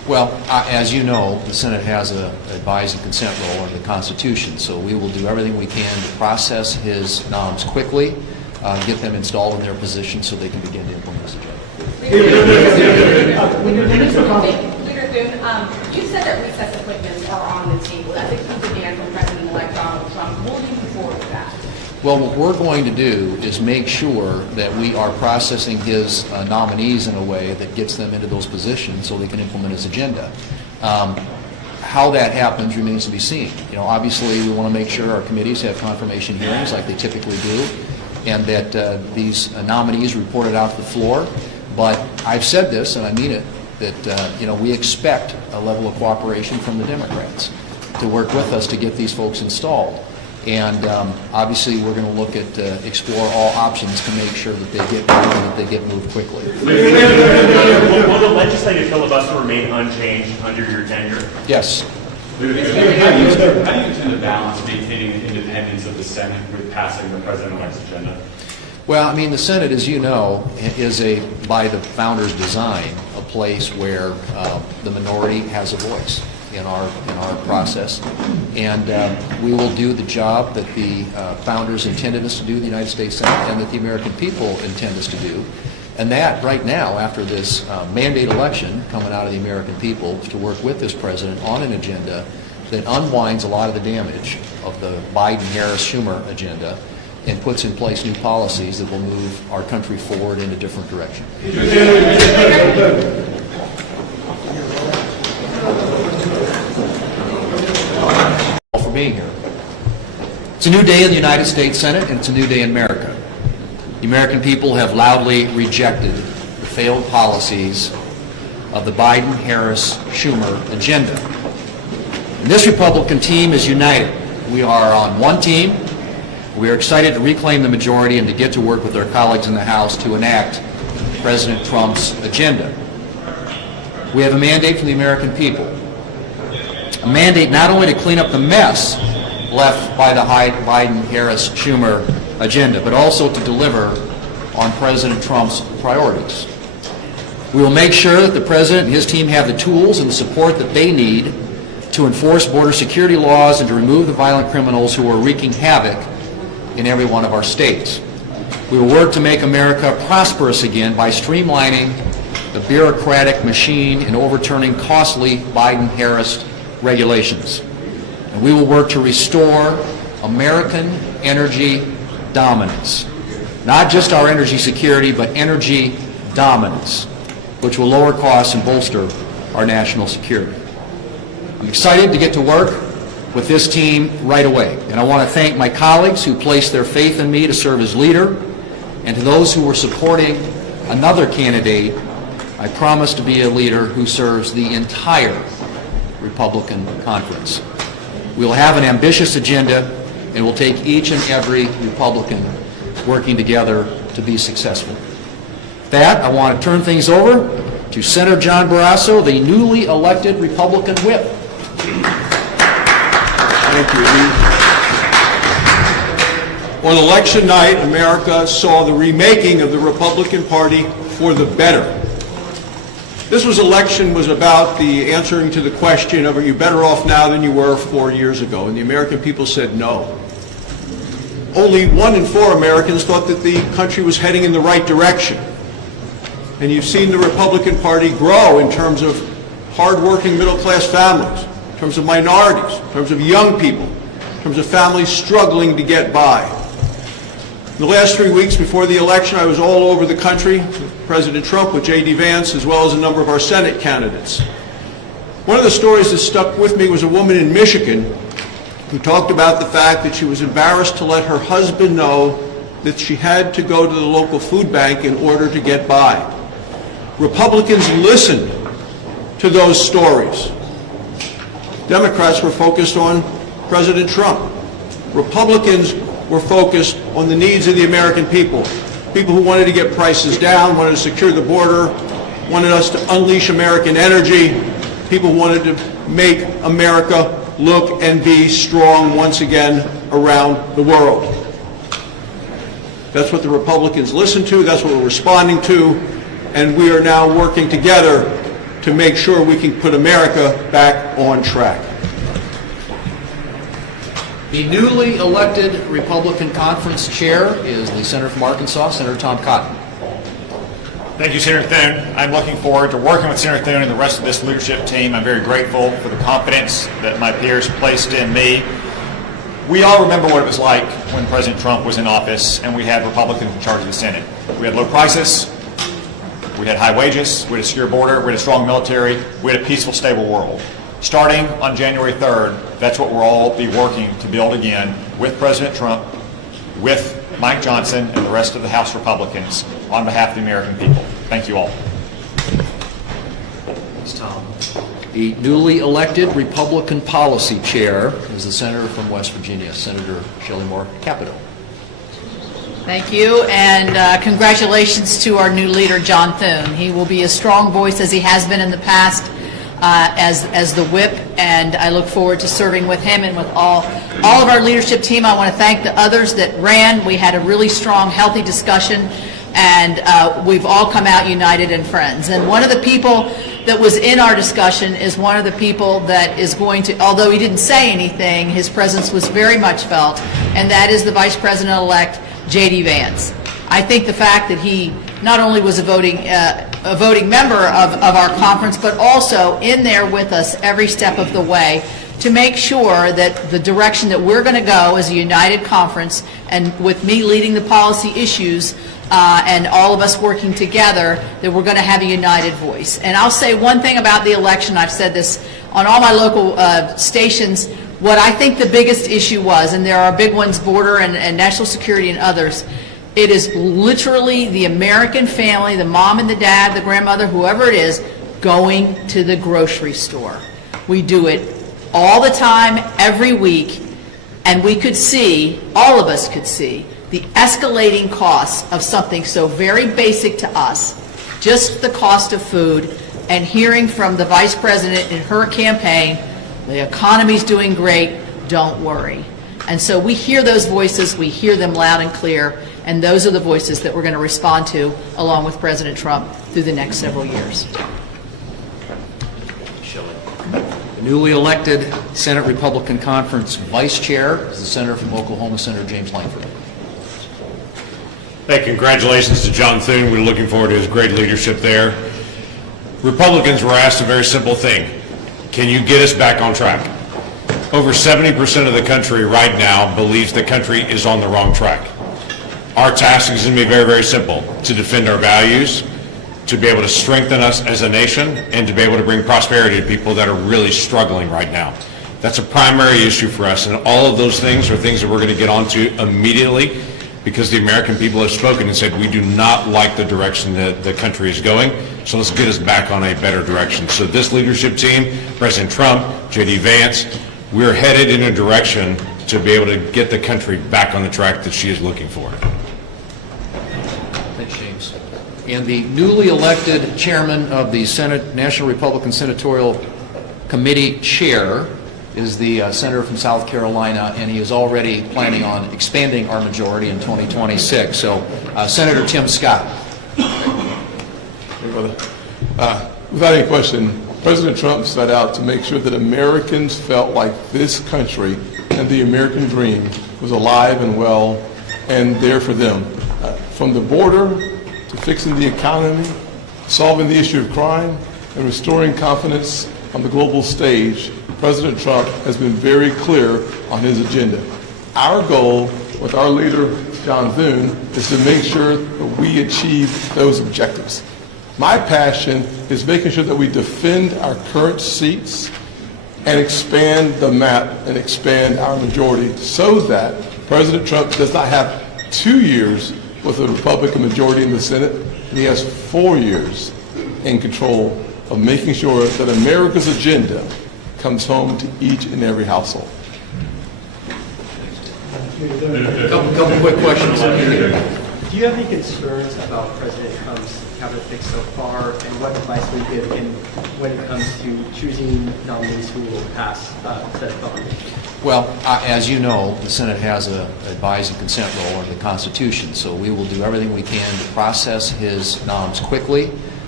Well, as you know, the Senate has a advise and consent role under the Constitution, so we will do everything we can to process his noms quickly, get them installed in their position so they can begin to implement this agenda. Leader Thune, you said that recess appointments are on the table. That's a key demand from President-elect Donald Trump. Will you move forward with that? Well, what we're going to do is make sure that we are processing his nominees in a way that gets them into those positions so they can implement his agenda. How that happens remains to be seen. You know, obviously, we want to make sure our committees have confirmation hearings like they typically do, and that these nominees reported out to the floor. But I've said this, and I mean it, that you know, we expect a level of cooperation from the Democrats to work with us to get these folks installed. And obviously, we're going to look at explore all options to make sure that they get moved quickly. Will the legislative filibuster remain unchanged under your tenure? Yes. How do you intend to balance maintaining the independence of the Senate with passing the president-elect's agenda? Well, I mean, the Senate, as you know, is by the founders' design, a place where the minority has a voice in our process, and we will do the job that the founders intended us to do in the United States Senate, and that the American people intend us to do. And that, right now, after this mandate election coming out of the American people, is to work with this president on an agenda that unwinds a lot of the damage of the Biden-Harris-Schumer agenda and puts in place new policies that will move our country forward in a different direction. For being here. It's a new day in the United States Senate, and it's a new day in America. The American people have loudly rejected the failed policies of the Biden-Harris-Schumer agenda. And this Republican team is united. We are on one team. We are excited to reclaim the majority and to get to work with our colleagues in the House to enact President Trump's agenda. We have a mandate from the American people. A mandate not only to clean up the mess left by the Biden-Harris-Schumer agenda, but also to deliver on President Trump's priorities. We will make sure that the President and his team have the tools and the support that they need to enforce border security laws and to remove the violent criminals who are wreaking havoc in every one of our states. We will work to make America prosperous again by streamlining the bureaucratic machine and overturning costly Biden-Harris regulations. And we will work to restore American energy dominance. Not just our energy security, but energy dominance, which will lower costs and bolster our national security. I'm excited to get to work with this team right away. And I want to thank my colleagues who placed their faith in me to serve as leader, and to those who were supporting another candidate. I promise to be a leader who serves the entire Republican conference. We will have an ambitious agenda, and we'll take each and every Republican working together to be successful. With that, I want to turn things over to Senator John Barrasso, the newly elected Republican whip. Thank you. On election night, America saw the remaking of the Republican Party for the better. This election was about the answering to the question of, are you better off now than you were 4 years ago? And the American people said no. Only 1 in 4 Americans thought that the country was heading in the right direction. And you've seen the Republican Party grow in terms of hardworking middle-class families, in terms of minorities, in terms of young people, in terms of families struggling to get by. In the last 3 weeks before the election, I was all over the country with President Trump, with J.D. Vance, as well as a number of our Senate candidates. One of the stories that stuck with me was a woman in Michigan who talked about the fact that she was embarrassed to let her husband know that she had to go to the local food bank in order to get by. Republicans listened to those stories. Democrats were focused on President Trump. Republicans were focused on the needs of the American people. People who wanted to get prices down, wanted to secure the border, wanted us to unleash American energy. People who wanted to make America look and be strong once again around the world. That's what the Republicans listened to, that's what we're responding to, and we are now working together to make sure we can put America back on track. The newly elected Republican Conference Chair is the Senator from Arkansas, Senator Tom Cotton. Thank you, Senator Thune. I'm looking forward to working with Senator Thune and the rest of this leadership team. I'm very grateful for the confidence that my peers placed in me. We all remember what it was like when President Trump was in office and we had Republicans in charge of the Senate. We had low prices, we had high wages, we had a secure border, we had a strong military, we had a peaceful, stable world. Starting on January 3rd, that's what we'll all be working to build again with President Trump, with Mike Johnson, and the rest of the House Republicans on behalf of the American people. Thank you all. Thanks, Tom. The newly elected Republican Policy Chair is the Senator from West Virginia, Senator Shelley Moore Capito. Thank you, and congratulations to our new leader, John Thune. He will be a strong voice as he has been in the past as the whip, and I look forward to serving with him and with all of our leadership team. I want to thank the others that ran. We had a really strong, healthy discussion, and we've all come out united and friends. And one of the people that was in our discussion is one of the people that is going to, although he didn't say anything, his presence was very much felt, and that is the Vice President-elect, J.D. Vance. I think the fact that he not only was a voting member of our conference, but also in there with us every step of the way to make sure that the direction that we're going to go as a united conference, and with me leading the policy issues and all of us working together, that we're going to have a united voice. And I'll say one thing about the election. I've said this on all my local stations. What I think the biggest issue was, and there are big ones, border and national security and others, it is literally the American family, the mom and the dad, the grandmother, whoever it is, going to the grocery store. We do it all the time, every week, and we could see, all of us could see, the escalating costs of something so very basic to us, just the cost of food, and hearing from the Vice President in her campaign, the economy's doing great, don't worry. And so we hear those voices, we hear them loud and clear, and those are the voices that we're going to respond to along with President Trump through the next several years. The newly elected Senate Republican Conference Vice Chair is the Senator from Oklahoma, Senator James Langford. Hey, congratulations to John Thune. We're looking forward to his great leadership there. Republicans were asked a very simple thing. Can you get us back on track? Over 70% of the country right now believes the country is on the wrong track. Our task is going to be very, very simple: to defend our values, to be able to strengthen us as a nation, and to be able to bring prosperity to people that are really struggling right now. That's a primary issue for us, and all of those things are things that we're going to get onto immediately, because the American people have spoken and said we do not like the direction that the country is going, so let's get us back on a better direction. So this leadership team, President Trump, J.D. Vance, we're headed in a direction to be able to get the country back on the track that she is looking for. Thanks, James. And the newly elected chairman of the Senate National Republican Senatorial Committee Chair is the senator from South Carolina, and he is already planning on expanding our majority in 2026. So, Senator Tim Scott. Hey, brother. Without any question, President Trump set out to make sure that Americans felt like this country and the American dream was alive and well and there for them. From the border to fixing the economy, solving the issue of crime, and restoring confidence on the global stage, President Trump has been very clear on his agenda. Our goal with our leader, John Thune, is to make sure that we achieve those objectives. My passion is making sure that we defend our current seats and expand the map and expand our majority so that President Trump does not have 2 years with a Republican majority in the Senate, and he has 4 years in control of making sure that America's agenda comes home to each and every household. Couple quick questions. Do you have any concerns about President Trump's cabinet fix so far, and what advice will you give when it comes to choosing nominees who will pass Senate vote? Well, as you know, the Senate has an advise and consent role under the Constitution, so we will do everything we can to process his noms quickly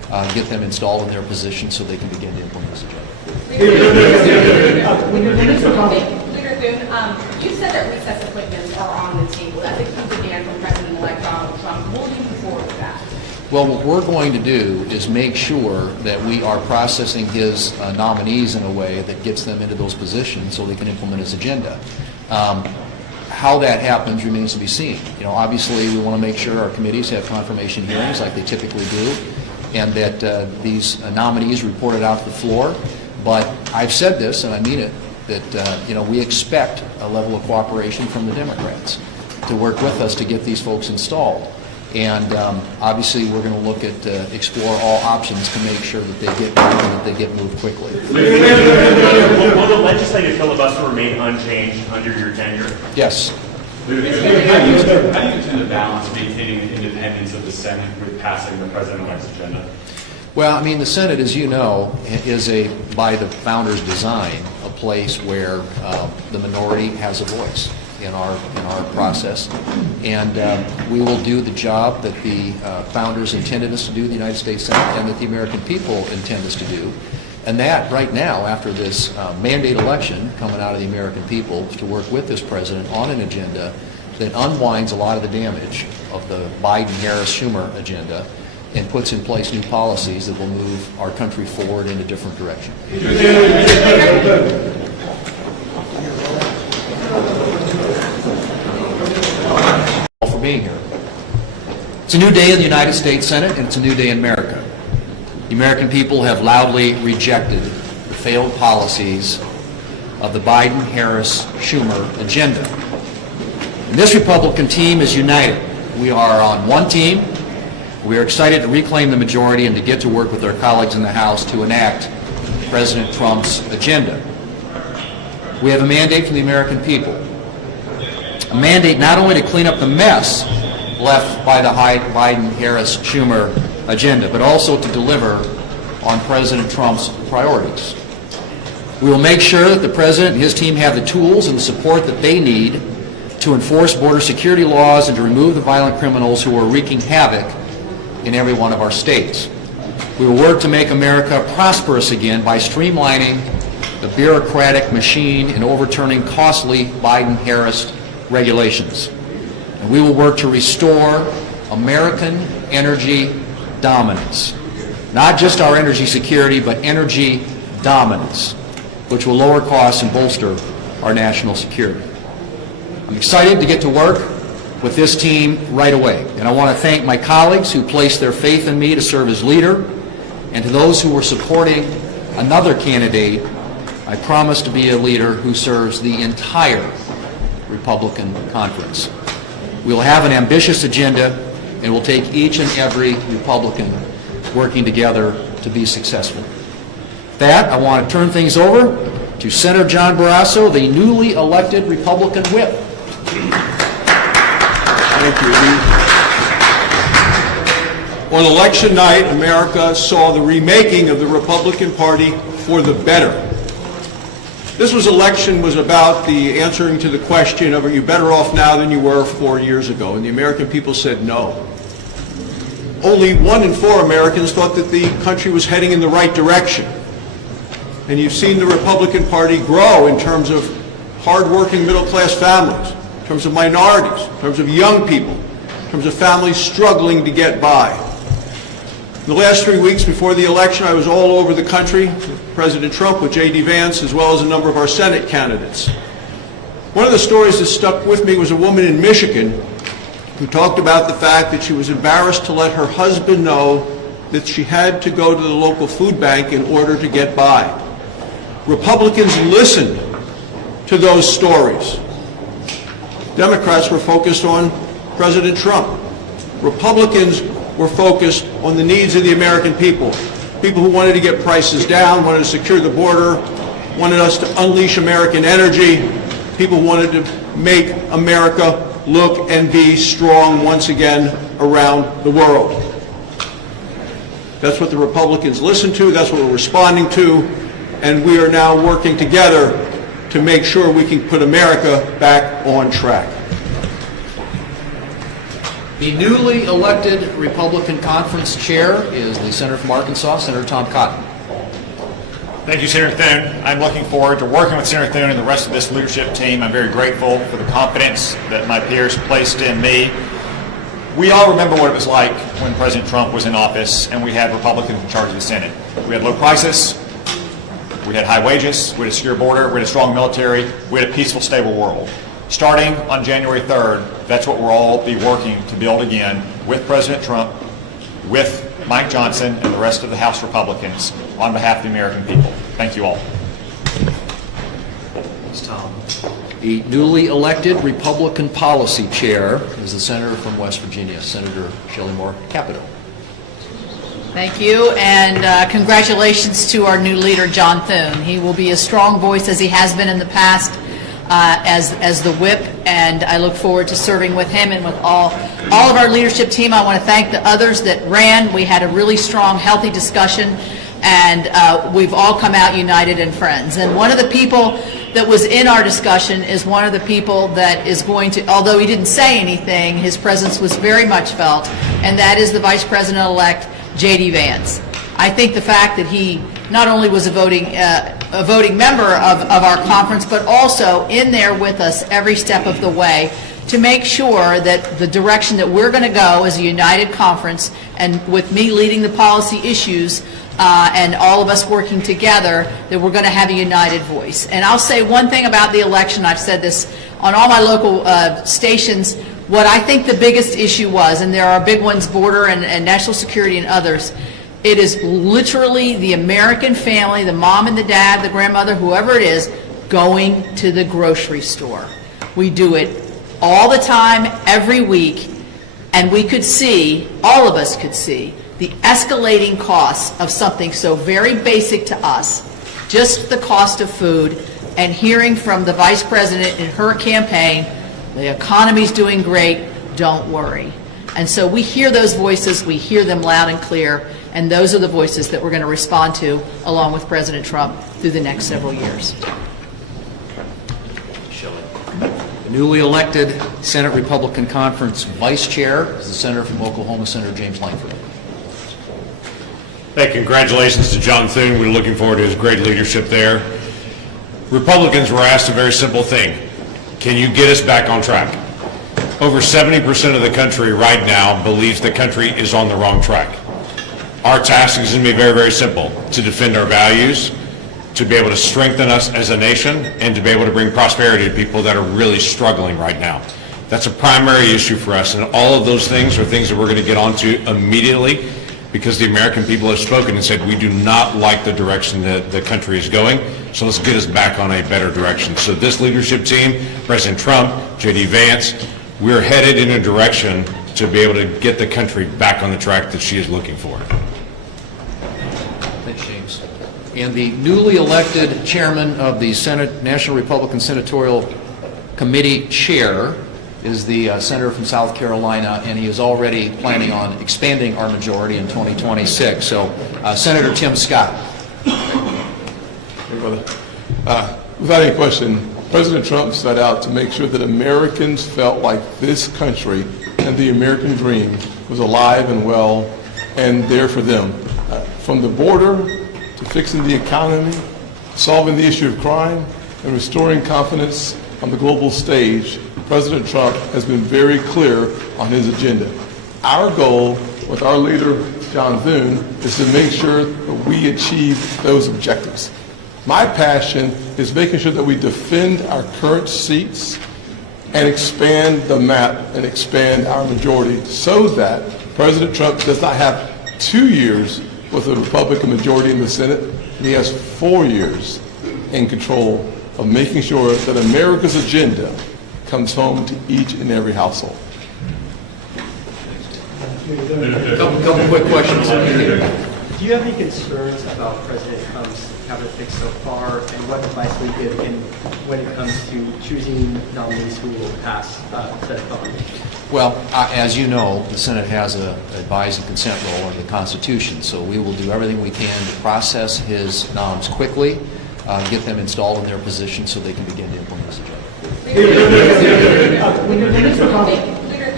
get them installed in their position so they can begin to implement this agenda. Leader Thune, you said that recess appointments are on the table. That's a key demand from President-elect Donald Trump. Will you move forward with that? Well, what we're going to do is make sure that we are processing his nominees in a way that gets them into those positions so they can implement his agenda. How that happens remains to be seen. You know, obviously, we want to make sure our committees have confirmation hearings like they typically do, and that these nominees report it out to the floor. But I've said this, and I mean it, that you know, we expect a level of cooperation from the Democrats to work with us to get these folks installed. And obviously, we're going to look at explore all options to make sure that they get moved quickly. Will the legislative filibuster remain unchanged under your tenure? Yes. How do you intend to balance maintaining the independence of the Senate with passing the president-elect's agenda? Well, I mean, the Senate, as you know, is by the founders' design, a place where the minority has a voice in our process, and we will do the job that the founders intended us to do, the United States Senate, and that the American people intend us to do. And that, right now, after this mandate election coming out of the American people, to work with this president on an agenda that unwinds a lot of the damage of the Biden-Harris-Schumer agenda and puts in place new policies that will move our country forward in a different direction. For being here. It's a new day in the United States Senate, and it's a new day in America. The American people have loudly rejected the failed policies of the Biden-Harris-Schumer agenda. And this Republican team is united. We are on one team. We are excited to reclaim the majority and to get to work with our colleagues in the House to enact President Trump's agenda. We have a mandate from the American people. A mandate not only to clean up the mess left by the Biden-Harris-Schumer agenda, but also to deliver on President Trump's priorities. We will make sure that the President and his team have the tools and the support that they need to enforce border security laws and to remove the violent criminals who are wreaking havoc in every one of our states. We will work to make America prosperous again by streamlining the bureaucratic machine and overturning costly Biden-Harris regulations. And we will work to restore American energy dominance. Not just our energy security, but energy dominance, which will lower costs and bolster our national security. I'm excited to get to work with this team right away. And I want to thank my colleagues who placed their faith in me to serve as leader, and to those who were supporting another candidate. I promise to be a leader who serves the entire Republican conference. We'll have an ambitious agenda, and we'll take each and every Republican working together to be successful. With that, I want to turn things over to Senator John Barrasso, the newly elected Republican whip. Thank you. On election night, America saw the remaking of the Republican Party for the better. This election was about the answering to the question of, are you better off now than you were 4 years ago? And the American people said no. Only 1 in 4 Americans thought that the country was heading in the right direction. And you've seen the Republican Party grow in terms of hardworking middle-class families, in terms of minorities, in terms of young people, in terms of families struggling to get by. In the last 3 weeks before the election, I was all over the country with President Trump, with J.D. Vance, as well as a number of our Senate candidates. One of the stories that stuck with me was a woman in Michigan who talked about the fact that she was embarrassed to let her husband know that she had to go to the local food bank in order to get by. Republicans listened to those stories. Democrats were focused on President Trump. Republicans were focused on the needs of the American people. People who wanted to get prices down, wanted to secure the border, wanted us to unleash American energy. People who wanted to make America look and be strong once again around the world. That's what the Republicans listened to, that's what we're responding to, and we are now working together to make sure we can put America back on track. The newly elected Republican Conference Chair is the Senator from Arkansas, Senator Tom Cotton. Thank you, Senator Thune. I'm looking forward to working with Senator Thune and the rest of this leadership team. I'm very grateful for the confidence that my peers placed in me. We all remember what it was like when President Trump was in office and we had Republicans in charge of the Senate. We had low prices, we had high wages, we had a secure border, we had a strong military, we had a peaceful, stable world. Starting on January 3rd, that's what we'll all be working to build again with President Trump, with Mike Johnson and the rest of the House Republicans on behalf of the American people. Thank you all. Thanks, Tom. The newly elected Republican Policy Chair is the Senator from West Virginia, Senator Shelley Moore Capito. Thank you, and congratulations to our new leader, John Thune. He will be a strong voice as he has been in the past as the whip, and I look forward to serving with him and with all of our leadership team. I want to thank the others that ran. We had a really strong, healthy discussion, and we've all come out united and friends. And one of the people that was in our discussion is one of the people that is going to, although he didn't say anything, his presence was very much felt, and that is the Vice President-elect, J.D. Vance. I think the fact that he not only was a voting member of our conference, but also in there with us every step of the way to make sure that the direction that we're going to go as a united conference, and with me leading the policy issues, and all of us working together, that we're going to have a united voice. And I'll say one thing about the election. I've said this on all my local stations. What I think the biggest issue was, and there are big ones, border and national security and others, it is literally the American family, the mom and the dad, the grandmother, whoever it is, going to the grocery store. We do it all the time, every week, and we could see, all of us could see, the escalating costs of something so very basic to us, just the cost of food, and hearing from the Vice President in her campaign, the economy's doing great, don't worry. And so we hear those voices, we hear them loud and clear, and those are the voices that we're going to respond to along with President Trump through the next several years. The newly elected Senate Republican Conference Vice Chair is the Senator from Oklahoma, Senator James Lankford. Hey, congratulations to John Thune. We're looking forward to his great leadership there. Republicans were asked a very simple thing. Can you get us back on track? Over 70% of the country right now believes the country is on the wrong track. Our task is going to be very, very simple: to defend our values, to be able to strengthen us as a nation, and to be able to bring prosperity to people that are really struggling right now. That's a primary issue for us, and all of those things are things that we're going to get onto immediately, because the American people have spoken and said we do not like the direction that the country is going, so let's get us back on a better direction. So this leadership team, President Trump, J.D. Vance, we're headed in a direction to be able to get the country back on the track that she is looking for. Thanks, James. And the newly elected chairman of the Senate National Republican Senatorial Committee Chair is the senator from South Carolina, and he is already planning on expanding our majority in 2026. So, Senator Tim Scott. Hey, brother. Without any question, President Trump set out to make sure that Americans felt like this country and the American dream was alive and well and there for them. From the border to fixing the economy, solving the issue of crime, and restoring confidence on the global stage, President Trump has been very clear on his agenda. Our goal with our leader, John Thune, is to make sure that we achieve those objectives. My passion is making sure that we defend our current seats and expand the map and expand our majority so that President Trump does not have 2 years with a Republican majority in the Senate, and he has 4 years in control of making sure that America's agenda comes home to each and every household. Couple quick questions. Do you have any concerns about President Trump's cabinet fix so far, and what advice will you give him when it comes to choosing nominees who will pass Senate vote? Well, as you know, the Senate has an advise and consent role under the Constitution, so we will do everything we can to process his noms quickly, get them installed in their position so they can begin to implement this agenda. Leader Thune,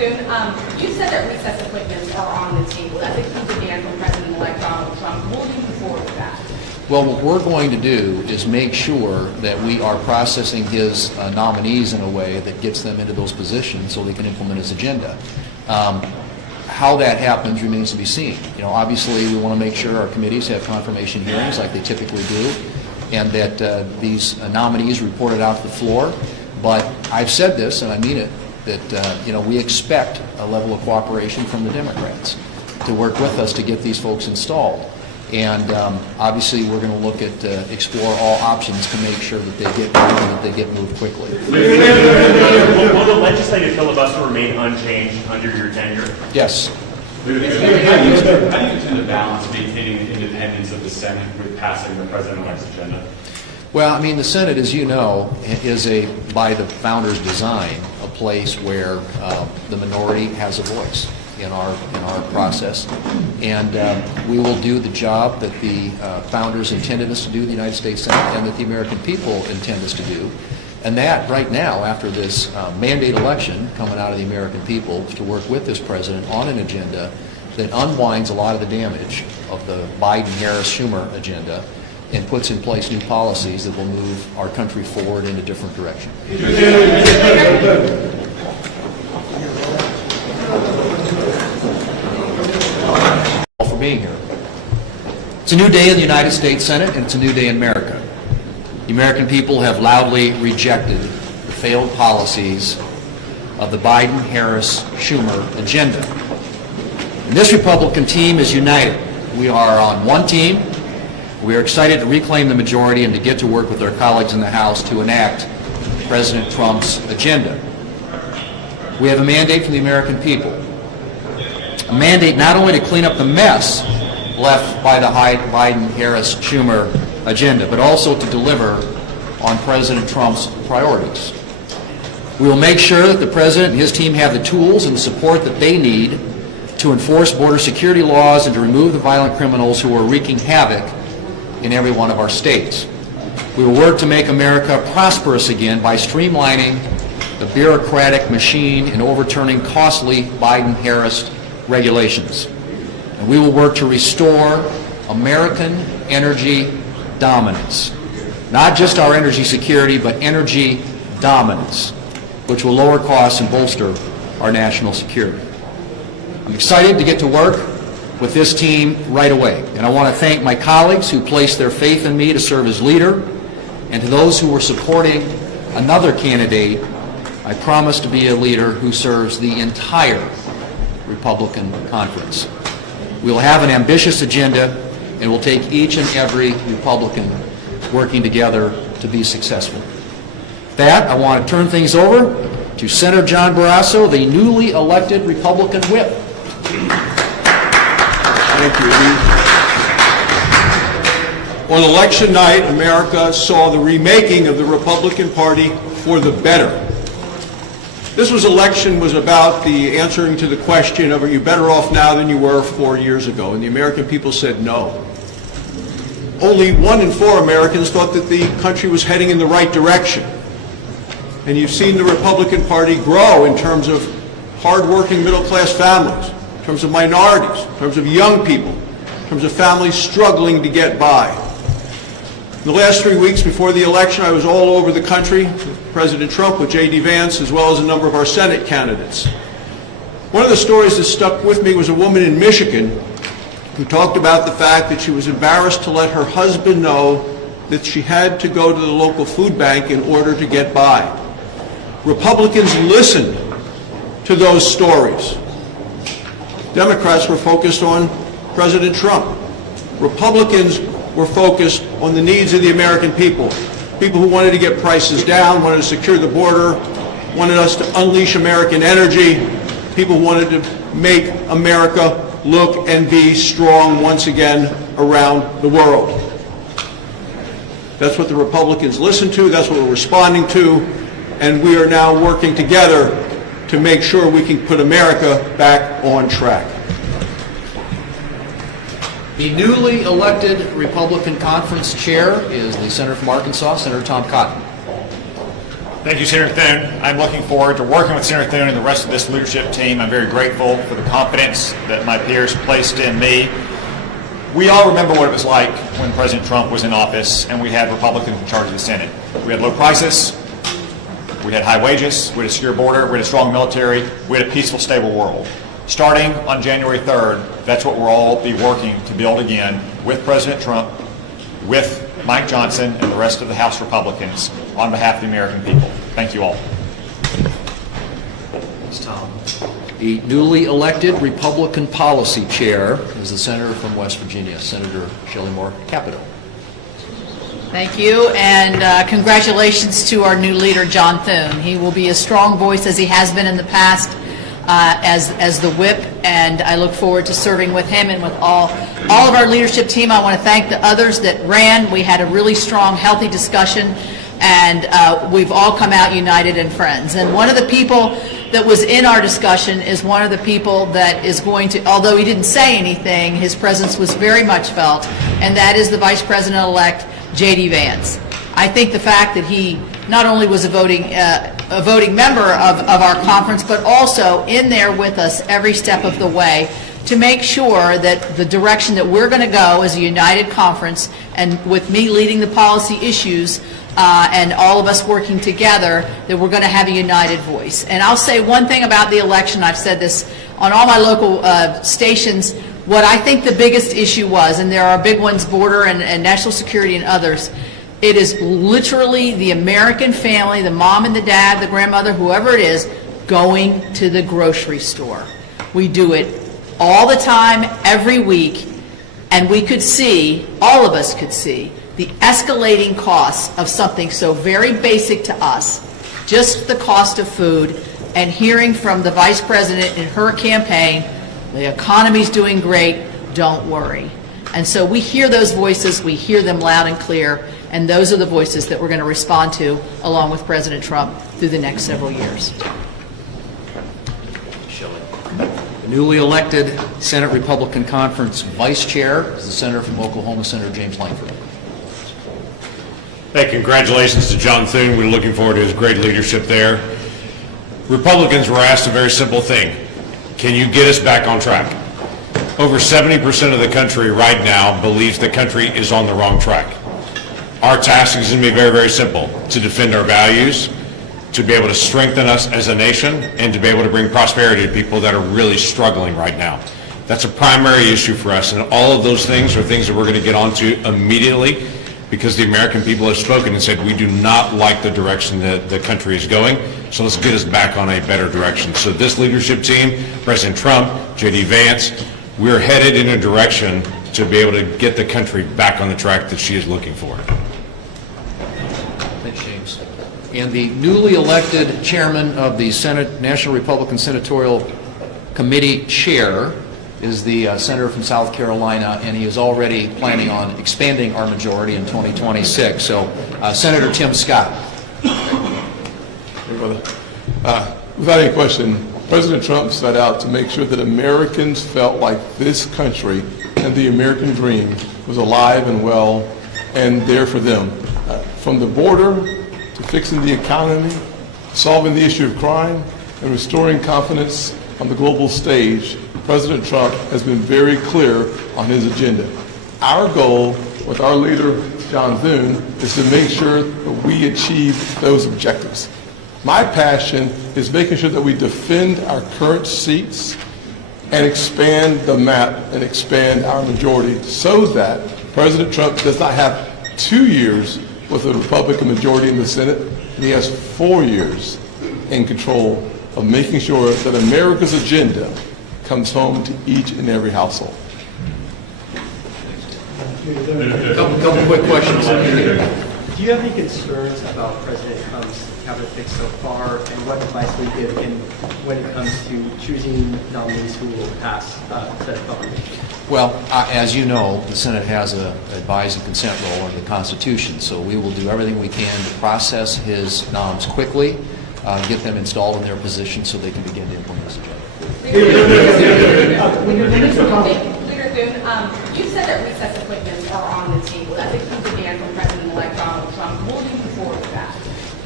Thune, you said that recess appointments are on the table. That's a key demand from President-elect Donald Trump. Will you move forward with that? Well, what we're going to do is make sure that we are processing his nominees in a way that gets them into those positions so they can implement his agenda. How that happens remains to be seen. You know, obviously, we want to make sure our committees have confirmation hearings like they typically do, and that these nominees reported out to the floor. But I've said this, and I mean it, that you know, we expect a level of cooperation from the Democrats to work with us to get these folks installed. And obviously, we're going to look at explore all options to make sure that they get moved and that they get moved quickly. Will the legislative filibuster remain unchanged under your tenure? Yes. How do you intend to balance maintaining the independence of the Senate with passing the president-elect's agenda? Well, I mean, the Senate, as you know, is by the founders' design, a place where the minority has a voice in our process, and we will do the job that the founders intended us to do in the United States Senate and that the American people intend us to do. And that, right now, after this mandate election coming out of the American people, to work with this president on an agenda that unwinds a lot of the damage of the Biden-Harris-Schumer agenda and puts in place new policies that will move our country forward in a different direction. For being here. It's a new day in the United States Senate, and it's a new day in America. The American people have loudly rejected the failed policies of the Biden-Harris-Schumer agenda. And this Republican team is united. We are on one team. We are excited to reclaim the majority and to get to work with our colleagues in the House to enact President Trump's agenda. We have a mandate from the American people. A mandate not only to clean up the mess left by the Biden-Harris-Schumer agenda, but also to deliver on President Trump's priorities. We will make sure that the President and his team have the tools and the support that they need to enforce border security laws and to remove the violent criminals who are wreaking havoc in every one of our states. We will work to make America prosperous again by streamlining the bureaucratic machine and overturning costly Biden-Harris regulations. And we will work to restore American energy dominance. Not just our energy security, but energy dominance, which will lower costs and bolster our national security. I'm excited to get to work with this team right away. And I want to thank my colleagues who placed their faith in me to serve as leader, and to those who were supporting another candidate. I promise to be a leader who serves the entire Republican conference. We will have an ambitious agenda, and we'll take each and every Republican working together to be successful. With that, I want to turn things over to Senator John Barrasso, the newly elected Republican whip. Thank you. On election night, America saw the remaking of the Republican Party for the better. This election was about the answering to the question of, are you better off now than you were 4 years ago? And the American people said no. Only 1 in 4 Americans thought that the country was heading in the right direction. And you've seen the Republican Party grow in terms of hardworking middle-class families, in terms of minorities, in terms of young people, in terms of families struggling to get by. In the last 3 weeks before the election, I was all over the country with President Trump, with J.D. Vance, as well as a number of our Senate candidates. One of the stories that stuck with me was a woman in Michigan who talked about the fact that she was embarrassed to let her husband know that she had to go to the local food bank in order to get by. Republicans listened to those stories. Democrats were focused on President Trump. Republicans were focused on the needs of the American people. People who wanted to get prices down, wanted to secure the border, wanted us to unleash American energy. People who wanted to make America look and be strong once again around the world. That's what the Republicans listened to, that's what we're responding to, and we are now working together to make sure we can put America back on track. The newly elected Republican Conference Chair is the Senator from Arkansas, Senator Tom Cotton. Thank you, Senator Thune. I'm looking forward to working with Senator Thune and the rest of this leadership team. I'm very grateful for the confidence that my peers placed in me. We all remember what it was like when President Trump was in office and we had Republicans in charge of the Senate. We had low prices, we had high wages, we had a secure border, we had a strong military, we had a peaceful, stable world. Starting on January 3rd, that's what we'll all be working to build again with President Trump, with Mike Johnson and the rest of the House Republicans on behalf of the American people. Thank you all. Thanks, Tom. The newly elected Republican Policy Chair is the Senator from West Virginia, Senator Shelley Moore Capito. Thank you, and congratulations to our new leader, John Thune. He will be a strong voice as he has been in the past as the whip, and I look forward to serving with him and with all of our leadership team. I want to thank the others that ran. We had a really strong, healthy discussion, and we've all come out united and friends. And one of the people that was in our discussion is one of the people that is going to, although he didn't say anything, his presence was very much felt, and that is the Vice President-elect, J.D. Vance. I think the fact that he not only was a voting member of our conference, but also in there with us every step of the way to make sure that the direction that we're going to go as a united conference, and with me leading the policy issues and all of us working together, that we're going to have a united voice. And I'll say one thing about the election. I've said this on all my local stations. What I think the biggest issue was, and there are big ones, border and national security and others, it is literally the American family, the mom and the dad, the grandmother, whoever it is, going to the grocery store. We do it all the time, every week, and we could see, all of us could see, the escalating costs of something so very basic to us, just the cost of food, and hearing from the Vice President in her campaign, the economy's doing great, don't worry. And so we hear those voices, we hear them loud and clear, and those are the voices that we're going to respond to along with President Trump through the next several years. The newly elected Senate Republican Conference Vice Chair is the Senator from Oklahoma, Senator James Lankford. Hey, congratulations to John Thune. We're looking forward to his great leadership there. Republicans were asked a very simple thing. Can you get us back on track? Over 70% of the country right now believes the country is on the wrong track. Our task is going to be very, very simple: to defend our values, to be able to strengthen us as a nation, and to be able to bring prosperity to people that are really struggling right now. That's a primary issue for us, and all of those things are things that we're going to get onto immediately, because the American people have spoken and said we do not like the direction that the country is going, so let's get us back on a better direction. So this leadership team, President Trump, J.D. Vance, we're headed in a direction to be able to get the country back on the track that she is looking for. Thanks, James. And the newly elected chairman of the Senate National Republican Senatorial Committee Chair is the senator from South Carolina, and he is already planning on expanding our majority in 2026. So, Senator Tim Scott. Hey, brother. Without any question, President Trump set out to make sure that Americans felt like this country and the American dream was alive and well and there for them. From the border to fixing the economy, solving the issue of crime, and restoring confidence on the global stage, President Trump has been very clear on his agenda. Our goal with our leader, John Thune, is to make sure that we achieve those objectives. My passion is making sure that we defend our current seats and expand the map and expand our majority so that President Trump does not have 2 years with a Republican majority in the Senate, and he has 4 years in control of making sure that America's agenda comes home to each and every household. Couple quick questions. Do you have any concerns about President Trump's cabinet picks so far, and what advice would you give when it comes to choosing nominees who will pass Senate voting? Well, as you know, the Senate has an advise and consent role under the Constitution, so we will do everything we can to process his noms quickly, get them installed in their position so they can begin to implement this agenda. Leader Thune, you said that recess appointments are on the table. That's a key demand from President-elect Donald Trump. Will you move forward with that?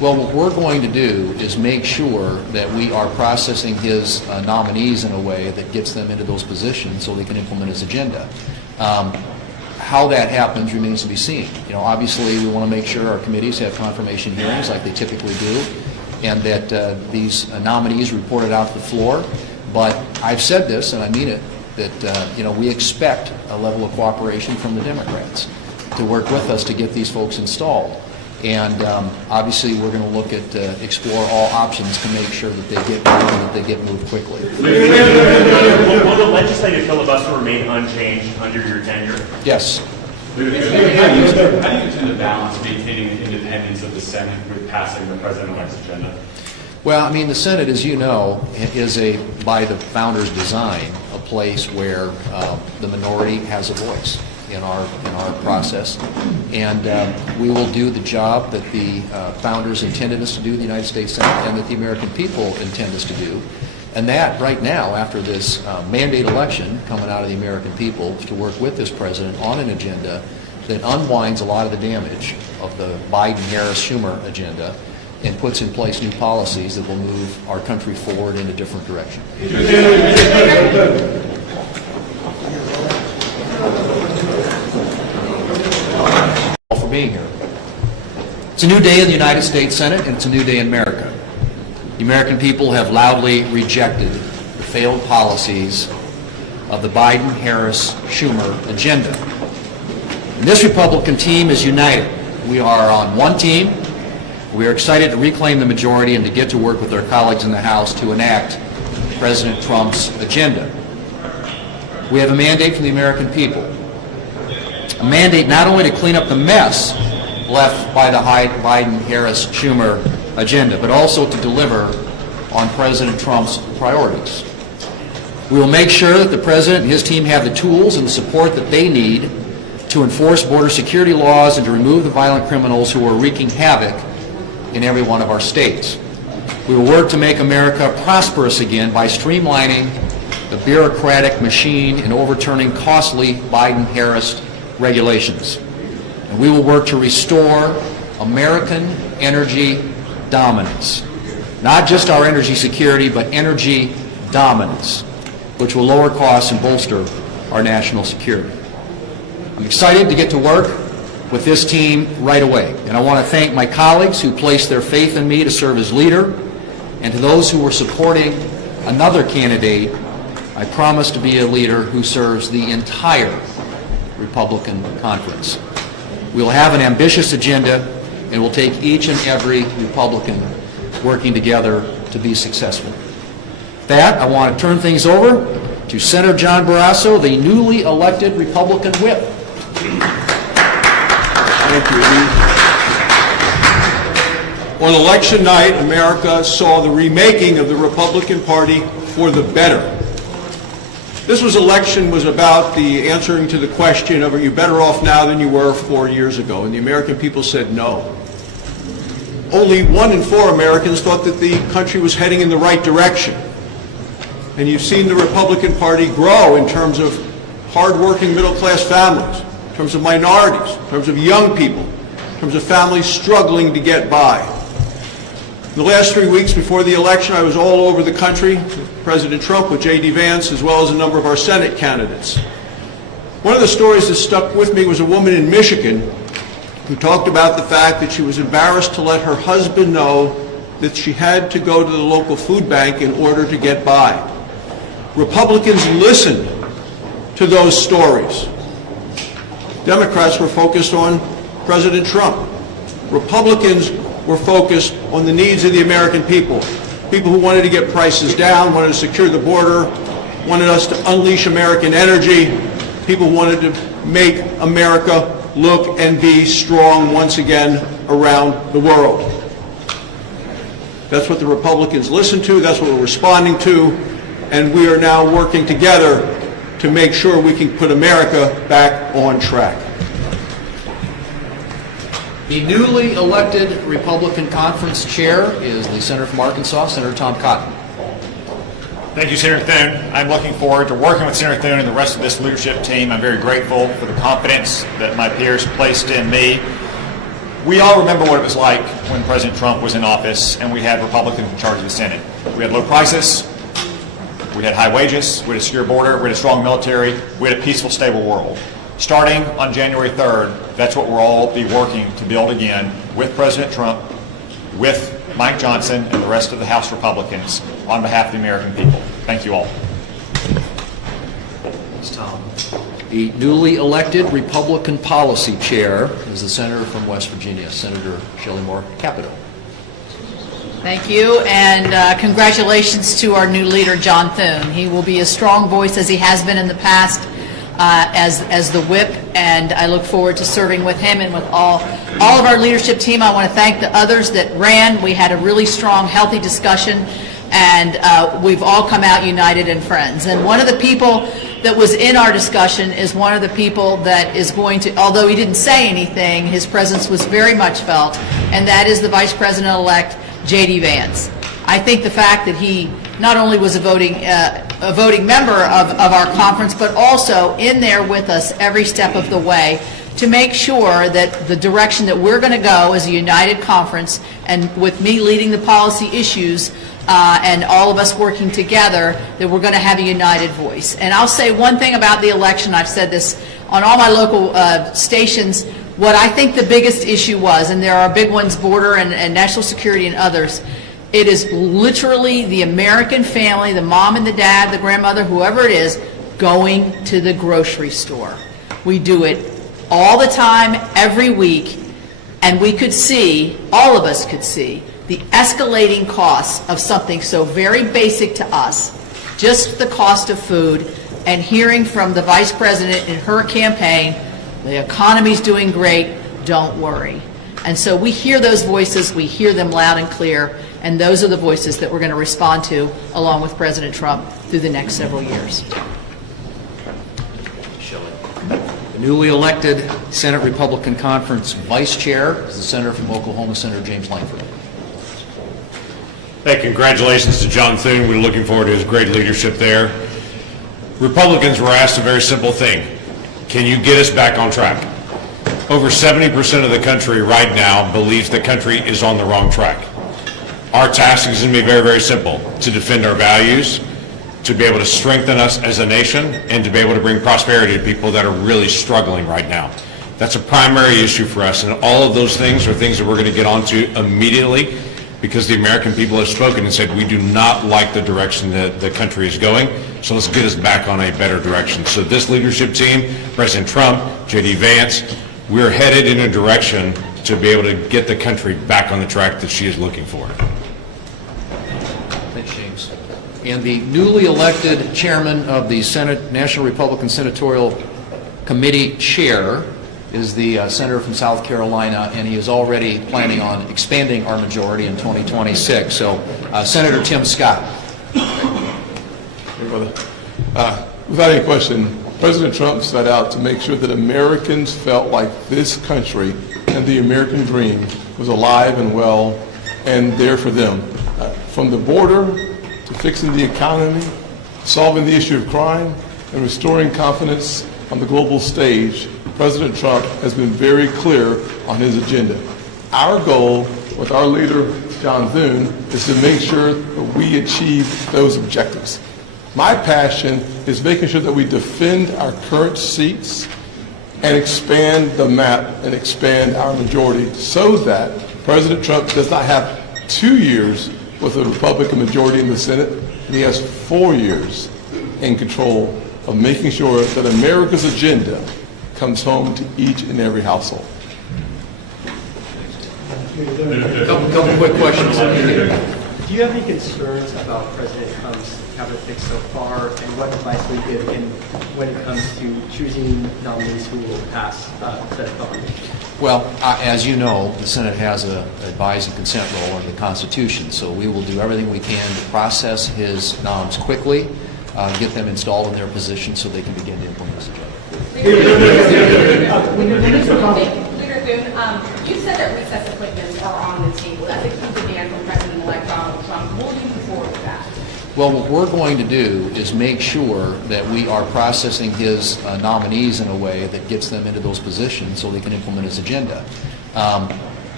Well, what we're going to do is make sure that we are processing his nominees in a way that gets them into those positions so they can implement his agenda. How that happens remains to be seen. You know, obviously, we want to make sure our committees have confirmation hearings like they typically do, and that these nominees report it out to the floor. But I've said this, and I mean it, that you know, we expect a level of cooperation from the Democrats to work with us to get these folks installed. And obviously, we're going to look at explore all options to make sure that they get moved and that they get moved quickly. Will the legislative filibuster remain unchanged under your tenure? Yes. How do you intend to balance maintaining the independence of the Senate with passing the president-elect's agenda? Well, I mean, the Senate, as you know, is by the founders' design, a place where the minority has a voice in our process, and we will do the job that the founders intended us to do, the United States Senate, and that the American people intend us to do. And that, right now, after this mandate election coming out of the American people, to work with this president on an agenda that unwinds a lot of the damage of the Biden-Harris-Schumer agenda and puts in place new policies that will move our country forward in a different direction. For being here. It's a new day in the United States Senate, and it's a new day in America. The American people have loudly rejected the failed policies of the Biden-Harris-Schumer agenda. And this Republican team is united. We are on one team. We are excited to reclaim the majority and to get to work with our colleagues in the House to enact President Trump's agenda. We have a mandate from the American people. A mandate not only to clean up the mess left by the Biden-Harris-Schumer agenda, but also to deliver on President Trump's priorities. We will make sure that the President and his team have the tools and the support that they need to enforce border security laws and to remove the violent criminals who are wreaking havoc in every one of our states. We will work to make America prosperous again by streamlining the bureaucratic machine and overturning costly Biden-Harris regulations. And we will work to restore American energy dominance. Not just our energy security, but energy dominance, which will lower costs and bolster our national security. I'm excited to get to work with this team right away. And I want to thank my colleagues who placed their faith in me to serve as leader, and to those who were supporting another candidate. I promise to be a leader who serves the entire Republican conference. We will have an ambitious agenda, and we'll take each and every Republican working together to be successful. With that, I want to turn things over to Senator John Barrasso, the newly elected Republican whip. Thank you. On election night, America saw the remaking of the Republican Party for the better. This election was about the answering to the question of, are you better off now than you were 4 years ago? And the American people said no. Only 1 in 4 Americans thought that the country was heading in the right direction. And you've seen the Republican Party grow in terms of hardworking middle-class families, in terms of minorities, in terms of young people, in terms of families struggling to get by. In the last 3 weeks before the election, I was all over the country with President Trump, with J.D. Vance, as well as a number of our Senate candidates. One of the stories that stuck with me was a woman in Michigan who talked about the fact that she was embarrassed to let her husband know that she had to go to the local food bank in order to get by. Republicans listened to those stories. Democrats were focused on President Trump. Republicans were focused on the needs of the American people. People who wanted to get prices down, wanted to secure the border, wanted us to unleash American energy. People who wanted to make America look and be strong once again around the world. That's what the Republicans listened to, that's what we're responding to, and we are now working together to make sure we can put America back on track. The newly elected Republican Conference Chair is the Senator from Arkansas, Senator Tom Cotton. Thank you, Senator Thune. I'm looking forward to working with Senator Thune and the rest of this leadership team. I'm very grateful for the confidence that my peers placed in me. We all remember what it was like when President Trump was in office and we had Republicans in charge of the Senate. We had low prices, we had high wages, we had a secure border, we had a strong military, we had a peaceful, stable world. Starting on January 3rd, that's what we'll all be working to build again with President Trump, with Mike Johnson, and the rest of the House Republicans on behalf of the American people. Thank you all. Thanks, Tom. The newly elected Republican Policy Chair is the Senator from West Virginia, Senator Shelley Moore Capito. Thank you, and congratulations to our new leader, John Thune. He will be a strong voice, as he has been in the past, as the whip, and I look forward to serving with him and with all of our leadership team. I want to thank the others that ran. We had a really strong, healthy discussion, and we've all come out united and friends. And one of the people that was in our discussion is one of the people that is going to, although he didn't say anything, his presence was very much felt, and that is the Vice President-elect, J.D. Vance. I think the fact that he not only was a voting member of our conference, but also in there with us every step of the way to make sure that the direction that we're going to go as a united conference, and with me leading the policy issues, and all of us working together, that we're going to have a united voice. And I'll say one thing about the election. I've said this on all my local stations. What I think the biggest issue was, and there are big ones, border and national security and others, it is literally the American family, the mom and the dad, the grandmother, whoever it is, going to the grocery store. We do it all the time, every week, and we could see, all of us could see, the escalating costs of something so very basic to us, just the cost of food, and hearing from the Vice President in her campaign, the economy's doing great, don't worry. And so we hear those voices, we hear them loud and clear, and those are the voices that we're going to respond to along with President Trump through the next several years. The newly elected Senate Republican Conference Vice Chair is the Senator from Oklahoma, Senator James Lankford. Hey, congratulations to John Thune. We're looking forward to his great leadership there. Republicans were asked a very simple thing. Can you get us back on track? Over 70% of the country right now believes the country is on the wrong track. Our task is going to be very, very simple: to defend our values, to be able to strengthen us as a nation, and to be able to bring prosperity to people that are really struggling right now. That's a primary issue for us, and all of those things are things that we're going to get onto immediately, because the American people have spoken and said we do not like the direction that the country is going, so let's get us back on a better direction. So this leadership team, President Trump, J.D. Vance, we're headed in a direction to be able to get the country back on the track that she is looking for. Thanks, James. And the newly elected chairman of the Senate National Republican Senatorial Committee Chair is the senator from South Carolina, and he is already planning on expanding our majority in 2026. So, Senator Tim Scott. Hey, brother. Without any question, President Trump set out to make sure that Americans felt like this country and the American dream was alive and well and there for them. From the border to fixing the economy, solving the issue of crime, and restoring confidence on the global stage, President Trump has been very clear on his agenda. Our goal with our leader, John Thune, is to make sure that we achieve those objectives. My passion is making sure that we defend our current seats and expand the map and expand our majority so that President Trump does not have 2 years with a Republican majority in the Senate, and he has 4 years in control of making sure that America's agenda comes home to each and every household. Couple quick questions. Do you have any concerns about President Trump's cabinet fix so far, and what advice will you give him when it comes to choosing nominees who will pass Senate nominations? Well, as you know, the Senate has an advise and consent role under the Constitution, so we will do everything we can to process his noms quickly, get them installed in their position so they can begin to implement this agenda. Leader Thune, you said that recess appointments are on the table. That's a key demand from President-elect Donald Trump. Will you move forward with that? Well, what we're going to do is make sure that we are processing his nominees in a way that gets them into those positions so they can implement his agenda.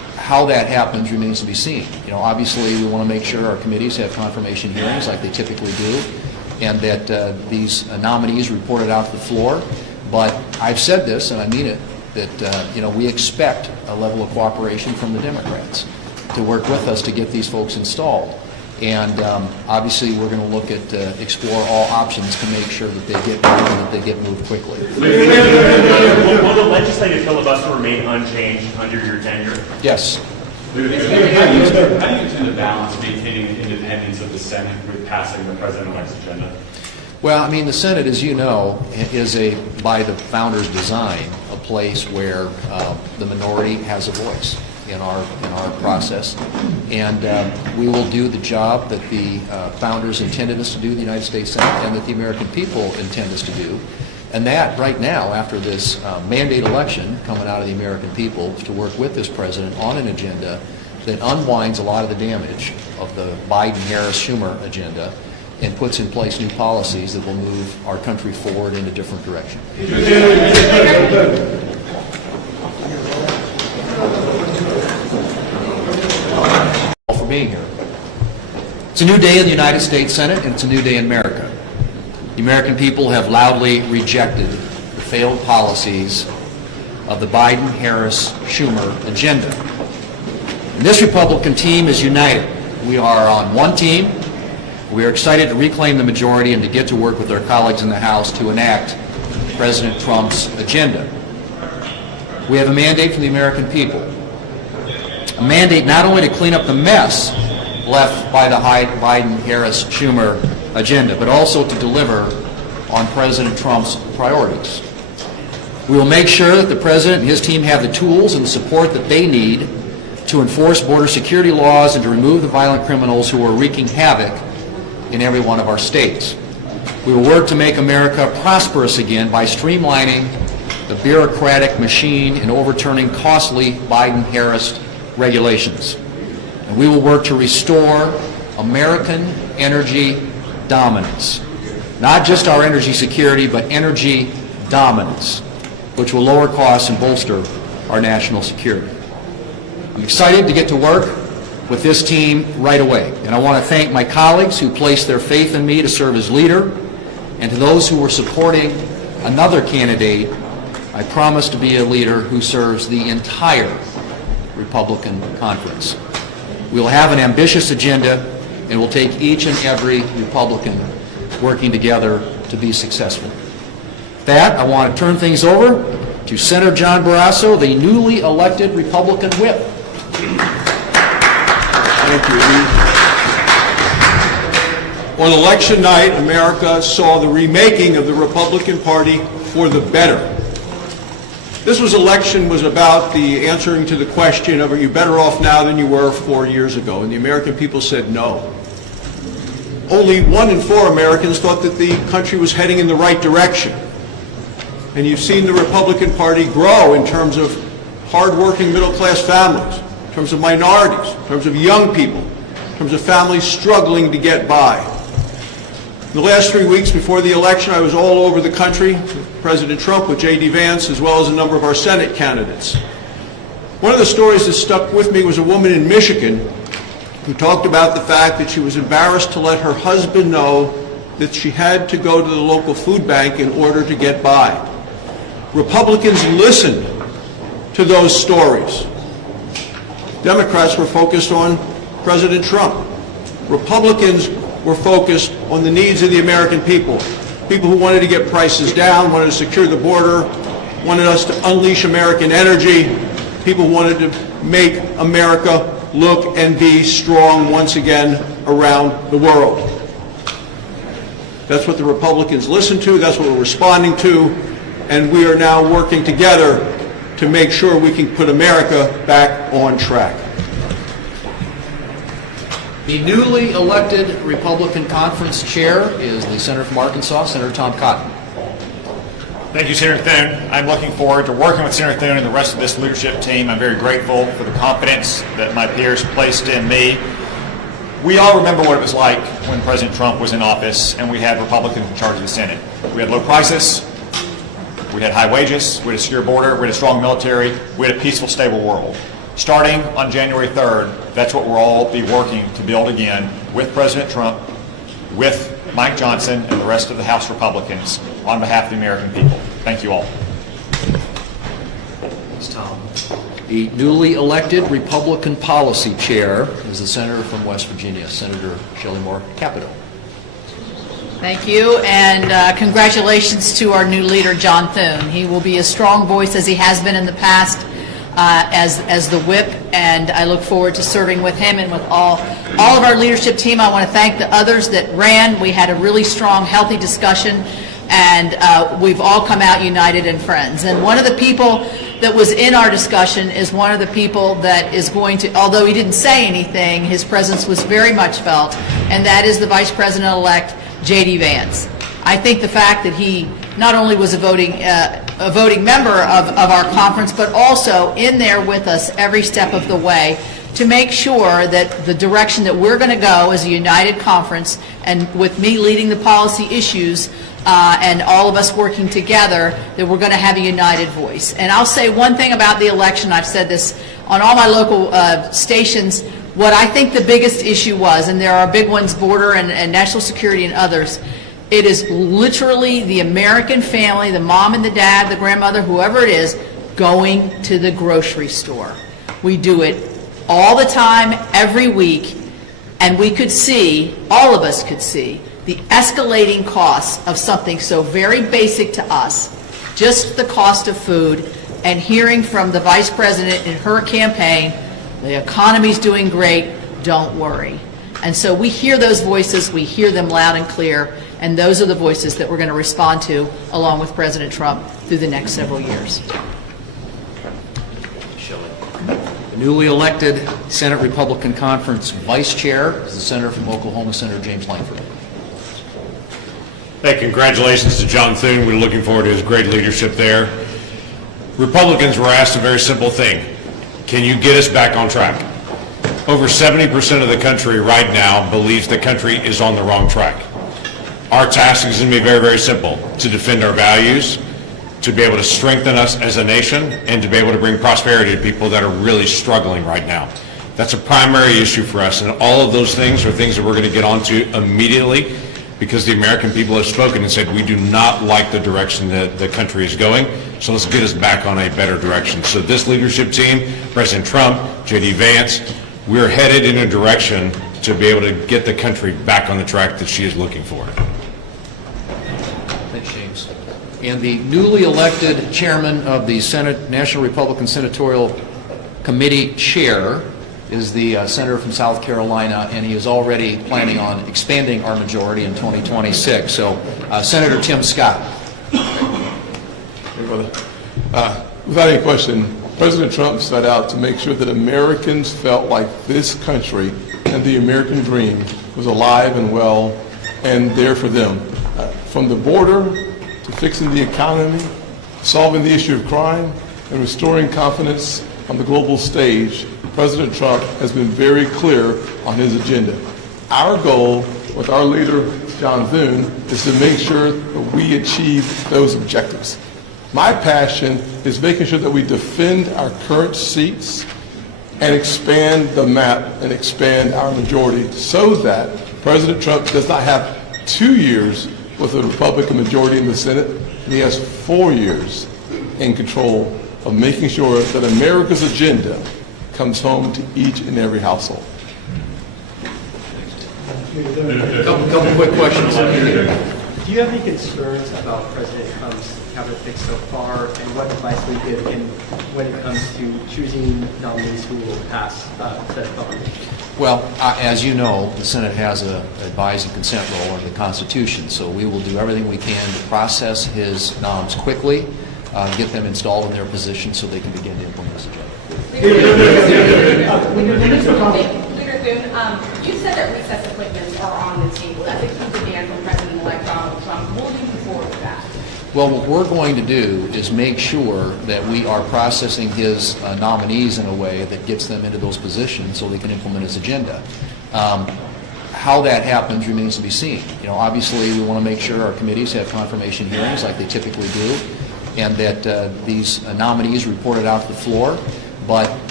how that happens remains to be seen. You know, obviously, we want to make sure our committees have confirmation hearings like they typically do, and that these nominees reported out to the floor. But I've said this, and I mean it, that you know, we expect a level of cooperation from the Democrats to work with us to get these folks installed. And obviously, we're going to look at explore all options to make sure that they get moved and that they get moved quickly. Will the legislative filibuster remain unchanged under your tenure? Yes. How do you intend to balance maintaining the independence of the Senate with passing the president-elect's agenda? Well, I mean, the Senate, as you know, is by the founders' design, a place where the minority has a voice in our process, and we will do the job that the founders intended us to do, the United States Senate, and that the American people intend us to do. And that, right now, after this mandate election coming out of the American people, to work with this president on an agenda that unwinds a lot of the damage of the Biden-Harris-Schumer agenda and puts in place new policies that will move our country forward in a different direction. For being here. It's a new day in the United States Senate, and it's a new day in America. The American people have loudly rejected the failed policies of the Biden-Harris-Schumer agenda. And this Republican team is united. We are on one team. We are excited to reclaim the majority and to get to work with our colleagues in the House to enact President Trump's agenda. We have a mandate from the American people. A mandate not only to clean up the mess left by the Biden-Harris-Schumer agenda, but also to deliver on President Trump's priorities. We will make sure that the President and his team have the tools and the support that they need to enforce border security laws and to remove the violent criminals who are wreaking havoc in every one of our states. We will work to make America prosperous again by streamlining the bureaucratic machine and overturning costly Biden-Harris regulations. And we will work to restore American energy dominance. Not just our energy security, but energy dominance, which will lower costs and bolster our national security. I'm excited to get to work with this team right away. And I want to thank my colleagues who placed their faith in me to serve as leader, and to those who were supporting another candidate. I promise to be a leader who serves the entire Republican conference. We'll have an ambitious agenda, and we'll take each and every Republican working together to be successful. With that, I want to turn things over to Senator John Barrasso, the newly elected Republican whip. Thank you. On election night, America saw the remaking of the Republican Party for the better. This election was about the answering to the question of, are you better off now than you were 4 years ago? And the American people said no. Only 1 in 4 Americans thought that the country was heading in the right direction. And you've seen the Republican Party grow in terms of hardworking middle-class families, in terms of minorities, in terms of young people, in terms of families struggling to get by. In the last 3 weeks before the election, I was all over the country with President Trump, with J.D. Vance, as well as a number of our Senate candidates. One of the stories that stuck with me was a woman in Michigan who talked about the fact that she was embarrassed to let her husband know that she had to go to the local food bank in order to get by. Republicans listened to those stories. Democrats were focused on President Trump. Republicans were focused on the needs of the American people. People who wanted to get prices down, wanted to secure the border, wanted us to unleash American energy. People who wanted to make America look and be strong once again around the world. That's what the Republicans listened to, that's what we're responding to, and we are now working together to make sure we can put America back on track. The newly elected Republican Conference Chair is the Senator from Arkansas, Senator Tom Cotton. Thank you, Senator Thune. I'm looking forward to working with Senator Thune and the rest of this leadership team. I'm very grateful for the confidence that my peers placed in me. We all remember what it was like when President Trump was in office and we had Republicans in charge of the Senate. We had low prices, we had high wages, we had a secure border, we had a strong military, we had a peaceful, stable world. Starting on January 3rd, that's what we'll all be working to build again with President Trump, with Mike Johnson, and the rest of the House Republicans on behalf of the American people. Thank you all. Thanks, Tom. The newly elected Republican Policy Chair is the Senator from West Virginia, Senator Shelley Moore Capito. Thank you, and congratulations to our new leader, John Thune. He will be a strong voice, as he has been in the past, as the whip, and I look forward to serving with him and with all of our leadership team. I want to thank the others that ran. We had a really strong, healthy discussion, and we've all come out united and friends. And one of the people that was in our discussion is one of the people that is going to, although he didn't say anything, his presence was very much felt, and that is the Vice President-elect, J.D. Vance. I think the fact that he not only was a voting member of our conference, but also in there with us every step of the way to make sure that the direction that we're going to go as a united conference, and with me leading the policy issues and all of us working together, that we're going to have a united voice. And I'll say one thing about the election. I've said this on all my local stations. What I think the biggest issue was, and there are big ones, border and national security and others, it is literally the American family, the mom and the dad, the grandmother, whoever it is, going to the grocery store. We do it all the time, every week, and we could see, all of us could see, the escalating costs of something so very basic to us, just the cost of food, and hearing from the Vice President in her campaign, the economy's doing great, don't worry. And so we hear those voices, we hear them loud and clear, and those are the voices that we're going to respond to along with President Trump through the next several years. The newly elected Senate Republican Conference Vice Chair is the Senator from Oklahoma, Senator James Langford. Hey, congratulations to John Thune. We're looking forward to his great leadership there. Republicans were asked a very simple thing. Can you get us back on track? Over 70% of the country right now believes the country is on the wrong track. Our task is going to be very, very simple: to defend our values, to be able to strengthen us as a nation, and to be able to bring prosperity to people that are really struggling right now. That's a primary issue for us, and all of those things are things that we're going to get onto immediately, because the American people have spoken and said we do not like the direction that the country is going, so let's get us back on a better direction. So this leadership team, President Trump, J.D. Vance, we're headed in a direction to be able to get the country back on the track that she is looking for. Thanks, James. And the newly elected chairman of the Senate National Republican Senatorial Committee Chair is the senator from South Carolina, and he is already planning on expanding our majority in 2026. So, Senator Tim Scott. Hey, brother. Without any question, President Trump set out to make sure that Americans felt like this country and the American dream was alive and well and there for them. From the border to fixing the economy, solving the issue of crime, and restoring confidence on the global stage, President Trump has been very clear on his agenda. Our goal with our leader, John Thune, is to make sure that we achieve those objectives. My passion is making sure that we defend our current seats and expand the map and expand our majority so that President Trump does not have 2 years with a Republican majority in the Senate, and he has 4 years in control of making sure that America's agenda comes home to each and every household. Couple quick questions. Do you have any concerns about President Trump's cabinet fix so far, and what advice we give him when it comes to choosing nominees who will pass Senate vote? Well, as you know, the Senate has an advise and consent role under the Constitution, so we will do everything we can to process his noms quickly, get them installed in their position so they can begin to implement this agenda. Leader Thune, you said that recess appointments are on the table. That's a key demand from President-elect Donald Trump. Will you move forward with that? Well, what we're going to do is make sure that we are processing his nominees in a way that gets them into those positions so they can implement his agenda. How that happens remains to be seen. You know, obviously, we want to make sure our committees have confirmation hearings like they typically do, and that these nominees reported out to the floor. But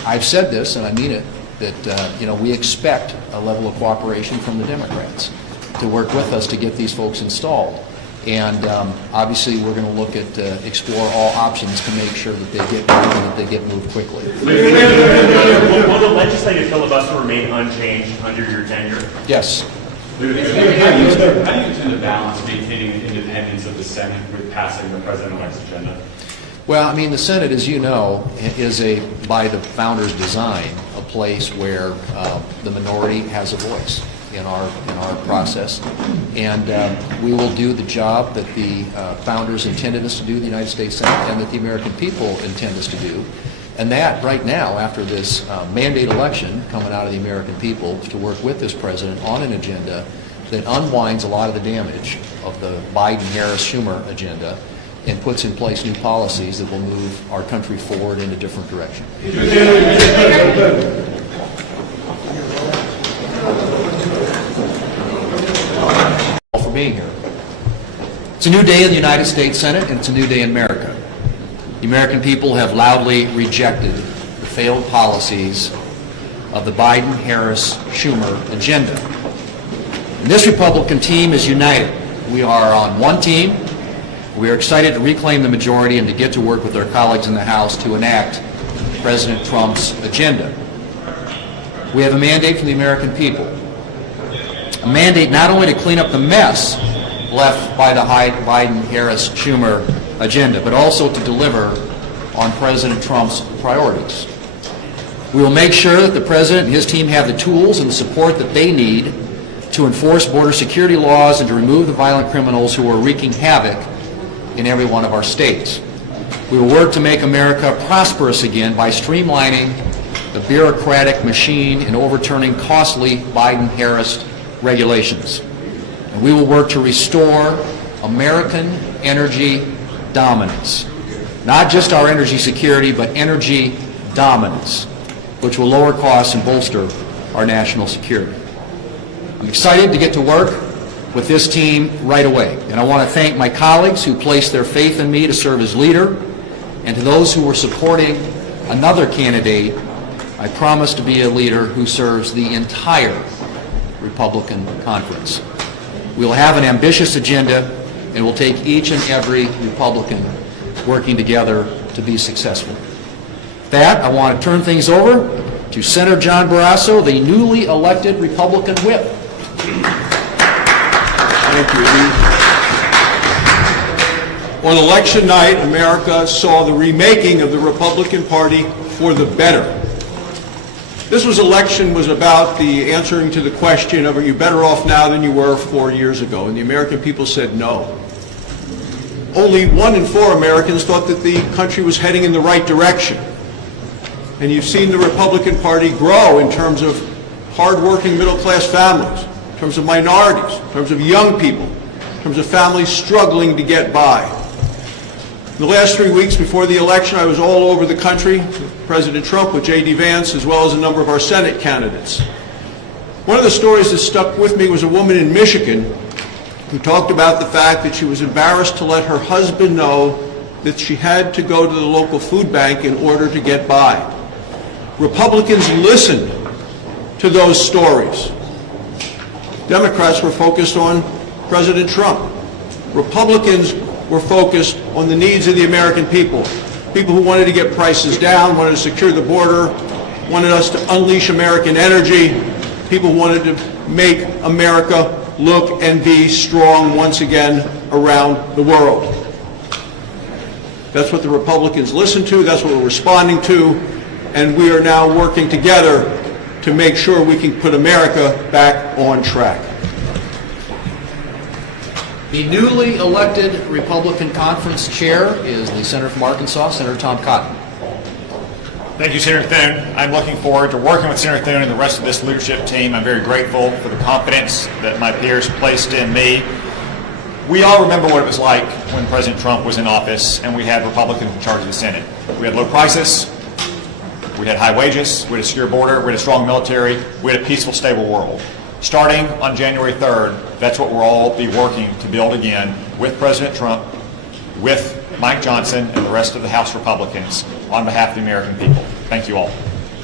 I've said this, and I mean it, that we expect a level of cooperation from the Democrats to work with us to get these folks installed. And obviously, we're going to look at explore all options to make sure that they get moved and that they get moved quickly. Will the legislative filibuster remain unchanged under your tenure? Yes. How do you intend to balance maintaining the independence of the Senate with passing the president-elect's agenda? Well, I mean, the Senate, as you know, is by the founders' design, a place where the minority has a voice in our process, and we will do the job that the founders intended us to do in the United States Senate, and that the American people intend us to do. And that, right now, after this mandate election coming out of the American people, to work with this president on an agenda that unwinds a lot of the damage of the Biden-Harris-Schumer agenda and puts in place new policies that will move our country forward in a different direction. For being here. It's a new day in the United States Senate, and it's a new day in America. The American people have loudly rejected the failed policies of the Biden-Harris-Schumer agenda. And this Republican team is united. We are on one team. We are excited to reclaim the majority and to get to work with our colleagues in the House to enact President Trump's agenda. We have a mandate from the American people. A mandate not only to clean up the mess left by the Biden-Harris-Schumer agenda, but also to deliver on President Trump's priorities. We will make sure that the President and his team have the tools and the support that they need to enforce border security laws and to remove the violent criminals who are wreaking havoc in every one of our states. We will work to make America prosperous again by streamlining the bureaucratic machine and overturning costly Biden-Harris regulations. And we will work to restore American energy dominance. Not just our energy security, but energy dominance, which will lower costs and bolster our national security. I'm excited to get to work with this team right away. And I want to thank my colleagues who placed their faith in me to serve as leader, and to those who were supporting another candidate. I promise to be a leader who serves the entire Republican conference. We will have an ambitious agenda, and we'll take each and every Republican working together to be successful. With that, I want to turn things over to Senator John Barrasso, the newly elected Republican whip. Thank you. On election night, America saw the remaking of the Republican Party for the better. This election was about the answering to the question of, are you better off now than you were 4 years ago? And the American people said no. Only 1 in 4 Americans thought that the country was heading in the right direction. And you've seen the Republican Party grow in terms of hardworking middle-class families, in terms of minorities, in terms of young people, in terms of families struggling to get by. In the last 3 weeks before the election, I was all over the country with President Trump, with J.D. Vance, as well as a number of our Senate candidates. One of the stories that stuck with me was a woman in Michigan who talked about the fact that she was embarrassed to let her husband know that she had to go to the local food bank in order to get by. Republicans listened to those stories. Democrats were focused on President Trump. Republicans were focused on the needs of the American people. People who wanted to get prices down, wanted to secure the border, wanted us to unleash American energy. People who wanted to make America look and be strong once again around the world. That's what the Republicans listened to, that's what we're responding to, and we are now working together to make sure we can put America back on track. The newly elected Republican Conference Chair is the Senator from Arkansas, Senator Tom Cotton. Thank you, Senator Thune. I'm looking forward to working with Senator Thune and the rest of this leadership team. I'm very grateful for the confidence that my peers placed in me. We all remember what it was like when President Trump was in office and we had Republicans in charge of the Senate. We had low prices, we had high wages, we had a secure border, we had a strong military, we had a peaceful, stable world. Starting on January 3rd, that's what we'll all be working to build again with President Trump, with Mike Johnson, and the rest of the House Republicans on behalf of the American people. Thank you all.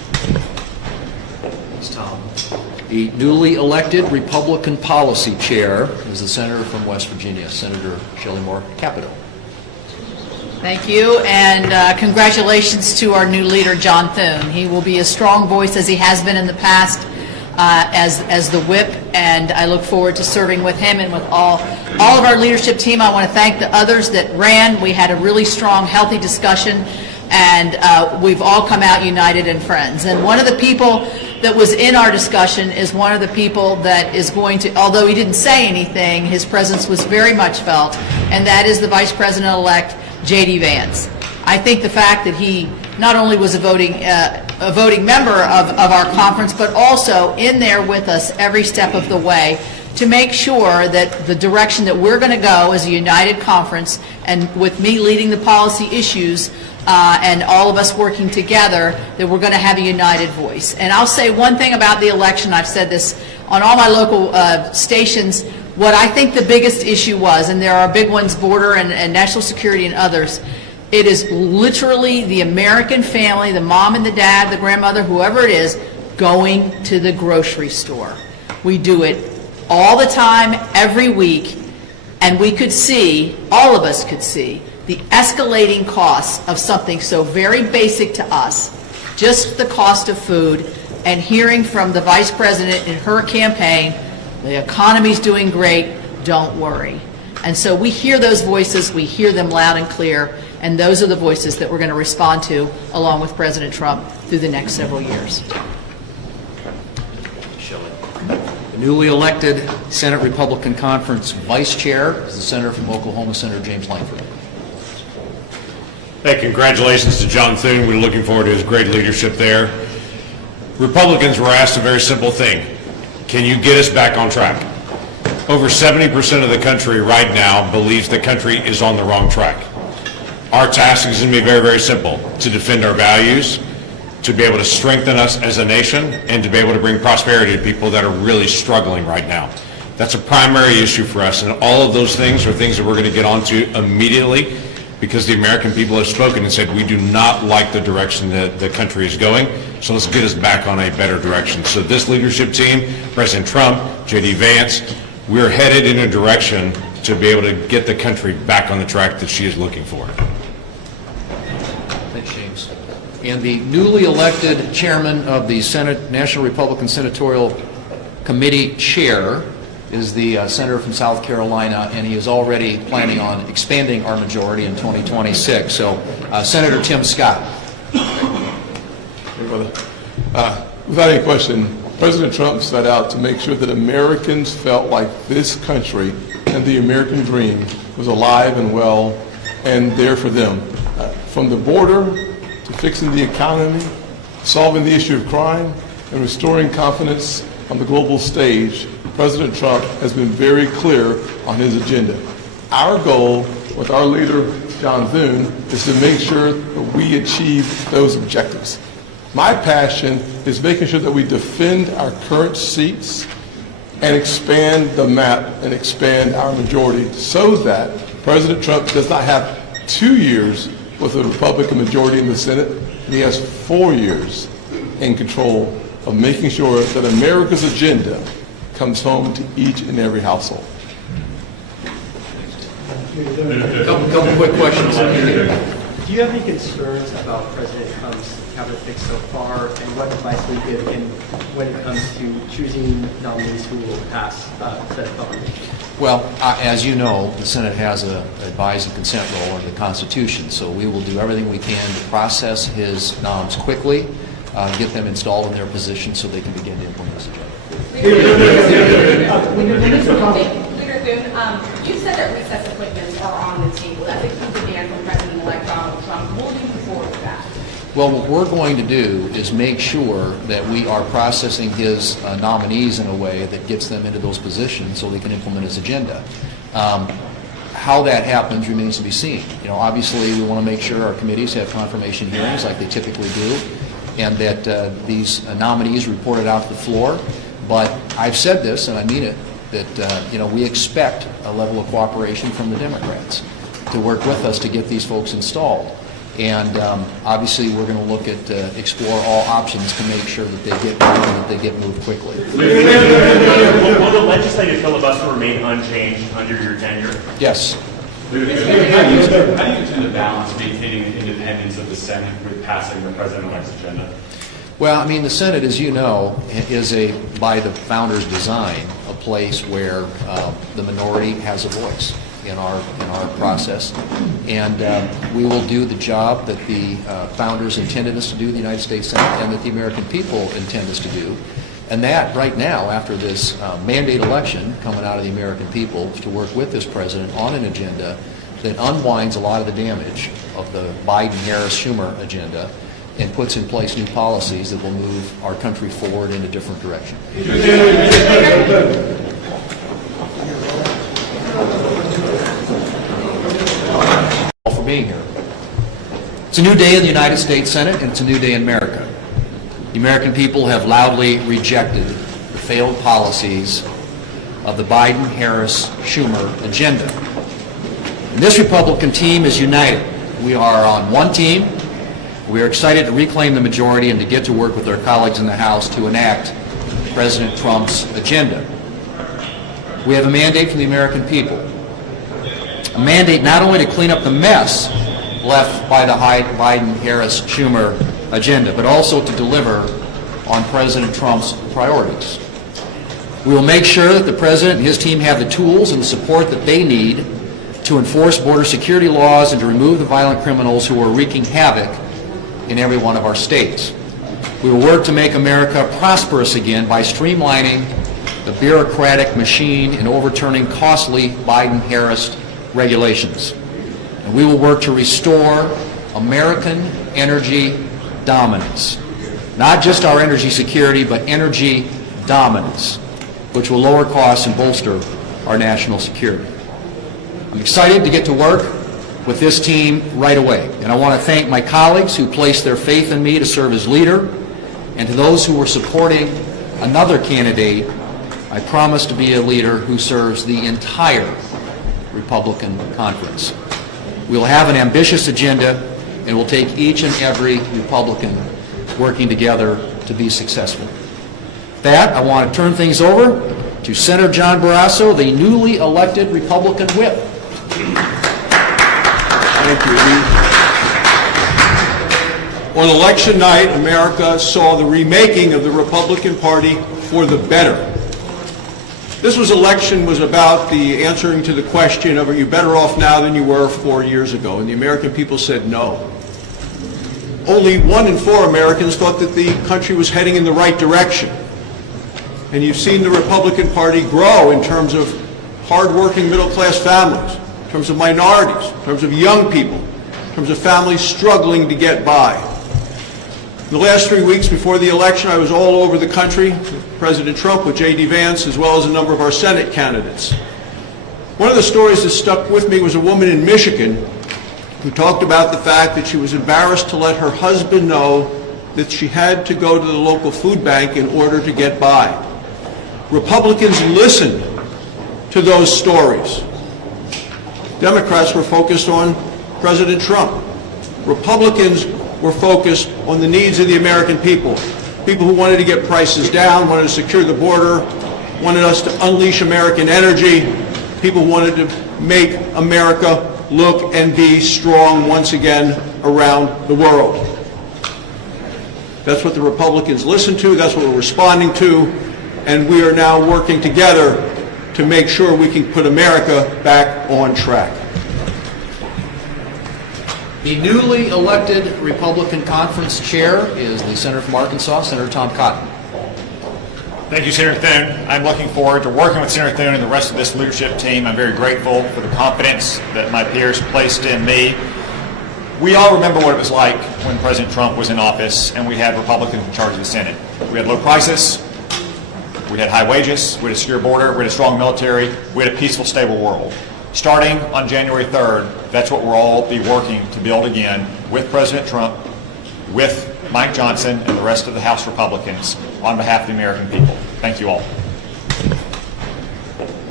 It's Tom. The newly elected Republican Policy Chair is the Senator from West Virginia, Senator Shelley Moore Capito. Thank you, and congratulations to our new leader, John Thune. He will be a strong voice as he has been in the past as the whip, and I look forward to serving with him and with all of our leadership team. I want to thank the others that ran. We had a really strong, healthy discussion, and we've all come out united and friends. And one of the people that was in our discussion is one of the people that is going to, although he didn't say anything, his presence was very much felt, and that is the Vice President-elect, J.D. Vance. I think the fact that he not only was a voting member of our conference, but also in there with us every step of the way to make sure that the direction that we're going to go as a united conference, and with me leading the policy issues and all of us working together, that we're going to have a united voice. And I'll say one thing about the election. I've said this on all my local stations. What I think the biggest issue was, and there are big ones, border and national security and others, it is literally the American family, the mom and the dad, the grandmother, whoever it is, going to the grocery store. We do it all the time, every week, and we could see, all of us could see, the escalating costs of something so very basic to us, just the cost of food, and hearing from the Vice President in her campaign, the economy's doing great, don't worry. And so we hear those voices, we hear them loud and clear, and those are the voices that we're going to respond to along with President Trump through the next several years. The newly elected Senate Republican Conference Vice Chair is the Senator from Oklahoma, Senator James Langford. Hey, congratulations to John Thune. We're looking forward to his great leadership there. Republicans were asked a very simple thing. Can you get us back on track? Over 70% of the country right now believes the country is on the wrong track. Our task is going to be very, very simple: to defend our values, to be able to strengthen us as a nation, and to be able to bring prosperity to people that are really struggling right now. That's a primary issue for us, and all of those things are things that we're going to get onto immediately, because the American people have spoken and said we do not like the direction that the country is going, so let's get us back on a better direction. So this leadership team, President Trump, J.D. Vance, we're headed in a direction to be able to get the country back on the track that she is looking for. Thanks, James. And the newly elected chairman of the Senate National Republican Senatorial Committee Chair is the senator from South Carolina, and he is already planning on expanding our majority in 2026. So, Senator Tim Scott. Hey, brother. Without any question, President Trump set out to make sure that Americans felt like this country and the American dream was alive and well and there for them. From the border to fixing the economy, solving the issue of crime, and restoring confidence on the global stage, President Trump has been very clear on his agenda. Our goal with our leader, John Thune, is to make sure that we achieve those objectives. My passion is making sure that we defend our current seats and expand the map and expand our majority so that President Trump does not have 2 years with a Republican majority in the Senate, and he has 4 years in control of making sure that America's agenda comes home to each and every household. Couple quick questions. Do you have any concerns about President Trump's cabinet fix so far, and what advice will you give him when it comes to choosing nominees who will pass Senate voting? Well, as you know, the Senate has an advise and consent role under the Constitution, so we will do everything we can to process his noms quickly, get them installed in their position so they can begin to implement this agenda. Leader Thune, you said that recess appointments are on the table. That's a key demand from President-elect Donald Trump. Will you move forward with that? Well, what we're going to do is make sure that we are processing his nominees in a way that gets them into those positions so they can implement his agenda. How that happens remains to be seen. You know, obviously, we want to make sure our committees have confirmation hearings like they typically do, and that these nominees report it out to the floor. But I've said this, and I mean it, that we expect a level of cooperation from the Democrats to work with us to get these folks installed. And obviously, we're going to look at, explore all options to make sure that they get moved and that they get moved quickly. Will the legislative filibuster remain unchanged under your tenure? Yes. How do you intend to balance maintaining the independence of the Senate with passing the president-elect's agenda? Well, I mean, the Senate, as you know, is by the founders' design, a place where the minority has a voice in our process, and we will do the job that the founders intended us to do, the United States Senate, and that the American people intend us to do. And that, right now, after this mandate election coming out of the American people, to work with this president on an agenda that unwinds a lot of the damage of the Biden-Harris-Schumer agenda and puts in place new policies that will move our country forward in a different direction. For being here. It's a new day in the United States Senate, and it's a new day in America. The American people have loudly rejected the failed policies of the Biden-Harris-Schumer agenda. And this Republican team is united. We are on one team. We are excited to reclaim the majority and to get to work with our colleagues in the House to enact President Trump's agenda. We have a mandate from the American people. A mandate not only to clean up the mess left by the Biden-Harris-Schumer agenda, but also to deliver on President Trump's priorities. We will make sure that the President and his team have the tools and the support that they need to enforce border security laws and to remove the violent criminals who are wreaking havoc in every one of our states. We will work to make America prosperous again by streamlining the bureaucratic machine and overturning costly Biden-Harris regulations. And we will work to restore American energy dominance. Not just our energy security, but energy dominance, which will lower costs and bolster our national security. I'm excited to get to work with this team right away. And I want to thank my colleagues who placed their faith in me to serve as leader, and to those who were supporting another candidate. I promise to be a leader who serves the entire Republican conference. We'll have an ambitious agenda, and we'll take each and every Republican working together to be successful. With that, I want to turn things over to Senator John Barrasso, the newly elected Republican whip. Thank you. On election night, America saw the remaking of the Republican Party for the better. This election was about the answering to the question of, are you better off now than you were 4 years ago? And the American people said no. Only 1 in 4 Americans thought that the country was heading in the right direction. And you've seen the Republican Party grow in terms of hardworking middle-class families, in terms of minorities, in terms of young people, in terms of families struggling to get by. In the last 3 weeks before the election, I was all over the country with President Trump, with J.D. Vance, as well as a number of our Senate candidates. One of the stories that stuck with me was a woman in Michigan who talked about the fact that she was embarrassed to let her husband know that she had to go to the local food bank in order to get by. Republicans listened to those stories. Democrats were focused on President Trump. Republicans were focused on the needs of the American people. People who wanted to get prices down, wanted to secure the border, wanted us to unleash American energy. People who wanted to make America look and be strong once again around the world. That's what the Republicans listened to, that's what we're responding to, and we are now working together to make sure we can put America back on track. The newly elected Republican Conference Chair is the Senator from Arkansas, Senator Tom Cotton. Thank you, Senator Thune. I'm looking forward to working with Senator Thune and the rest of this leadership team. I'm very grateful for the confidence that my peers placed in me. We all remember what it was like when President Trump was in office and we had Republicans in charge of the Senate. We had low prices, we had high wages, we had a secure border, we had a strong military, we had a peaceful, stable world. Starting on January 3rd, that's what we'll all be working to build again with President Trump, with Mike Johnson, and the rest of the House Republicans on behalf of the American people. Thank you all.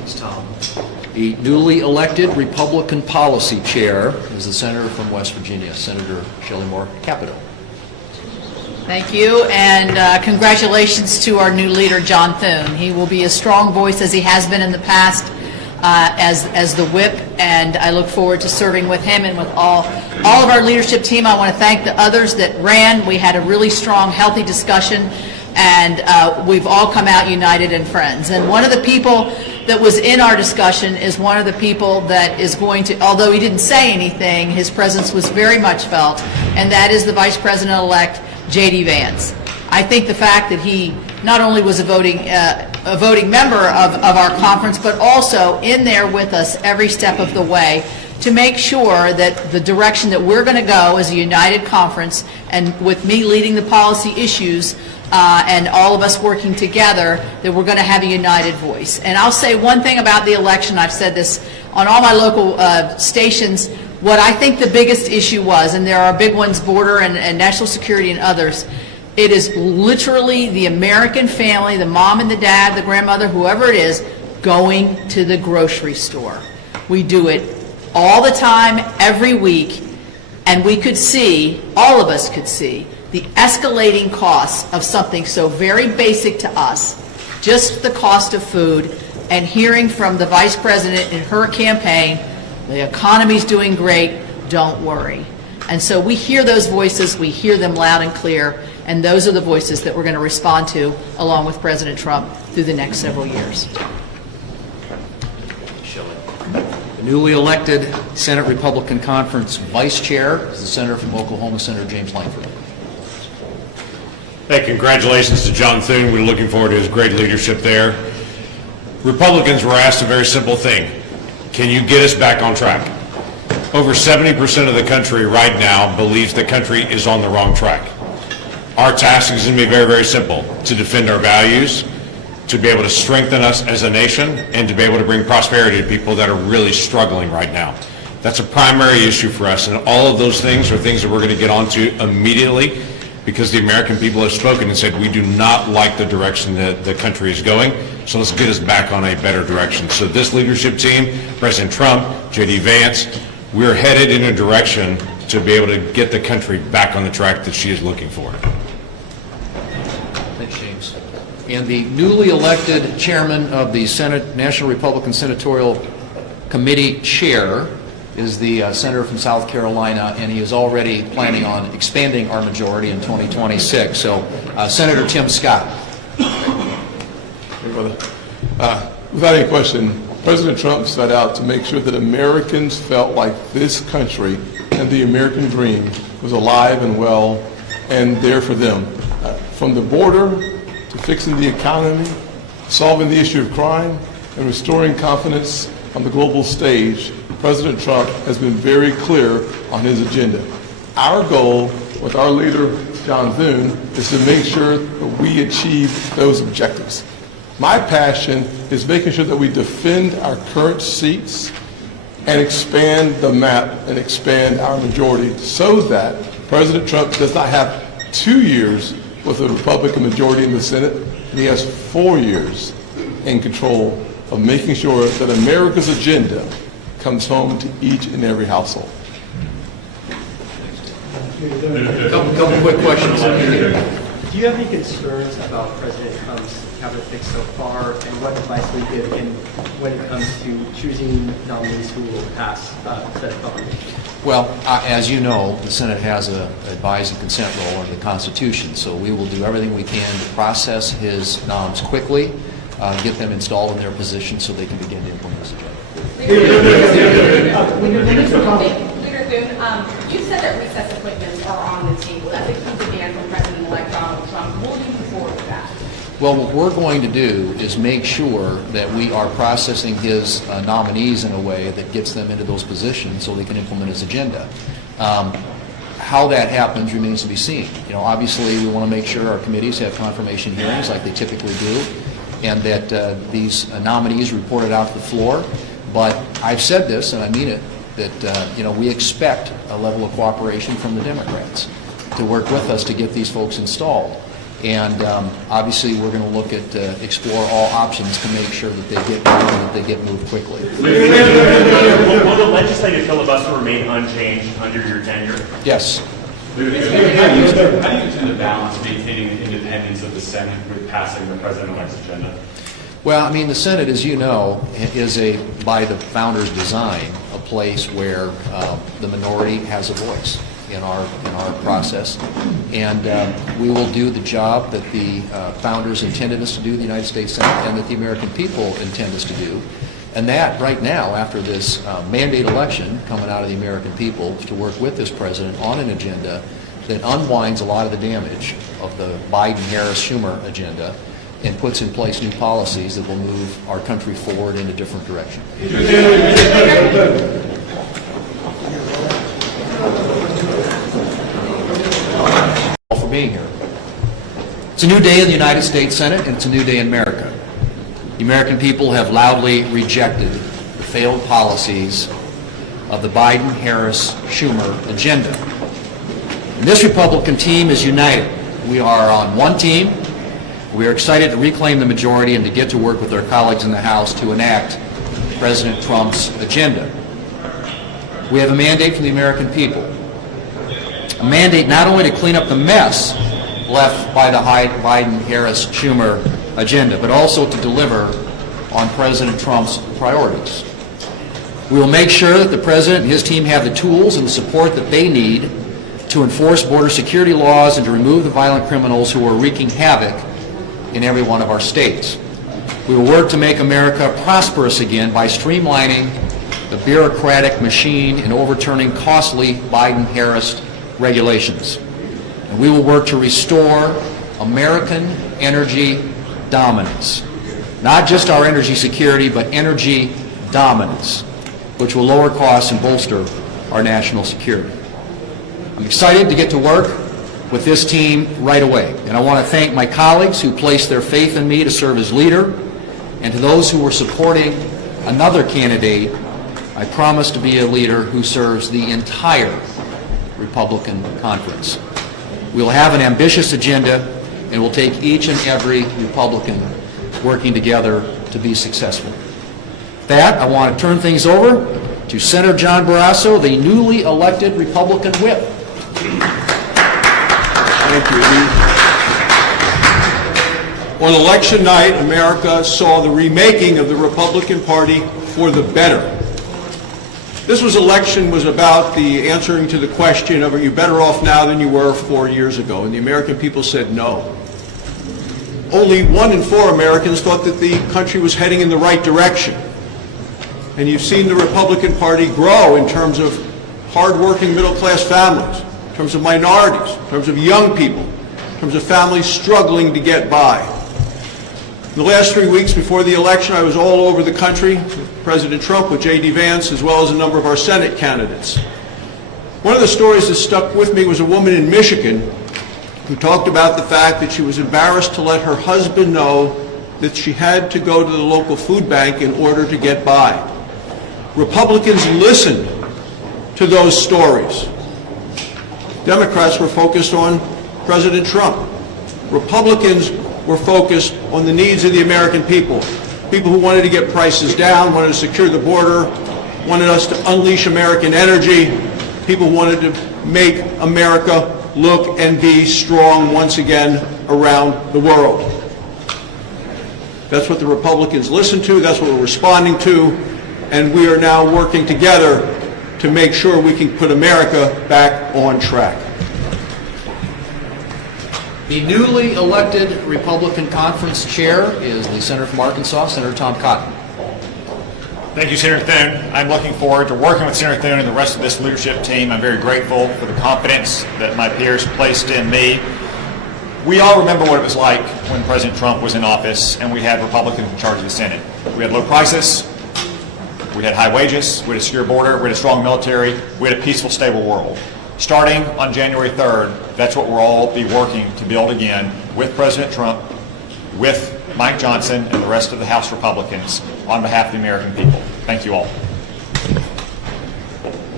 Thanks, Tom. The newly elected Republican Policy Chair is the Senator from West Virginia, Senator Shelley Moore Capito. Thank you, and congratulations to our new leader, John Thune. He will be a strong voice, as he has been in the past, as the whip, and I look forward to serving with him and with all of our leadership team. I want to thank the others that ran. We had a really strong, healthy discussion, and we've all come out united and friends. And one of the people that was in our discussion is one of the people that is going to, although he didn't say anything, his presence was very much felt, and that is the Vice President-elect, J.D. Vance. I think the fact that he not only was a voting member of our conference, but also in there with us every step of the way to make sure that the direction that we're going to go as a united conference, and with me leading the policy issues, and all of us working together, that we're going to have a united voice. And I'll say one thing about the election. I've said this on all my local stations. What I think the biggest issue was, and there are big ones, border and national security and others, it is literally the American family, the mom and the dad, the grandmother, whoever it is, going to the grocery store. We do it all the time, every week, and we could see, all of us could see, the escalating costs of something so very basic to us, just the cost of food, and hearing from the Vice President in her campaign, the economy's doing great, don't worry. And so we hear those voices, we hear them loud and clear, and those are the voices that we're going to respond to along with President Trump through the next several years. The newly elected Senate Republican Conference Vice Chair is the Senator from Oklahoma, Senator James Lankford. Hey, congratulations to John Thune. We're looking forward to his great leadership there. Republicans were asked a very simple thing. Can you get us back on track? Over 70% of the country right now believes the country is on the wrong track. Our task is going to be very, very simple: to defend our values, to be able to strengthen us as a nation, and to be able to bring prosperity to people that are really struggling right now. That's a primary issue for us, and all of those things are things that we're going to get onto immediately, because the American people have spoken and said we do not like the direction that the country is going, so let's get us back on a better direction. So this leadership team, President Trump, J.D. Vance, we're headed in a direction to be able to get the country back on the track that she is looking for. Thanks, James. And the newly elected chairman of the Senate National Republican Senatorial Committee Chair is the senator from South Carolina, and he is already planning on expanding our majority in 2026. So, Senator Tim Scott. Hey, brother. Without any question, President Trump set out to make sure that Americans felt like this country and the American dream was alive and well and there for them. From the border to fixing the economy, solving the issue of crime, and restoring confidence on the global stage, President Trump has been very clear on his agenda. Our goal with our leader, John Thune, is to make sure that we achieve those objectives. My passion is making sure that we defend our current seats and expand the map and expand our majority so that President Trump does not have 2 years with a Republican majority in the Senate, and he has 4 years in control of making sure that America's agenda comes home to each and every household. Couple quick questions. Do you have any concerns about President Trump's cabinet fix so far, and what advice we give him when it comes to choosing nominees who will pass Senate confirmation? Well, as you know, the Senate has an advise and consent role under the Constitution, so we will do everything we can to process his noms quickly, get them installed in their position so they can begin to implement this agenda. Leader Thune, you said that recess appointments are on the table. That's a key demand from President-elect Donald Trump. Will you move forward with that? Well, what we're going to do is make sure that we are processing his nominees in a way that gets them into those positions so they can implement his agenda. How that happens remains to be seen. You know, obviously, we want to make sure our committees have confirmation hearings like they typically do, and that these nominees reported out to the floor. But I've said this, and I mean it, that we expect a level of cooperation from the Democrats to work with us to get these folks installed. And obviously, we're going to look at, explore all options to make sure that they get moved and that they get moved quickly. Will the legislative filibuster remain unchanged under your tenure? Yes. How do you intend to balance maintaining the independence of the Senate with passing the president-elect's agenda? Well, I mean, the Senate, as you know, is by the founders' design, a place where the minority has a voice in our process, and we will do the job that the founders intended us to do, the United States Senate, and that the American people intend us to do. And that, right now, after this mandate election coming out of the American people, to work with this president on an agenda that unwinds a lot of the damage of the Biden-Harris-Schumer agenda and puts in place new policies that will move our country forward in a different direction. For being here. It's a new day in the United States Senate, and it's a new day in America. The American people have loudly rejected the failed policies of the Biden-Harris-Schumer agenda. And this Republican team is united. We are on one team. We are excited to reclaim the majority and to get to work with our colleagues in the House to enact President Trump's agenda. We have a mandate from the American people. A mandate not only to clean up the mess left by the Biden-Harris-Schumer agenda, but also to deliver on President Trump's priorities. We will make sure that the President and his team have the tools and the support that they need to enforce border security laws and to remove the violent criminals who are wreaking havoc in every one of our states. We will work to make America prosperous again by streamlining the bureaucratic machine and overturning costly Biden-Harris regulations. And we will work to restore American energy dominance. Not just our energy security, but energy dominance, which will lower costs and bolster our national security. I'm excited to get to work with this team right away. And I want to thank my colleagues who placed their faith in me to serve as leader, and to those who were supporting another candidate. I promise to be a leader who serves the entire Republican conference. We'll have an ambitious agenda, and we'll take each and every Republican working together to be successful. With that, I want to turn things over to Senator John Barrasso, the newly elected Republican whip. Thank you. On election night, America saw the remaking of the Republican Party for the better. This election was about the answering to the question of, are you better off now than you were 4 years ago? And the American people said no. Only 1 in 4 Americans thought that the country was heading in the right direction. And you've seen the Republican Party grow in terms of hardworking middle-class families, in terms of minorities, in terms of young people, in terms of families struggling to get by. In the last 3 weeks before the election, I was all over the country with President Trump, with J.D. Vance, as well as a number of our Senate candidates. One of the stories that stuck with me was a woman in Michigan who talked about the fact that she was embarrassed to let her husband know that she had to go to the local food bank in order to get by. Republicans listened to those stories. Democrats were focused on President Trump. Republicans were focused on the needs of the American people. People who wanted to get prices down, wanted to secure the border, wanted us to unleash American energy. People who wanted to make America look and be strong once again around the world. That's what the Republicans listened to, that's what we're responding to, and we are now working together to make sure we can put America back on track. The newly elected Republican Conference Chair is the Senator from Arkansas, Senator Tom Cotton. Thank you, Senator Thune. I'm looking forward to working with Senator Thune and the rest of this leadership team. I'm very grateful for the confidence that my peers placed in me. We all remember what it was like when President Trump was in office and we had Republicans in charge of the Senate. We had low prices, we had high wages, we had a secure border, we had a strong military, we had a peaceful, stable world. Starting on January 3rd, that's what we'll all be working to build again with President Trump, with Mike Johnson, and the rest of the House Republicans on behalf of the American people. Thank you all.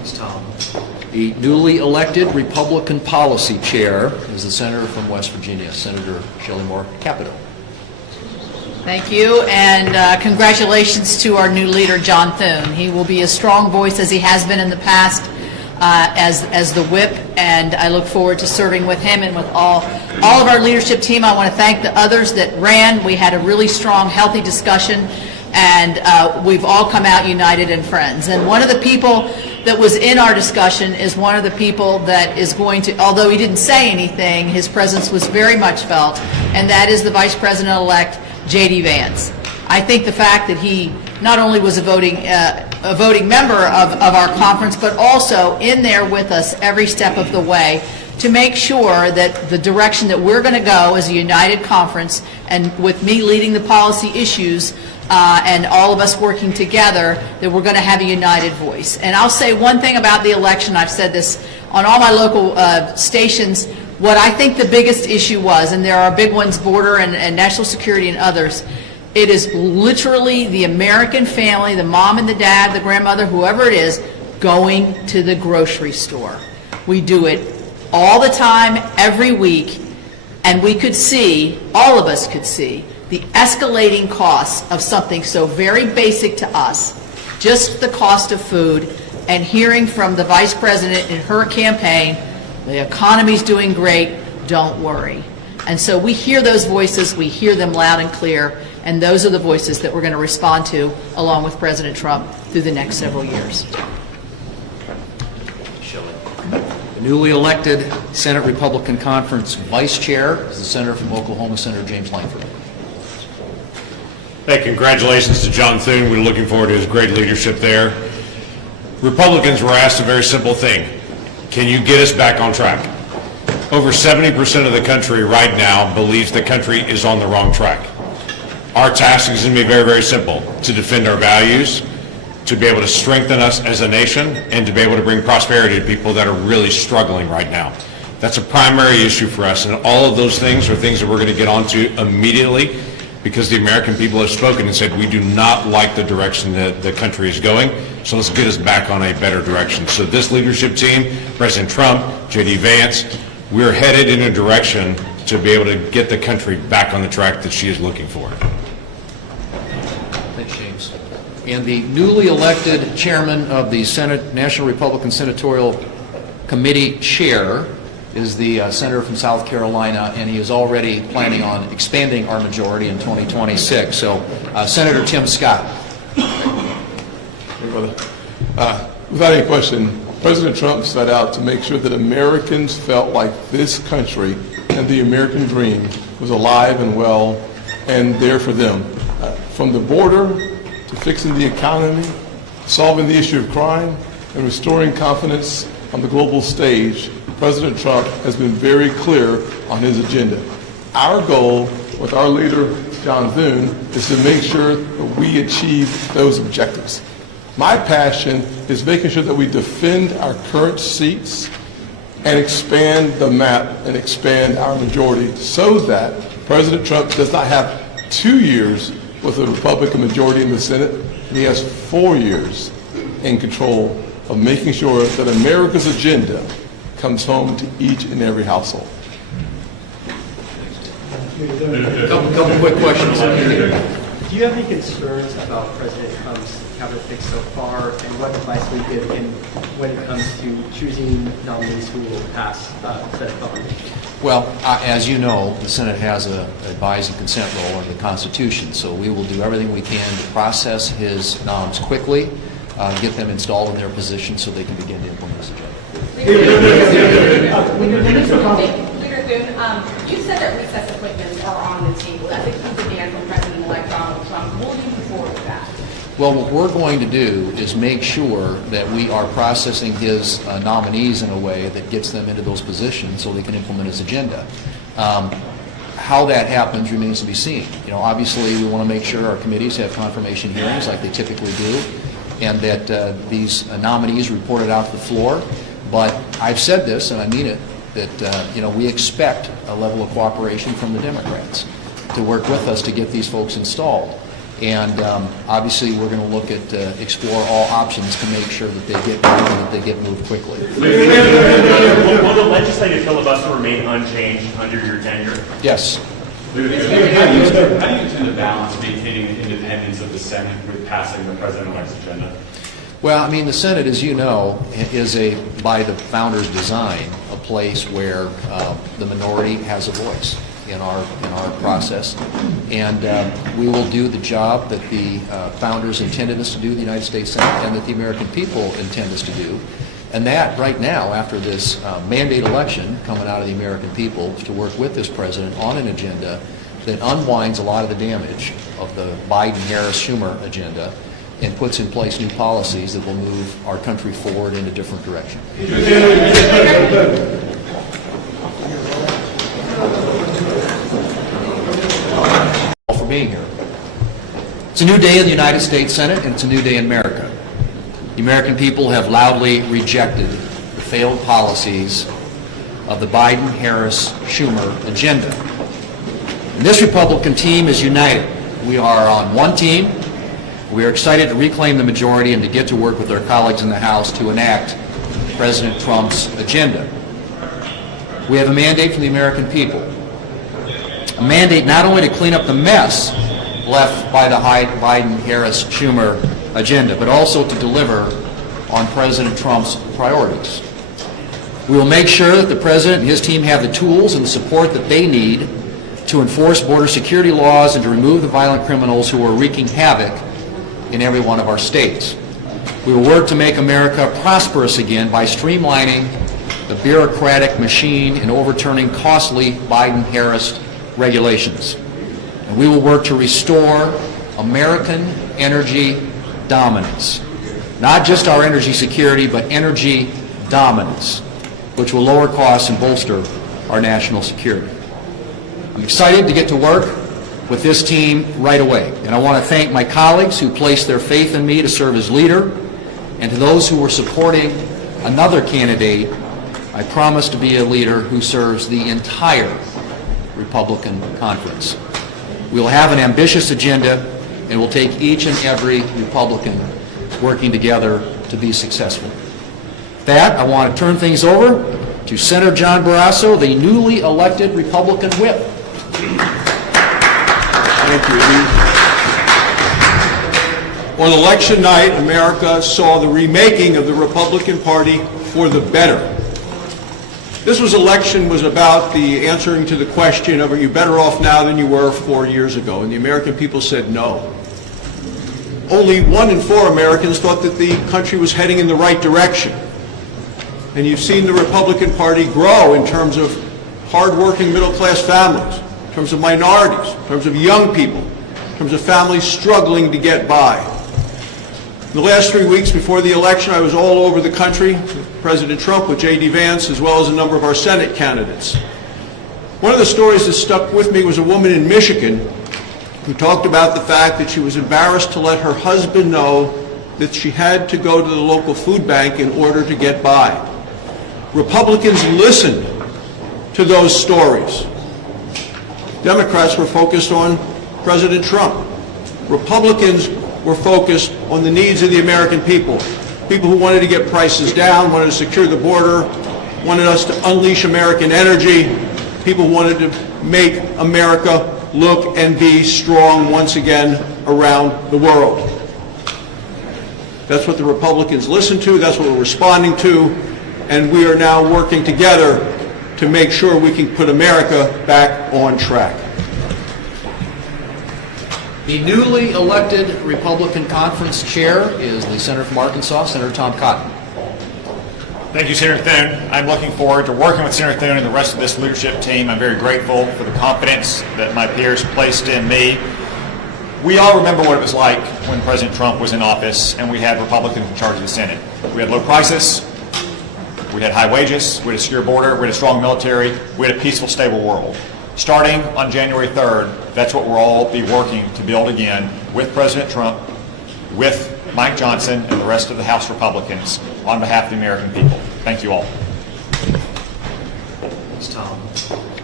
name's Tom. The newly elected Republican Policy Chair is the Senator from West Virginia, Senator Shelley Moore Capito. Thank you, and congratulations to our new leader, John Thune. He will be a strong voice, as he has been in the past, as the whip, and I look forward to serving with him and with all of our leadership team. I want to thank the others that ran. We had a really strong, healthy discussion, and we've all come out united and friends. And one of the people that was in our discussion is one of the people that is going to, although he didn't say anything, his presence was very much felt, and that is the Vice President-elect, J.D. Vance. I think the fact that he not only was a voting member of our conference, but also in there with us every step of the way to make sure that the direction that we're going to go as a united conference, and with me leading the policy issues and all of us working together, that we're going to have a united voice. And I'll say one thing about the election. I've said this on all my local stations. What I think the biggest issue was, and there are big ones, border and national security and others, it is literally the American family, the mom and the dad, the grandmother, whoever it is, going to the grocery store. We do it all the time, every week, and we could see, all of us could see, the escalating costs of something so very basic to us, just the cost of food, and hearing from the Vice President in her campaign, the economy's doing great, don't worry. And so we hear those voices, we hear them loud and clear, and those are the voices that we're going to respond to along with President Trump through the next several years. The newly elected Senate Republican Conference Vice Chair is the Senator from Oklahoma, Senator James Langford. Hey, congratulations to John Thune. We're looking forward to his great leadership there. Republicans were asked a very simple thing. Can you get us back on track? Over 70% of the country right now believes the country is on the wrong track. Our task is going to be very, very simple: to defend our values, to be able to strengthen us as a nation, and to be able to bring prosperity to people that are really struggling right now. That's a primary issue for us, and all of those things are things that we're going to get onto immediately, because the American people have spoken and said we do not like the direction that the country is going, so let's get us back on a better direction. So this leadership team, President Trump, J.D. Vance, we're headed in a direction to be able to get the country back on the track that she is looking for. Thanks, James. And the newly elected chairman of the Senate National Republican Senatorial Committee Chair is the senator from South Carolina, and he is already planning on expanding our majority in 2026. So, Senator Tim Scott. Hey, brother. Without any question, President Trump set out to make sure that Americans felt like this country and the American dream was alive and well and there for them. From the border to fixing the economy, solving the issue of crime, and restoring confidence on the global stage, President Trump has been very clear on his agenda. Our goal with our leader, John Thune, is to make sure that we achieve those objectives. My passion is making sure that we defend our current seats and expand the map and expand our majority so that President Trump does not have 2 years with a Republican majority in the Senate. He has 4 years in control of making sure that America's agenda comes home to each and every household. Couple quick questions. Do you have any concerns about President Trump's cabinet picks so far, and what advice we give him when it comes to choosing nominees who will pass Senate voting? Well, as you know, the Senate has an advise and consent role under the Constitution, so we will do everything we can to process his noms quickly, get them installed in their position so they can begin to implement this agenda. Leader Thune, you said that recess appointments are on the table. That's a key demand from President-elect Donald Trump. Will you move forward with that? Well, what we're going to do is make sure that we are processing his nominees in a way that gets them into those positions so they can implement his agenda. How that happens remains to be seen. You know, obviously, we want to make sure our committees have confirmation hearings like they typically do, and that these nominees reported out to the floor. But I've said this, and I mean it, that you know, we expect a level of cooperation from the Democrats to work with us to get these folks installed. And obviously, we're going to look at, explore all options to make sure that they get moved and that they get moved quickly. Will the legislative filibuster remain unchanged under your tenure? Yes. How do you intend to balance maintaining the independence of the Senate with passing the president-elect's agenda? Well, I mean, the Senate, as you know, is by the founders' design, a place where the minority has a voice in our process, and we will do the job that the founders intended us to do, the United States Senate, and that the American people intend us to do. And that, right now, after this mandate election coming out of the American people, is to work with this president on an agenda that unwinds a lot of the damage of the Biden-Harris-Schumer agenda and puts in place new policies that will move our country forward in a different direction. For being here. It's a new day in the United States Senate, and it's a new day in America. The American people have loudly rejected the failed policies of the Biden-Harris-Schumer agenda. And this Republican team is united. We are on one team. We are excited to reclaim the majority and to get to work with our colleagues in the House to enact President Trump's agenda. We have a mandate from the American people. A mandate not only to clean up the mess left by the Biden-Harris-Schumer agenda, but also to deliver on President Trump's priorities. We will make sure that the President and his team have the tools and the support that they need to enforce border security laws and to remove the violent criminals who are wreaking havoc in every one of our states. We will work to make America prosperous again by streamlining the bureaucratic machine and overturning costly Biden-Harris regulations. And we will work to restore American energy dominance. Not just our energy security, but energy dominance, which will lower costs and bolster our national security. I'm excited to get to work with this team right away. And I want to thank my colleagues who placed their faith in me to serve as leader, and to those who were supporting another candidate. I promise to be a leader who serves the entire Republican conference. We will have an ambitious agenda, and we'll take each and every Republican working together to be successful. With that, I want to turn things over to Senator John Barrasso, the newly elected Republican whip. Thank you. On election night, America saw the remaking of the Republican Party for the better. This election was about the answering to the question of, are you better off now than you were 4 years ago? And the American people said no. Only 1 in 4 Americans thought that the country was heading in the right direction. And you've seen the Republican Party grow in terms of hardworking middle-class families, in terms of minorities, in terms of young people, in terms of families struggling to get by. In the last 3 weeks before the election, I was all over the country with President Trump, with J.D. Vance, as well as a number of our Senate candidates. One of the stories that stuck with me was a woman in Michigan who talked about the fact that she was embarrassed to let her husband know that she had to go to the local food bank in order to get by. Republicans listened to those stories. Democrats were focused on President Trump. Republicans were focused on the needs of the American people. People who wanted to get prices down, wanted to secure the border, wanted us to unleash American energy. People who wanted to make America look and be strong once again around the world. That's what the Republicans listened to, that's what we're responding to, and we are now working together to make sure we can put America back on track. The newly elected Republican Conference Chair is the Senator from Arkansas, Senator Tom Cotton. Thank you, Senator Thune. I'm looking forward to working with Senator Thune and the rest of this leadership team. I'm very grateful for the confidence that my peers placed in me. We all remember what it was like when President Trump was in office and we had Republicans in charge of the Senate. We had low prices, we had high wages, we had a secure border, we had a strong military, we had a peaceful, stable world. Starting on January 3rd, that's what we'll all be working to build again with President Trump, with Mike Johnson, and the rest of the House Republicans on behalf of the American people. Thank you all. Thanks, Tom.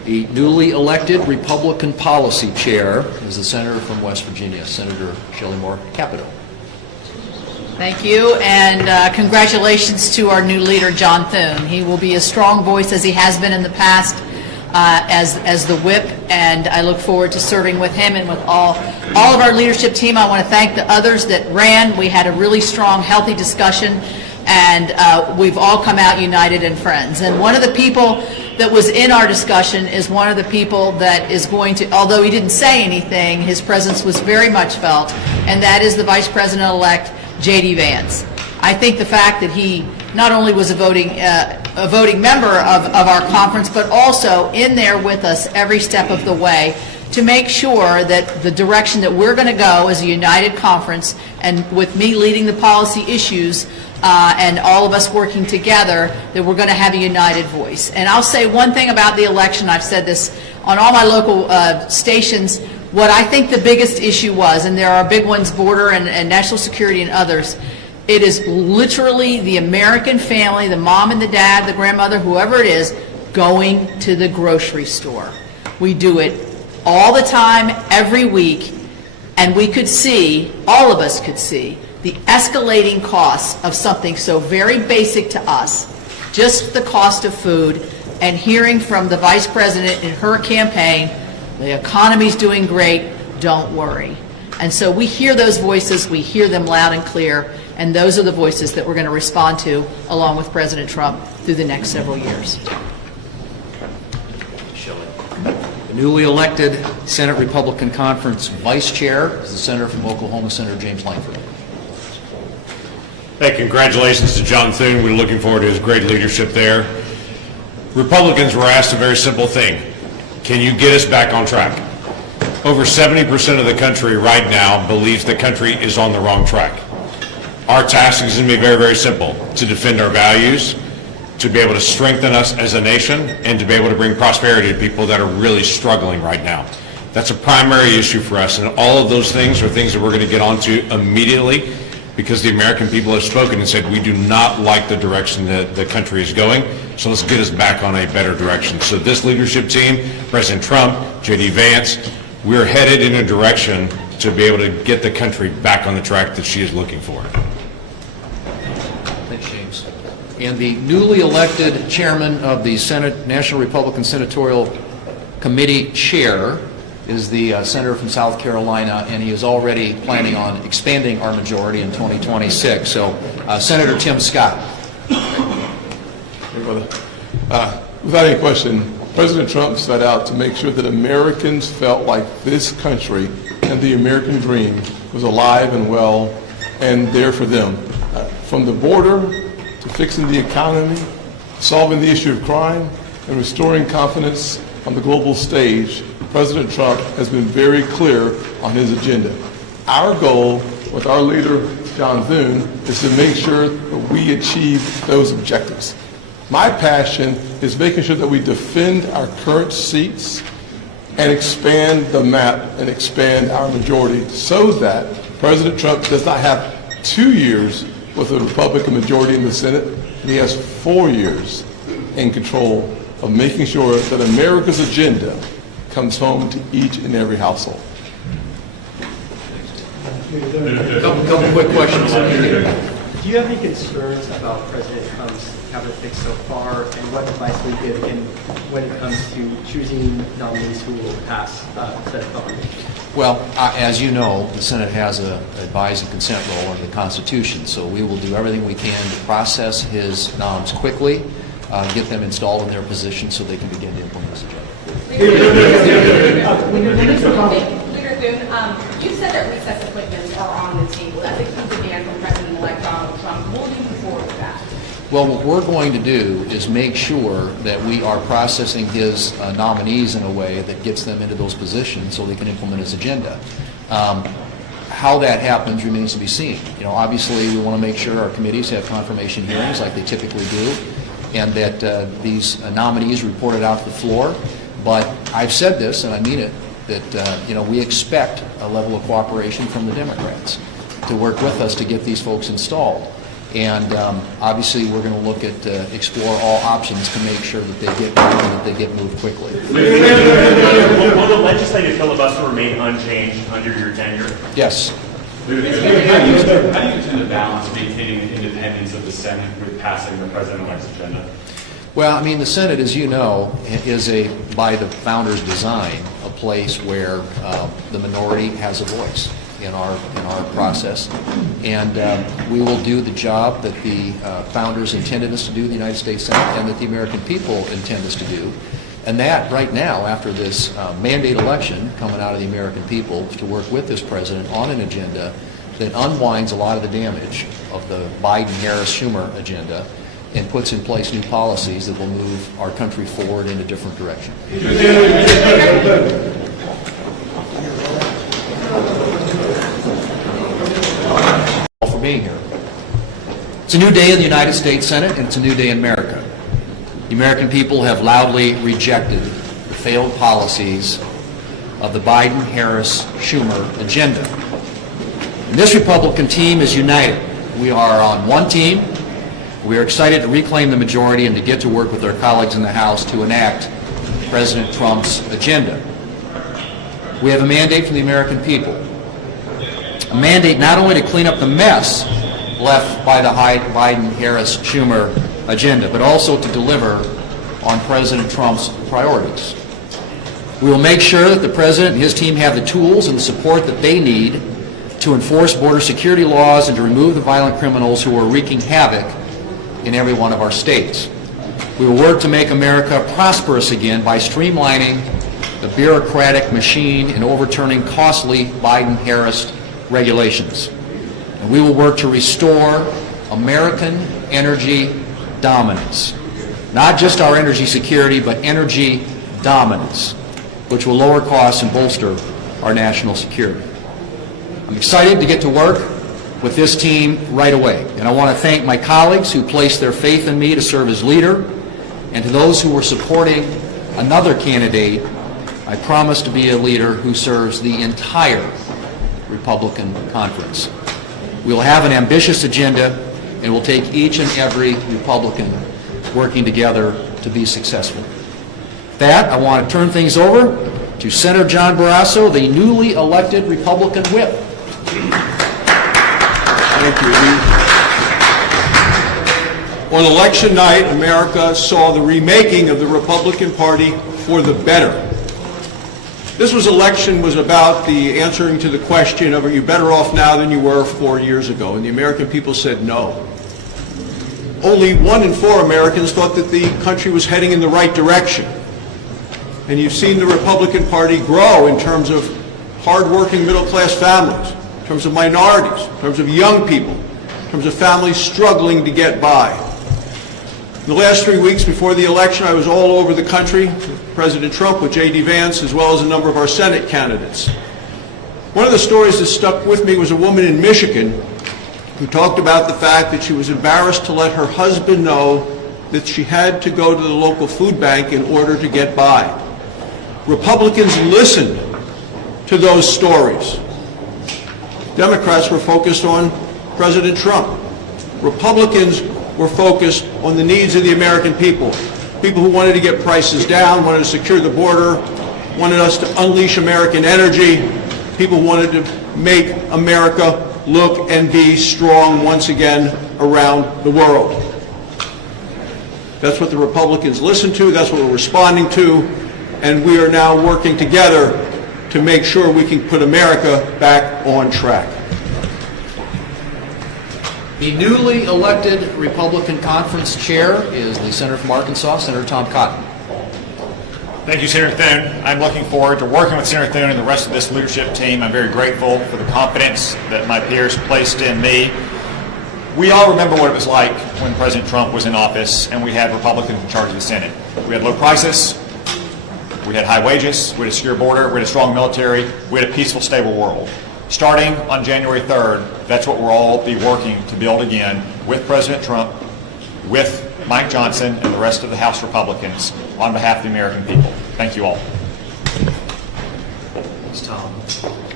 The newly elected Republican Policy Chair is the Senator from West Virginia, Senator Shelley Moore Capito. Thank you, and congratulations to our new leader, John Thune. He will be a strong voice, as he has been in the past, as the whip, and I look forward to serving with him and with all of our leadership team. I want to thank the others that ran. We had a really strong, healthy discussion, and we've all come out united and friends. And one of the people that was in our discussion is one of the people that is going to, although he didn't say anything, his presence was very much felt, and that is the Vice President-elect, J.D. Vance. I think the fact that he not only was a voting member of our conference, but also in there with us every step of the way to make sure that the direction that we're going to go as a united conference, and with me leading the policy issues and all of us working together, that we're going to have a united voice. And I'll say one thing about the election. I've said this on all my local stations. What I think the biggest issue was, and there are big ones, border and national security and others, it is literally the American family, the mom and the dad, the grandmother, whoever it is, going to the grocery store. We do it all the time, every week, and we could see, all of us could see, the escalating costs of something so very basic to us, just the cost of food, and hearing from the Vice President in her campaign, the economy's doing great, don't worry. And so we hear those voices, we hear them loud and clear, and those are the voices that we're going to respond to along with President Trump through the next several years. The newly elected Senate Republican Conference Vice Chair is the Senator from Oklahoma, Senator James Lankford. Hey, congratulations to John Thune. We're looking forward to his great leadership there. Republicans were asked a very simple thing. Can you get us back on track? Over 70% of the country right now believes the country is on the wrong track. Our task is going to be very, very simple: to defend our values, to be able to strengthen us as a nation, and to be able to bring prosperity to people that are really struggling right now. That's a primary issue for us, and all of those things are things that we're going to get onto immediately, because the American people have spoken and said we do not like the direction that the country is going, so let's get us back on a better direction. So this leadership team, President Trump, J.D. Vance, we're headed in a direction to be able to get the country back on the track that she is looking for. Thanks, James. And the newly elected chairman of the Senate National Republican Senatorial Committee Chair is the senator from South Carolina, and he is already planning on expanding our majority in 2026. So, Senator Tim Scott. Hey, brother. Without any question, President Trump set out to make sure that Americans felt like this country and the American dream was alive and well and there for them. From the border to fixing the economy, solving the issue of crime, and restoring confidence on the global stage, President Trump has been very clear on his agenda. Our goal with our leader, John Thune, is to make sure that we achieve those objectives. My passion is making sure that we defend our current seats and expand the map and expand our majority so that President Trump does not have 2 years with a Republican majority in the Senate, and he has 4 years in control of making sure that America's agenda comes home to each and every household. Couple quick questions. Do you have any concerns about President Trump's cabinet fix so far, and what advice will you give him when it comes to choosing nominees who will pass Senate nominations? Well, as you know, the Senate has an advise and consent role under the Constitution, so we will do everything we can to process his noms quickly, get them installed in their position so they can begin to implement this agenda. Leader Thune, you said that recess appointments are on the table. That's a key demand from President-elect Donald Trump. Will you move forward with that? Well, what we're going to do is make sure that we are processing his nominees in a way that gets them into those positions so they can implement his agenda. How that happens remains to be seen. You know, obviously, we want to make sure our committees have confirmation hearings like they typically do, and that these nominees reported out to the floor. But I've said this, and I mean it, that we expect a level of cooperation from the Democrats to work with us to get these folks installed. And obviously, we're going to look at, explore all options to make sure that they get moved and that they get moved quickly. Will the legislative filibuster remain unchanged under your tenure? Yes. How do you intend to balance maintaining the independence of the Senate with passing the president-elect's agenda? Well, I mean, the Senate, as you know, is by the founders' design, a place where the minority has a voice in our process, and we will do the job that the founders intended us to do, the United States Senate, and that the American people intend us to do. And that, right now, after this mandate election coming out of the American people, to work with this president on an agenda that unwinds a lot of the damage of the Biden-Harris-Schumer agenda and puts in place new policies that will move our country forward in a different direction. For being here. It's a new day in the United States Senate, and it's a new day in America. The American people have loudly rejected the failed policies of the Biden-Harris-Schumer agenda. And this Republican team is united. We are on one team. We are excited to reclaim the majority and to get to work with our colleagues in the House to enact President Trump's agenda. We have a mandate from the American people. A mandate not only to clean up the mess left by the Biden-Harris-Schumer agenda, but also to deliver on President Trump's priorities. We will make sure that the President and his team have the tools and the support that they need to enforce border security laws and to remove the violent criminals who are wreaking havoc in every one of our states. We will work to make America prosperous again by streamlining the bureaucratic machine and overturning costly Biden-Harris regulations. And we will work to restore American energy dominance. Not just our energy security, but energy dominance, which will lower costs and bolster our national security. I'm excited to get to work with this team right away. And I want to thank my colleagues who placed their faith in me to serve as leader, and to those who were supporting another candidate. I promise to be a leader who serves the entire Republican conference. We will have an ambitious agenda, and we'll take each and every Republican working together to be successful. With that, I want to turn things over to Senator John Barrasso, the newly elected Republican whip. Thank you. On election night, America saw the remaking of the Republican Party for the better. This election was about the answering to the question of, are you better off now than you were 4 years ago? And the American people said no. Only 1 in 4 Americans thought that the country was heading in the right direction. And you've seen the Republican Party grow in terms of hardworking middle-class families, in terms of minorities, in terms of young people, in terms of families struggling to get by. In the last 3 weeks before the election, I was all over the country with President Trump, with J.D. Vance, as well as a number of our Senate candidates. One of the stories that stuck with me was a woman in Michigan who talked about the fact that she was embarrassed to let her husband know that she had to go to the local food bank in order to get by. Republicans listened to those stories. Democrats were focused on President Trump. Republicans were focused on the needs of the American people. People who wanted to get prices down, wanted to secure the border, wanted us to unleash American energy. People who wanted to make America look and be strong once again around the world. That's what the Republicans listened to, that's what we're responding to, and we are now working together to make sure we can put America back on track. The newly elected Republican Conference Chair is the Senator from Arkansas, Senator Tom Cotton. Thank you, Senator Thune. I'm looking forward to working with Senator Thune and the rest of this leadership team. I'm very grateful for the confidence that my peers placed in me. We all remember what it was like when President Trump was in office and we had Republicans in charge of the Senate. We had low prices, we had high wages, we had a secure border, we had a strong military, we had a peaceful, stable world. Starting on January 3rd, that's what we'll all be working to build again with President Trump, with Mike Johnson, and the rest of the House Republicans on behalf of the American people. Thank you all. Thanks, Tom.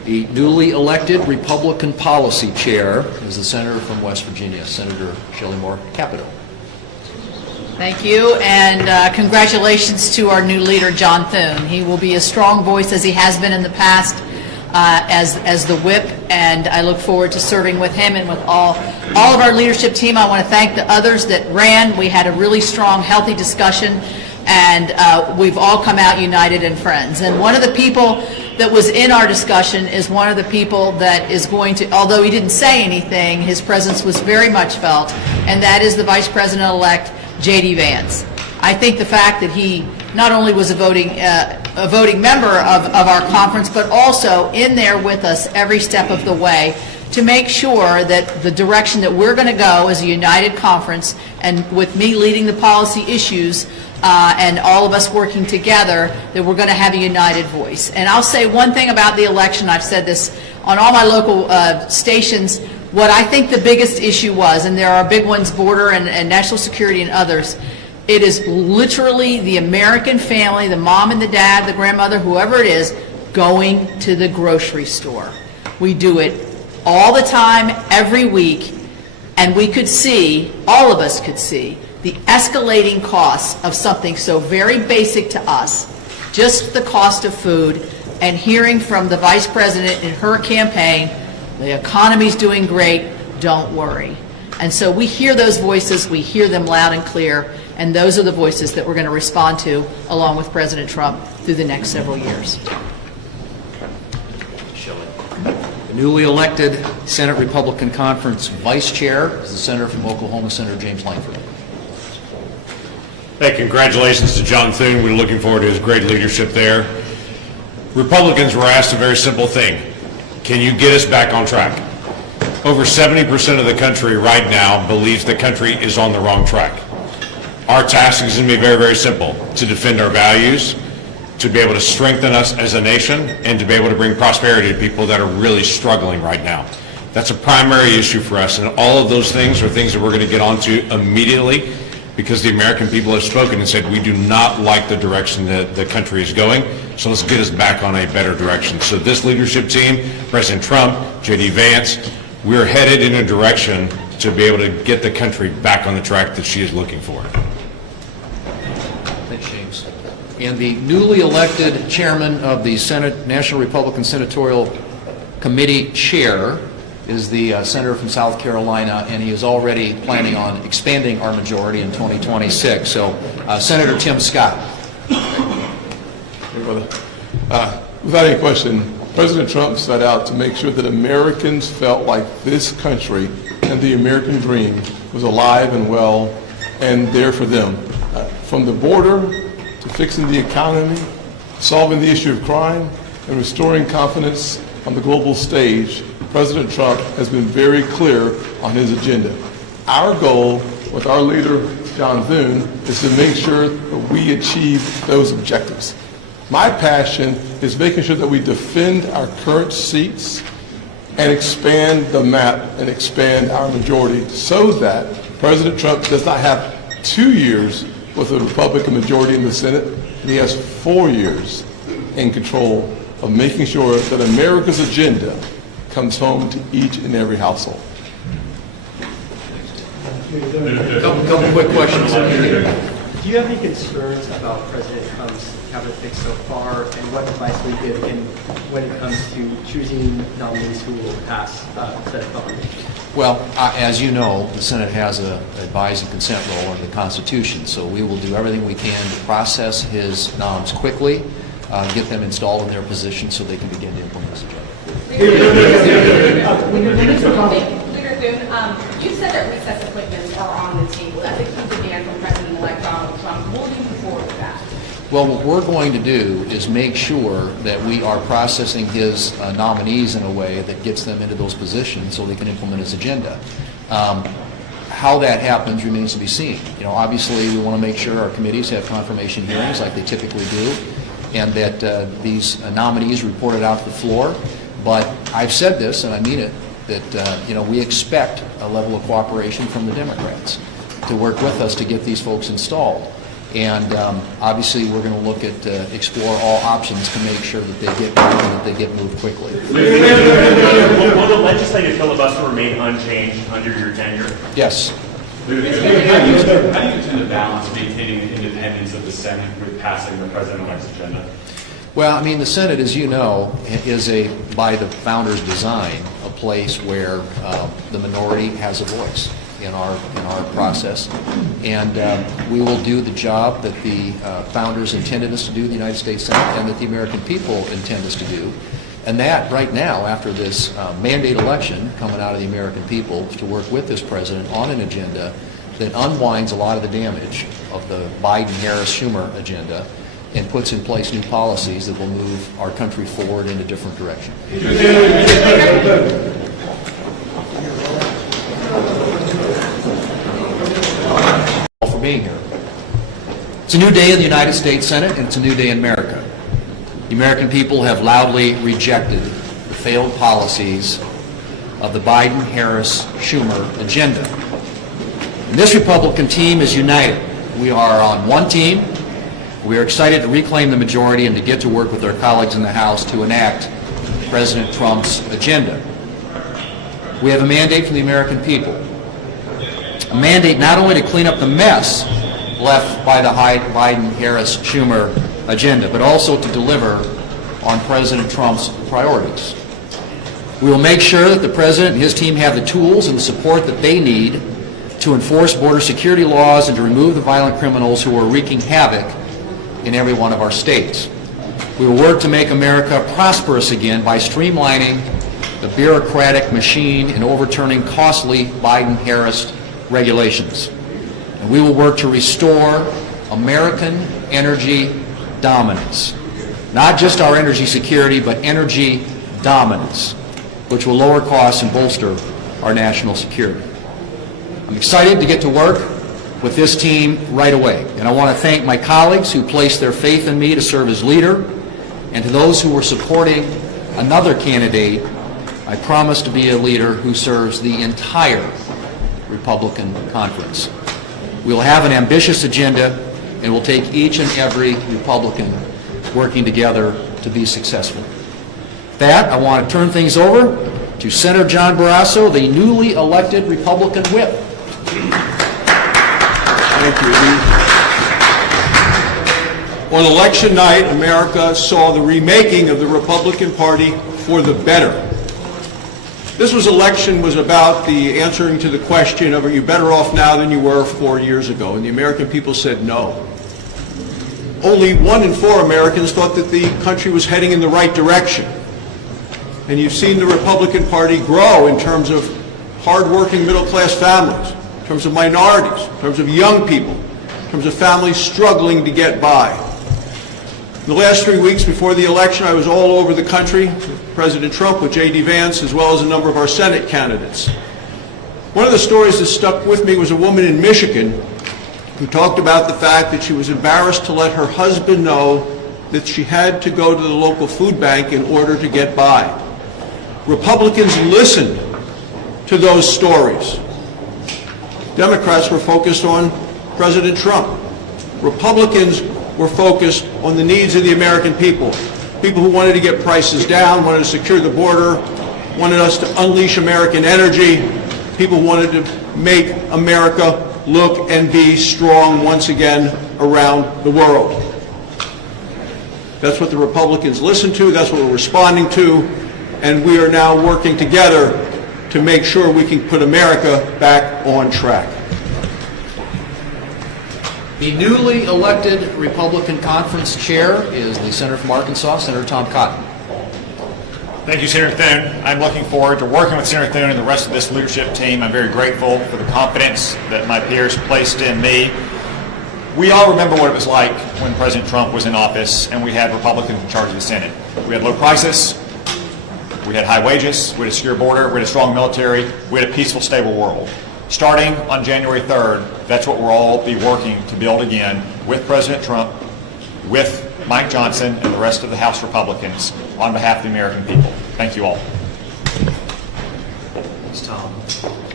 The newly elected Republican Policy Chair is the Senator from West Virginia, Senator Shelley Moore Capito. Thank you, and congratulations to our new leader, John Thune. He will be a strong voice, as he has been in the past, as the whip, and I look forward to serving with him and with all of our leadership team. I want to thank the others that ran. We had a really strong, healthy discussion, and we've all come out united and friends. And one of the people that was in our discussion is one of the people that is going to, although he didn't say anything, his presence was very much felt, and that is the Vice President-elect, J.D. Vance. I think the fact that he not only was a voting member of our conference, but also in there with us every step of the way to make sure that the direction that we're going to go as a united conference, and with me leading the policy issues and all of us working together, that we're going to have a united voice. And I'll say one thing about the election. I've said this on all my local stations. What I think the biggest issue was, and there are big ones, border and national security and others, it is literally the American family, the mom and the dad, the grandmother, whoever it is, going to the grocery store. We do it all the time, every week, and we could see, all of us could see, the escalating costs of something so very basic to us, just the cost of food, and hearing from the Vice President in her campaign, the economy's doing great, don't worry. And so we hear those voices, we hear them loud and clear, and those are the voices that we're going to respond to along with President Trump through the next several years. The newly elected Senate Republican Conference Vice Chair is the Senator from Oklahoma, Senator James Lankford. Hey, congratulations to John Thune. We're looking forward to his great leadership there. Republicans were asked a very simple thing. Can you get us back on track? Over 70% of the country right now believes the country is on the wrong track. Our task is going to be very, very simple: to defend our values, to be able to strengthen us as a nation, and to be able to bring prosperity to people that are really struggling right now. That's a primary issue for us, and all of those things are things that we're going to get onto immediately, because the American people have spoken and said we do not like the direction that the country is going, so let's get us back on a better direction. So this leadership team, President Trump, J.D. Vance, we're headed in a direction to be able to get the country back on the track that she is looking for. Thanks, James. And the newly elected chairman of the Senate National Republican Senatorial Committee Chair is the senator from South Carolina, and he is already planning on expanding our majority in 2026. So, Senator Tim Scott. Hey, brother. Without any question, President Trump set out to make sure that Americans felt like this country and the American dream was alive and well and there for them. From the border to fixing the economy, solving the issue of crime, and restoring confidence on the global stage, President Trump has been very clear on his agenda. Our goal with our leader, John Thune, is to make sure that we achieve those objectives. My passion is making sure that we defend our current seats and expand the map and expand our majority so that President Trump does not have 2 years with a Republican majority in the Senate, and he has 4 years in control of making sure that America's agenda comes home to each and every household. Couple quick questions. Do you have any concerns about President Trump's cabinet fix so far, and what advice will you give him when it comes to choosing nominees who will pass Senate voting? Well, as you know, the Senate has a advise and consent role under the Constitution, so we will do everything we can to process his noms quickly, get them installed in their position so they can begin to implement this agenda. Leader Thune, you said that recess appointments are on the table. That's a key demand from President-elect Donald Trump. Will you move forward with that? Well, what we're going to do is make sure that we are processing his nominees in a way that gets them into those positions so they can implement his agenda. How that happens remains to be seen. You know, obviously, we want to make sure our committees have confirmation hearings like they typically do, and that these nominees reported out to the floor. But I've said this, and I mean it, that you know, we expect a level of cooperation from the Democrats to work with us to get these folks installed. And obviously, we're going to look at, explore all options to make sure that they get moved and that they get moved quickly. Will the legislative filibuster remain unchanged under your tenure? Yes. How do you intend to balance maintaining the independence of the Senate with passing the president-elect's agenda? Well, I mean, the Senate, as you know, is by the founders' design, a place where the minority has a voice in our process, and we will do the job that the founders intended us to do in the United States Senate, and that the American people intend us to do. And that, right now, after this mandate election coming out of the American people, to work with this president on an agenda that unwinds a lot of the damage of the Biden-Harris-Schumer agenda and puts in place new policies that will move our country forward in a different direction. For being here. It's a new day in the United States Senate, and it's a new day in America. The American people have loudly rejected the failed policies of the Biden-Harris-Schumer agenda. And this Republican team is united. We are on one team. We are excited to reclaim the majority and to get to work with our colleagues in the House to enact President Trump's agenda. We have a mandate from the American people. A mandate not only to clean up the mess left by the Biden-Harris-Schumer agenda, but also to deliver on President Trump's priorities. We will make sure that the President and his team have the tools and the support that they need to enforce border security laws and to remove the violent criminals who are wreaking havoc in every one of our states. We will work to make America prosperous again by streamlining the bureaucratic machine and overturning costly Biden-Harris regulations. And we will work to restore American energy dominance. Not just our energy security, but energy dominance, which will lower costs and bolster our national security. I'm excited to get to work with this team right away. And I want to thank my colleagues who placed their faith in me to serve as leader, and to those who were supporting another candidate. I promise to be a leader who serves the entire Republican conference. We will have an ambitious agenda, and we'll take each and every Republican working together to be successful. With that, I want to turn things over to Senator John Barrasso, the newly elected Republican whip. Thank you. On election night, America saw the remaking of the Republican Party for the better. This election was about the answering to the question of, are you better off now than you were 4 years ago? And the American people said no. Only 1 in 4 Americans thought that the country was heading in the right direction. And you've seen the Republican Party grow in terms of hardworking middle-class families, in terms of minorities, in terms of young people, in terms of families struggling to get by. In the last 3 weeks before the election, I was all over the country with President Trump, with J.D. Vance, as well as a number of our Senate candidates. One of the stories that stuck with me was a woman in Michigan who talked about the fact that she was embarrassed to let her husband know that she had to go to the local food bank in order to get by. Republicans listened to those stories. Democrats were focused on President Trump. Republicans were focused on the needs of the American people. People who wanted to get prices down, wanted to secure the border, wanted us to unleash American energy. People who wanted to make America look and be strong once again around the world. That's what the Republicans listened to, that's what we're responding to, and we are now working together to make sure we can put America back on track. The newly elected Republican Conference Chair is the Senator from Arkansas, Senator Tom Cotton. Thank you, Senator Thune. I'm looking forward to working with Senator Thune and the rest of this leadership team. I'm very grateful for the confidence that my peers placed in me. We all remember what it was like when President Trump was in office and we had Republicans in charge of the Senate. We had low prices, we had high wages, we had a secure border, we had a strong military, we had a peaceful, stable world. Starting on January 3rd, that's what we'll all be working to build again with President Trump, with Mike Johnson, and the rest of the House Republicans on behalf of the American people. Thank you all. Thanks, Tom.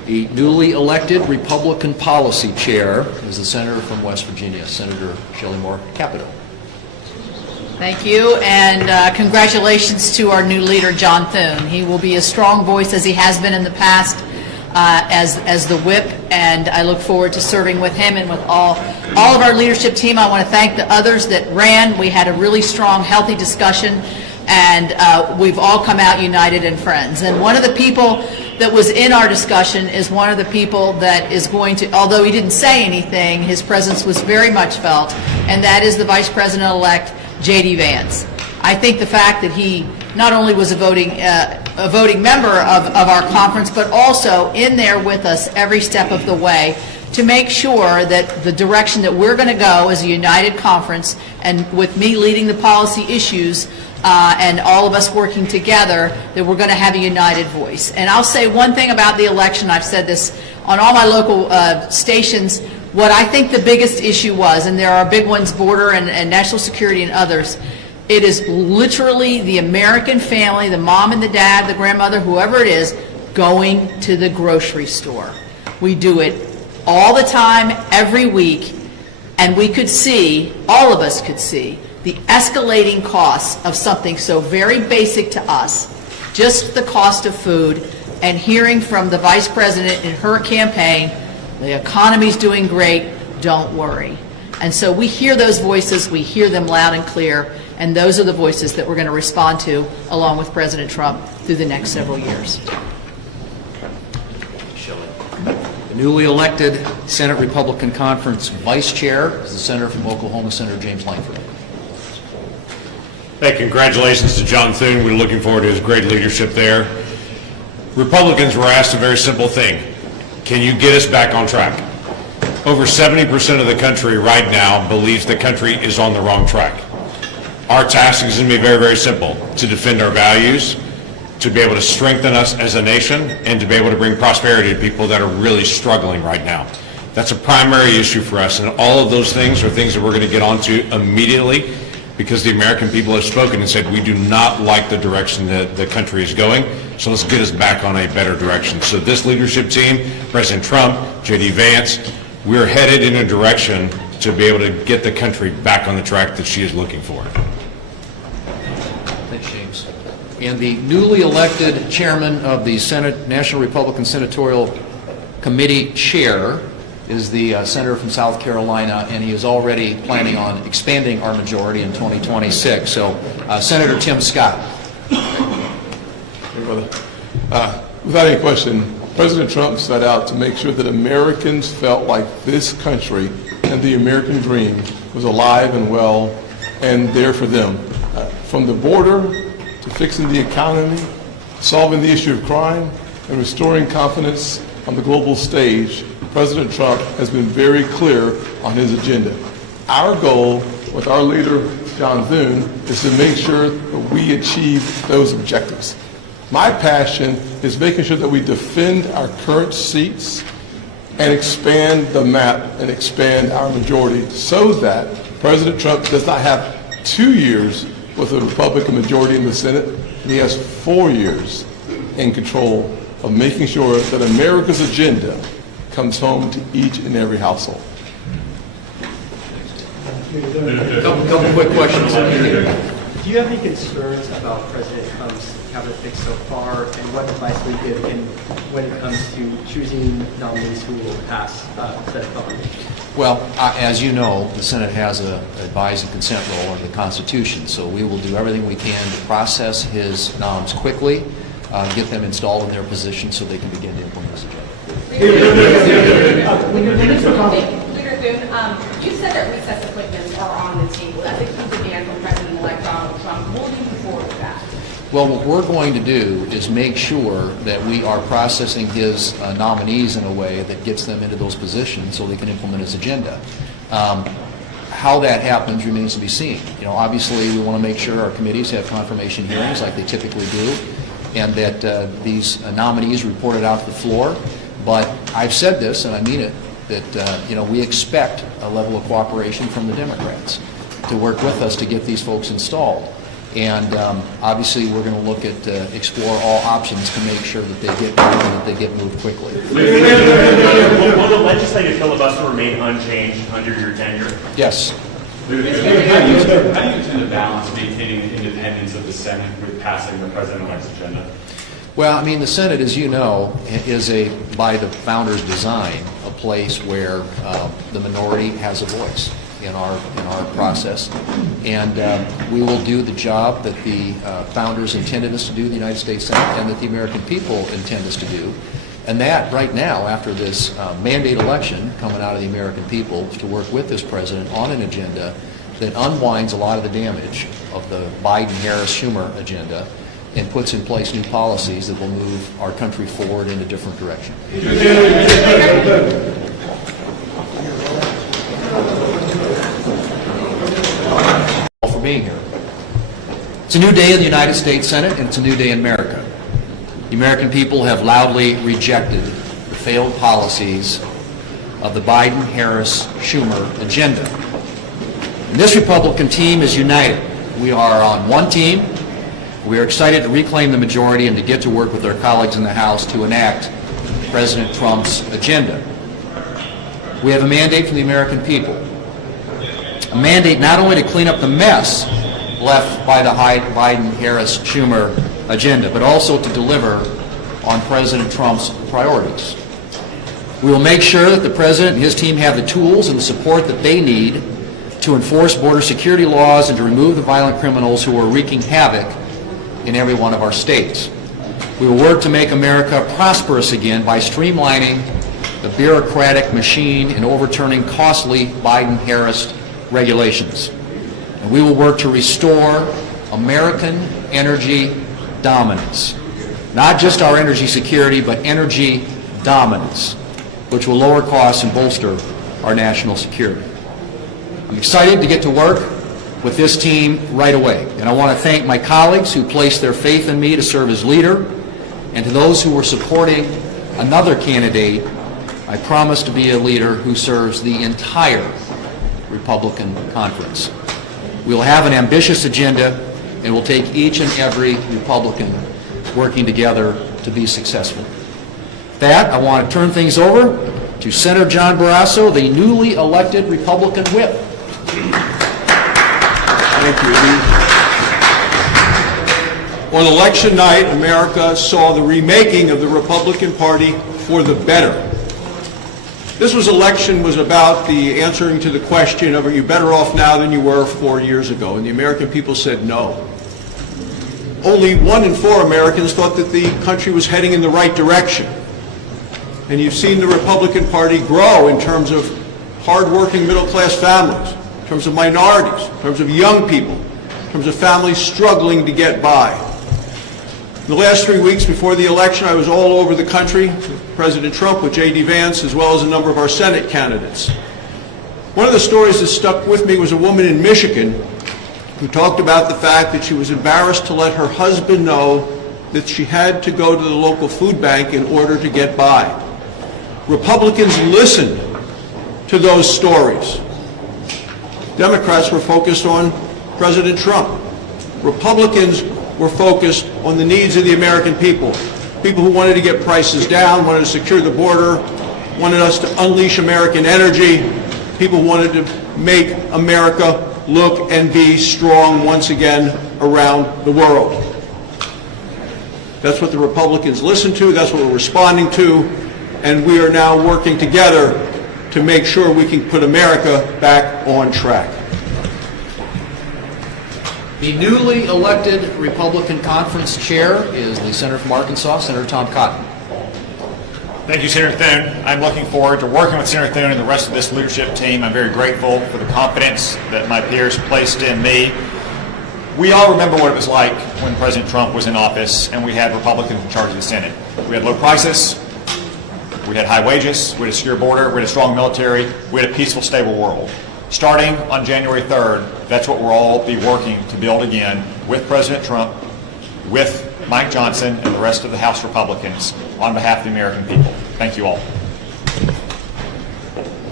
The newly elected Republican Policy Chair is the Senator from West Virginia, Senator Shelley Moore Capito. Thank you, and congratulations to our new leader, John Thune. He will be a strong voice, as he has been in the past, as the whip, and I look forward to serving with him and with all of our leadership team. I want to thank the others that ran. We had a really strong, healthy discussion, and we've all come out united and friends. And one of the people that was in our discussion is one of the people that is going to, although he didn't say anything, his presence was very much felt, and that is the Vice President-elect, J.D. Vance. I think the fact that he not only was a voting member of our conference, but also in there with us every step of the way to make sure that the direction that we're going to go as a united conference, and with me leading the policy issues, and all of us working together, that we're going to have a united voice. And I'll say one thing about the election. I've said this on all my local stations. What I think the biggest issue was, and there are big ones, border and national security and others, it is literally the American family, the mom and the dad, the grandmother, whoever it is, going to the grocery store. We do it all the time, every week, and we could see, all of us could see, the escalating costs of something so very basic to us, just the cost of food, and hearing from the Vice President in her campaign, the economy's doing great, don't worry. And so we hear those voices, we hear them loud and clear, and those are the voices that we're going to respond to, along with President Trump, through the next several years. The newly elected Senate Republican Conference Vice Chair is the Senator from Oklahoma, Senator James Langford. Hey, congratulations to John Thune. We're looking forward to his great leadership there. Republicans were asked a very simple thing. Can you get us back on track? Over 70% of the country right now believes the country is on the wrong track. Our task is going to be very, very simple: to defend our values, to be able to strengthen us as a nation, and to be able to bring prosperity to people that are really struggling right now. That's a primary issue for us, and all of those things are things that we're going to get onto immediately, because the American people have spoken and said we do not like the direction that the country is going, so let's get us back on a better direction. So this leadership team, President Trump, J.D. Vance, we're headed in a direction to be able to get the country back on the track that she is looking for. Thanks, James. And the newly elected chairman of the Senate National Republican Senatorial Committee Chair is the senator from South Carolina, and he is already planning on expanding our majority in 2026. So, Senator Tim Scott. Hey, brother. Without any question, President Trump set out to make sure that Americans felt like this country and the American dream was alive and well and there for them. From the border to fixing the economy, solving the issue of crime, and restoring confidence on the global stage, President Trump has been very clear on his agenda. Our goal with our leader, John Thune, is to make sure that we achieve those objectives. My passion is making sure that we defend our current seats and expand the map and expand our majority so that President Trump does not have 2 years with a Republican majority in the Senate, and he has 4 years in control of making sure that America's agenda comes home to each and every household. Couple quick questions. Do you have any concerns about President Trump's cabinet fix so far, and what advice will you give him when it comes to choosing nominees who will pass Senate voting? Well, as you know, the Senate has an advise and consent role under the Constitution, so we will do everything we can to process his noms quickly, get them installed in their position so they can begin to implement this agenda. Leader Thune, you said that recess appointments are on the table. That's a key demand from President-elect Donald Trump. Will you move forward with that? Well, what we're going to do is make sure that we are processing his nominees in a way that gets them into those positions so they can implement his agenda. How that happens remains to be seen. You know, obviously, we want to make sure our committees have confirmation hearings like they typically do, and that these nominees report it out to the floor. But I've said this, and I mean it, that we expect a level of cooperation from the Democrats to work with us to get these folks installed. And obviously, we're going to look at, explore all options to make sure that they get moved and that they get moved quickly. Will the legislative filibuster remain unchanged under your tenure? Yes. How do you intend to balance maintaining the independence of the Senate with passing the president-elect's agenda? Well, I mean, the Senate, as you know, is by the founders' design, a place where the minority has a voice in our process, and we will do the job that the founders intended us to do, the United States Senate, and that the American people intend us to do. And that, right now, after this mandate election coming out of the American people, to work with this president on an agenda that unwinds a lot of the damage of the Biden-Harris-Schumer agenda and puts in place new policies that will move our country forward in a different direction. For being here. It's a new day in the United States Senate, and it's a new day in America. The American people have loudly rejected the failed policies of the Biden-Harris-Schumer agenda. And this Republican team is united. We are on one team. We are excited to reclaim the majority and to get to work with our colleagues in the House to enact President Trump's agenda. We have a mandate from the American people. A mandate not only to clean up the mess left by the Biden-Harris-Schumer agenda, but also to deliver on President Trump's priorities. We will make sure that the President and his team have the tools and the support that they need to enforce border security laws and to remove the violent criminals who are wreaking havoc in every one of our states. We will work to make America prosperous again by streamlining the bureaucratic machine and overturning costly Biden-Harris regulations. And we will work to restore American energy dominance. Not just our energy security, but energy dominance, which will lower costs and bolster our national security. I'm excited to get to work with this team right away. And I want to thank my colleagues who placed their faith in me to serve as leader, and to those who were supporting another candidate. I promise to be a leader who serves the entire Republican conference. We'll have an ambitious agenda, and we'll take each and every Republican working together to be successful. With that, I want to turn things over to Senator John Barrasso, the newly elected Republican whip. Thank you. On election night, America saw the remaking of the Republican Party for the better. This election was about the answering to the question of, are you better off now than you were 4 years ago? And the American people said no. Only 1 in 4 Americans thought that the country was heading in the right direction. And you've seen the Republican Party grow in terms of hardworking middle-class families, in terms of minorities, in terms of young people, in terms of families struggling to get by. In the last 3 weeks before the election, I was all over the country with President Trump, with J.D. Vance, as well as a number of our Senate candidates. One of the stories that stuck with me was a woman in Michigan who talked about the fact that she was embarrassed to let her husband know that she had to go to the local food bank in order to get by. Republicans listened to those stories. Democrats were focused on President Trump. Republicans were focused on the needs of the American people. People who wanted to get prices down, wanted to secure the border, wanted us to unleash American energy. People who wanted to make America look and be strong once again around the world. That's what the Republicans listened to, that's what we're responding to, and we are now working together to make sure we can put America back on track. The newly elected Republican Conference Chair is the Senator from Arkansas, Senator Tom Cotton. Thank you, Senator Thune. I'm looking forward to working with Senator Thune and the rest of this leadership team. I'm very grateful for the confidence that my peers placed in me. We all remember what it was like when President Trump was in office and we had Republicans in charge of the Senate. We had low prices, we had high wages, we had a secure border, we had a strong military, we had a peaceful, stable world. Starting on January 3rd, that's what we'll all be working to build again with President Trump, with Mike Johnson, and the rest of the House Republicans on behalf of the American people. Thank you all.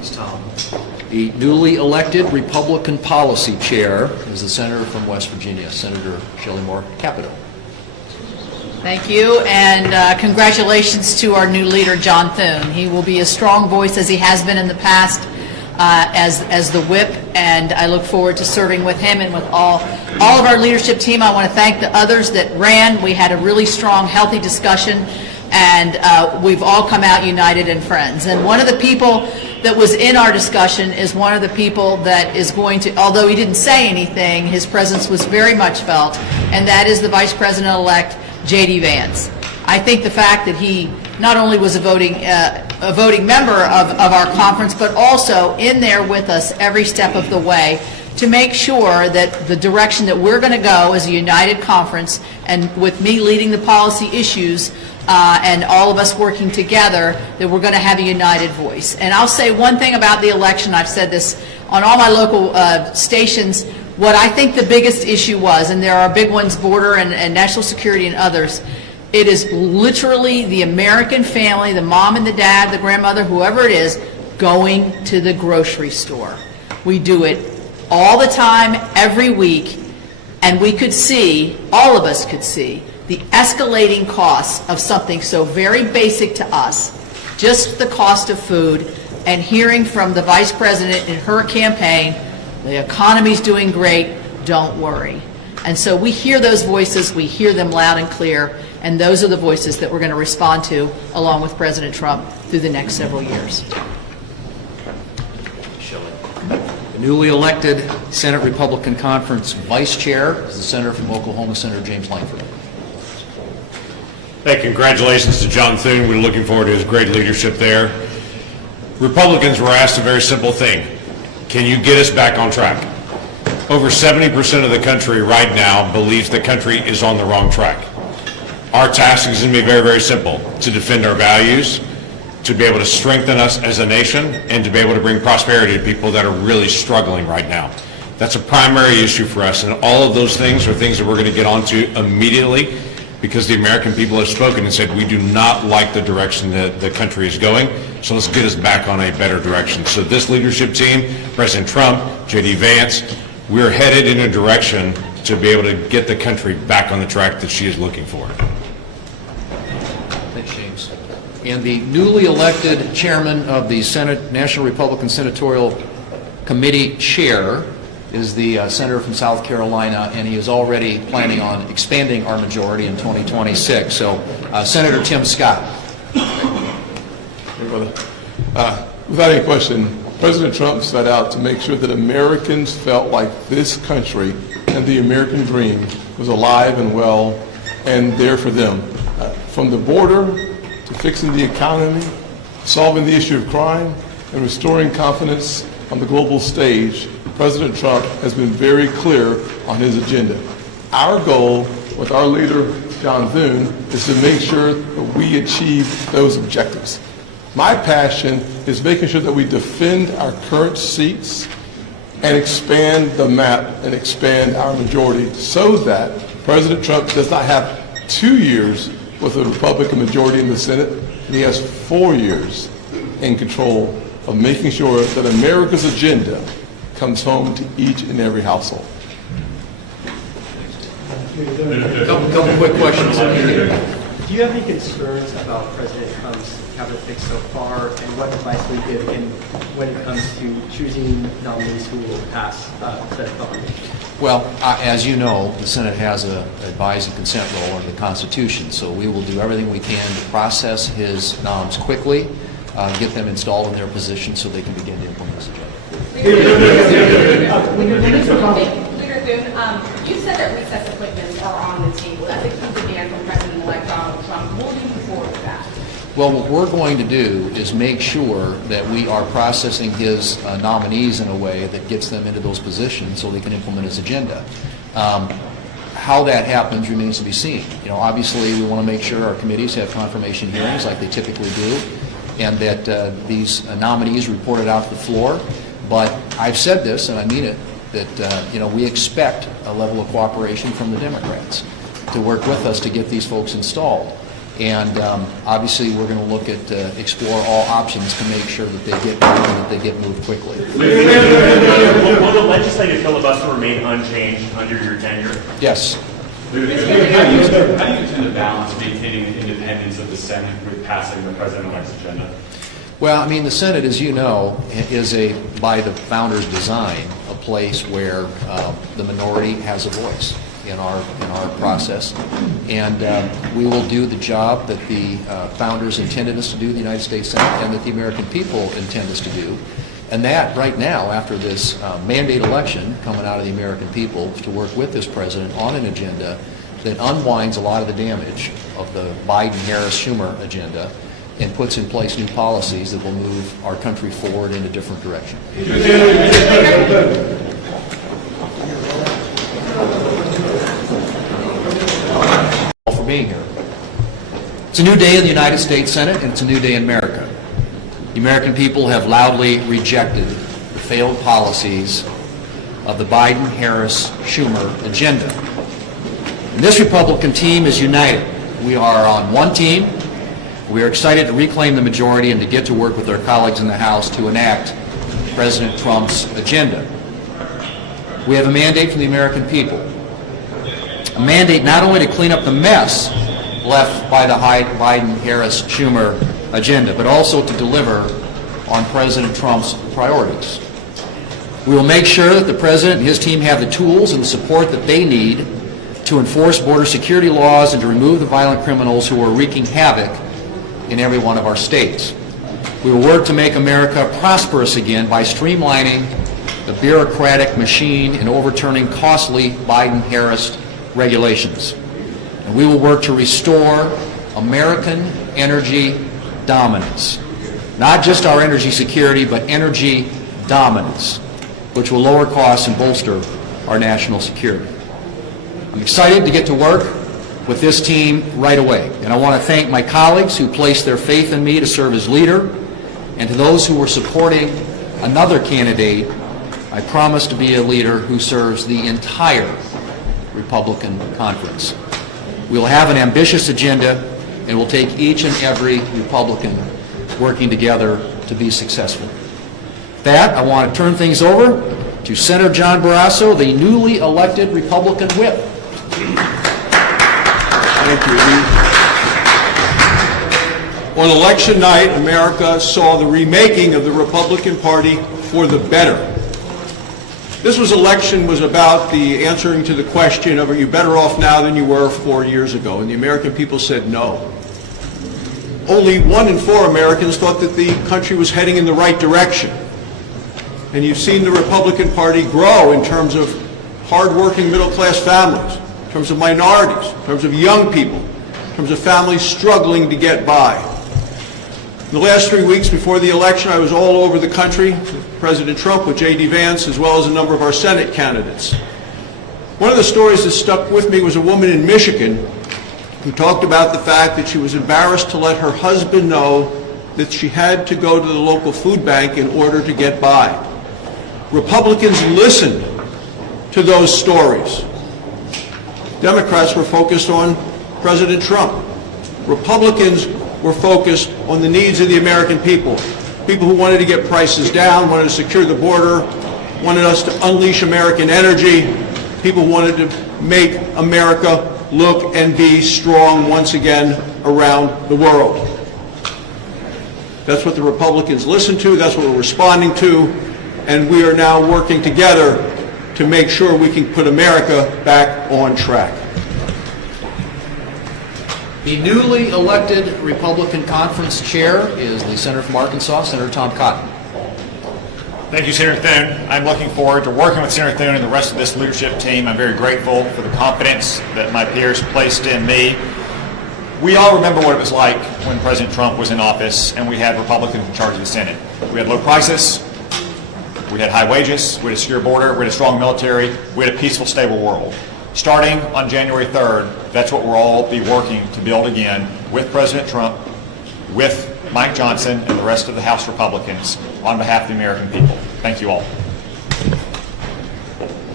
Thanks, Tom. The newly elected Republican Policy Chair is the Senator from West Virginia, Senator Shelley Moore Capito. Thank you, and congratulations to our new leader, John Thune. He will be a strong voice, as he has been in the past, as the whip, and I look forward to serving with him and with all of our leadership team. I want to thank the others that ran. We had a really strong, healthy discussion, and we've all come out united and friends. And one of the people that was in our discussion is one of the people that is going to, although he didn't say anything, his presence was very much felt, and that is the Vice President-elect, J.D. Vance. I think the fact that he not only was a voting member of our conference, but also in there with us every step of the way to make sure that the direction that we're going to go as a united conference, and with me leading the policy issues, and all of us working together, that we're going to have a united voice. And I'll say one thing about the election. I've said this on all my local stations. What I think the biggest issue was, and there are big ones, border and national security and others, it is literally the American family, the mom and the dad, the grandmother, whoever it is, going to the grocery store. We do it all the time, every week, and we could see, all of us could see, the escalating costs of something so very basic to us, just the cost of food, and hearing from the Vice President in her campaign, the economy's doing great, don't worry. And so we hear those voices, we hear them loud and clear, and those are the voices that we're going to respond to along with President Trump through the next several years. The newly elected Senate Republican Conference Vice Chair is the Senator from Oklahoma, Senator James Lankford. Hey, congratulations to John Thune. We're looking forward to his great leadership there. Republicans were asked a very simple thing. Can you get us back on track? Over 70% of the country right now believes the country is on the wrong track. Our task is going to be very, very simple: to defend our values, to be able to strengthen us as a nation, and to be able to bring prosperity to people that are really struggling right now. That's a primary issue for us, and all of those things are things that we're going to get onto immediately, because the American people have spoken and said we do not like the direction that the country is going, so let's get us back on a better direction. So this leadership team, President Trump, J.D. Vance, we're headed in a direction to be able to get the country back on the track that she is looking for. Thanks, James. And the newly elected chairman of the Senate National Republican Senatorial Committee Chair is the senator from South Carolina, and he is already planning on expanding our majority in 2026. So, Senator Tim Scott. Hey, brother. Without any question, President Trump set out to make sure that Americans felt like this country and the American dream was alive and well and there for them. From the border to fixing the economy, solving the issue of crime, and restoring confidence on the global stage, President Trump has been very clear on his agenda. Our goal with our leader, John Thune, is to make sure that we achieve those objectives. My passion is making sure that we defend our current seats and expand the map and expand our majority so that President Trump does not have 2 years with a Republican majority in the Senate, and he has 4 years in control of making sure that America's agenda comes home to each and every household. Couple quick questions. Do you have any concerns about President Trump's cabinet fix so far, and what advice we give him when it comes to choosing nominees who will pass Senate thought? Well, as you know, the Senate has an advise and consent role under the Constitution, so we will do everything we can to process his noms quickly, get them installed in their position so they can begin to implement this agenda. Leader Thune, you said that recess appointments are on the table. That's a key demand from President-elect Donald Trump. Will you move forward with that? Well, what we're going to do is make sure that we are processing his nominees in a way that gets them into those positions so they can implement his agenda. How that happens remains to be seen. You know, obviously, we want to make sure our committees have confirmation hearings like they typically do, and that these nominees reported out to the floor. But I've said this, and I mean it, that we expect a level of cooperation from the Democrats to work with us to get these folks installed. And obviously, we're going to look at, explore all options to make sure that they get moved and that they get moved quickly. Will the legislative filibuster remain unchanged under your tenure? Yes. How do you intend to balance maintaining the independence of the Senate with passing the president-elect's agenda? Well, I mean, the Senate, as you know, is by the founders' design, a place where the minority has a voice in our process, and we will do the job that the founders intended us to do, the United States Senate, and that the American people intend us to do. And that, right now, after this mandate election coming out of the American people, to work with this president on an agenda that unwinds a lot of the damage of the Biden-Harris-Schumer agenda and puts in place new policies that will move our country forward in a different direction. For being here. It's a new day in the United States Senate, and it's a new day in America. The American people have loudly rejected the failed policies of the Biden-Harris-Schumer agenda. And this Republican team is united. We are on one team. We are excited to reclaim the majority and to get to work with our colleagues in the House to enact President Trump's agenda. We have a mandate from the American people. A mandate not only to clean up the mess left by the Biden-Harris-Schumer agenda, but also to deliver on President Trump's priorities. We will make sure that the President and his team have the tools and the support that they need to enforce border security laws and to remove the violent criminals who are wreaking havoc in every one of our states. We will work to make America prosperous again by streamlining the bureaucratic machine and overturning costly Biden-Harris regulations. And we will work to restore American energy dominance. Not just our energy security, but energy dominance, which will lower costs and bolster our national security. I'm excited to get to work with this team right away. And I want to thank my colleagues who placed their faith in me to serve as leader, and to those who were supporting another candidate. I promise to be a leader who serves the entire Republican conference. We will have an ambitious agenda, and we'll take each and every Republican working together to be successful. With that, I want to turn things over to Senator John Barrasso, the newly elected Republican whip. Thank you. On election night, America saw the remaking of the Republican Party for the better. This election was about the answering to the question of, are you better off now than you were 4 years ago? And the American people said no. Only 1 in 4 Americans thought that the country was heading in the right direction. And you've seen the Republican Party grow in terms of hardworking middle-class families, in terms of minorities, in terms of young people, in terms of families struggling to get by. In the last 3 weeks before the election, I was all over the country with President Trump, with J.D. Vance, as well as a number of our Senate candidates. One of the stories that stuck with me was a woman in Michigan who talked about the fact that she was embarrassed to let her husband know that she had to go to the local food bank in order to get by. Republicans listened to those stories. Democrats were focused on President Trump. Republicans were focused on the needs of the American people. People who wanted to get prices down, wanted to secure the border, wanted us to unleash American energy. People who wanted to make America look and be strong once again around the world. That's what the Republicans listened to, that's what we're responding to, and we are now working together to make sure we can put America back on track. The newly elected Republican Conference Chair is the Senator from Arkansas, Senator Tom Cotton. Thank you, Senator Thune. I'm looking forward to working with Senator Thune and the rest of this leadership team. I'm very grateful for the confidence that my peers placed in me. We all remember what it was like when President Trump was in office and we had Republicans in charge of the Senate. We had low prices, we had high wages, we had a secure border, we had a strong military, we had a peaceful, stable world. Starting on January 3rd, that's what we'll all be working to build again with President Trump, with Mike Johnson, and the rest of the House Republicans on behalf of the American people. Thank you all.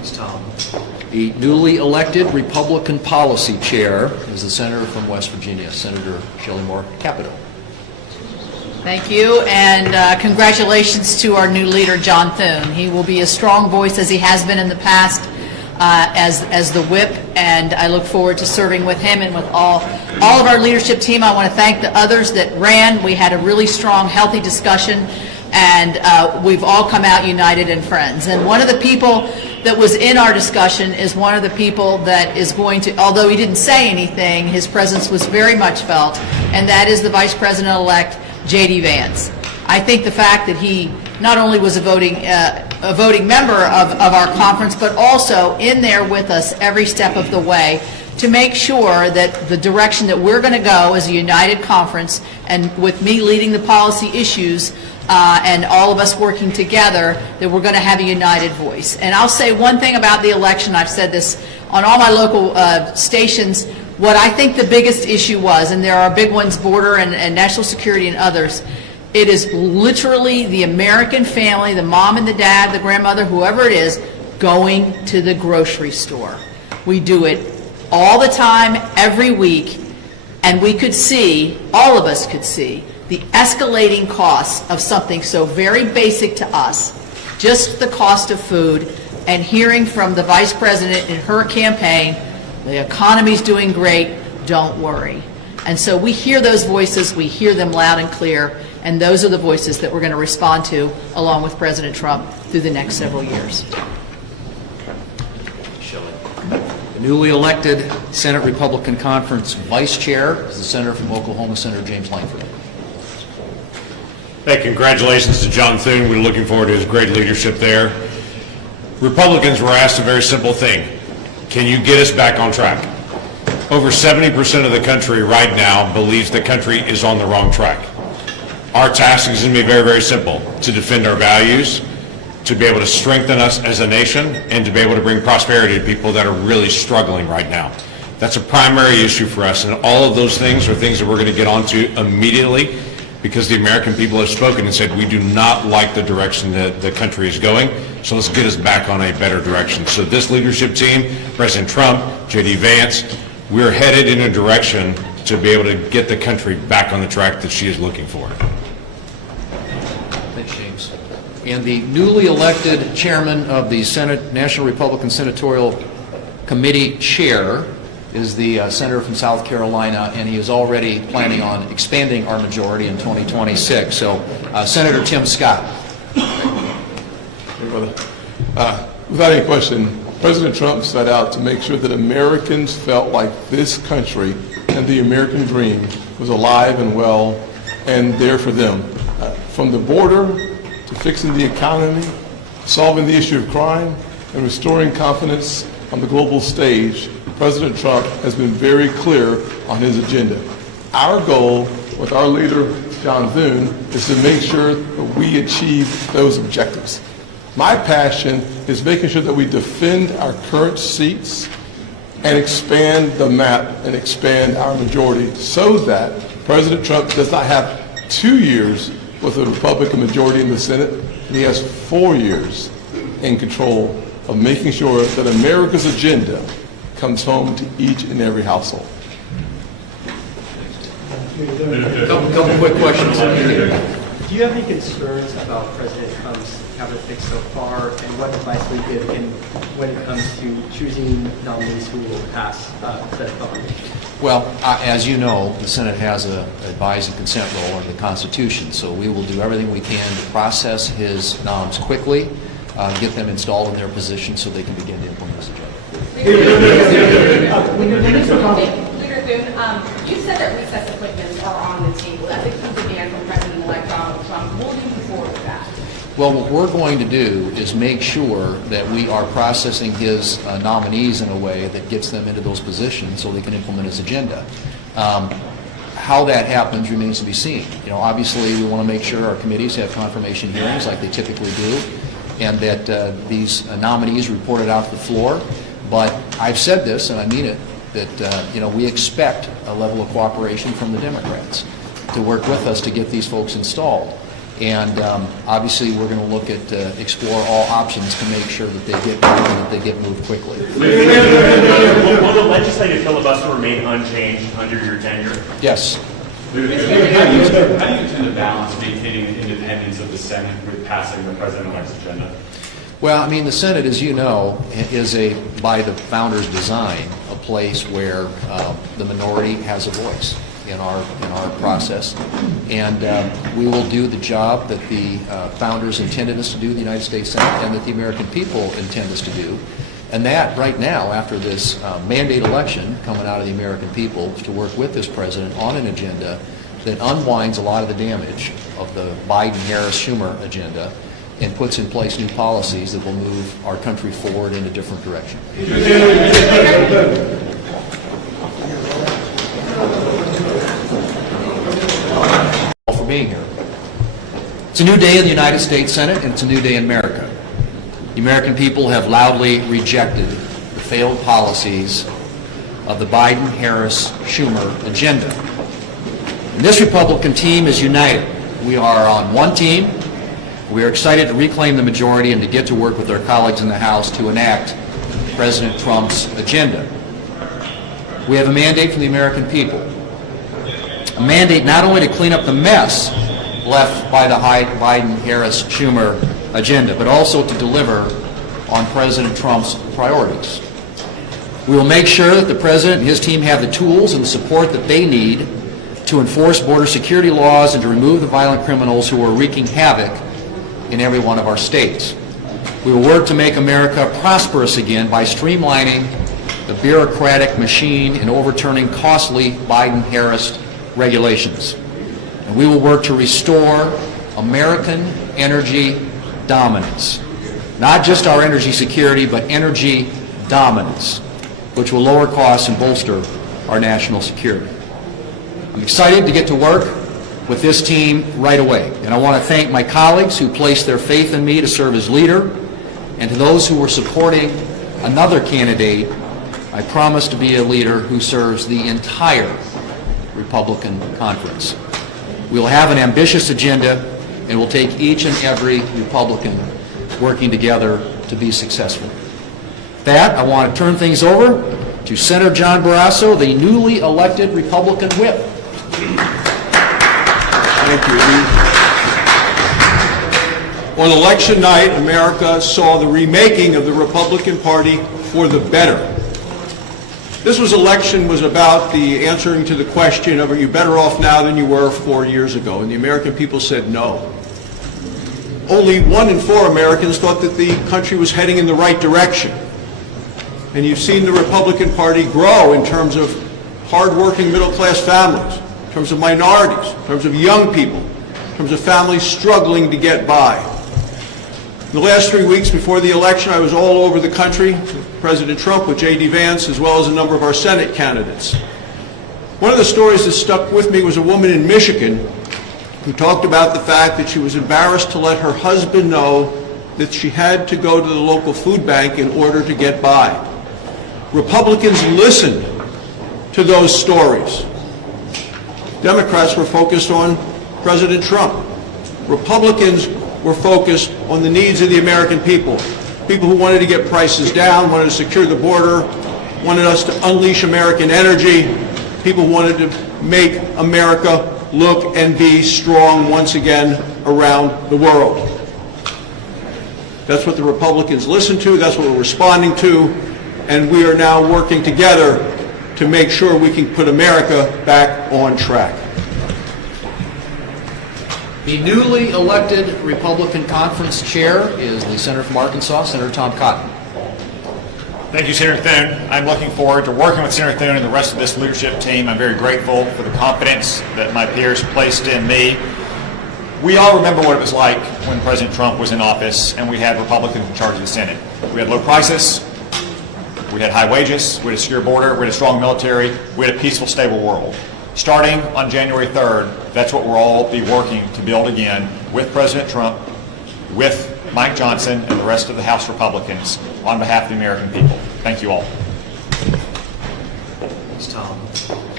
name's Tom. The newly elected Republican Policy Chair is the Senator from West Virginia, Senator Shelley Moore Capito. Thank you, and congratulations to our new leader, John Thune. He will be a strong voice, as he has been in the past, as the whip, and I look forward to serving with him and with all of our leadership team. I want to thank the others that ran. We had a really strong, healthy discussion, and we've all come out united and friends. And one of the people that was in our discussion is one of the people that is going to, although he didn't say anything, his presence was very much felt, and that is the Vice President-elect, J.D. Vance. I think the fact that he not only was a voting member of our conference, but also in there with us every step of the way to make sure that the direction that we're going to go as a united conference, and with me leading the policy issues and all of us working together, that we're going to have a united voice. And I'll say one thing about the election. I've said this on all my local stations. What I think the biggest issue was, and there are big ones, border and national security and others, it is literally the American family, the mom and the dad, the grandmother, whoever it is, going to the grocery store. We do it all the time, every week, and we could see, all of us could see, the escalating costs of something so very basic to us, just the cost of food, and hearing from the Vice President in her campaign, the economy's doing great, don't worry. And so we hear those voices, we hear them loud and clear, and those are the voices that we're going to respond to along with President Trump through the next several years. The newly elected Senate Republican Conference Vice Chair is the Senator from Oklahoma, Senator James Langford. Hey, congratulations to John Thune. We're looking forward to his great leadership there. Republicans were asked a very simple thing. Can you get us back on track? Over 70% of the country right now believes the country is on the wrong track. Our task is going to be very, very simple: to defend our values, to be able to strengthen us as a nation, and to be able to bring prosperity to people that are really struggling right now. That's a primary issue for us, and all of those things are things that we're going to get onto immediately, because the American people have spoken and said we do not like the direction that the country is going, so let's get us back on a better direction. So this leadership team, President Trump, J.D. Vance, we're headed in a direction to be able to get the country back on the track that she is looking for. Thanks, James. And the newly elected chairman of the Senate National Republican Senatorial Committee Chair is the senator from South Carolina, and he is already planning on expanding our majority in 2026. So, Senator Tim Scott. Hey, brother. Without any question, President Trump set out to make sure that Americans felt like this country and the American dream was alive and well and there for them. From the border to fixing the economy, solving the issue of crime, and restoring confidence on the global stage, President Trump has been very clear on his agenda. Our goal with our leader, John Thune, is to make sure that we achieve those objectives. My passion is making sure that we defend our current seats and expand the map and expand our majority so that President Trump does not have 2 years with a Republican majority in the Senate. He has 4 years in control of making sure that America's agenda comes home to each and every household. Couple quick questions. Do you have any concerns about President Trump's cabinet fix so far, and what advice will you give him when it comes to choosing nominees who will pass Senate nomination? Well, as you know, the Senate has an advise and consent role under the Constitution, so we will do everything we can to process his noms quickly, get them installed in their position so they can begin to implement this agenda. Leader Thune, you said that recess appointments are on the table. That's a key demand from President-elect Donald Trump. Will you move forward with that? Well, what we're going to do is make sure that we are processing his nominees in a way that gets them into those positions so they can implement his agenda. How that happens remains to be seen. You know, obviously, we want to make sure our committees have confirmation hearings like they typically do, and that these nominees reported out to the floor. But I've said this, and I mean it, that you know, we expect a level of cooperation from the Democrats to work with us to get these folks installed. And obviously, we're going to look at, explore all options to make sure that they get moved and that they get moved quickly. Will the legislative filibuster remain unchanged under your tenure? Yes. How do you intend to balance maintaining the independence of the Senate with passing the president-elect's agenda? Well, I mean, the Senate, as you know, is by the founders' design, a place where the minority has a voice in our process, and we will do the job that the founders intended us to do, the United States Senate, and that the American people intend us to do. And that, right now, after this mandate election coming out of the American people, is to work with this president on an agenda that unwinds a lot of the damage of the Biden-Harris-Schumer agenda and puts in place new policies that will move our country forward in a different direction. For being here. It's a new day in the United States Senate, and it's a new day in America. The American people have loudly rejected the failed policies of the Biden-Harris-Schumer agenda. And this Republican team is united. We are on one team. We are excited to reclaim the majority and to get to work with our colleagues in the House to enact President Trump's agenda. We have a mandate from the American people. A mandate not only to clean up the mess left by the Biden-Harris-Schumer agenda, but also to deliver on President Trump's priorities. We will make sure that the President and his team have the tools and the support that they need to enforce border security laws and to remove the violent criminals who are wreaking havoc in every one of our states. We will work to make America prosperous again by streamlining the bureaucratic machine and overturning costly Biden-Harris regulations. And we will work to restore American energy dominance. Not just our energy security, but energy dominance, which will lower costs and bolster our national security. I'm excited to get to work with this team right away. And I want to thank my colleagues who placed their faith in me to serve as leader, and to those who were supporting another candidate. I promise to be a leader who serves the entire Republican conference. We will have an ambitious agenda, and we'll take each and every Republican working together to be successful. With that, I want to turn things over to Senator John Barrasso, the newly elected Republican whip. Thank you. On election night, America saw the remaking of the Republican Party for the better. This election was about the answering to the question of, are you better off now than you were 4 years ago? And the American people said no. Only 1 in 4 Americans thought that the country was heading in the right direction. And you've seen the Republican Party grow in terms of hardworking middle-class families, in terms of minorities, in terms of young people, in terms of families struggling to get by. In the last 3 weeks before the election, I was all over the country with President Trump, with J.D. Vance, as well as a number of our Senate candidates. One of the stories that stuck with me was a woman in Michigan who talked about the fact that she was embarrassed to let her husband know that she had to go to the local food bank in order to get by. Republicans listened to those stories. Democrats were focused on President Trump. Republicans were focused on the needs of the American people. People who wanted to get prices down, wanted to secure the border, wanted us to unleash American energy, people who wanted to make America look and be strong once again around the world. That's what the Republicans listened to, that's what we're responding to, and we are now working together to make sure we can put America back on track. The newly elected Republican Conference Chair is the Senator from Arkansas, Senator Tom Cotton. Thank you, Senator Thune. I'm looking forward to working with Senator Thune and the rest of this leadership team. I'm very grateful for the confidence that my peers placed in me. We all remember what it was like when President Trump was in office and we had Republicans in charge of the Senate. We had low prices, we had high wages, we had a secure border, we had a strong military, we had a peaceful, stable world. Starting on January 3rd, that's what we'll all be working to build again with President Trump, with Mike Johnson, and the rest of the House Republicans on behalf of the American people. Thank you all. Thanks, Tom.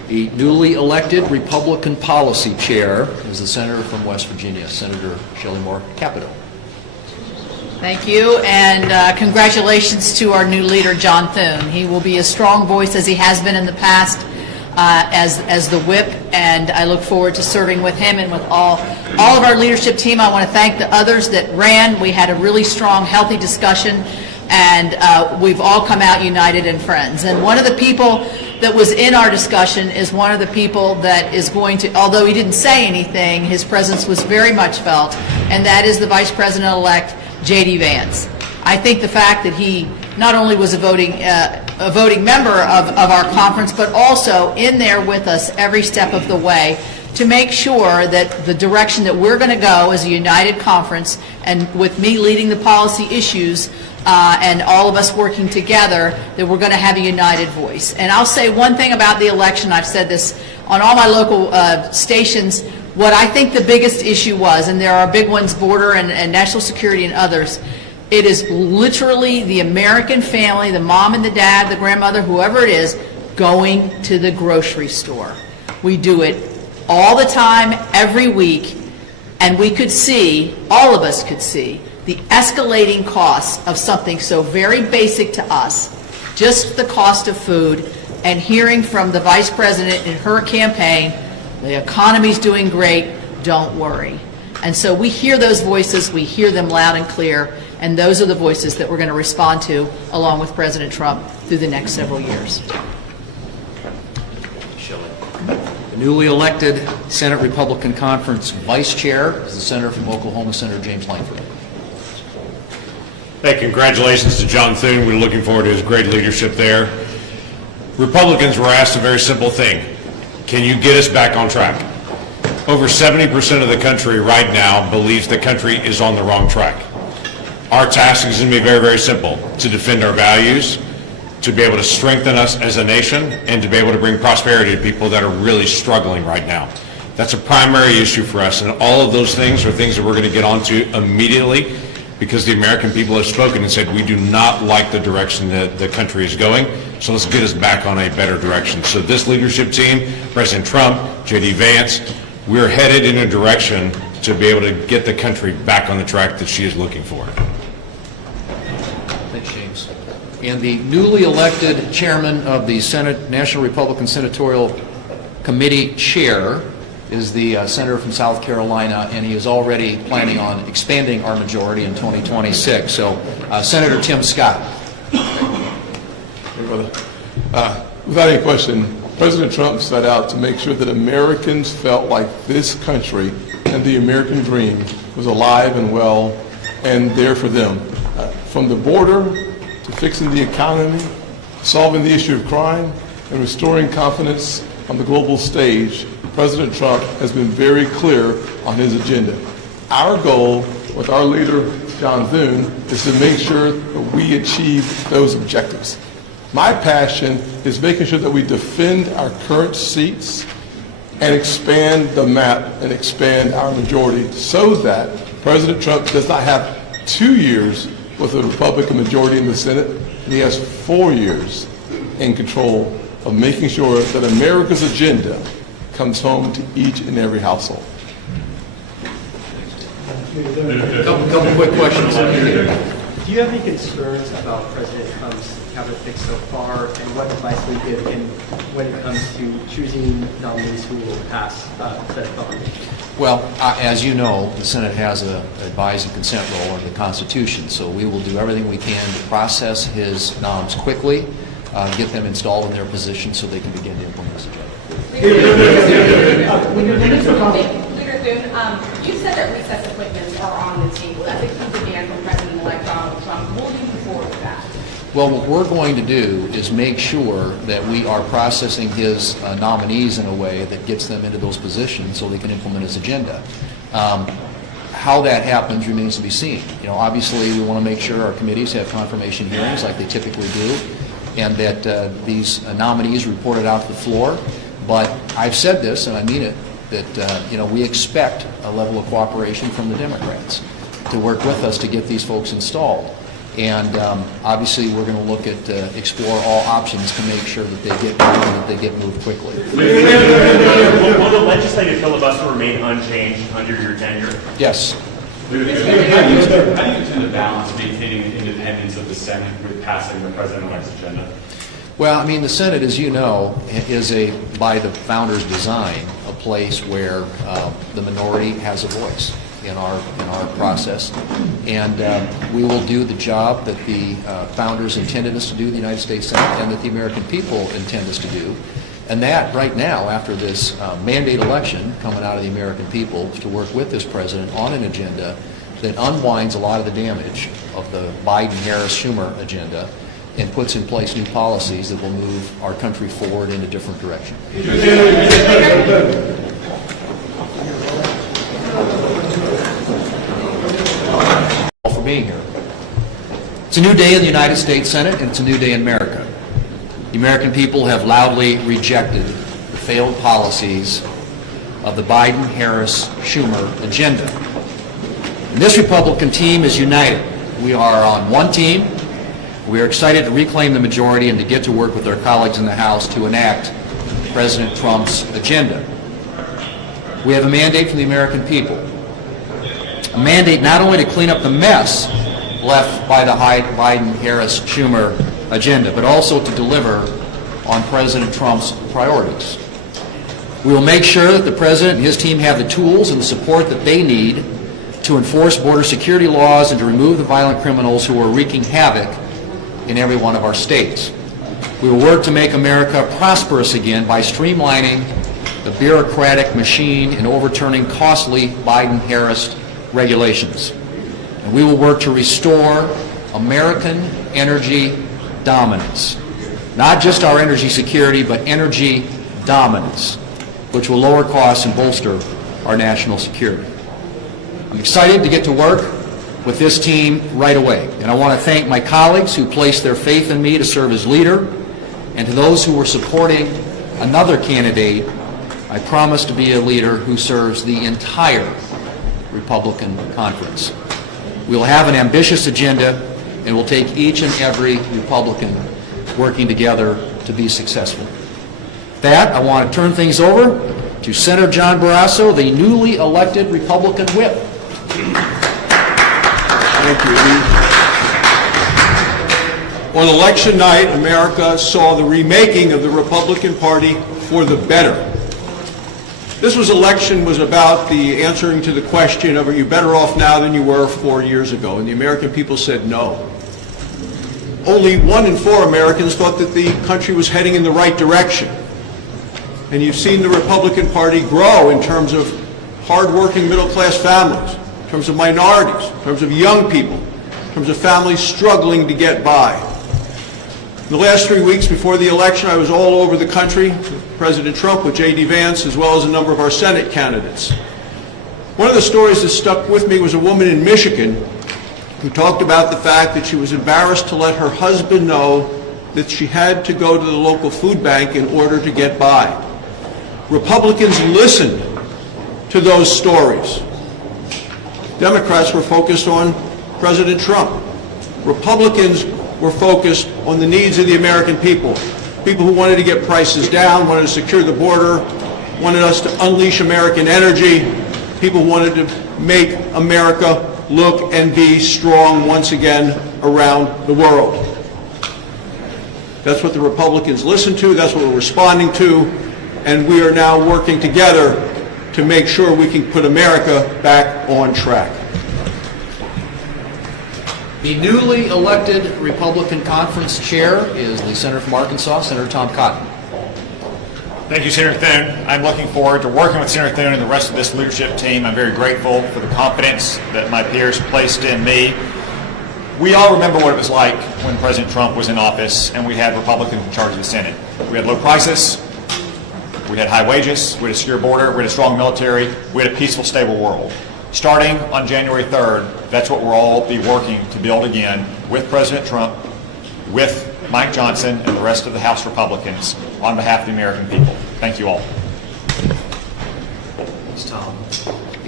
The newly elected Republican Policy Chair is the Senator from West Virginia, Senator Shelley Moore Capito. Thank you, and congratulations to our new leader, John Thune. He will be a strong voice, as he has been in the past, as the whip, and I look forward to serving with him and with all of our leadership team. I want to thank the others that ran. We had a really strong, healthy discussion, and we've all come out united and friends. And one of the people that was in our discussion is one of the people that is going to, although he didn't say anything, his presence was very much felt, and that is the Vice President-elect, J.D. Vance. I think the fact that he not only was a voting member of our conference, but also in there with us every step of the way to make sure that the direction that we're going to go as a united conference, and with me leading the policy issues and all of us working together, that we're going to have a united voice. And I'll say one thing about the election. I've said this on all my local stations. What I think the biggest issue was, and there are big ones, border and national security and others, it is literally the American family, the mom and the dad, the grandmother, whoever it is, going to the grocery store. We do it all the time, every week, and we could see, all of us could see, the escalating costs of something so very basic to us, just the cost of food, and hearing from the Vice President in her campaign, the economy's doing great, don't worry. And so we hear those voices, we hear them loud and clear, and those are the voices that we're going to respond to along with President Trump through the next several years. The newly elected Senate Republican Conference Vice Chair is the Senator from Oklahoma, Senator James Langford. Hey, congratulations to John Thune. We're looking forward to his great leadership there. Republicans were asked a very simple thing. Can you get us back on track? Over 70% of the country right now believes the country is on the wrong track. Our task is going to be very, very simple: to defend our values, to be able to strengthen us as a nation, and to be able to bring prosperity to people that are really struggling right now. That's a primary issue for us, and all of those things are things that we're going to get onto immediately, because the American people have spoken and said we do not like the direction that the country is going, so let's get us back on a better direction. So this leadership team, President Trump, J.D. Vance, we're headed in a direction to be able to get the country back on the track that she is looking for. Thanks, James. And the newly elected chairman of the Senate National Republican Senatorial Committee Chair is the senator from South Carolina, and he is already planning on expanding our majority in 2026. So, Senator Tim Scott. Hey, brother. Without any question, President Trump set out to make sure that Americans felt like this country and the American dream was alive and well and there for them. From the border to fixing the economy, solving the issue of crime, and restoring confidence on the global stage, President Trump has been very clear on his agenda. Our goal with our leader, John Thune, is to make sure that we achieve those objectives. My passion is making sure that we defend our current seats and expand the map and expand our majority so that President Trump does not have 2 years with a Republican majority in the Senate, and he has 4 years in control of making sure that America's agenda comes home to each and every household. Couple quick questions. Do you have any concerns about President Trump's cabinet fix so far, and what advice will you give him when it comes to choosing nominees who will pass Senate nominations? Well, as you know, the Senate has an advise and consent role under the Constitution, so we will do everything we can to process his noms quickly, get them installed in their position so they can begin to implement this agenda. Leader Thune, you said that recess appointments are on the table. That's a key demand from President-elect Donald Trump. Will you move forward with that? Well, what we're going to do is make sure that we are processing his nominees in a way that gets them into those positions so they can implement his agenda. How that happens remains to be seen. You know, obviously, we want to make sure our committees have confirmation hearings like they typically do, and that these nominees reported out to the floor. But I've said this, and I mean it, that we expect a level of cooperation from the Democrats to work with us to get these folks installed. And obviously, we're going to look at, explore all options to make sure that they get moved and that they get moved quickly. Will the legislative filibuster remain unchanged under your tenure? Yes. How do you intend to balance maintaining the independence of the Senate with passing the president-elect's agenda? Well, I mean, the Senate, as you know, is by the founders' design, a place where the minority has a voice in our process, and we will do the job that the founders intended us to do, the United States Senate, and that the American people intend us to do. And that, right now, after this mandate election coming out of the American people, to work with this president on an agenda that unwinds a lot of the damage of the Biden-Harris-Schumer agenda and puts in place new policies that will move our country forward in a different direction. For being here. It's a new day in the United States Senate, and it's a new day in America. The American people have loudly rejected the failed policies of the Biden-Harris-Schumer agenda. And this Republican team is united. We are on one team. We are excited to reclaim the majority and to get to work with our colleagues in the House to enact President Trump's agenda. We have a mandate from the American people. A mandate not only to clean up the mess left by the Biden-Harris-Schumer agenda, but also to deliver on President Trump's priorities. We will make sure that the President and his team have the tools and the support that they need to enforce border security laws and to remove the violent criminals who are wreaking havoc in every one of our states. We will work to make America prosperous again by streamlining the bureaucratic machine and overturning costly Biden-Harris regulations. And we will work to restore American energy dominance. Not just our energy security, but energy dominance, which will lower costs and bolster our national security. I'm excited to get to work with this team right away. And I want to thank my colleagues who placed their faith in me to serve as leader, and to those who were supporting another candidate. I promise to be a leader who serves the entire Republican conference. We'll have an ambitious agenda, and we'll take each and every Republican working together to be successful. With that, I want to turn things over to Senator John Barrasso, the newly elected Republican whip. Thank you. On election night, America saw the remaking of the Republican Party for the better. This election was about the answering to the question of, are you better off now than you were 4 years ago? And the American people said no. Only 1 in 4 Americans thought that the country was heading in the right direction. And you've seen the Republican Party grow in terms of hardworking middle-class families, in terms of minorities, in terms of young people, in terms of families struggling to get by. In the last 3 weeks before the election, I was all over the country with President Trump, with J.D. Vance, as well as a number of our Senate candidates. One of the stories that stuck with me was a woman in Michigan who talked about the fact that she was embarrassed to let her husband know that she had to go to the local food bank in order to get by. Republicans listened to those stories. Democrats were focused on President Trump. Republicans were focused on the needs of the American people. People who wanted to get prices down, wanted to secure the border, wanted us to unleash American energy. People who wanted to make America look and be strong once again around the world. That's what the Republicans listened to, that's what we're responding to, and we are now working together to make sure we can put America back on track. The newly elected Republican Conference Chair is the Senator from Arkansas, Senator Tom Cotton. Thank you, Senator Thune. I'm looking forward to working with Senator Thune and the rest of this leadership team. I'm very grateful for the confidence that my peers placed in me. We all remember what it was like when President Trump was in office and we had Republicans in charge of the Senate. We had low prices, we had high wages, we had a secure border, we had a strong military, we had a peaceful, stable world. Starting on January 3rd, that's what we'll all be working to build again with President Trump, with Mike Johnson, and the rest of the House Republicans on behalf of the American people. Thank you all. Thanks, Tom.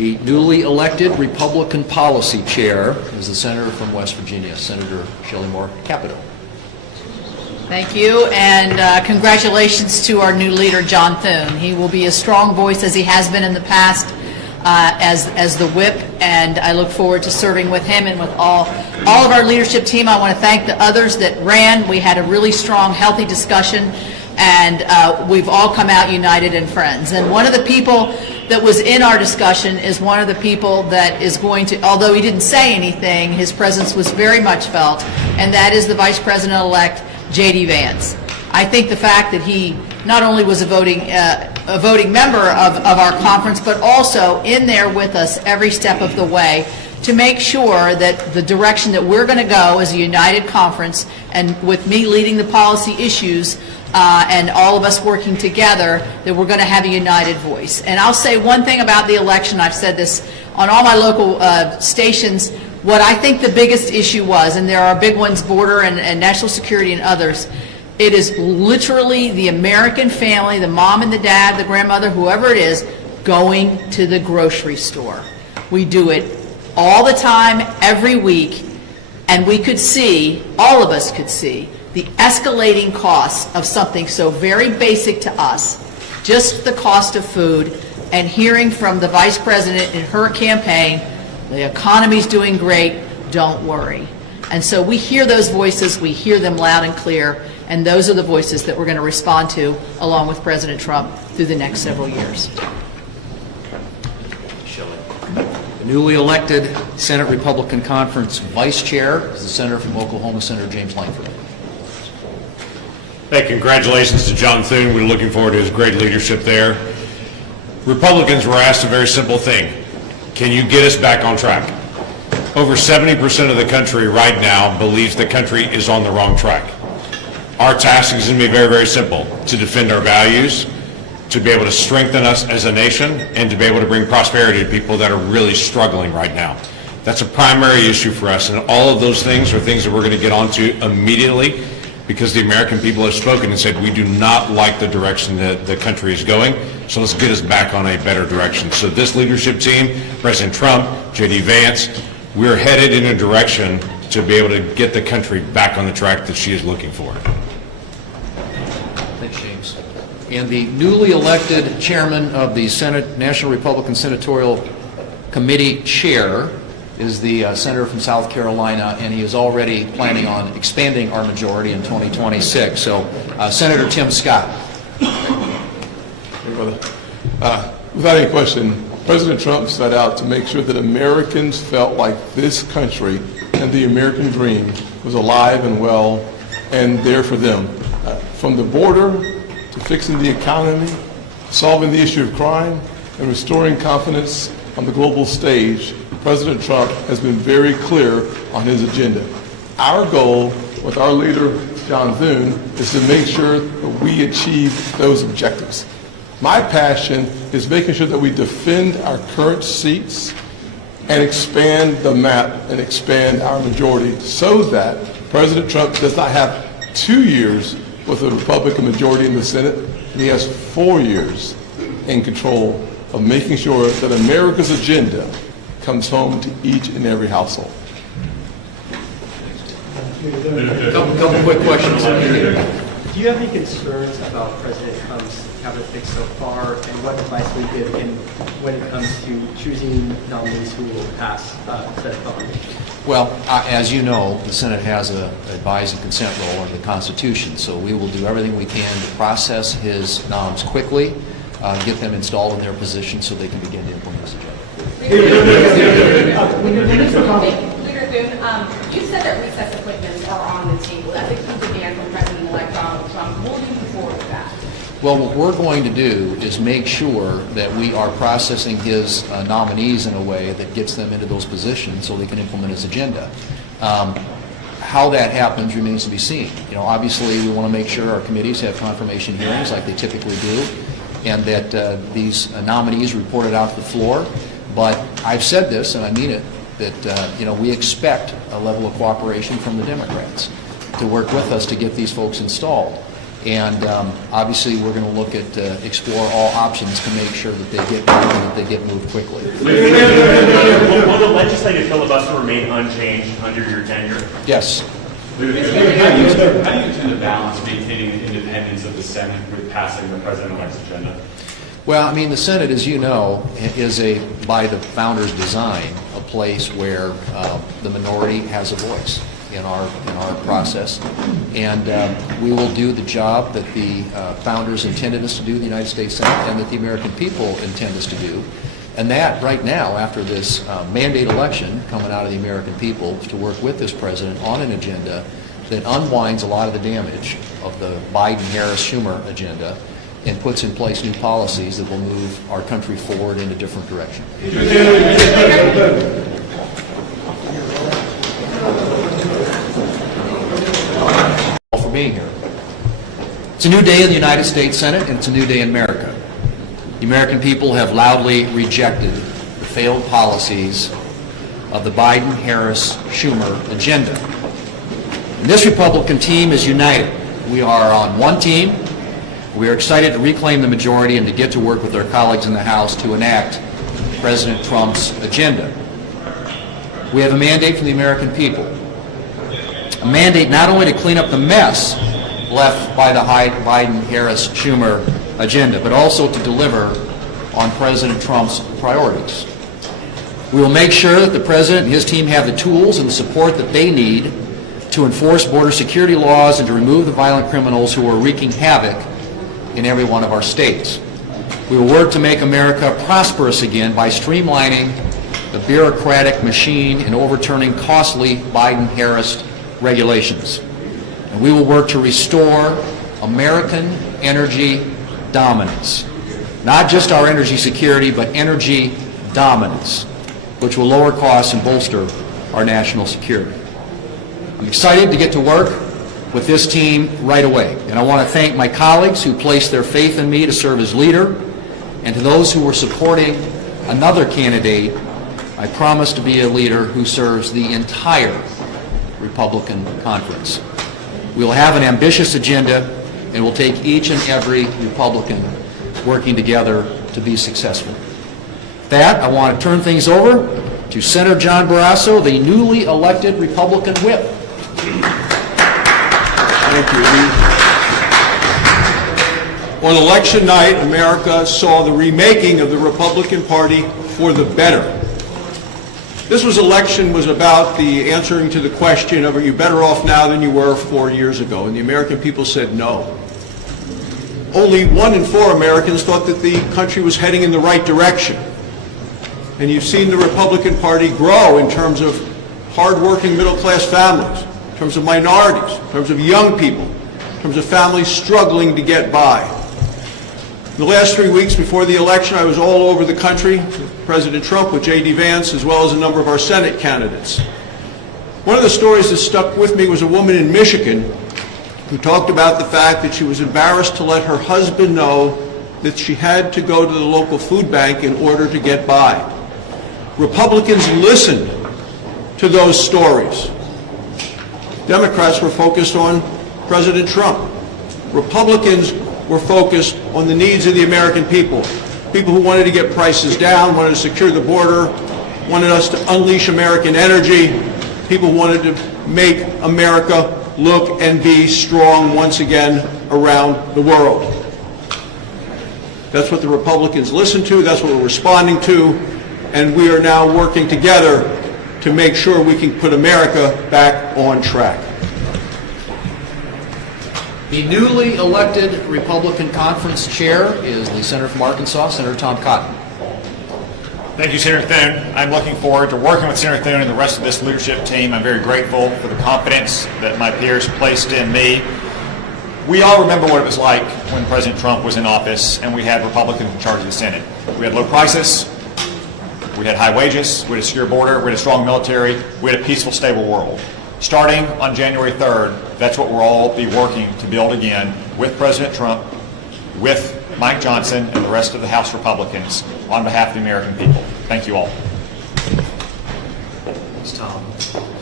The newly elected Republican Policy Chair is the Senator from West Virginia, Senator Shelley Moore Capito. Thank you, and congratulations to our new leader, John Thune. He will be a strong voice, as he has been in the past, as the whip, and I look forward to serving with him and with all of our leadership team. I want to thank the others that ran. We had a really strong, healthy discussion, and we've all come out united and friends. And one of the people that was in our discussion is one of the people that is going to, although he didn't say anything, his presence was very much felt, and that is the Vice President-elect, J.D. Vance. I think the fact that he not only was a voting member of our conference, but also in there with us every step of the way to make sure that the direction that we're going to go as a united conference, and with me leading the policy issues and all of us working together, that we're going to have a united voice. And I'll say one thing about the election. I've said this on all my local stations. What I think the biggest issue was, and there are big ones, border and national security and others, it is literally the American family, the mom and the dad, the grandmother, whoever it is, going to the grocery store. We do it all the time, every week, and we could see, all of us could see, the escalating costs of something so very basic to us, just the cost of food, and hearing from the Vice President in her campaign, the economy's doing great, don't worry. And so we hear those voices, we hear them loud and clear, and those are the voices that we're going to respond to along with President Trump through the next several years. The newly elected Senate Republican Conference Vice Chair is the Senator from Oklahoma, Senator James Lankford. Hey, congratulations to John Thune. We're looking forward to his great leadership there. Republicans were asked a very simple thing. Can you get us back on track? Over 70% of the country right now believes the country is on the wrong track. Our task is going to be very, very simple: to defend our values, to be able to strengthen us as a nation, and to be able to bring prosperity to people that are really struggling right now. That's a primary issue for us, and all of those things are things that we're going to get onto immediately, because the American people have spoken and said we do not like the direction that the country is going, so let's get us back on a better direction. So this leadership team, President Trump, J.D. Vance, we're headed in a direction to be able to get the country back on the track that she is looking for. Thanks, James. And the newly elected chairman of the Senate National Republican Senatorial Committee Chair is the senator from South Carolina, and he is already planning on expanding our majority in 2026. So, Senator Tim Scott. Hey, brother. Without any question, President Trump set out to make sure that Americans felt like this country and the American dream was alive and well and there for them. From the border to fixing the economy, solving the issue of crime, and restoring confidence on the global stage, President Trump has been very clear on his agenda. Our goal with our leader, John Thune, is to make sure that we achieve those objectives. My passion is making sure that we defend our current seats and expand the map and expand our majority so that President Trump does not have 2 years with a Republican majority in the Senate, and he has 4 years in control of making sure that America's agenda comes home to each and every household. Couple quick questions. Do you have any concerns about President Trump's cabinet picks so far, and what advice will you give him when it comes to choosing nominees who will pass Senate nomination? Well, as you know, the Senate has a advise and consent role under the Constitution, so we will do everything we can to process his noms quickly, get them installed in their position so they can begin to implement this agenda. Leader Thune, you said that recess appointments are on the table. That's a key demand from President-elect Donald Trump. Will you move forward with that? Well, what we're going to do is make sure that we are processing his nominees in a way that gets them into those positions so they can implement his agenda. How that happens remains to be seen. You know, obviously, we want to make sure our committees have confirmation hearings like they typically do, and that these nominees reported out to the floor. But I've said this, and I mean it, that you know, we expect a level of cooperation from the Democrats to work with us to get these folks installed. And obviously, we're going to look at, explore all options to make sure that they get moved and that they get moved quickly. Will the legislative filibuster remain unchanged under your tenure? Yes. How do you intend to balance maintaining the independence of the Senate with passing the president-elect's agenda? Well, I mean, the Senate, as you know, is by the founders' design, a place where the minority has a voice in our process, and we will do the job that the founders intended us to do in the United States Senate, and that the American people intend us to do. And that, right now, after this mandate election coming out of the American people, is to work with this president on an agenda that unwinds a lot of the damage of the Biden-Harris-Schumer agenda and puts in place new policies that will move our country forward in a different direction. For being here. It's a new day in the United States Senate, and it's a new day in America. The American people have loudly rejected the failed policies of the Biden-Harris-Schumer agenda. And this Republican team is united. We are on one team. We are excited to reclaim the majority and to get to work with our colleagues in the House to enact President Trump's agenda. We have a mandate from the American people. A mandate not only to clean up the mess left by the Biden-Harris-Schumer agenda, but also to deliver on President Trump's priorities. We will make sure that the President and his team have the tools and the support that they need to enforce border security laws and to remove the violent criminals who are wreaking havoc in every one of our states. We will work to make America prosperous again by streamlining the bureaucratic machine and overturning costly Biden-Harris regulations. And we will work to restore American energy dominance. Not just our energy security, but energy dominance, which will lower costs and bolster our national security. I'm excited to get to work with this team right away. And I want to thank my colleagues who placed their faith in me to serve as leader, and to those who were supporting another candidate. I promise to be a leader who serves the entire Republican conference. We will have an ambitious agenda, and we'll take each and every Republican working together to be successful. With that, I want to turn things over to Senator John Barrasso, the newly elected Republican whip. Thank you. On election night, America saw the remaking of the Republican Party for the better. This election was about the answering to the question of, are you better off now than you were 4 years ago? And the American people said no. Only 1 in 4 Americans thought that the country was heading in the right direction. And you've seen the Republican Party grow in terms of hardworking middle-class families, in terms of minorities, in terms of young people, in terms of families struggling to get by. In the last 3 weeks before the election, I was all over the country with President Trump, with J.D. Vance, as well as a number of our Senate candidates. One of the stories that stuck with me was a woman in Michigan who talked about the fact that she was embarrassed to let her husband know that she had to go to the local food bank in order to get by. Republicans listened to those stories. Democrats were focused on President Trump. Republicans were focused on the needs of the American people. People who wanted to get prices down, wanted to secure the border, wanted us to unleash American energy. People who wanted to make America look and be strong once again around the world. That's what the Republicans listened to, that's what we're responding to, and we are now working together to make sure we can put America back on track. The newly elected Republican Conference Chair is the Senator from Arkansas, Senator Tom Cotton. Thank you, Senator Thune. I'm looking forward to working with Senator Thune and the rest of this leadership team. I'm very grateful for the confidence that my peers placed in me. We all remember what it was like when President Trump was in office and we had Republicans in charge of the Senate. We had low prices, we had high wages, we had a secure border, we had a strong military, we had a peaceful, stable world. Starting on January 3rd, that's what we'll all be working to build again with President Trump, with Mike Johnson, and the rest of the House Republicans on behalf of the American people. Thank you all. Thanks, Tom.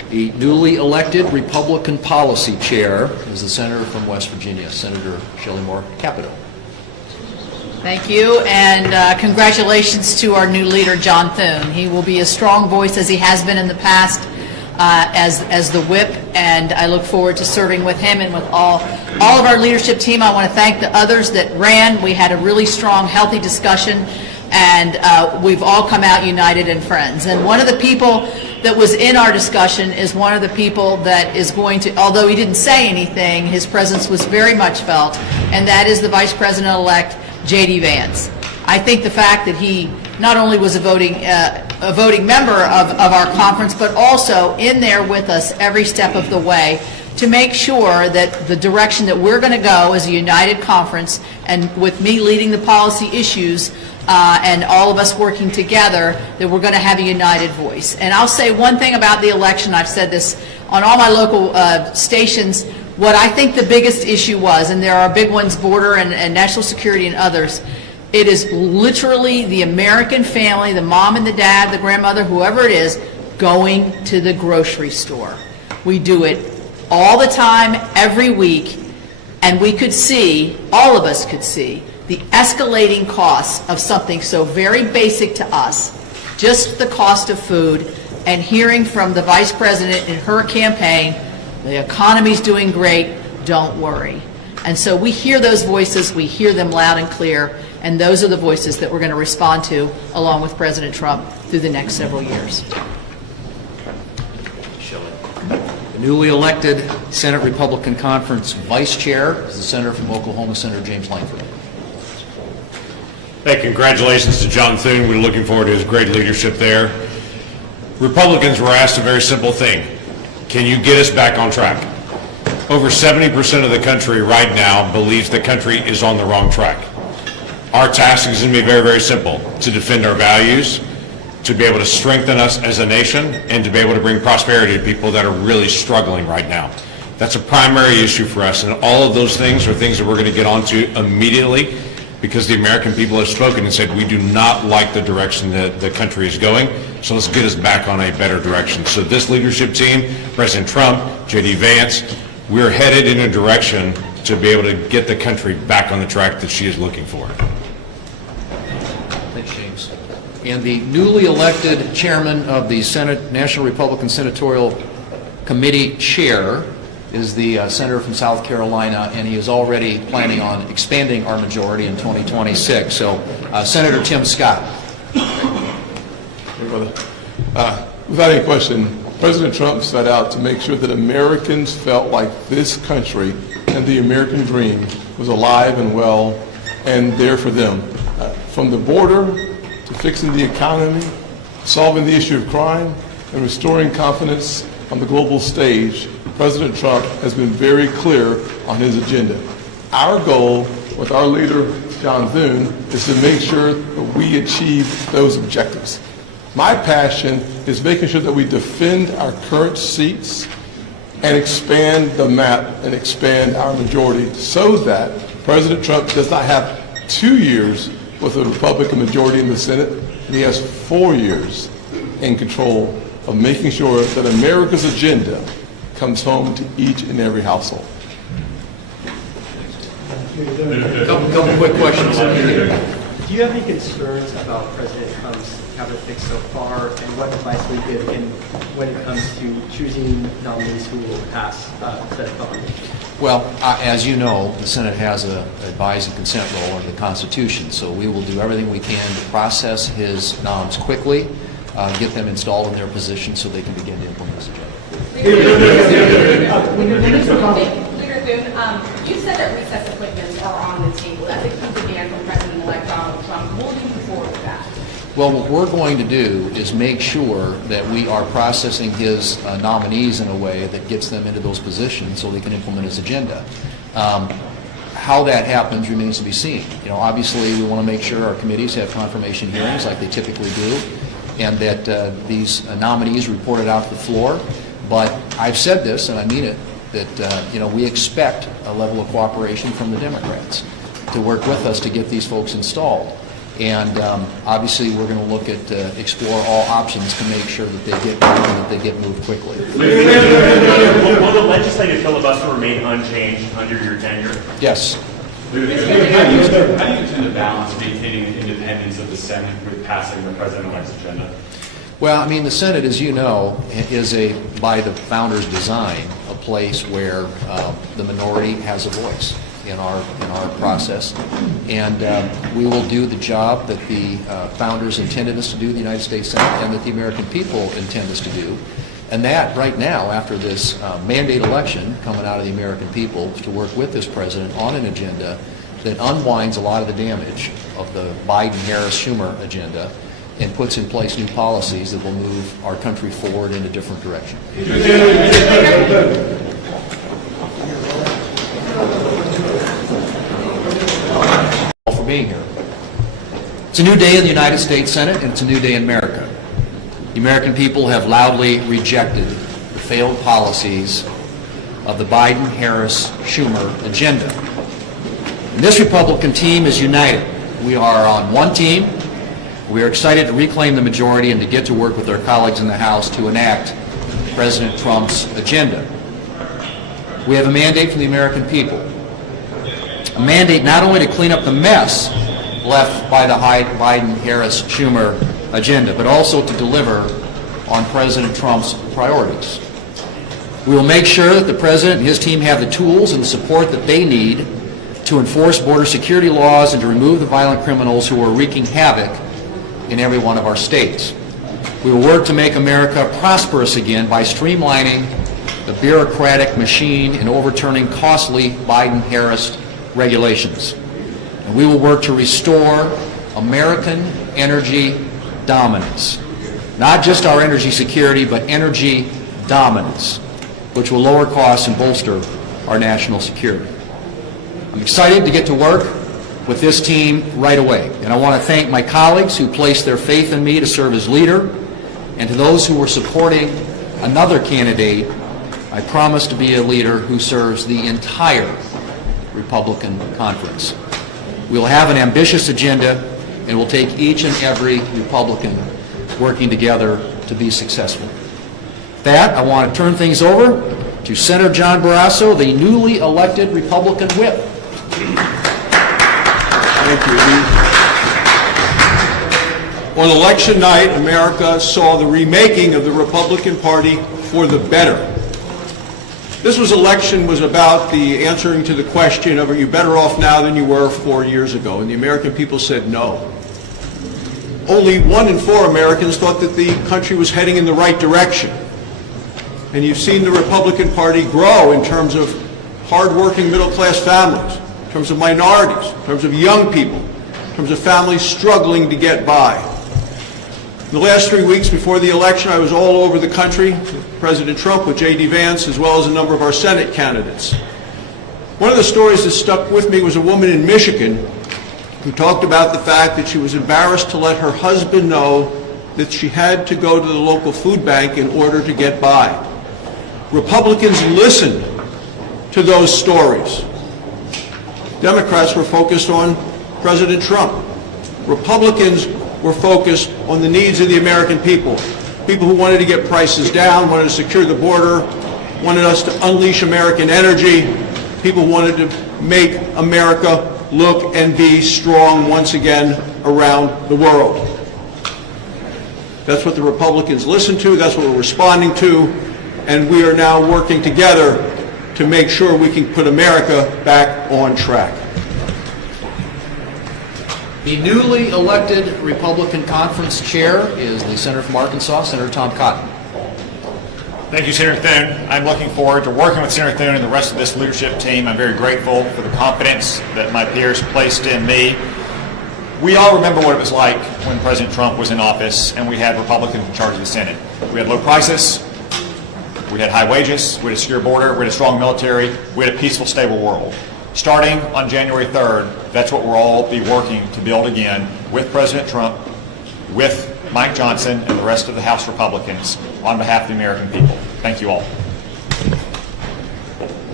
The newly elected Republican Policy Chair is the Senator from West Virginia, Senator Shelley Moore Capito. Thank you, and congratulations to our new leader, John Thune. He will be a strong voice, as he has been in the past, as the whip, and I look forward to serving with him and with all of our leadership team. I want to thank the others that ran. We had a really strong, healthy discussion, and we've all come out united and friends. And one of the people that was in our discussion is one of the people that is going to, although he didn't say anything, his presence was very much felt, and that is the Vice President-elect, J.D. Vance. I think the fact that he not only was a voting member of our conference, but also in there with us every step of the way to make sure that the direction that we're going to go as a united conference, and with me leading the policy issues and all of us working together, that we're going to have a united voice. And I'll say one thing about the election. I've said this on all my local stations. What I think the biggest issue was, and there are big ones, border and national security and others, it is literally the American family, the mom and the dad, the grandmother, whoever it is, going to the grocery store. We do it all the time, every week, and we could see, all of us could see, the escalating costs of something so very basic to us, just the cost of food, and hearing from the Vice President in her campaign, the economy's doing great, don't worry. And so we hear those voices, we hear them loud and clear, and those are the voices that we're going to respond to, along with President Trump, through the next several years. The newly elected Senate Republican Conference Vice Chair is the Senator from Oklahoma, Senator James Langford. Hey, congratulations to John Thune. We're looking forward to his great leadership there. Republicans were asked a very simple thing. Can you get us back on track? Over 70% of the country right now believes the country is on the wrong track. Our task is going to be very, very simple: to defend our values, to be able to strengthen us as a nation, and to be able to bring prosperity to people that are really struggling right now. That's a primary issue for us, and all of those things are things that we're going to get onto immediately, because the American people have spoken and said, we do not like the direction that the country is going, so let's get us back on a better direction. So this leadership team, President Trump, J.D. Vance, we're headed in a direction to be able to get the country back on the track that she is looking for. Thanks, James. And the newly elected chairman of the Senate National Republican Senatorial Committee Chair is the senator from South Carolina, and he is already planning on expanding our majority in 2026. So, Senator Tim Scott. Hey, brother. Without any question, President Trump set out to make sure that Americans felt like this country and the American dream was alive and well and there for them. From the border to fixing the economy, solving the issue of crime, and restoring confidence on the global stage, President Trump has been very clear on his agenda. Our goal with our leader, John Thune, is to make sure that we achieve those objectives. My passion is making sure that we defend our current seats and expand the map and expand our majority so that President Trump does not have 2 years with a Republican majority in the Senate, and he has 4 years in control of making sure that America's agenda comes home to each and every household. Couple quick questions. Do you have any concerns about President Trump's cabinet fix so far, and what advice will you give him when it comes to choosing nominees who will pass Senate voting? Well, as you know, the Senate has an advise and consent role under the Constitution, so we will do everything we can to process his noms quickly, get them installed in their position so they can begin to implement this agenda. Leader Thune, you said that recess appointments are on the table. That's a key demand from President-elect Donald Trump. Will you move forward with that? Well, what we're going to do is make sure that we are processing his nominees in a way that gets them into those positions so they can implement his agenda. How that happens remains to be seen. You know, obviously, we want to make sure our committees have confirmation hearings like they typically do, and that these nominees report it out to the floor. But I've said this, and I mean it, that we expect a level of cooperation from the Democrats to work with us to get these folks installed. And obviously, we're going to look at, explore all options to make sure that they get moved and that they get moved quickly. Will the legislative filibuster remain unchanged under your tenure? Yes. How do you intend to balance maintaining the independence of the Senate with passing the president-elect's agenda? Well, I mean, the Senate, as you know, is by the founders' design, a place where the minority has a voice in our process, and we will do the job that the founders intended us to do, the United States Senate, and that the American people intend us to do. And that, right now, after this mandate election coming out of the American people, to work with this president on an agenda that unwinds a lot of the damage of the Biden-Harris-Schumer agenda and puts in place new policies that will move our country forward in a different direction. For being here. It's a new day in the United States Senate, and it's a new day in America. The American people have loudly rejected the failed policies of the Biden-Harris-Schumer agenda. And this Republican team is united. We are on one team. We are excited to reclaim the majority and to get to work with our colleagues in the House to enact President Trump's agenda. We have a mandate from the American people. A mandate not only to clean up the mess left by the Biden-Harris-Schumer agenda, but also to deliver on President Trump's priorities. We will make sure that the President and his team have the tools and the support that they need to enforce border security laws and to remove the violent criminals who are wreaking havoc in every one of our states. We will work to make America prosperous again by streamlining the bureaucratic machine and overturning costly Biden-Harris regulations. And we will work to restore American energy dominance. Not just our energy security, but energy dominance, which will lower costs and bolster our national security. I'm excited to get to work with this team right away. And I want to thank my colleagues who placed their faith in me to serve as leader, and to those who were supporting another candidate. I promise to be a leader who serves the entire Republican conference. We'll have an ambitious agenda, and we'll take each and every Republican working together to be successful. With that, I want to turn things over to Senator John Barrasso, the newly elected Republican whip. Thank you. On election night, America saw the remaking of the Republican Party for the better. This election was about the answering to the question of, are you better off now than you were 4 years ago? And the American people said no. Only 1 in 4 Americans thought that the country was heading in the right direction. And you've seen the Republican Party grow in terms of hardworking middle-class families, in terms of minorities, in terms of young people, in terms of families struggling to get by. In the last 3 weeks before the election, I was all over the country with President Trump, with J.D. Vance, as well as a number of our Senate candidates. One of the stories that stuck with me was a woman in Michigan who talked about the fact that she was embarrassed to let her husband know that she had to go to the local food bank in order to get by. Republicans listened to those stories. Democrats were focused on President Trump. Republicans were focused on the needs of the American people. People who wanted to get prices down, wanted to secure the border, wanted us to unleash American energy. People who wanted to make America look and be strong once again around the world. That's what the Republicans listened to, that's what we're responding to, and we are now working together to make sure we can put America back on track. The newly elected Republican Conference Chair is the Senator from Arkansas, Senator Tom Cotton. Thank you, Senator Thune. I'm looking forward to working with Senator Thune and the rest of this leadership team. I'm very grateful for the confidence that my peers placed in me. We all remember what it was like when President Trump was in office and we had Republicans in charge of the Senate. We had low prices, we had high wages, we had a secure border, we had a strong military, we had a peaceful, stable world. Starting on January 3rd, that's what we'll all be working to build again with President Trump, with Mike Johnson, and the rest of the House Republicans on behalf of the American people. Thank you all.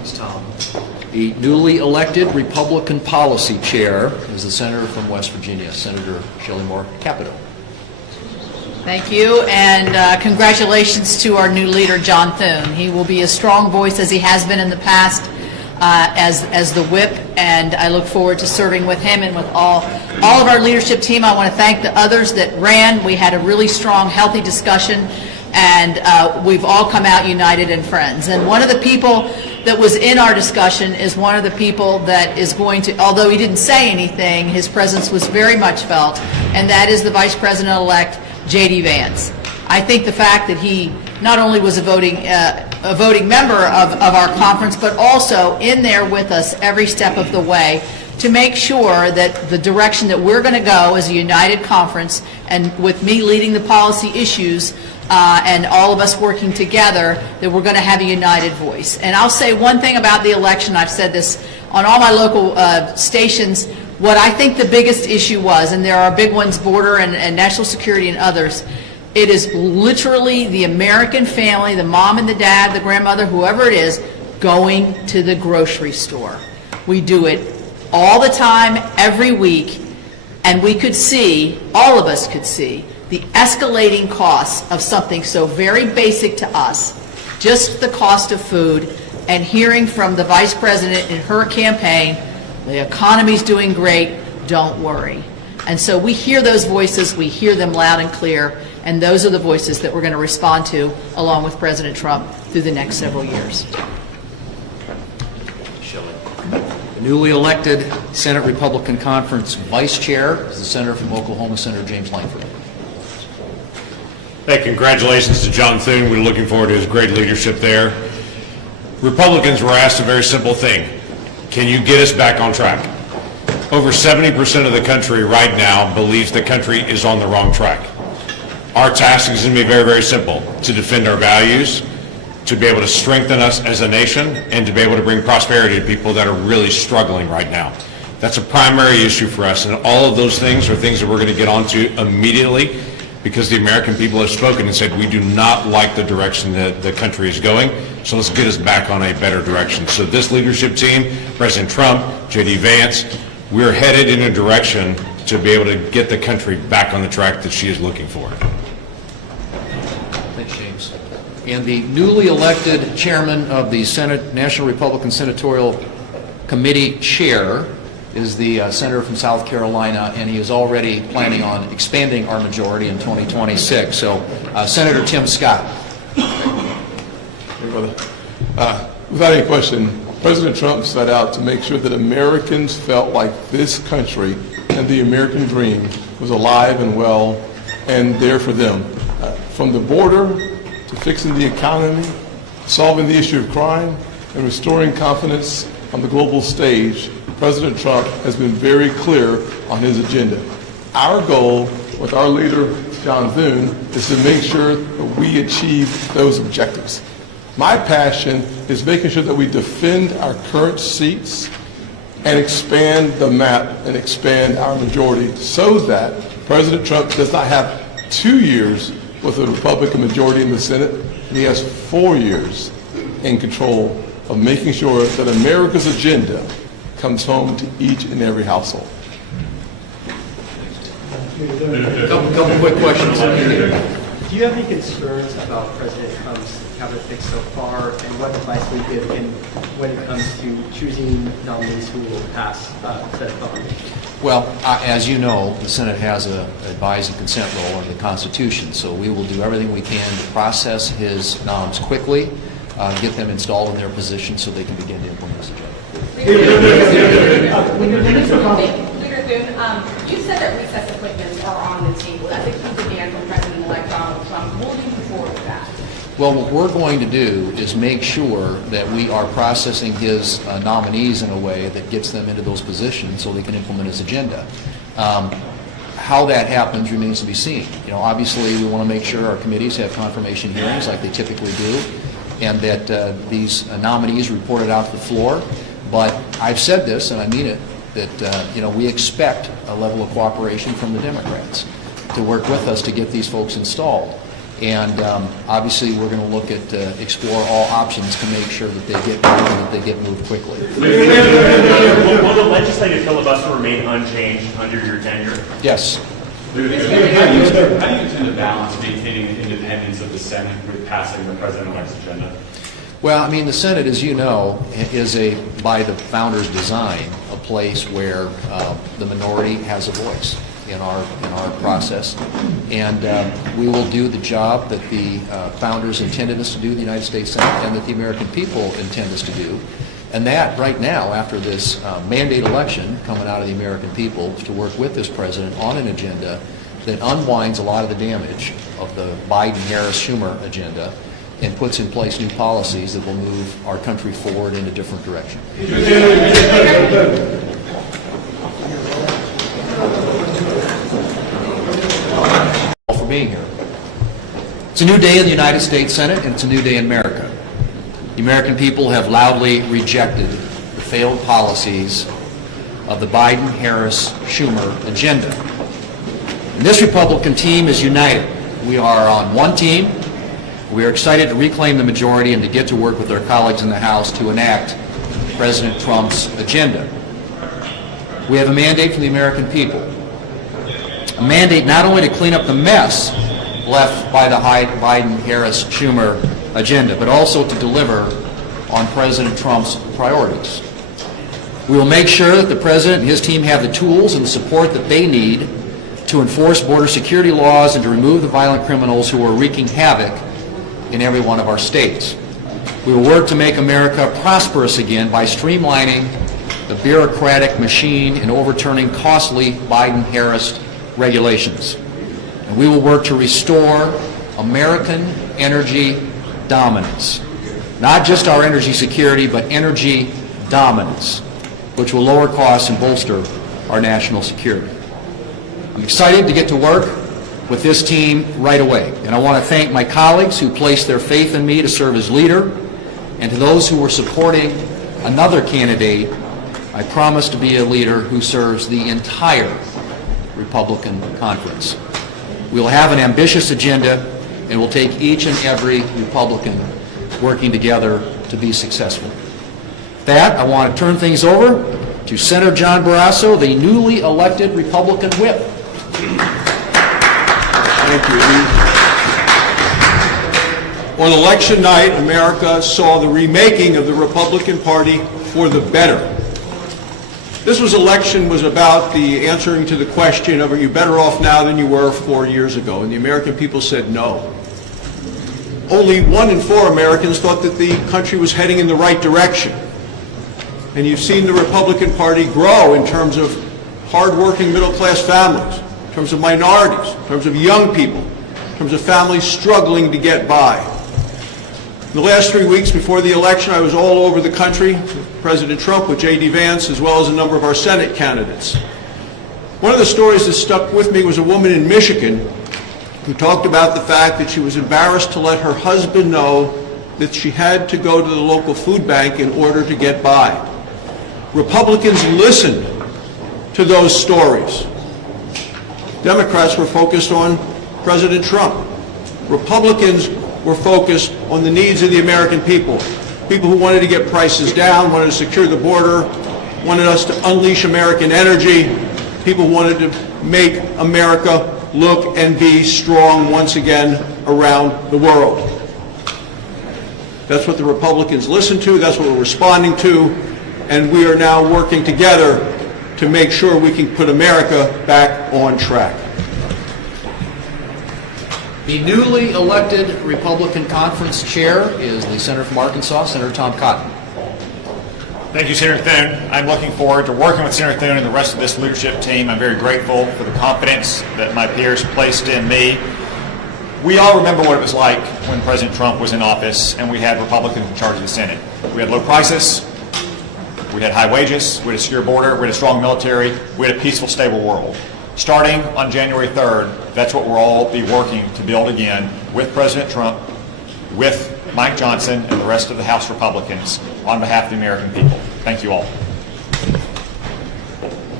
Thanks, Tom. The newly elected Republican Policy Chair is the Senator from West Virginia, Senator Shelley Moore Capito. Thank you, and congratulations to our new leader, John Thune. He will be a strong voice, as he has been in the past, as the whip, and I look forward to serving with him and with all of our leadership team. I want to thank the others that ran. We had a really strong, healthy discussion, and we've all come out united and friends. And one of the people that was in our discussion is one of the people that is going to, although he didn't say anything, his presence was very much felt, and that is the Vice President-elect, J.D. Vance. I think the fact that he not only was a voting member of our conference, but also in there with us every step of the way to make sure that the direction that we're going to go as a united conference, and with me leading the policy issues, and all of us working together, that we're going to have a united voice. And I'll say one thing about the election. I've said this on all my local stations. What I think the biggest issue was, and there are big ones, border and national security and others, it is literally the American family, the mom and the dad, the grandmother, whoever it is, going to the grocery store. We do it all the time, every week, and we could see, all of us could see, the escalating costs of something so very basic to us, just the cost of food, and hearing from the Vice President in her campaign, the economy's doing great, don't worry. And so we hear those voices, we hear them loud and clear, and those are the voices that we're going to respond to along with President Trump through the next several years. The newly elected Senate Republican Conference Vice Chair is the Senator from Oklahoma, Senator James Lankford. Hey, congratulations to John Thune. We're looking forward to his great leadership there. Republicans were asked a very simple thing. Can you get us back on track? Over 70% of the country right now believes the country is on the wrong track. Our task is going to be very, very simple: to defend our values, to be able to strengthen us as a nation, and to be able to bring prosperity to people that are really struggling right now. That's a primary issue for us, and all of those things are things that we're going to get onto immediately, because the American people have spoken and said we do not like the direction that the country is going, so let's get us back on a better direction. So this leadership team, President Trump, J.D. Vance, we're headed in a direction to be able to get the country back on the track that she is looking for. Thanks, James. And the newly elected chairman of the Senate National Republican Senatorial Committee Chair is the senator from South Carolina, and he is already planning on expanding our majority in 2026. So, Senator Tim Scott. Hey, brother. Without any question, President Trump set out to make sure that Americans felt like this country and the American dream was alive and well and there for them. From the border to fixing the economy, solving the issue of crime, and restoring confidence on the global stage, President Trump has been very clear on his agenda. Our goal with our leader, John Thune, is to make sure that we achieve those objectives. My passion is making sure that we defend our current seats and expand the map and expand our majority so that President Trump does not have 2 years with a Republican majority in the Senate, and he has 4 years in control of making sure that America's agenda comes home to each and every household. Couple quick questions. Do you have any concerns about President Trump's cabinet fix so far, and what advice we give him when it comes to choosing nominees who will pass Senate confirmation? Well, as you know, the Senate has an advise and consent role under the Constitution, so we will do everything we can to process his noms quickly, get them installed in their position so they can begin to implement this agenda. Leader Thune, you said that recess appointments are on the table. That's a key demand from President-elect Donald Trump. Will you move forward with that? Well, what we're going to do is make sure that we are processing his nominees in a way that gets them into those positions so they can implement his agenda. How that happens remains to be seen. You know, obviously, we want to make sure our committees have confirmation hearings like they typically do, and that these nominees reported out to the floor. But I've said this, and I mean it, that we expect a level of cooperation from the Democrats to work with us to get these folks installed. And obviously, we're going to look at, explore all options to make sure that they get moved and that they get moved quickly. Will the legislative filibuster remain unchanged under your tenure? Yes. How do you intend to balance maintaining the independence of the Senate with passing the president-elect's agenda? Well, I mean, the Senate, as you know, is by the founders' design, a place where the minority has a voice in our process, and we will do the job that the founders intended us to do, the United States Senate, and that the American people intend us to do. And that, right now, after this mandate election coming out of the American people, to work with this president on an agenda that unwinds a lot of the damage of the Biden-Harris-Schumer agenda and puts in place new policies that will move our country forward in a different direction. For being here. It's a new day in the United States Senate, and it's a new day in America. The American people have loudly rejected the failed policies of the Biden-Harris-Schumer agenda. And this Republican team is united. We are on one team. We are excited to reclaim the majority and to get to work with our colleagues in the House to enact President Trump's agenda. We have a mandate from the American people. A mandate not only to clean up the mess left by the Biden-Harris-Schumer agenda, but also to deliver on President Trump's priorities. We will make sure that the President and his team have the tools and the support that they need to enforce border security laws and to remove the violent criminals who are wreaking havoc in every one of our states. We will work to make America prosperous again by streamlining the bureaucratic machine and overturning costly Biden-Harris regulations. And we will work to restore American energy dominance. Not just our energy security, but energy dominance, which will lower costs and bolster our national security. I'm excited to get to work with this team right away. And I want to thank my colleagues who placed their faith in me to serve as leader, and to those who were supporting another candidate. I promise to be a leader who serves the entire Republican conference. We will have an ambitious agenda, and we'll take each and every Republican working together to be successful. With that, I want to turn things over to Senator John Barrasso, the newly elected Republican whip. Thank you. On election night, America saw the remaking of the Republican Party for the better. This election was about the answering to the question of, are you better off now than you were 4 years ago? And the American people said no. Only 1 in 4 Americans thought that the country was heading in the right direction. And you've seen the Republican Party grow in terms of hardworking middle-class families, in terms of minorities, in terms of young people, in terms of families struggling to get by. In the last 3 weeks before the election, I was all over the country with President Trump, with J.D. Vance, as well as a number of our Senate candidates. One of the stories that stuck with me was a woman in Michigan who talked about the fact that she was embarrassed to let her husband know that she had to go to the local food bank in order to get by. Republicans listened to those stories. Democrats were focused on President Trump. Republicans were focused on the needs of the American people. People who wanted to get prices down, wanted to secure the border, wanted us to unleash American energy. People who wanted to make America look and be strong once again around the world. That's what the Republicans listened to, that's what we're responding to, and we are now working together to make sure we can put America back on track. The newly elected Republican Conference Chair is the Senator from Arkansas, Senator Tom Cotton. Thank you, Senator Thune. I'm looking forward to working with Senator Thune and the rest of this leadership team. I'm very grateful for the confidence that my peers placed in me. We all remember what it was like when President Trump was in office and we had Republicans in charge of the Senate. We had low prices, we had high wages, we had a secure border, we had a strong military, we had a peaceful, stable world. Starting on January 3rd, that's what we'll all be working to build again with President Trump, with Mike Johnson, and the rest of the House Republicans on behalf of the American people. Thank you all.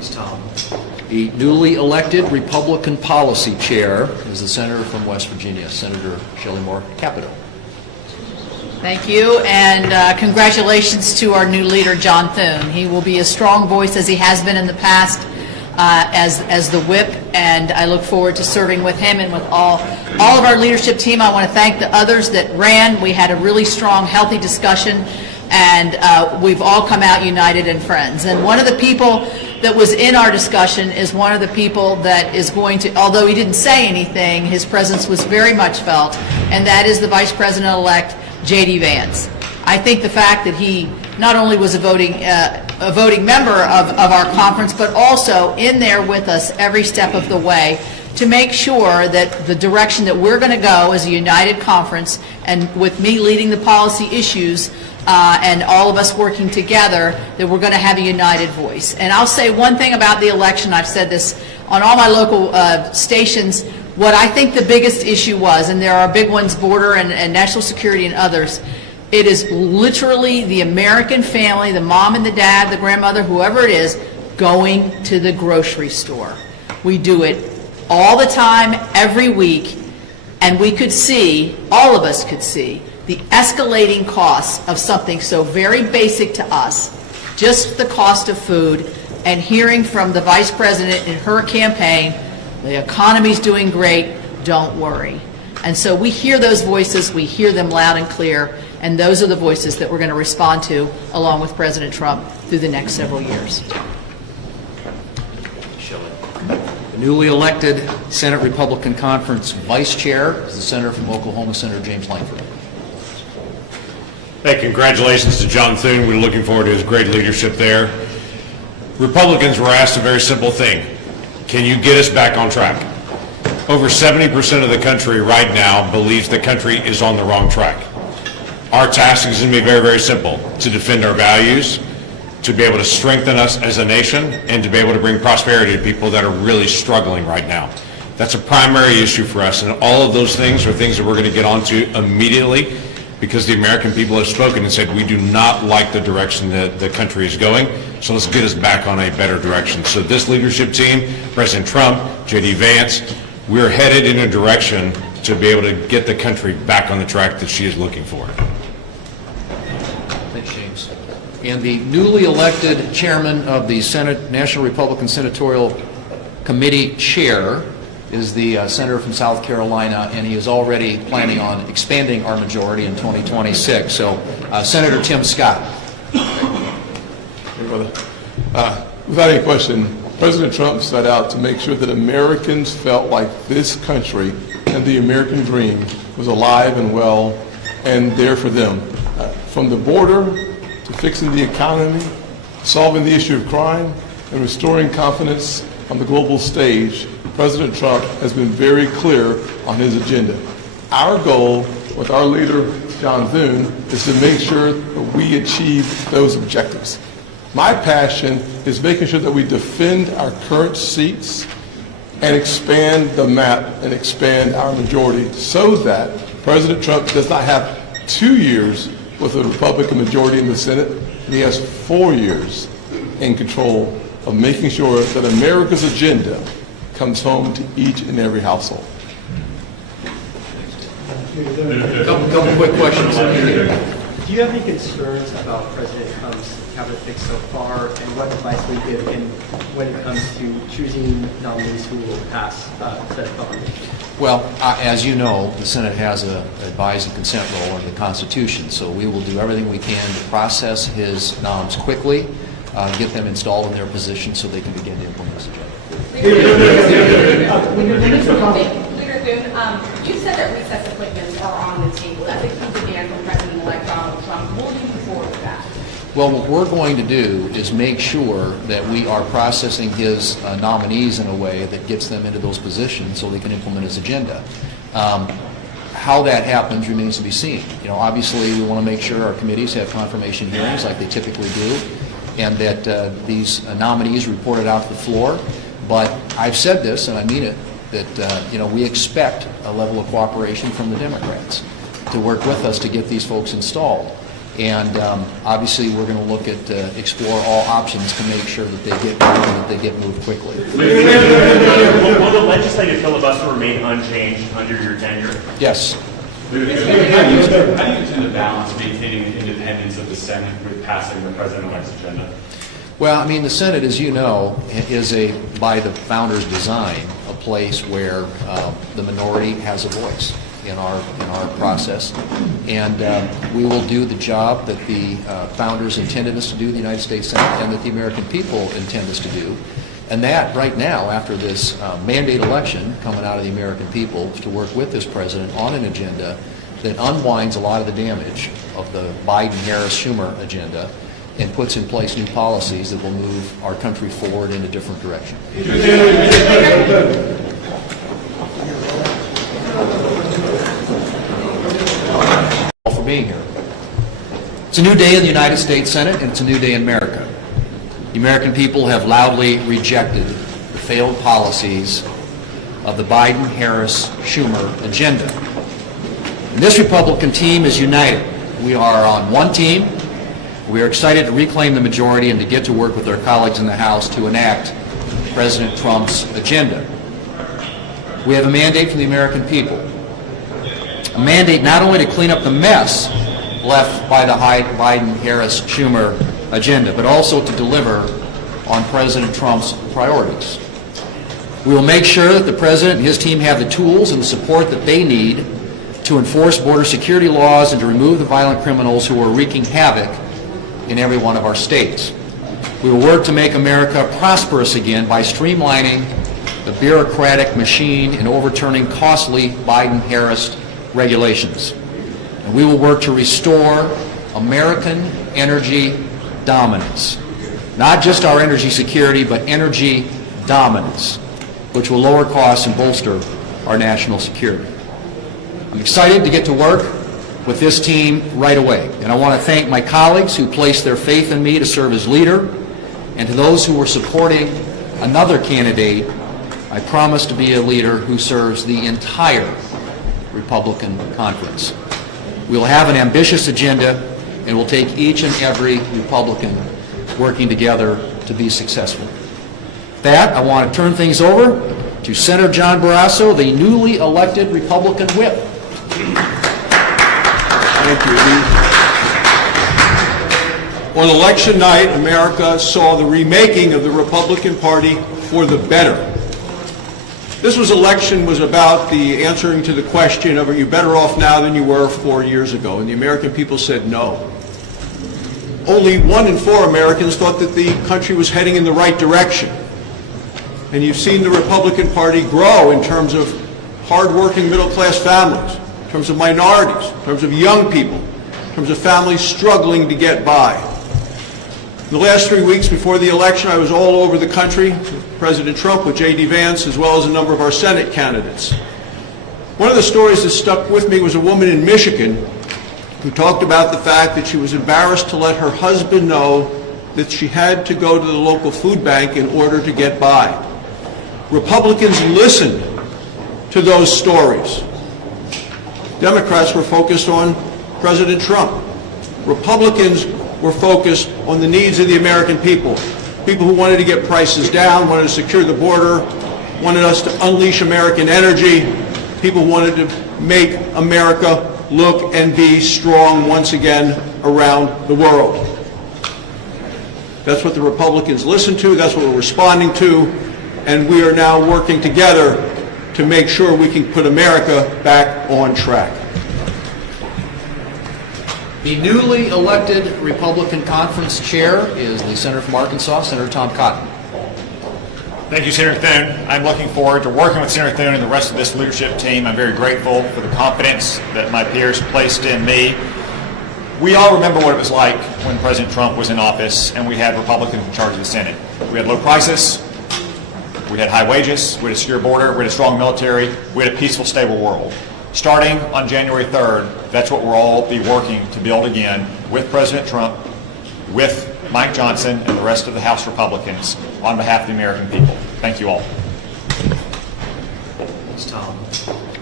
name's Tom. The newly elected Republican Policy Chair is the Senator from West Virginia, Senator Shelley Moore Capito. Thank you, and congratulations to our new leader, John Thune. He will be a strong voice, as he has been in the past, as the whip, and I look forward to serving with him and with all of our leadership team. I want to thank the others that ran. We had a really strong, healthy discussion, and we've all come out united and friends. And one of the people that was in our discussion is one of the people that is going to, although he didn't say anything, his presence was very much felt, and that is the Vice President-elect, J.D. Vance. I think the fact that he not only was a voting member of our conference, but also in there with us every step of the way to make sure that the direction that we're going to go as a united conference, and with me leading the policy issues and all of us working together, that we're going to have a united voice. And I'll say one thing about the election. I've said this on all my local stations. What I think the biggest issue was, and there are big ones, border and national security and others, it is literally the American family, the mom and the dad, the grandmother, whoever it is, going to the grocery store. We do it all the time, every week, and we could see, all of us could see, the escalating costs of something so very basic to us, just the cost of food, and hearing from the Vice President in her campaign, the economy's doing great, don't worry. And so we hear those voices, we hear them loud and clear, and those are the voices that we're going to respond to along with President Trump through the next several years. The newly elected Senate Republican Conference Vice Chair is the Senator from Oklahoma, Senator James Lankford. Hey, congratulations to John Thune. We're looking forward to his great leadership there. Republicans were asked a very simple thing. Can you get us back on track? Over 70% of the country right now believes the country is on the wrong track. Our task is going to be very, very simple: to defend our values, to be able to strengthen us as a nation, and to be able to bring prosperity to people that are really struggling right now. That's a primary issue for us, and all of those things are things that we're going to get onto immediately, because the American people have spoken and said we do not like the direction that the country is going, so let's get us back on a better direction. So this leadership team, President Trump, J.D. Vance, we're headed in a direction to be able to get the country back on the track that she is looking for. Thanks, James. And the newly elected chairman of the Senate National Republican Senatorial Committee Chair is the senator from South Carolina, and he is already planning on expanding our majority in 2026. So, Senator Tim Scott. Hey, brother. Without any question, President Trump set out to make sure that Americans felt like this country and the American dream was alive and well and there for them. From the border to fixing the economy, solving the issue of crime, and restoring confidence on the global stage, President Trump has been very clear on his agenda. Our goal with our leader, John Thune, is to make sure that we achieve those objectives. My passion is making sure that we defend our current seats and expand the map and expand our majority so that President Trump does not have 2 years with a Republican majority in the Senate. He has 4 years in control of making sure that America's agenda comes home to each and every household. Couple quick questions. Do you have any concerns about President Trump's cabinet picks so far, and what advice would you give him when it comes to choosing nominees who will pass Senate nomination? Well, as you know, the Senate has an advise and consent role under the Constitution, so we will do everything we can to process his noms quickly, get them installed in their position so they can begin to implement this agenda. Leader Thune, you said that recess appointments are on the table. That's a key demand from President-elect Donald Trump. Will you move forward with that? Well, what we're going to do is make sure that we are processing his nominees in a way that gets them into those positions so they can implement his agenda. How that happens remains to be seen. You know, obviously, we want to make sure our committees have confirmation hearings like they typically do, and that these nominees reported out to the floor. But I've said this, and I mean it, that you know, we expect a level of cooperation from the Democrats to work with us to get these folks installed. And obviously, we're going to look at, explore all options to make sure that they get moved and that they get moved quickly. Will the legislative filibuster remain unchanged under your tenure? Yes. How do you intend to balance maintaining the independence of the Senate with passing the president-elect's agenda? Well, I mean, the Senate, as you know, is by the founders' design, a place where the minority has a voice in our process, and we will do the job that the founders intended us to do, the United States Senate, and that the American people intend us to do. And that, right now, after this mandate election coming out of the American people, to work with this president on an agenda that unwinds a lot of the damage of the Biden-Harris-Schumer agenda and puts in place new policies that will move our country forward in a different direction. For being here. It's a new day in the United States Senate, and it's a new day in America. The American people have loudly rejected the failed policies of the Biden-Harris-Schumer agenda. And this Republican team is united. We are on one team. We are excited to reclaim the majority and to get to work with our colleagues in the House to enact President Trump's agenda. We have a mandate from the American people. A mandate not only to clean up the mess left by the Biden-Harris-Schumer agenda, but also to deliver on President Trump's priorities. We will make sure that the President and his team have the tools and the support that they need to enforce border security laws and to remove the violent criminals who are wreaking havoc in every one of our states. We will work to make America prosperous again by streamlining the bureaucratic machine and overturning costly Biden-Harris regulations. And we will work to restore American energy dominance. Not just our energy security, but energy dominance, which will lower costs and bolster our national security. I'm excited to get to work with this team right away. And I want to thank my colleagues who placed their faith in me to serve as leader, and to those who were supporting another candidate. I promise to be a leader who serves the entire Republican conference. We will have an ambitious agenda, and we'll take each and every Republican working together to be successful. With that, I want to turn things over to Senator John Barrasso, the newly elected Republican whip. Thank you, Lee. On election night, America saw the remaking of the Republican Party for the better. This election was about the answering to the question of, are you better off now than you were 4 years ago? And the American people said no. Only 1 in 4 Americans thought that the country was heading in the right direction. And you've seen the Republican Party grow in terms of hardworking middle-class families, in terms of minorities, in terms of young people, in terms of families struggling to get by. In the last 3 weeks before the election, I was all over the country with President Trump, with J.D. Vance, as well as a number of our Senate candidates. One of the stories that stuck with me was a woman in Michigan who talked about the fact that she was embarrassed to let her husband know that she had to go to the local food bank in order to get by. Republicans listened to those stories. Democrats were focused on President Trump. Republicans were focused on the needs of the American people. People who wanted to get prices down, wanted to secure the border, wanted us to unleash American energy. People who wanted to make America look and be strong once again around the world. That's what the Republicans listened to, that's what we're responding to, and we are now working together to make sure we can put America back on track. The newly elected Republican Conference Chair is the Senator from Arkansas, Senator Tom Cotton. Thank you, Senator Thune. I'm looking forward to working with Senator Thune and the rest of this leadership team. I'm very grateful for the confidence that my peers placed in me. We all remember what it was like when President Trump was in office and we had Republicans in charge of the Senate. We had low prices, we had high wages, we had a secure border, we had a strong military, we had a peaceful, stable world. Starting on January 3rd, that's what we'll all be working to build again with President Trump, with Mike Johnson, and the rest of the House Republicans on behalf of the American people. Thank you all. Thanks, Tom.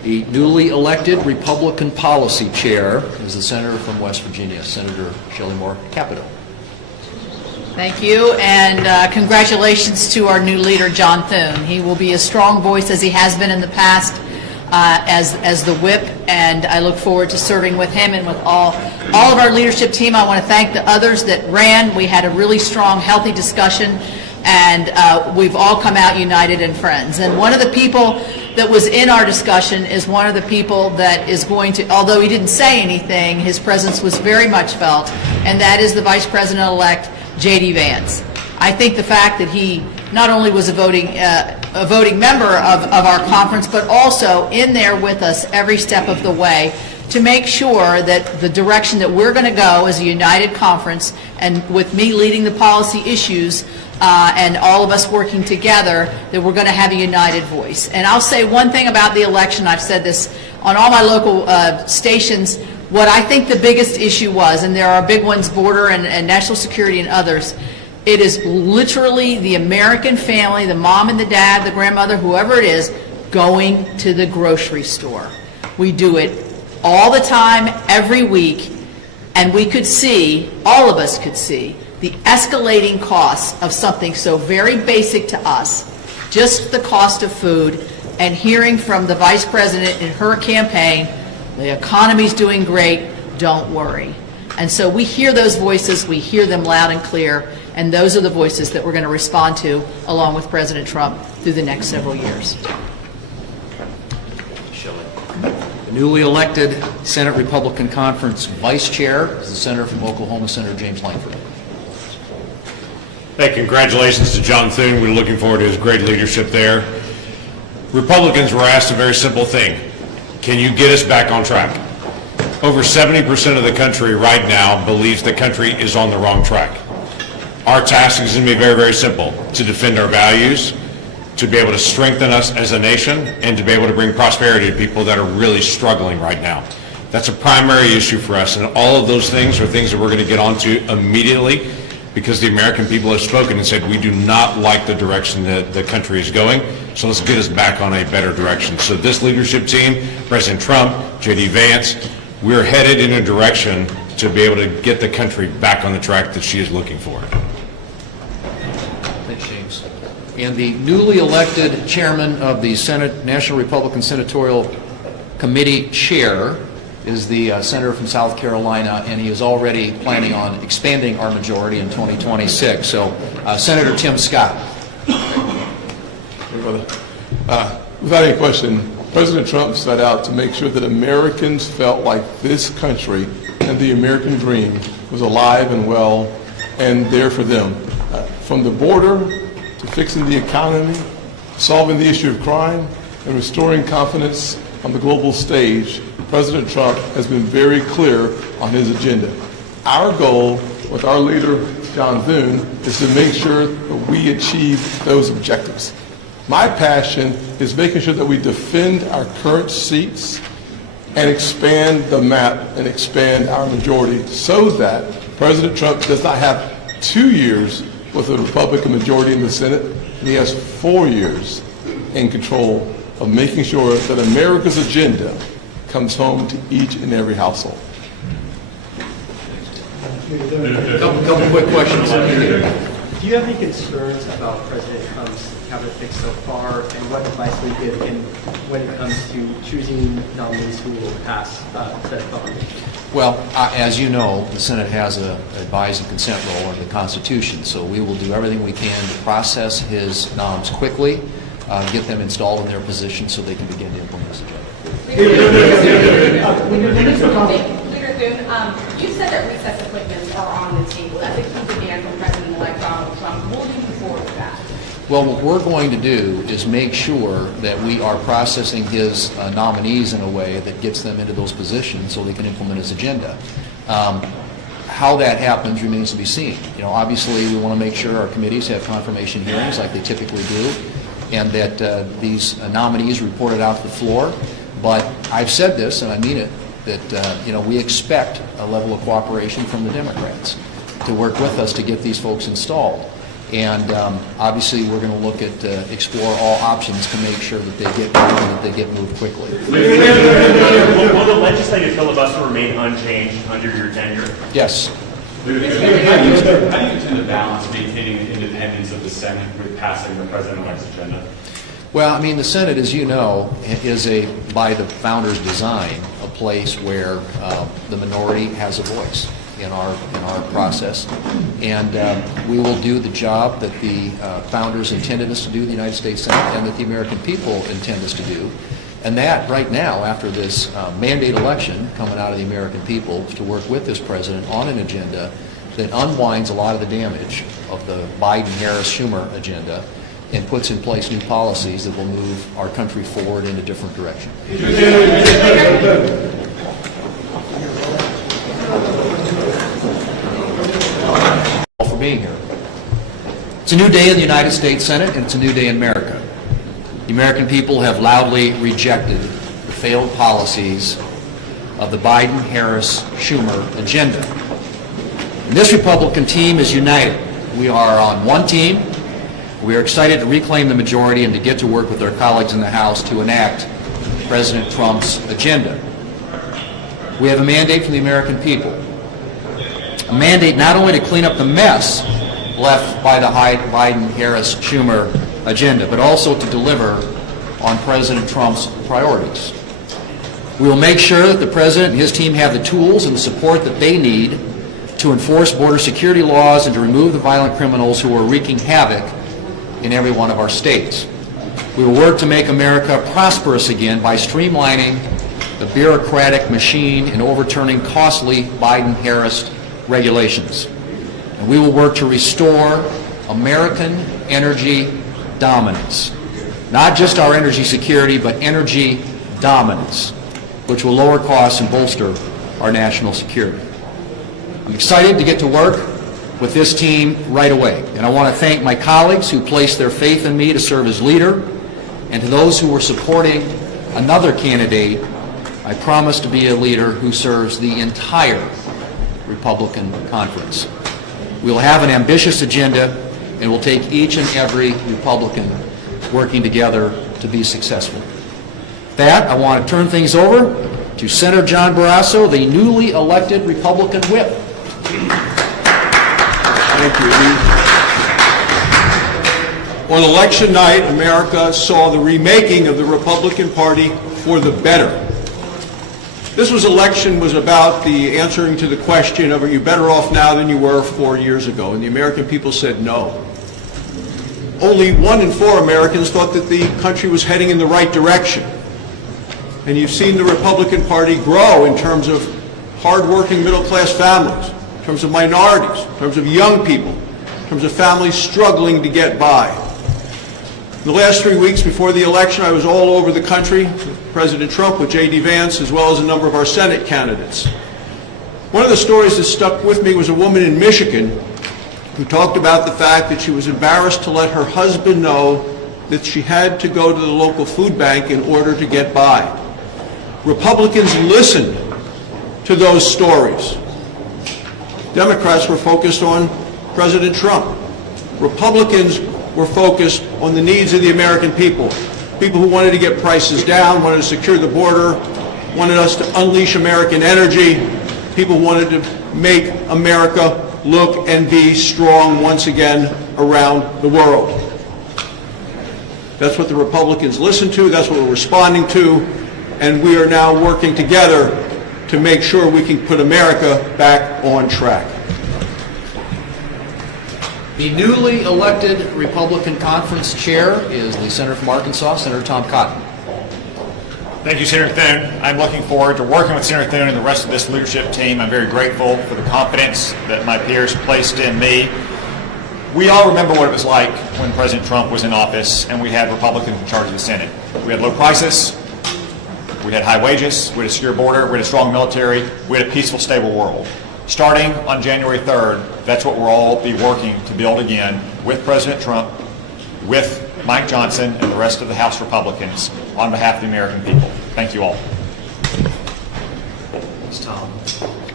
The newly elected Republican Policy Chair is the senator from West Virginia, Senator Shelley Moore Capito. Thank you, and congratulations to our new leader, John Thune. He will be a strong voice, as he has been in the past, as the whip, and I look forward to serving with him and with all of our leadership team. I want to thank the others that ran. We had a really strong, healthy discussion, and we've all come out united and friends. And one of the people that was in our discussion is one of the people that is going to, although he didn't say anything, his presence was very much felt, and that is the Vice President-elect, J.D. Vance. I think the fact that he not only was a voting member of our conference, but also in there with us every step of the way to make sure that the direction that we're going to go as a united conference, and with me leading the policy issues and all of us working together, that we're going to have a united voice. And I'll say one thing about the election. I've said this on all my local stations. What I think the biggest issue was, and there are big ones, border and national security and others, it is literally the American family, the mom and the dad, the grandmother, whoever it is, going to the grocery store. We do it all the time, every week, and we could see, all of us could see, the escalating costs of something so very basic to us, just the cost of food, and hearing from the Vice President in her campaign, the economy's doing great, don't worry. And so we hear those voices, we hear them loud and clear, and those are the voices that we're going to respond to along with President Trump through the next several years. The newly elected Senate Republican Conference Vice Chair is the senator from Oklahoma, Senator James Lankford. Hey, congratulations to John Thune. We're looking forward to his great leadership there. Republicans were asked a very simple thing. Can you get us back on track? Over 70% of the country right now believes the country is on the wrong track. Our task is going to be very, very simple: to defend our values, to be able to strengthen us as a nation, and to be able to bring prosperity to people that are really struggling right now. That's a primary issue for us, and all of those things are things that we're going to get onto immediately, because the American people have spoken and said we do not like the direction that the country is going, so let's get us back on a better direction. So this leadership team, President Trump, J.D. Vance, we're headed in a direction to be able to get the country back on the track that she is looking for. Thanks, James. And the newly elected chairman of the Senate National Republican Senatorial Committee Chair is the senator from South Carolina, and he is already planning on expanding our majority in 2026. So, Senator Tim Scott. Hey, brother. Without any question, President Trump set out to make sure that Americans felt like this country and the American dream was alive and well and there for them. From the border to fixing the economy, solving the issue of crime, and restoring confidence on the global stage, President Trump has been very clear on his agenda. Our goal with our leader, John Thune, is to make sure that we achieve those objectives. My passion is making sure that we defend our current seats and expand the map and expand our majority so that President Trump does not have 2 years with a Republican majority in the Senate, and he has 4 years in control of making sure that America's agenda comes home to each and every household. Couple quick questions. Do you have any concerns about President Trump's cabinet fix so far, and what advice will you give him when it comes to choosing nominees who will pass Senate nominations? Well, as you know, the Senate has an advise and consent role under the Constitution, so we will do everything we can to process his noms quickly, get them installed in their position so they can begin to implement this agenda. Leader Thune, you said that recess appointments are on the table. That's a key demand from President-elect Donald Trump. Will you move forward with that? Well, what we're going to do is make sure that we are processing his nominees in a way that gets them into those positions so they can implement his agenda. How that happens remains to be seen. You know, obviously, we want to make sure our committees have confirmation hearings like they typically do, and that these nominees reported out to the floor. But I've said this, and I mean it, that we expect a level of cooperation from the Democrats to work with us to get these folks installed. And obviously, we're going to look at, explore all options to make sure that they get moved and that they get moved quickly. Will the legislative filibuster remain unchanged under your tenure? Yes. How do you intend to balance maintaining the independence of the Senate with passing the president-elect's agenda? Well, I mean, the Senate, as you know, is by the founders' design, a place where the minority has a voice in our process, and we will do the job that the founders intended us to do, the United States Senate, and that the American people intend us to do. And that, right now, after this mandate election coming out of the American people, to work with this president on an agenda that unwinds a lot of the damage of the Biden-Harris-Schumer agenda and puts in place new policies that will move our country forward in a different direction. For being here. It's a new day in the United States Senate, and it's a new day in America. The American people have loudly rejected the failed policies of the Biden-Harris-Schumer agenda. And this Republican team is united. We are on one team. We are excited to reclaim the majority and to get to work with our colleagues in the House to enact President Trump's agenda. We have a mandate from the American people. A mandate not only to clean up the mess left by the Biden-Harris-Schumer agenda, but also to deliver on President Trump's priorities. We will make sure that the President and his team have the tools and the support that they need to enforce border security laws and to remove the violent criminals who are wreaking havoc in every one of our states. We will work to make America prosperous again by streamlining the bureaucratic machine and overturning costly Biden-Harris regulations. And we will work to restore American energy dominance. Not just our energy security, but energy dominance, which will lower costs and bolster our national security. I'm excited to get to work with this team right away. And I want to thank my colleagues who placed their faith in me to serve as leader, and to those who were supporting another candidate. I promise to be a leader who serves the entire Republican conference. We'll have an ambitious agenda, and we'll take each and every Republican working together to be successful. With that, I want to turn things over to Senator John Barrasso, the newly elected Republican whip. Thank you. On election night, America saw the remaking of the Republican Party for the better. This election was about the answering to the question of, are you better off now than you were 4 years ago? And the American people said no. Only 1 in 4 Americans thought that the country was heading in the right direction. And you've seen the Republican Party grow in terms of hardworking middle-class families, in terms of minorities, in terms of young people, in terms of families struggling to get by. In the last 3 weeks before the election, I was all over the country with President Trump, with J.D. Vance, as well as a number of our Senate candidates. One of the stories that stuck with me was a woman in Michigan who talked about the fact that she was embarrassed to let her husband know that she had to go to the local food bank in order to get by. Republicans listened to those stories. Democrats were focused on President Trump. Republicans were focused on the needs of the American people. People who wanted to get prices down, wanted to secure the border, wanted us to unleash American energy. People who wanted to make America look and be strong once again around the world. That's what the Republicans listened to, that's what we're responding to, and we are now working together to make sure we can put America back on track. The newly elected Republican Conference Chair is the Senator from Arkansas, Senator Tom Cotton. Thank you, Senator Thune. I'm looking forward to working with Senator Thune and the rest of this leadership team. I'm very grateful for the confidence that my peers placed in me. We all remember what it was like when President Trump was in office and we had Republicans in charge of the Senate. We had low prices, we had high wages, we had a secure border, we had a strong military, we had a peaceful, stable world. Starting on January 3rd, that's what we'll all be working to build again with President Trump, with Mike Johnson, and the rest of the House Republicans on behalf of the American people. Thank you all. Thanks, Tom.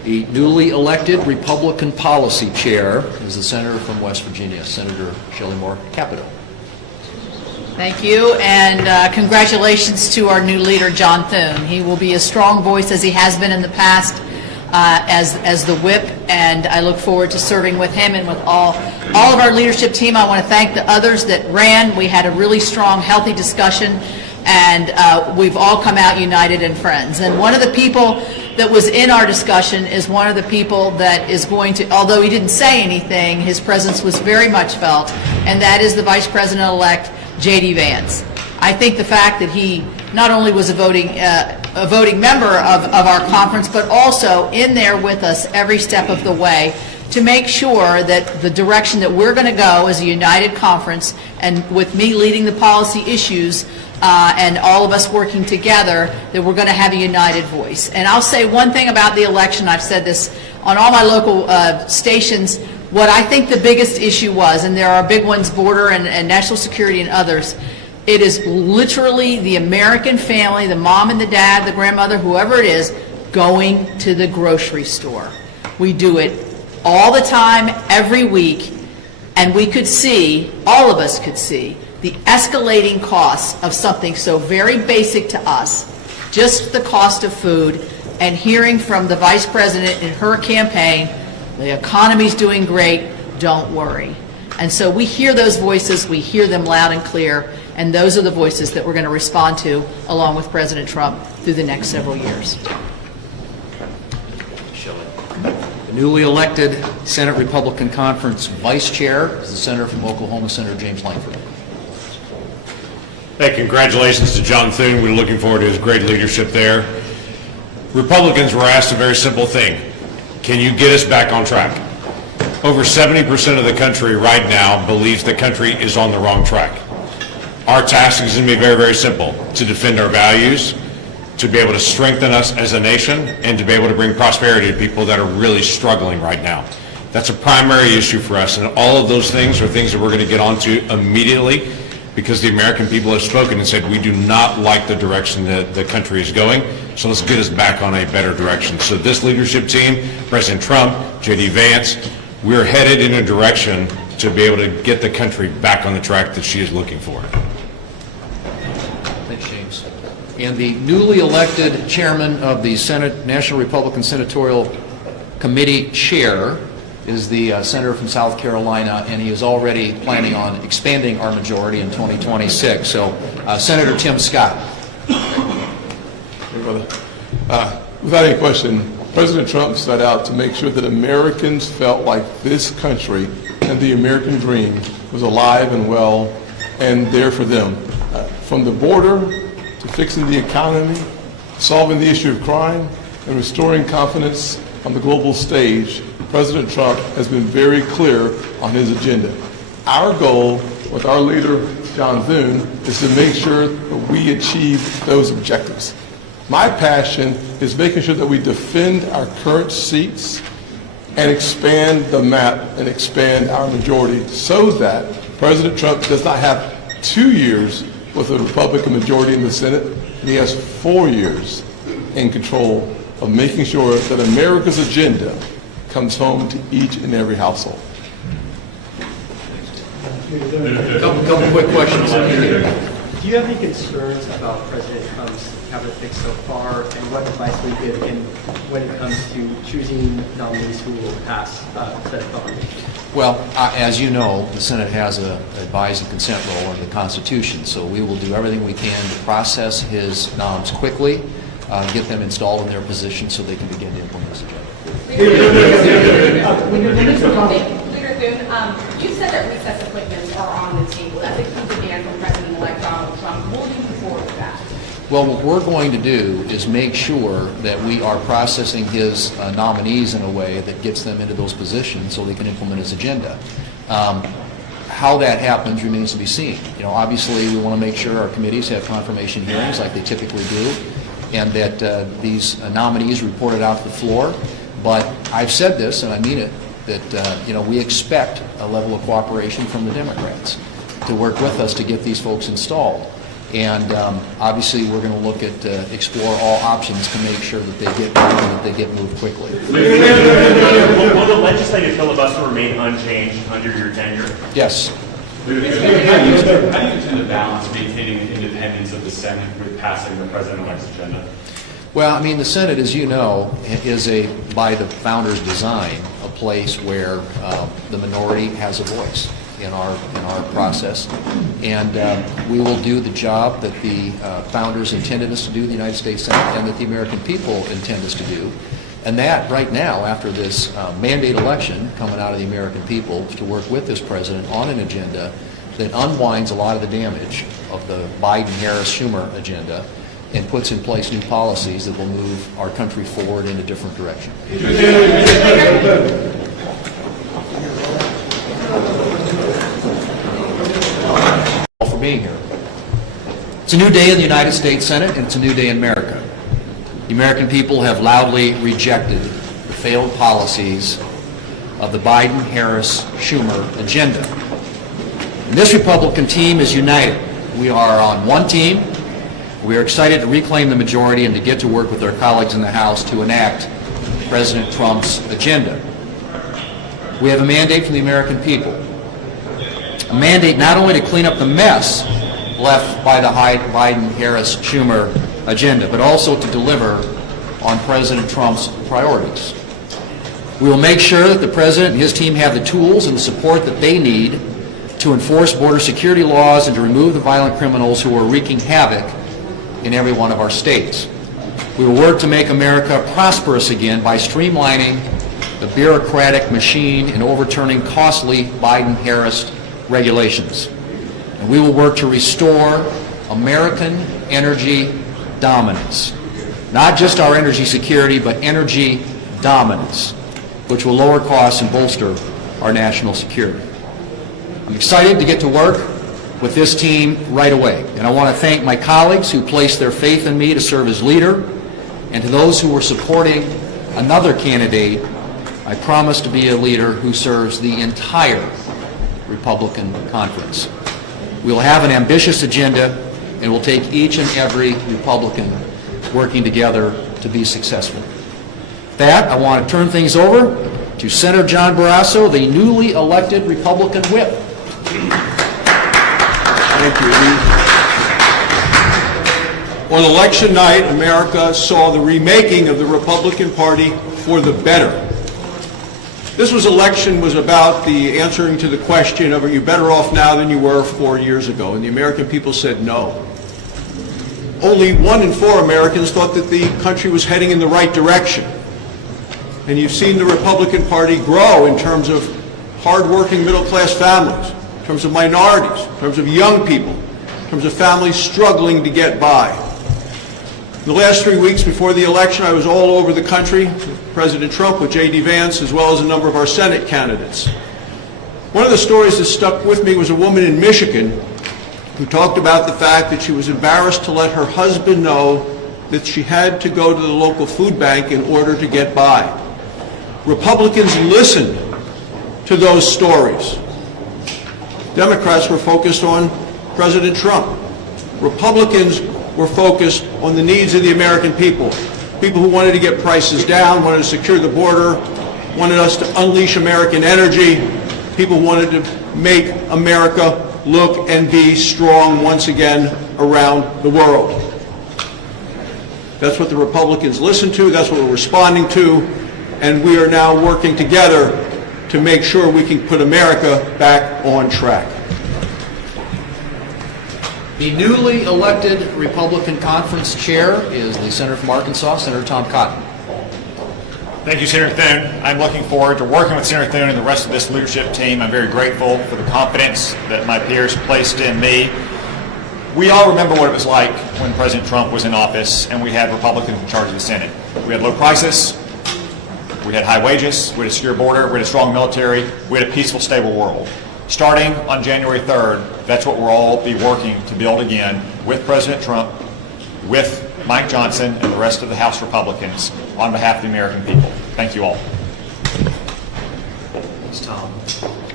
The newly elected Republican Policy Chair is the Senator from West Virginia, Senator Shelley Moore Capito. Thank you, and congratulations to our new leader, John Thune. He will be a strong voice, as he has been in the past, as the whip, and I look forward to serving with him and with all of our leadership team. I want to thank the others that ran. We had a really strong, healthy discussion, and we've all come out united and friends. And one of the people that was in our discussion is one of the people that is going to, although he didn't say anything, his presence was very much felt, and that is the Vice President-elect, J.D. Vance. I think the fact that he not only was a voting member of our conference, but also in there with us every step of the way to make sure that the direction that we're going to go as a united conference, and with me leading the policy issues, and all of us working together, that we're going to have a united voice. And I'll say one thing about the election. I've said this on all my local stations. What I think the biggest issue was, and there are big ones, border and national security and others, it is literally the American family, the mom and the dad, the grandmother, whoever it is, going to the grocery store. We do it all the time, every week, and we could see, all of us could see, the escalating costs of something so very basic to us, just the cost of food, and hearing from the Vice President in her campaign, the economy's doing great, don't worry. And so we hear those voices, we hear them loud and clear, and those are the voices that we're going to respond to along with President Trump through the next several years. The newly elected Senate Republican Conference Vice Chair is the Senator from Oklahoma, Senator James Lankford. Hey, congratulations to John Thune. We're looking forward to his great leadership there. Republicans were asked a very simple thing. Can you get us back on track? Over 70% of the country right now believes the country is on the wrong track. Our task is going to be very, very simple: to defend our values, to be able to strengthen us as a nation, and to be able to bring prosperity to people that are really struggling right now. That's a primary issue for us, and all of those things are things that we're going to get onto immediately, because the American people have spoken and said we do not like the direction that the country is going, so let's get us back on a better direction. So this leadership team, President Trump, J.D. Vance, we're headed in a direction to be able to get the country back on the track that she is looking for. Thanks, James. And the newly elected chairman of the Senate National Republican Senatorial Committee Chair is the senator from South Carolina, and he is already planning on expanding our majority in 2026. So, Senator Tim Scott. Hey, brother. Without any question, President Trump set out to make sure that Americans felt like this country and the American dream was alive and well and there for them. From the border to fixing the economy, solving the issue of crime, and restoring confidence on the global stage, President Trump has been very clear on his agenda. Our goal with our leader, John Thune, is to make sure that we achieve those objectives. My passion is making sure that we defend our current seats and expand the map and expand our majority so that President Trump does not have 2 years with a Republican majority in the Senate, and he has 4 years in control of making sure that America's agenda comes home to each and every household. Couple quick questions. Do you have any concerns about President Trump's cabinet fix so far, and what advice we give him when it comes to choosing nominees who will pass Senate vote? Well, as you know, the Senate has a advise and consent role under the Constitution, so we will do everything we can to process his noms quickly, get them installed in their position so they can begin to implement this agenda. Leader Thune, you said that recess appointments are on the table. That's a key demand from President-elect Donald Trump. Will you move forward with that? Well, what we're going to do is make sure that we are processing his nominees in a way that gets them into those positions so they can implement his agenda. How that happens remains to be seen. You know, obviously, we want to make sure our committees have confirmation hearings like they typically do, and that these nominees reported out to the floor. But I've said this, and I mean it, that you know, we expect a level of cooperation from the Democrats to work with us to get these folks installed. And obviously, we're going to look at, explore all options to make sure that they get moved quickly. Will the legislative filibuster remain unchanged under your tenure? Yes. How do you intend to balance maintaining the independence of the Senate with passing the president-elect's agenda? Well, I mean, the Senate, as you know, is by the founders' design, a place where the minority has a voice in our process, and we will do the job that the founders intended us to do in the United States Senate, and that the American people intend us to do. And that, right now, after this mandate election coming out of the American people, to work with this president on an agenda that unwinds a lot of the damage of the Biden-Harris-Schumer agenda and puts in place new policies that will move our country forward in a different direction. For being here. It's a new day in the United States Senate, and it's a new day in America. The American people have loudly rejected the failed policies of the Biden-Harris-Schumer agenda. And this Republican team is united. We are on one team. We are excited to reclaim the majority and to get to work with our colleagues in the House to enact President Trump's agenda. We have a mandate from the American people. A mandate not only to clean up the mess left by the Biden-Harris-Schumer agenda, but also to deliver on President Trump's priorities. We will make sure that the President and his team have the tools and the support that they need to enforce border security laws and to remove the violent criminals who are wreaking havoc in every one of our states. We will work to make America prosperous again by streamlining the bureaucratic machine and overturning costly Biden-Harris regulations. And we will work to restore American energy dominance. Not just our energy security, but energy dominance, which will lower costs and bolster our national security. I'm excited to get to work with this team right away. And I want to thank my colleagues who placed their faith in me to serve as leader, and to those who were supporting another candidate. I promise to be a leader who serves the entire Republican conference. We will have an ambitious agenda, and we'll take each and every Republican working together to be successful. With that, I want to turn things over to Senator John Barrasso, the newly elected Republican whip. Thank you. On election night, America saw the remaking of the Republican Party for the better. This election was about the answering to the question of, are you better off now than you were 4 years ago? And the American people said no. Only 1 in 4 Americans thought that the country was heading in the right direction. And you've seen the Republican Party grow in terms of hardworking middle-class families, in terms of minorities, in terms of young people, in terms of families struggling to get by. In the last 3 weeks before the election, I was all over the country with President Trump, with J.D. Vance, as well as a number of our Senate candidates. One of the stories that stuck with me was a woman in Michigan who talked about the fact that she was embarrassed to let her husband know that she had to go to the local food bank in order to get by. Republicans listened to those stories. Democrats were focused on President Trump. Republicans were focused on the needs of the American people. People who wanted to get prices down, wanted to secure the border, wanted us to unleash American energy. People who wanted to make America look and be strong once again around the world. That's what the Republicans listened to, that's what we're responding to, and we are now working together to make sure we can put America back on track. The newly elected Republican Conference Chair is the Senator from Arkansas, Senator Tom Cotton. Thank you, Senator Thune. I'm looking forward to working with Senator Thune and the rest of this leadership team. I'm very grateful for the confidence that my peers placed in me. We all remember what it was like when President Trump was in office and we had Republicans in charge of the Senate. We had low prices, we had high wages, we had a secure border, we had a strong military, we had a peaceful, stable world. Starting on January 3rd, that's what we'll all be working to build again with President Trump, with Mike Johnson, and the rest of the House Republicans on behalf of the American people. Thank you all. Thanks, Tom.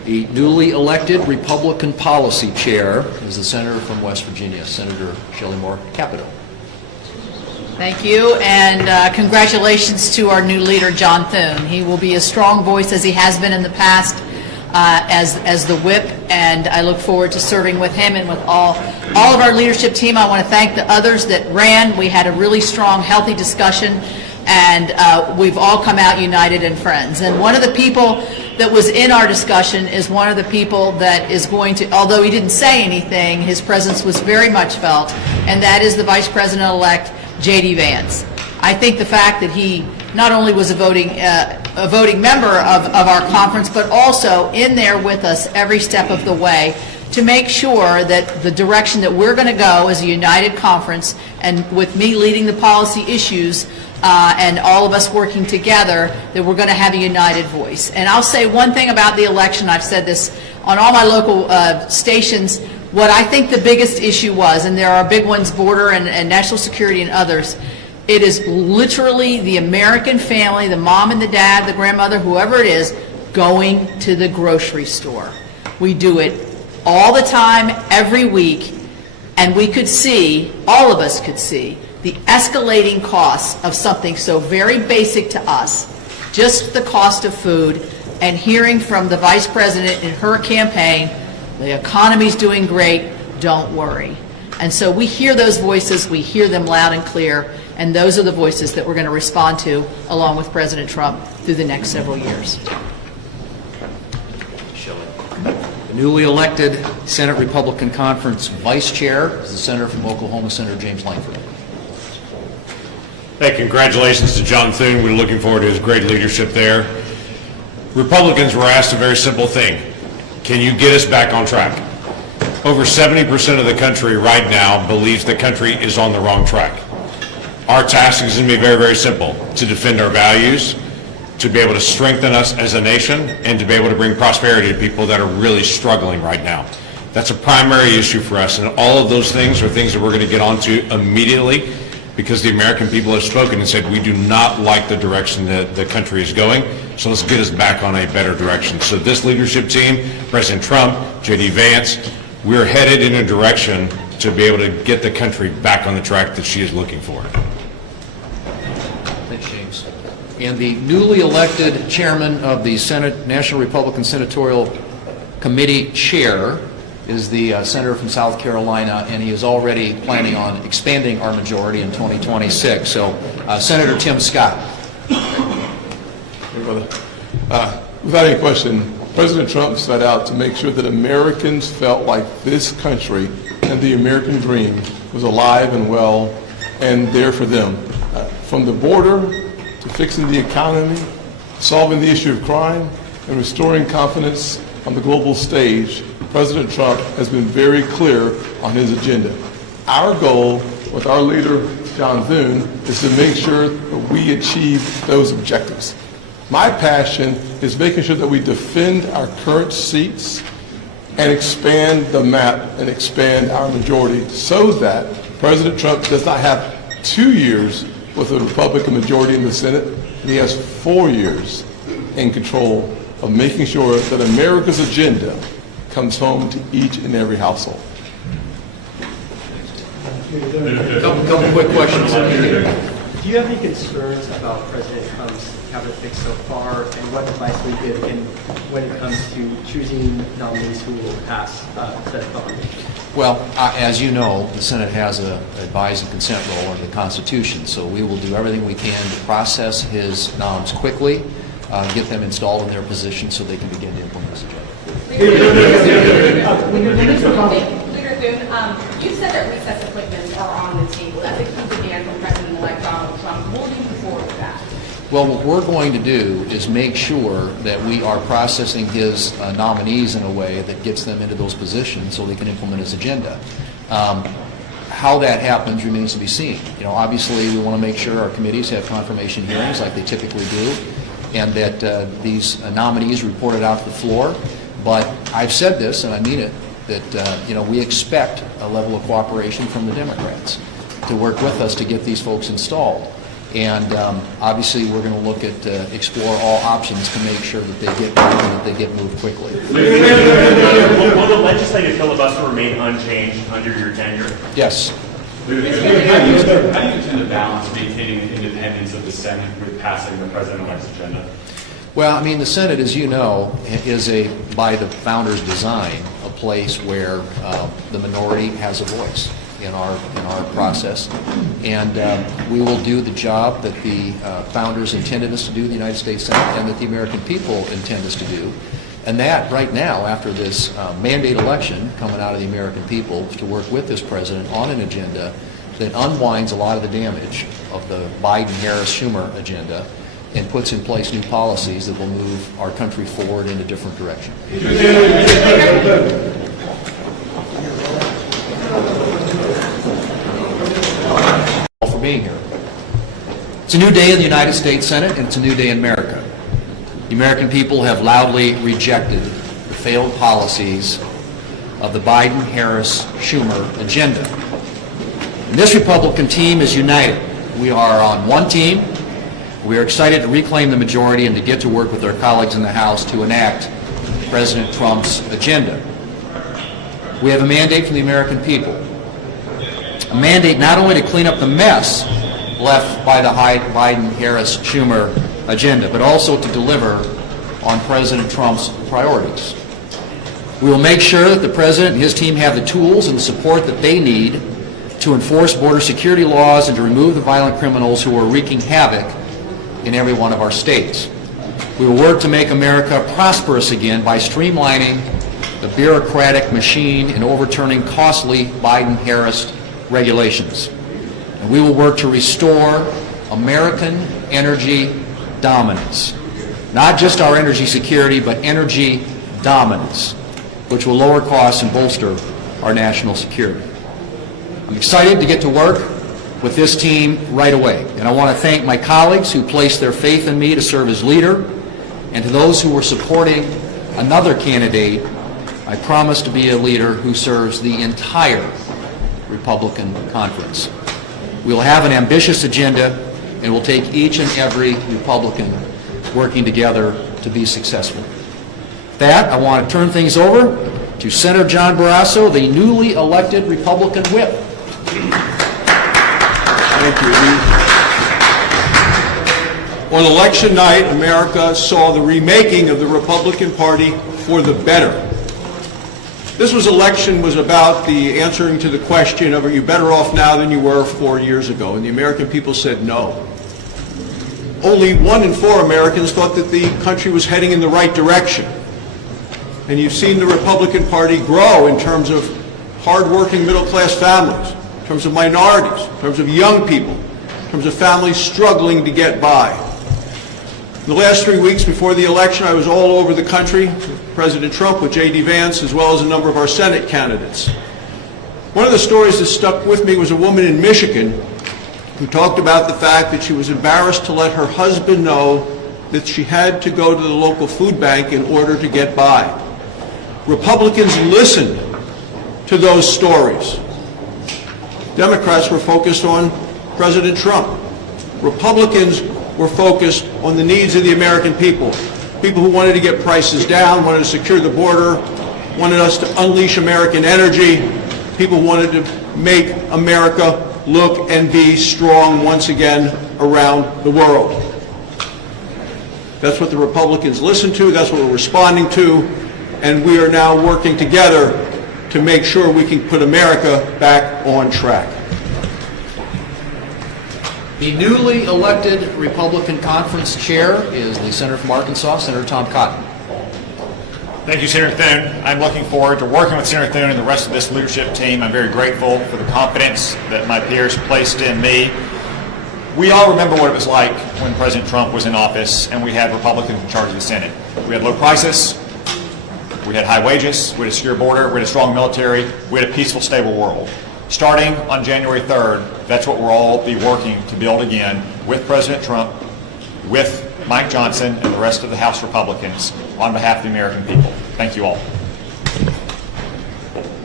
The newly elected Republican Policy Chair is the Senator from West Virginia, Senator Shelley Moore Capito. Thank you, and congratulations to our new leader, John Thune. He will be a strong voice as he has been in the past as the whip, and I look forward to serving with him and with all of our leadership team. I want to thank the others that ran. We had a really strong, healthy discussion, and we've all come out united and friends. And one of the people that was in our discussion is one of the people that is going to, although he didn't say anything, his presence was very much felt, and that is the Vice President-elect, J.D. Vance. I think the fact that he not only was a voting member of our conference, but also in there with us every step of the way to make sure that the direction that we're going to go as a united conference, and with me leading the policy issues and all of us working together, that we're going to have a united voice. And I'll say one thing about the election. I've said this on all my local stations. What I think the biggest issue was, and there are big ones, border and national security and others, it is literally the American family, the mom and the dad, the grandmother, whoever it is, going to the grocery store. We do it all the time, every week, and we could see, all of us could see, the escalating costs of something so very basic to us, just the cost of food, and hearing from the Vice President in her campaign, the economy's doing great, don't worry. And so we hear those voices, we hear them loud and clear, and those are the voices that we're going to respond to along with President Trump through the next several years. The newly elected Senate Republican Conference Vice Chair is the Senator from Oklahoma, Senator James Langford. Hey, congratulations to John Thune. We're looking forward to his great leadership there. Republicans were asked a very simple thing. Can you get us back on track? Over 70% of the country right now believes the country is on the wrong track. Our task is going to be very, very simple: to defend our values, to be able to strengthen us as a nation, and to be able to bring prosperity to people that are really struggling right now. That's a primary issue for us, and all of those things are things that we're going to get onto immediately, because the American people have spoken and said we do not like the direction that the country is going, so let's get us back on a better direction. So this leadership team, President Trump, J.D. Vance, we're headed in a direction to be able to get the country back on the track that she is looking for. Thanks, James. And the newly elected chairman of the Senate National Republican Senatorial Committee Chair is the senator from South Carolina, and he is already planning on expanding our majority in 2026. So, Senator Tim Scott. Hey, brother. Without any question, President Trump set out to make sure that Americans felt like this country and the American dream was alive and well and there for them. From the border to fixing the economy, solving the issue of crime, and restoring confidence on the global stage, President Trump has been very clear on his agenda. Our goal with our leader, John Thune, is to make sure that we achieve those objectives. My passion is making sure that we defend our current seats and expand the map and expand our majority so that President Trump does not have 2 years with a Republican majority in the Senate, and he has 4 years in control of making sure that America's agenda comes home to each and every household. Couple quick questions. Do you have any concerns about President Trump's cabinet fix so far, and what advice will you give when it comes to choosing nominees who will pass Senate voting? Well, as you know, the Senate has an advise and consent role under the Constitution, so we will do everything we can to process his noms quickly, get them installed in their position so they can begin to implement this agenda. Leader Thune, you said that recess appointments are on the table. That's a key demand from President-elect Donald Trump. Will you move forward with that? Well, what we're going to do is make sure that we are processing his nominees in a way that gets them into those positions so they can implement his agenda. How that happens remains to be seen. You know, obviously, we want to make sure our committees have confirmation hearings like they typically do, and that these nominees reported out to the floor. But I've said this, and I mean it, that we expect a level of cooperation from the Democrats to work with us to get these folks installed. And obviously, we're going to look at, explore all options to make sure that they get moved and that they get moved quickly. Will the legislative filibuster remain unchanged under your tenure? Yes. How do you intend to balance maintaining the independence of the Senate with passing the president-elect's agenda? Well, I mean, the Senate, as you know, is by the founders' design, a place where the minority has a voice in our process, and we will do the job that the founders intended us to do, the United States Senate, and that the American people intend us to do. And that, right now, after this mandate election coming out of the American people, to work with this president on an agenda that unwinds a lot of the damage of the Biden-Harris-Schumer agenda and puts in place new policies that will move our country forward in a different direction. For being here. It's a new day in the United States Senate, and it's a new day in America. The American people have loudly rejected the failed policies of the Biden-Harris-Schumer agenda. And this Republican team is united. We are on one team. We are excited to reclaim the majority and to get to work with our colleagues in the House to enact President Trump's agenda. We have a mandate from the American people. A mandate not only to clean up the mess left by the Biden-Harris-Schumer agenda, but also to deliver on President Trump's priorities. We will make sure that the President and his team have the tools and the support that they need to enforce border security laws and to remove the violent criminals who are wreaking havoc in every one of our states. We will work to make America prosperous again by streamlining the bureaucratic machine and overturning costly Biden-Harris regulations. And we will work to restore American energy dominance. Not just our energy security, but energy dominance, which will lower costs and bolster our national security. I'm excited to get to work with this team right away. And I want to thank my colleagues who placed their faith in me to serve as leader, and to those who were supporting another candidate. I promise to be a leader who serves the entire Republican conference. We'll have an ambitious agenda, and we'll take each and every Republican working together to be successful. With that, I want to turn things over to Senator John Barrasso, the newly elected Republican whip. Thank you. On election night, America saw the remaking of the Republican Party for the better. This election was about the answering to the question of, are you better off now than you were 4 years ago? And the American people said no. Only 1 in 4 Americans thought that the country was heading in the right direction. And you've seen the Republican Party grow in terms of hardworking middle-class families, in terms of minorities, in terms of young people, in terms of families struggling to get by. In the last 3 weeks before the election, I was all over the country with President Trump, with J.D. Vance, as well as a number of our Senate candidates. One of the stories that stuck with me was a woman in Michigan who talked about the fact that she was embarrassed to let her husband know that she had to go to the local food bank in order to get by. Republicans listened to those stories. Democrats were focused on President Trump. Republicans were focused on the needs of the American people. People who wanted to get prices down, wanted to secure the border, wanted us to unleash American energy. People who wanted to make America look and be strong once again around the world. That's what the Republicans listened to, that's what we're responding to, and we are now working together to make sure we can put America back on track. The newly elected Republican Conference Chair is the Senator from Arkansas, Senator Tom Cotton. Thank you, Senator Thune. I'm looking forward to working with Senator Thune and the rest of this leadership team. I'm very grateful for the confidence that my peers placed in me. We all remember what it was like when President Trump was in office and we had Republicans in charge of the Senate. We had low prices, we had high wages, we had a secure border, we had a strong military, we had a peaceful, stable world. Starting on January 3rd, that's what we'll all be working to build again with President Trump, with Mike Johnson, and the rest of the House Republicans on behalf of the American people. Thank you all.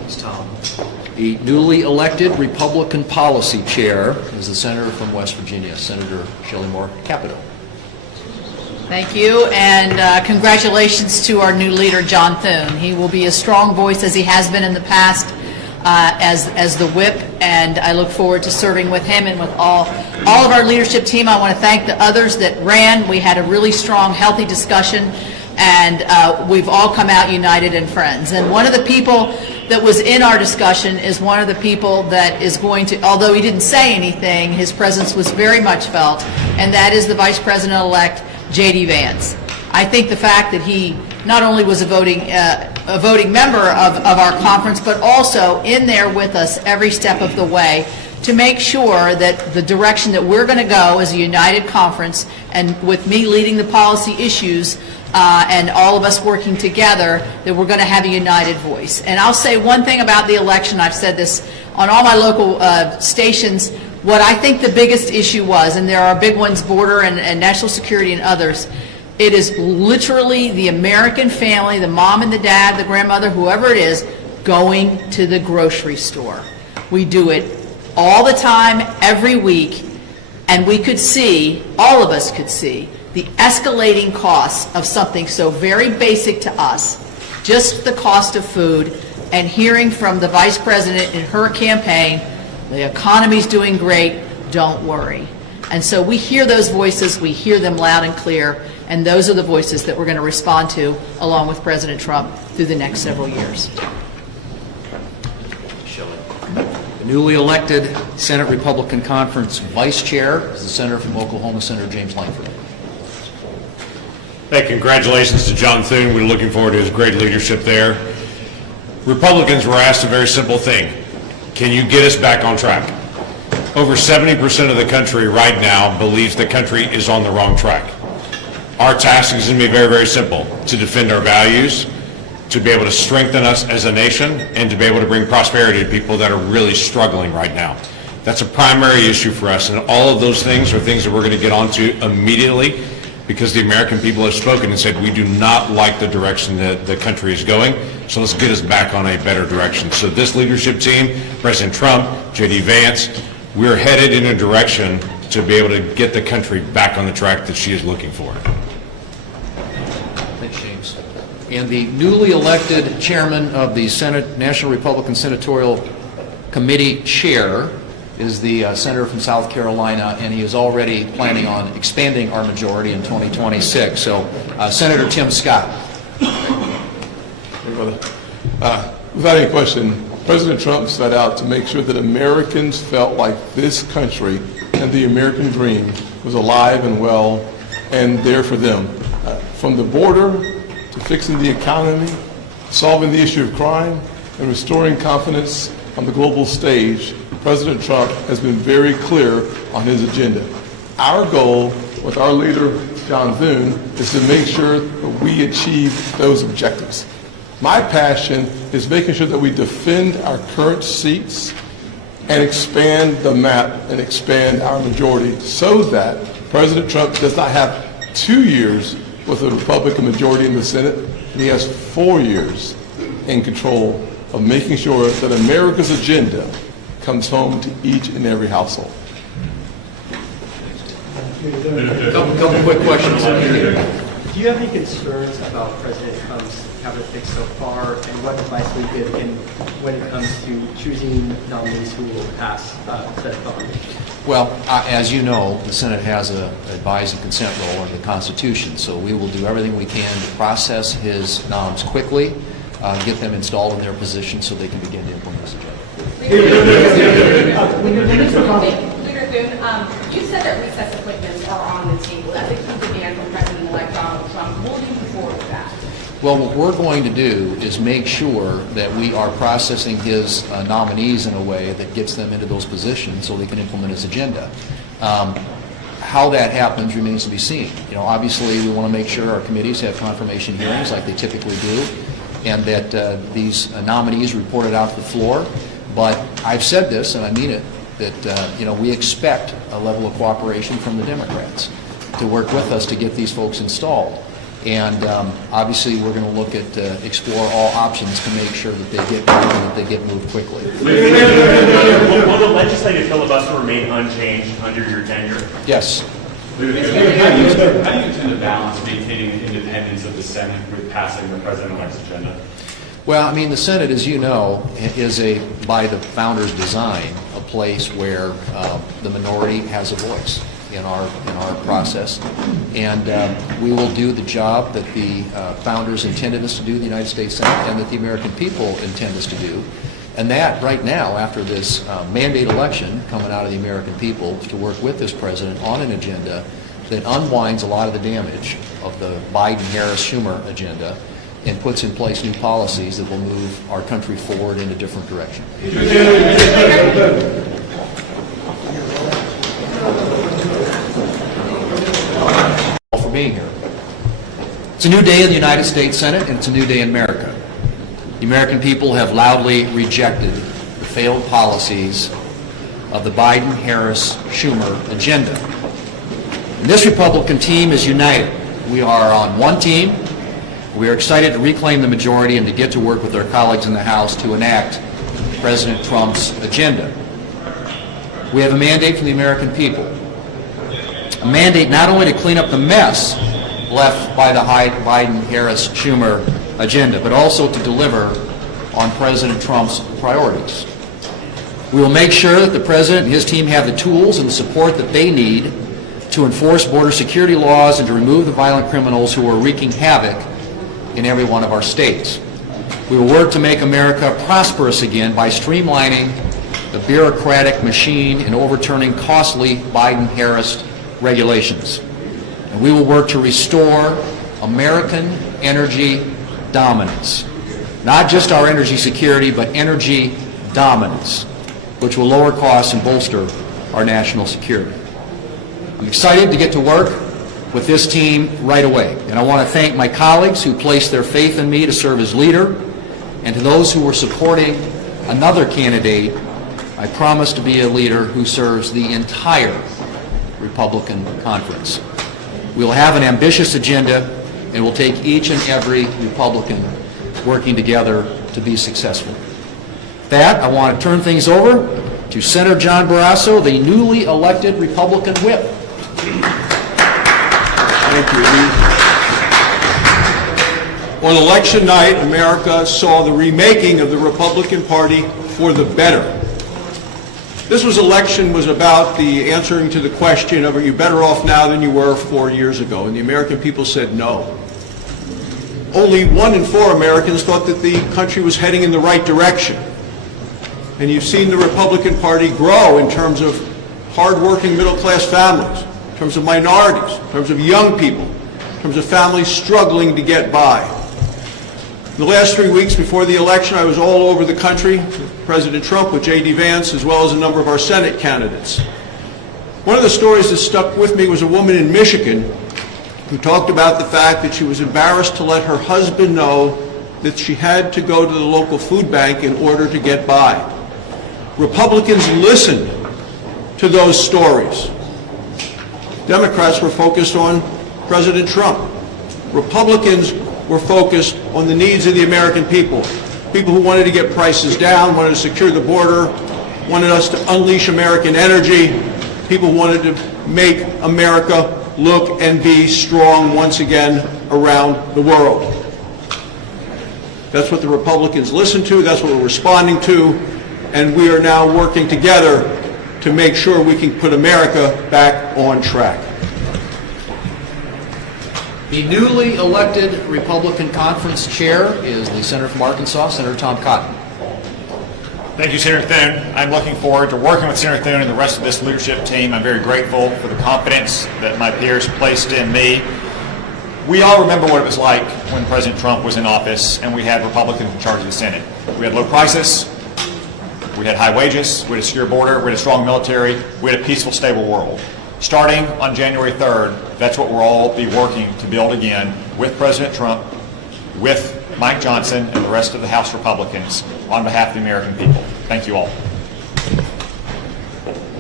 Thanks, Tom. The newly elected Republican Policy Chair is the Senator from West Virginia, Senator Shelley Moore Capito. Thank you, and congratulations to our new leader, John Thune. He will be a strong voice, as he has been in the past, as the whip, and I look forward to serving with him and with all of our leadership team. I want to thank the others that ran. We had a really strong, healthy discussion, and we've all come out united and friends. And one of the people that was in our discussion is one of the people that is going to, although he didn't say anything, his presence was very much felt, and that is the Vice President-elect, J.D. Vance. I think the fact that he not only was a voting member of our conference, but also in there with us every step of the way to make sure that the direction that we're going to go as a united conference, and with me leading the policy issues and all of us working together, that we're going to have a united voice. And I'll say one thing about the election. I've said this on all my local stations. What I think the biggest issue was, and there are big ones, border and national security and others, it is literally the American family, the mom and the dad, the grandmother, whoever it is, going to the grocery store. We do it all the time, every week, and we could see, all of us could see, the escalating costs of something so very basic to us, just the cost of food, and hearing from the Vice President in her campaign, the economy's doing great, don't worry. And so we hear those voices, we hear them loud and clear, and those are the voices that we're going to respond to along with President Trump through the next several years. The newly elected Senate Republican Conference Vice Chair is the Senator from Oklahoma, Senator James Lankford. Hey, congratulations to John Thune. We're looking forward to his great leadership there. Republicans were asked a very simple thing. Can you get us back on track? Over 70% of the country right now believes the country is on the wrong track. Our task is going to be very, very simple: to defend our values, to be able to strengthen us as a nation, and to be able to bring prosperity to people that are really struggling right now. That's a primary issue for us, and all of those things are things that we're going to get onto immediately, because the American people have spoken and said we do not like the direction that the country is going, so let's get us back on a better direction. So this leadership team, President Trump, J.D. Vance, we're headed in a direction to be able to get the country back on the track that she is looking for. Thanks, James. And the newly elected chairman of the Senate National Republican Senatorial Committee Chair is the Senator from South Carolina, and he is already planning on expanding our majority in 2026. So, Senator Tim Scott. Hey, brother. Without any question, President Trump set out to make sure that Americans felt like this country and the American dream was alive and well and there for them. From the border to fixing the economy, solving the issue of crime, and restoring confidence on the global stage, President Trump has been very clear on his agenda. Our goal with our leader, John Thune, is to make sure that we achieve those objectives. My passion is making sure that we defend our current seats and expand the map and expand our majority so that President Trump does not have 2 years with a Republican majority in the Senate, and he has 4 years in control of making sure that America's agenda comes home to each and every household. Couple quick questions. Do you have any concerns about President Trump's cabinet fix so far, and what advice we give him when it comes to choosing nominees who will pass Senate voting? Well, as you know, the Senate has an advise and consent role under the Constitution, so we will do everything we can to process his noms quickly, get them installed in their position so they can begin to implement this agenda. Leader Thune, you said that recess appointments are on the table. That's a key demand from President-elect Donald Trump. Will you move forward with that? Well, what we're going to do is make sure that we are processing his nominees in a way that gets them into those positions so they can implement his agenda. How that happens remains to be seen. You know, obviously, we want to make sure our committees have confirmation hearings like they typically do, and that these nominees reported out to the floor. But I've said this, and I mean it, that we expect a level of cooperation from the Democrats to work with us to get these folks installed. And obviously, we're going to look at, explore all options to make sure that they get moved and that they get moved quickly. Will the legislative filibuster remain unchanged under your tenure? Yes. How do you intend to balance maintaining the independence of the Senate with passing the president-elect's agenda? Well, I mean, the Senate, as you know, is by the founders' design, a place where the minority has a voice in our process, and we will do the job that the founders intended us to do, the United States Senate, and that the American people intend us to do. And that, right now, after this mandate election coming out of the American people, to work with this president on an agenda that unwinds a lot of the damage of the Biden-Harris-Schumer agenda and puts in place new policies that will move our country forward in a different direction. For being here. It's a new day in the United States Senate, and it's a new day in America. The American people have loudly rejected the failed policies of the Biden-Harris-Schumer agenda. And this Republican team is united. We are on one team. We are excited to reclaim the majority and to get to work with our colleagues in the House to enact President Trump's agenda. We have a mandate from the American people. A mandate not only to clean up the mess left by the Biden-Harris-Schumer agenda, but also to deliver on President Trump's priorities. We will make sure that the President and his team have the tools and the support that they need to enforce border security laws and to remove the violent criminals who are wreaking havoc in every one of our states. We will work to make America prosperous again by streamlining the bureaucratic machine and overturning costly Biden-Harris regulations. And we will work to restore American energy dominance. Not just our energy security, but energy dominance, which will lower costs and bolster our national security. I'm excited to get to work with this team right away. And I want to thank my colleagues who placed their faith in me to serve as leader, and to those who were supporting another candidate. I promise to be a leader who serves the entire Republican conference. We will have an ambitious agenda, and we'll take each and every Republican working together to be successful. With that, I want to turn things over to Senator John Barrasso, the newly elected Republican whip. Thank you. On election night, America saw the remaking of the Republican Party for the better. This election was about the answering to the question of, are you better off now than you were 4 years ago? And the American people said no. Only 1 in 4 Americans thought that the country was heading in the right direction. And you've seen the Republican Party grow in terms of hardworking middle-class families, in terms of minorities, in terms of young people, in terms of families struggling to get by. In the last 3 weeks before the election, I was all over the country with President Trump, with J.D. Vance, as well as a number of our Senate candidates. One of the stories that stuck with me was a woman in Michigan who talked about the fact that she was embarrassed to let her husband know that she had to go to the local food bank in order to get by. Republicans listened to those stories. Democrats were focused on President Trump. Republicans were focused on the needs of the American people. People who wanted to get prices down, wanted to secure the border, wanted us to unleash American energy. People who wanted to make America look and be strong once again around the world. That's what the Republicans listened to, that's what we're responding to, and we are now working together to make sure we can put America back on track. The newly elected Republican Conference Chair is the Senator from Arkansas, Senator Tom Cotton. Thank you, Senator Thune. I'm looking forward to working with Senator Thune and the rest of this leadership team. I'm very grateful for the confidence that my peers placed in me. We all remember what it was like when President Trump was in office and we had Republicans in charge of the Senate. We had low prices, we had high wages, we had a secure border, we had a strong military, we had a peaceful, stable world. Starting on January 3rd, that's what we'll all be working to build again with President Trump, with Mike Johnson, and the rest of the House Republicans on behalf of the American people. Thank you all.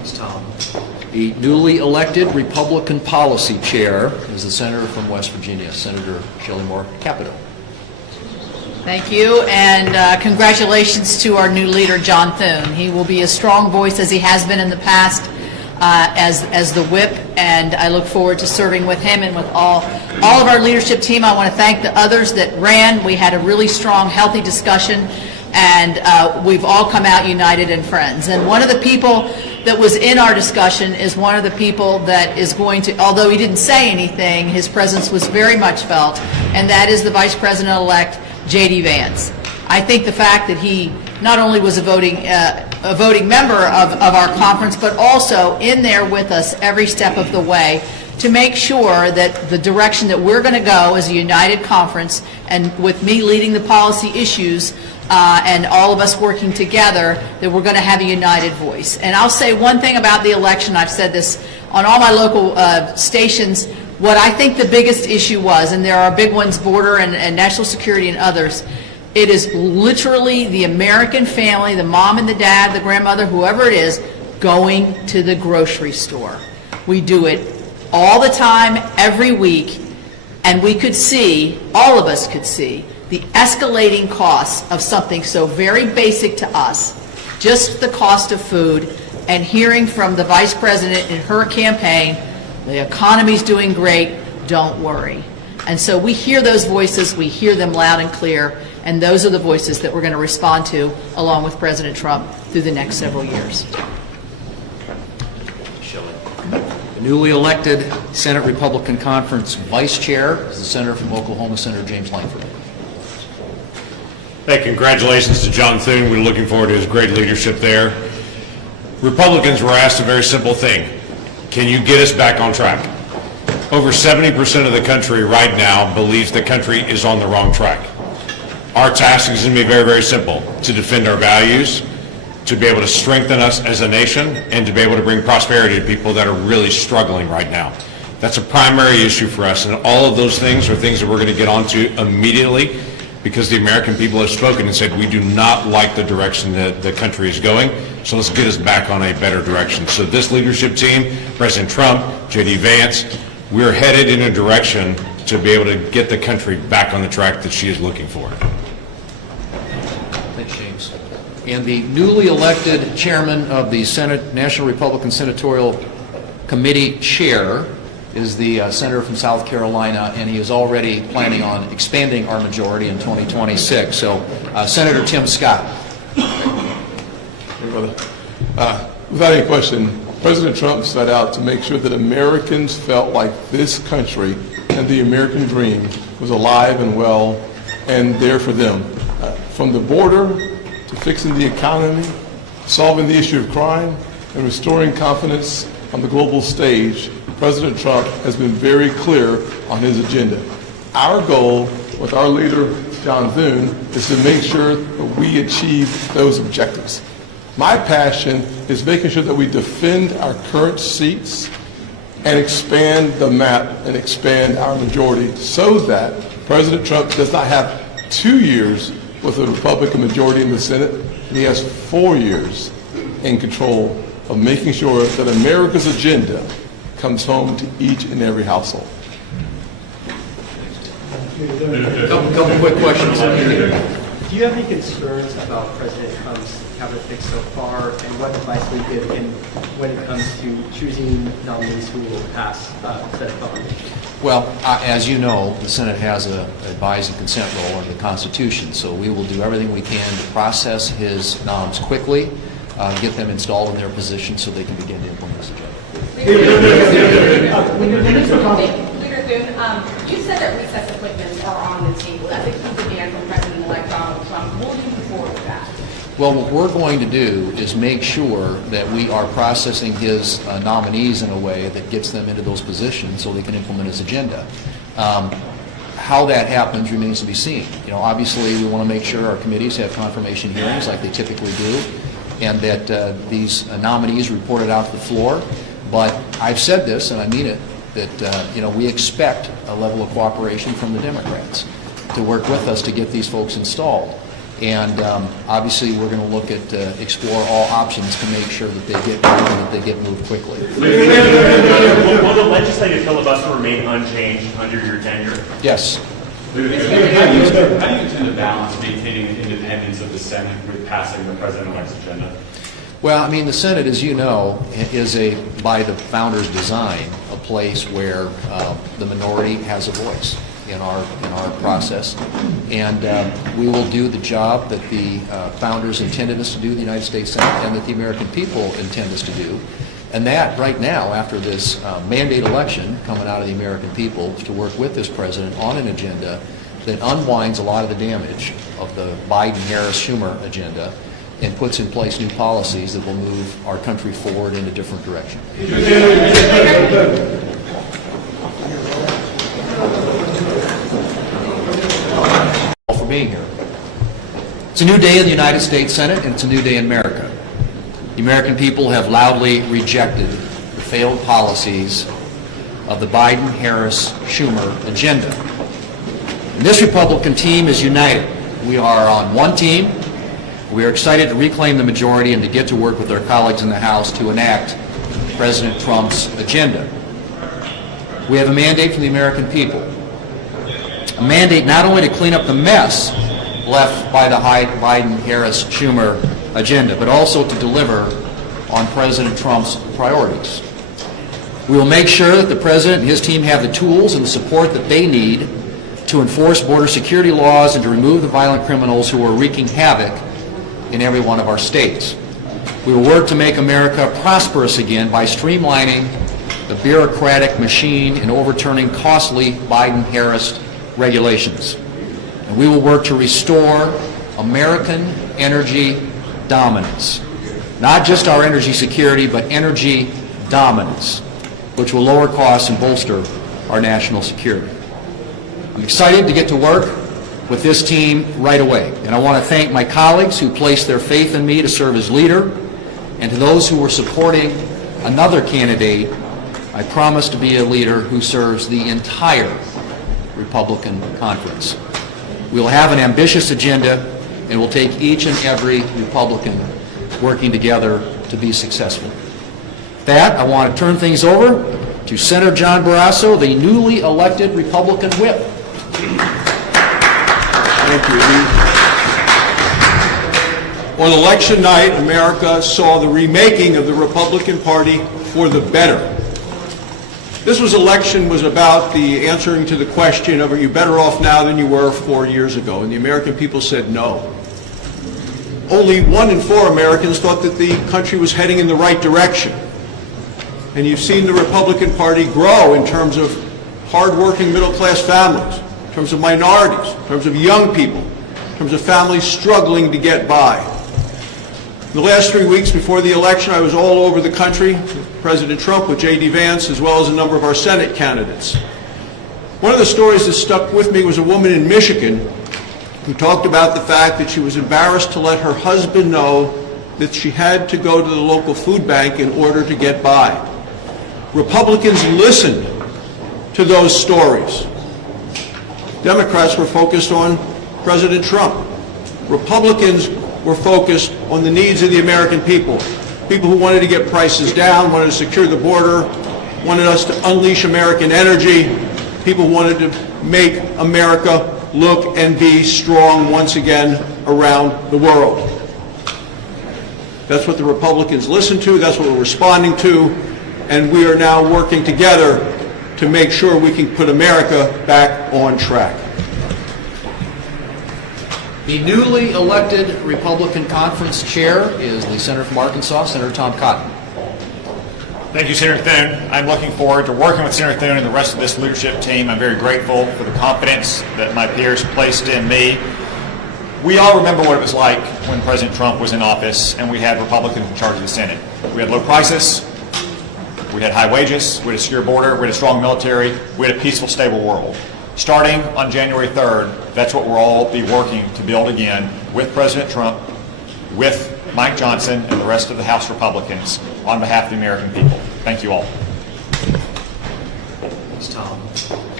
Thanks, Tom. The newly elected Republican Policy Chair is the Senator from West Virginia, Senator Shelley Moore Capito. Thank you, and congratulations to our new leader, John Thune. He will be a strong voice, as he has been in the past, as the whip, and I look forward to serving with him and with all of our leadership team. I want to thank the others that ran. We had a really strong, healthy discussion, and we've all come out united and friends. And one of the people that was in our discussion is one of the people that is going to, although he didn't say anything, his presence was very much felt, and that is the Vice President-elect, J.D. Vance. I think the fact that he not only was a voting member of our conference, but also in there with us every step of the way to make sure that the direction that we're going to go as a united conference, and with me leading the policy issues and all of us working together, that we're going to have a united voice. And I'll say one thing about the election. I've said this on all my local stations. What I think the biggest issue was, and there are big ones, border and national security and others, it is literally the American family, the mom and the dad, the grandmother, whoever it is, going to the grocery store. We do it all the time, every week, and we could see, all of us could see, the escalating costs of something so very basic to us, just the cost of food, and hearing from the Vice President in her campaign, the economy's doing great, don't worry. And so we hear those voices, we hear them loud and clear, and those are the voices that we're going to respond to along with President Trump through the next several years. The newly elected Senate Republican Conference Vice Chair is the Senator from Oklahoma, Senator James Lankford. Hey, congratulations to John Thune. We're looking forward to his great leadership there. Republicans were asked a very simple thing. Can you get us back on track? Over 70% of the country right now believes the country is on the wrong track. Our task is going to be very, very simple: to defend our values, to be able to strengthen us as a nation, and to be able to bring prosperity to people that are really struggling right now. That's a primary issue for us, and all of those things are things that we're going to get onto immediately, because the American people have spoken and said we do not like the direction that the country is going, so let's get us back on a better direction. So this leadership team, President Trump, J.D. Vance, we're headed in a direction to be able to get the country back on the track that she is looking for. Thanks, James. And the newly elected chairman of the Senate National Republican Senatorial Committee Chair is the senator from South Carolina, and he is already planning on expanding our majority in 2026. So, Senator Tim Scott. Hey, brother. Without any question, President Trump set out to make sure that Americans felt like this country and the American dream was alive and well and there for them. From the border to fixing the economy, solving the issue of crime, and restoring confidence on the global stage, President Trump has been very clear on his agenda. Our goal with our leader, John Thune, is to make sure that we achieve those objectives. My passion is making sure that we defend our current seats and expand the map and expand our majority so that President Trump does not have 2 years with a Republican majority in the Senate, and he has 4 years in control of making sure that America's agenda comes home to each and every household. Couple quick questions. Do you have any concerns about President Trump's cabinet picks so far, and what advice will you give him when it comes to choosing nominees who will pass Senate confirmation? Well, as you know, the Senate has an advise and consent role under the Constitution, so we will do everything we can to process his noms quickly, get them installed in their position so they can begin to implement this agenda. Leader Thune, you said that recess appointments are on the table. That's a key demand from President-elect Donald Trump. Will you move forward with that? Well, what we're going to do is make sure that we are processing his nominees in a way that gets them into those positions so they can implement his agenda. How that happens remains to be seen. You know, obviously, we want to make sure our committees have confirmation hearings like they typically do, and that these nominees reported out to the floor. But I've said this, and I mean it, that you know, we expect a level of cooperation from the Democrats to work with us to get these folks installed. And obviously, we're going to look at, explore all options to make sure that they get moved and that they get moved quickly. Will the legislative filibuster remain unchanged under your tenure? Yes. How do you intend to balance maintaining the independence of the Senate with passing the president-elect's agenda? Well, I mean, the Senate, as you know, is by the founders' design, a place where the minority has a voice in our process, and we will do the job that the founders intended us to do, the United States Senate, and that the American people intend us to do. And that, right now, after this mandate election coming out of the American people, is to work with this president on an agenda that unwinds a lot of the damage of the Biden-Harris-Schumer agenda and puts in place new policies that will move our country forward in a different direction. For being here. It's a new day in the United States Senate, and it's a new day in America. The American people have loudly rejected the failed policies of the Biden-Harris-Schumer agenda. And this Republican team is united. We are on one team. We are excited to reclaim the majority and to get to work with our colleagues in the House to enact President Trump's agenda. We have a mandate from the American people. A mandate not only to clean up the mess left by the Biden-Harris-Schumer agenda, but also to deliver on President Trump's priorities. We will make sure that the President and his team have the tools and the support that they need to enforce border security laws and to remove the violent criminals who are wreaking havoc in every one of our states. We will work to make America prosperous again by streamlining the bureaucratic machine and overturning costly Biden-Harris regulations. And we will work to restore American energy dominance. Not just our energy security, but energy dominance, which will lower costs and bolster our national security. I'm excited to get to work with this team right away. And I want to thank my colleagues who placed their faith in me to serve as leader, and to those who were supporting another candidate. I promise to be a leader who serves the entire Republican conference. We will have an ambitious agenda, and we'll take each and every Republican working together to be successful. With that, I want to turn things over to Senator John Barrasso, the newly elected Republican whip. Thank you. On election night, America saw the remaking of the Republican Party for the better. This election was about the answering to the question of, are you better off now than you were 4 years ago? And the American people said no. Only 1 in 4 Americans thought that the country was heading in the right direction. And you've seen the Republican Party grow in terms of hardworking middle-class families, in terms of minorities, in terms of young people, in terms of families struggling to get by. In the last 3 weeks before the election, I was all over the country with President Trump, with J.D. Vance, as well as a number of our Senate candidates. One of the stories that stuck with me was a woman in Michigan who talked about the fact that she was embarrassed to let her husband know that she had to go to the local food bank in order to get by. Republicans listened to those stories. Democrats were focused on President Trump. Republicans were focused on the needs of the American people. People who wanted to get prices down, wanted to secure the border, wanted us to unleash American energy. People who wanted to make America look and be strong once again around the world. That's what the Republicans listened to, that's what we're responding to, and we are now working together to make sure we can put America back on track. The newly elected Republican Conference Chair is the Senator from Arkansas, Senator Tom Cotton. Thank you, Senator Thune. I'm looking forward to working with Senator Thune and the rest of this leadership team. I'm very grateful for the confidence that my peers placed in me. We all remember what it was like when President Trump was in office and we had Republicans in charge of the Senate. We had low prices, we had high wages, we had a secure border, we had a strong military, we had a peaceful, stable world. Starting on January 3rd, that's what we'll all be working to build again with President Trump, with Mike Johnson, and the rest of the House Republicans on behalf of the American people. Thank you all. Thanks, Tom.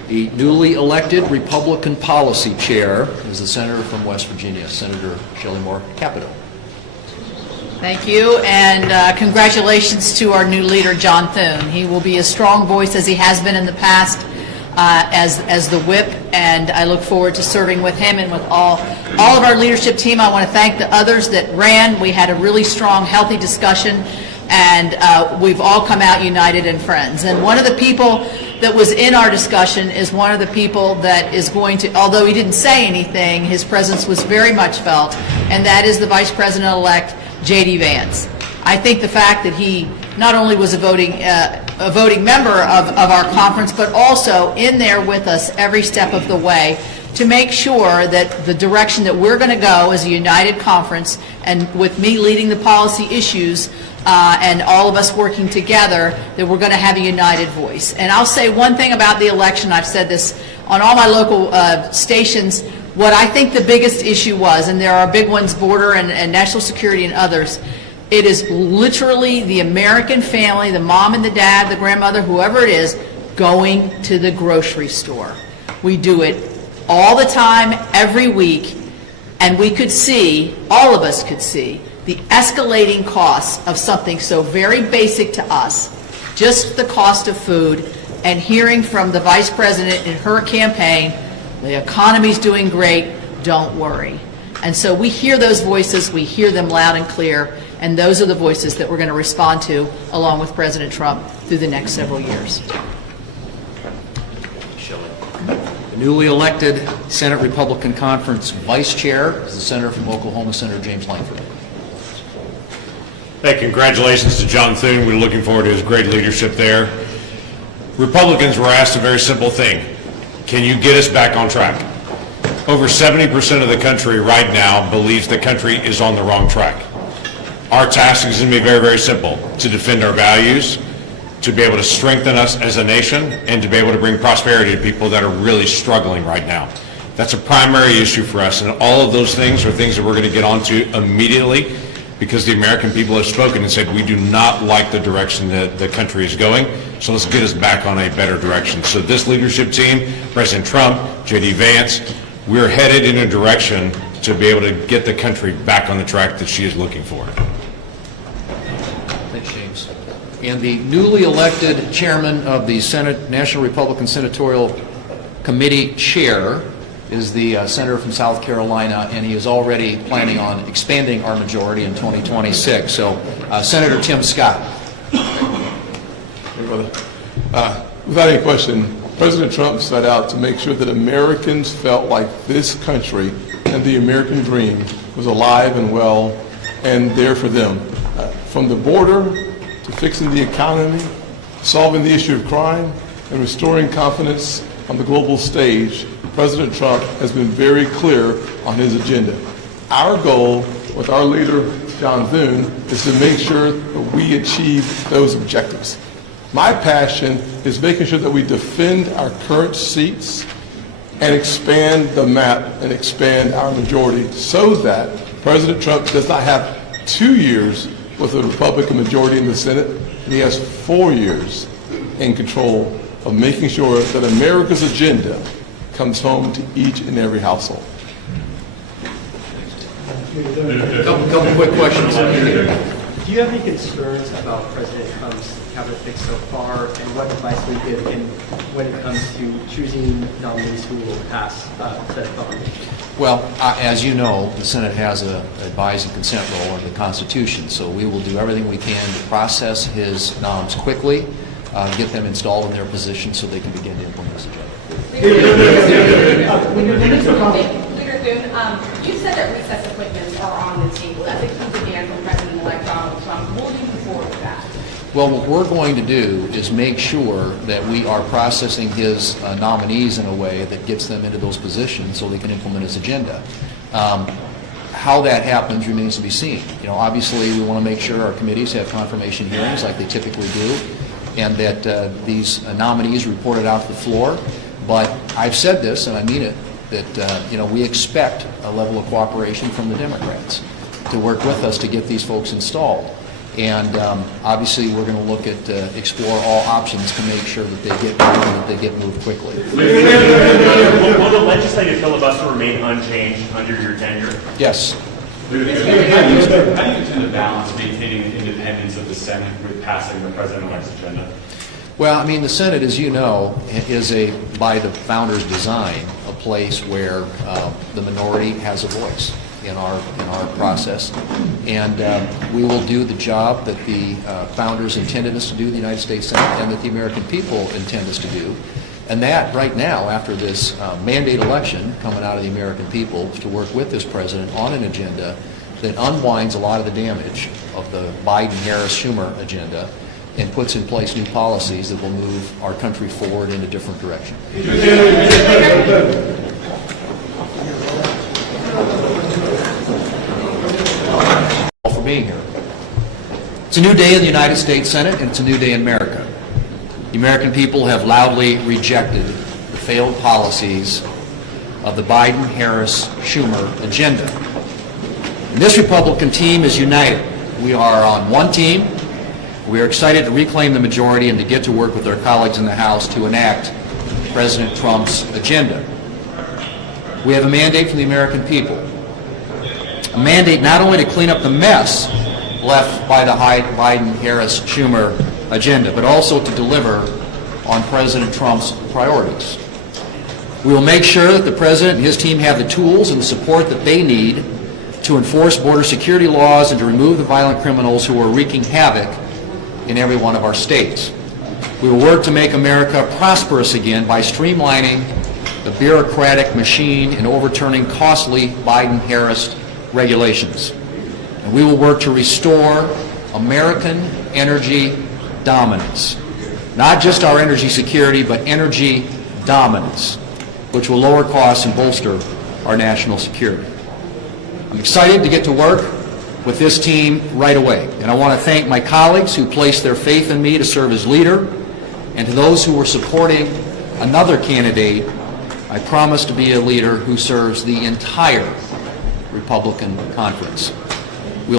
The newly elected Republican Policy Chair is the senator from West Virginia, Senator Shelley Moore Capito. Thank you, and congratulations to our new leader, John Thune. He will be a strong voice, as he has been in the past, as the whip, and I look forward to serving with him and with all of our leadership team. I want to thank the others that ran. We had a really strong, healthy discussion, and we've all come out united and friends. And one of the people that was in our discussion is one of the people that is going to, although he didn't say anything, his presence was very much felt, and that is the Vice President-elect, J.D. Vance. I think the fact that he not only was a voting member of our conference, but also in there with us every step of the way to make sure that the direction that we're going to go as a united conference, and with me leading the policy issues, and all of us working together, that we're going to have a united voice. And I'll say one thing about the election. I've said this on all my local stations. What I think the biggest issue was, and there are big ones, border and national security and others, it is literally the American family, the mom and the dad, the grandmother, whoever it is, going to the grocery store. We do it all the time, every week, and we could see, all of us could see, the escalating costs of something so very basic to us, just the cost of food, and hearing from the Vice President in her campaign, the economy's doing great, don't worry. And so we hear those voices, we hear them loud and clear, and those are the voices that we're going to respond to, along with President Trump, through the next several years. The newly elected Senate Republican Conference Vice Chair is the senator from Oklahoma, Senator James Lankford. Hey, congratulations to John Thune. We're looking forward to his great leadership there. Republicans were asked a very simple thing. Can you get us back on track? Over 70% of the country right now believes the country is on the wrong track. Our task is going to be very, very simple: to defend our values, to be able to strengthen us as a nation, and to be able to bring prosperity to people that are really struggling right now. That's a primary issue for us, and all of those things are things that we're going to get onto immediately, because the American people have spoken and said we do not like the direction that the country is going, so let's get us back on a better direction. So this leadership team, President Trump, J.D. Vance, we're headed in a direction to be able to get the country back on the track that she is looking for. Thanks, James. And the newly elected chairman of the Senate National Republican Senatorial Committee Chair is the senator from South Carolina, and he is already planning on expanding our majority in 2026. So, Senator Tim Scott. Hey, brother. Without any question, President Trump set out to make sure that Americans felt like this country and the American dream was alive and well and there for them. From the border to fixing the economy, solving the issue of crime, and restoring confidence on the global stage, President Trump has been very clear on his agenda. Our goal with our leader, John Thune, is to make sure that we achieve those objectives. My passion is making sure that we defend our current seats and expand the map and expand our majority so that President Trump does not have 2 years with a Republican majority in the Senate, and he has 4 years in control of making sure that America's agenda comes home to each and every household. Couple quick questions. Do you have any concerns about President Trump's cabinet fix so far, and what advice would you give him when it comes to choosing nominees who will pass Senate nominations? Well, as you know, the Senate has an advise and consent role under the Constitution, so we will do everything we can to process his noms quickly, get them installed in their position so they can begin to implement this agenda. Leader Thune, you said that recess appointments are on the table. That's a key demand from President-elect Donald Trump. Will you move forward with that? Well, what we're going to do is make sure that we are processing his nominees in a way that gets them into those positions so they can implement his agenda. How that happens remains to be seen. You know, obviously, we want to make sure our committees have confirmation hearings like they typically do, and that these nominees reported out to the floor. But I've said this, and I mean it, that we expect a level of cooperation from the Democrats to work with us to get these folks installed. And obviously, we're going to look at, explore all options to make sure that they get moved and that they get moved quickly. Will the legislative filibuster remain unchanged under your tenure? Yes. How do you intend to balance maintaining the independence of the Senate with passing the president-elect's agenda? Well, I mean, the Senate, as you know, is by the founders' design, a place where the minority has a voice in our process, and we will do the job that the founders intended us to do, the United States Senate, and that the American people intend us to do. And that, right now, after this mandate election coming out of the American people, to work with this president on an agenda that unwinds a lot of the damage of the Biden-Harris-Schumer agenda and puts in place new policies that will move our country forward in a different direction. For being here. It's a new day in the United States Senate, and it's a new day in America. The American people have loudly rejected the failed policies of the Biden-Harris-Schumer agenda. And this Republican team is united. We are on one team. We are excited to reclaim the majority and to get to work with our colleagues in the House to enact President Trump's agenda. We have a mandate from the American people. A mandate not only to clean up the mess left by the Biden-Harris-Schumer agenda, but also to deliver on President Trump's priorities. We will make sure that the President and his team have the tools and the support that they need to enforce border security laws and to remove the violent criminals who are wreaking havoc in every one of our states. We will work to make America prosperous again by streamlining the bureaucratic machine and overturning costly Biden-Harris regulations. And we will work to restore American energy dominance. Not just our energy security, but energy dominance, which will lower costs and bolster our national security. I'm excited to get to work with this team right away. And I want to thank my colleagues who placed their faith in me to serve as leader, and to those who were supporting another candidate. I promise to be a leader who serves the entire Republican conference.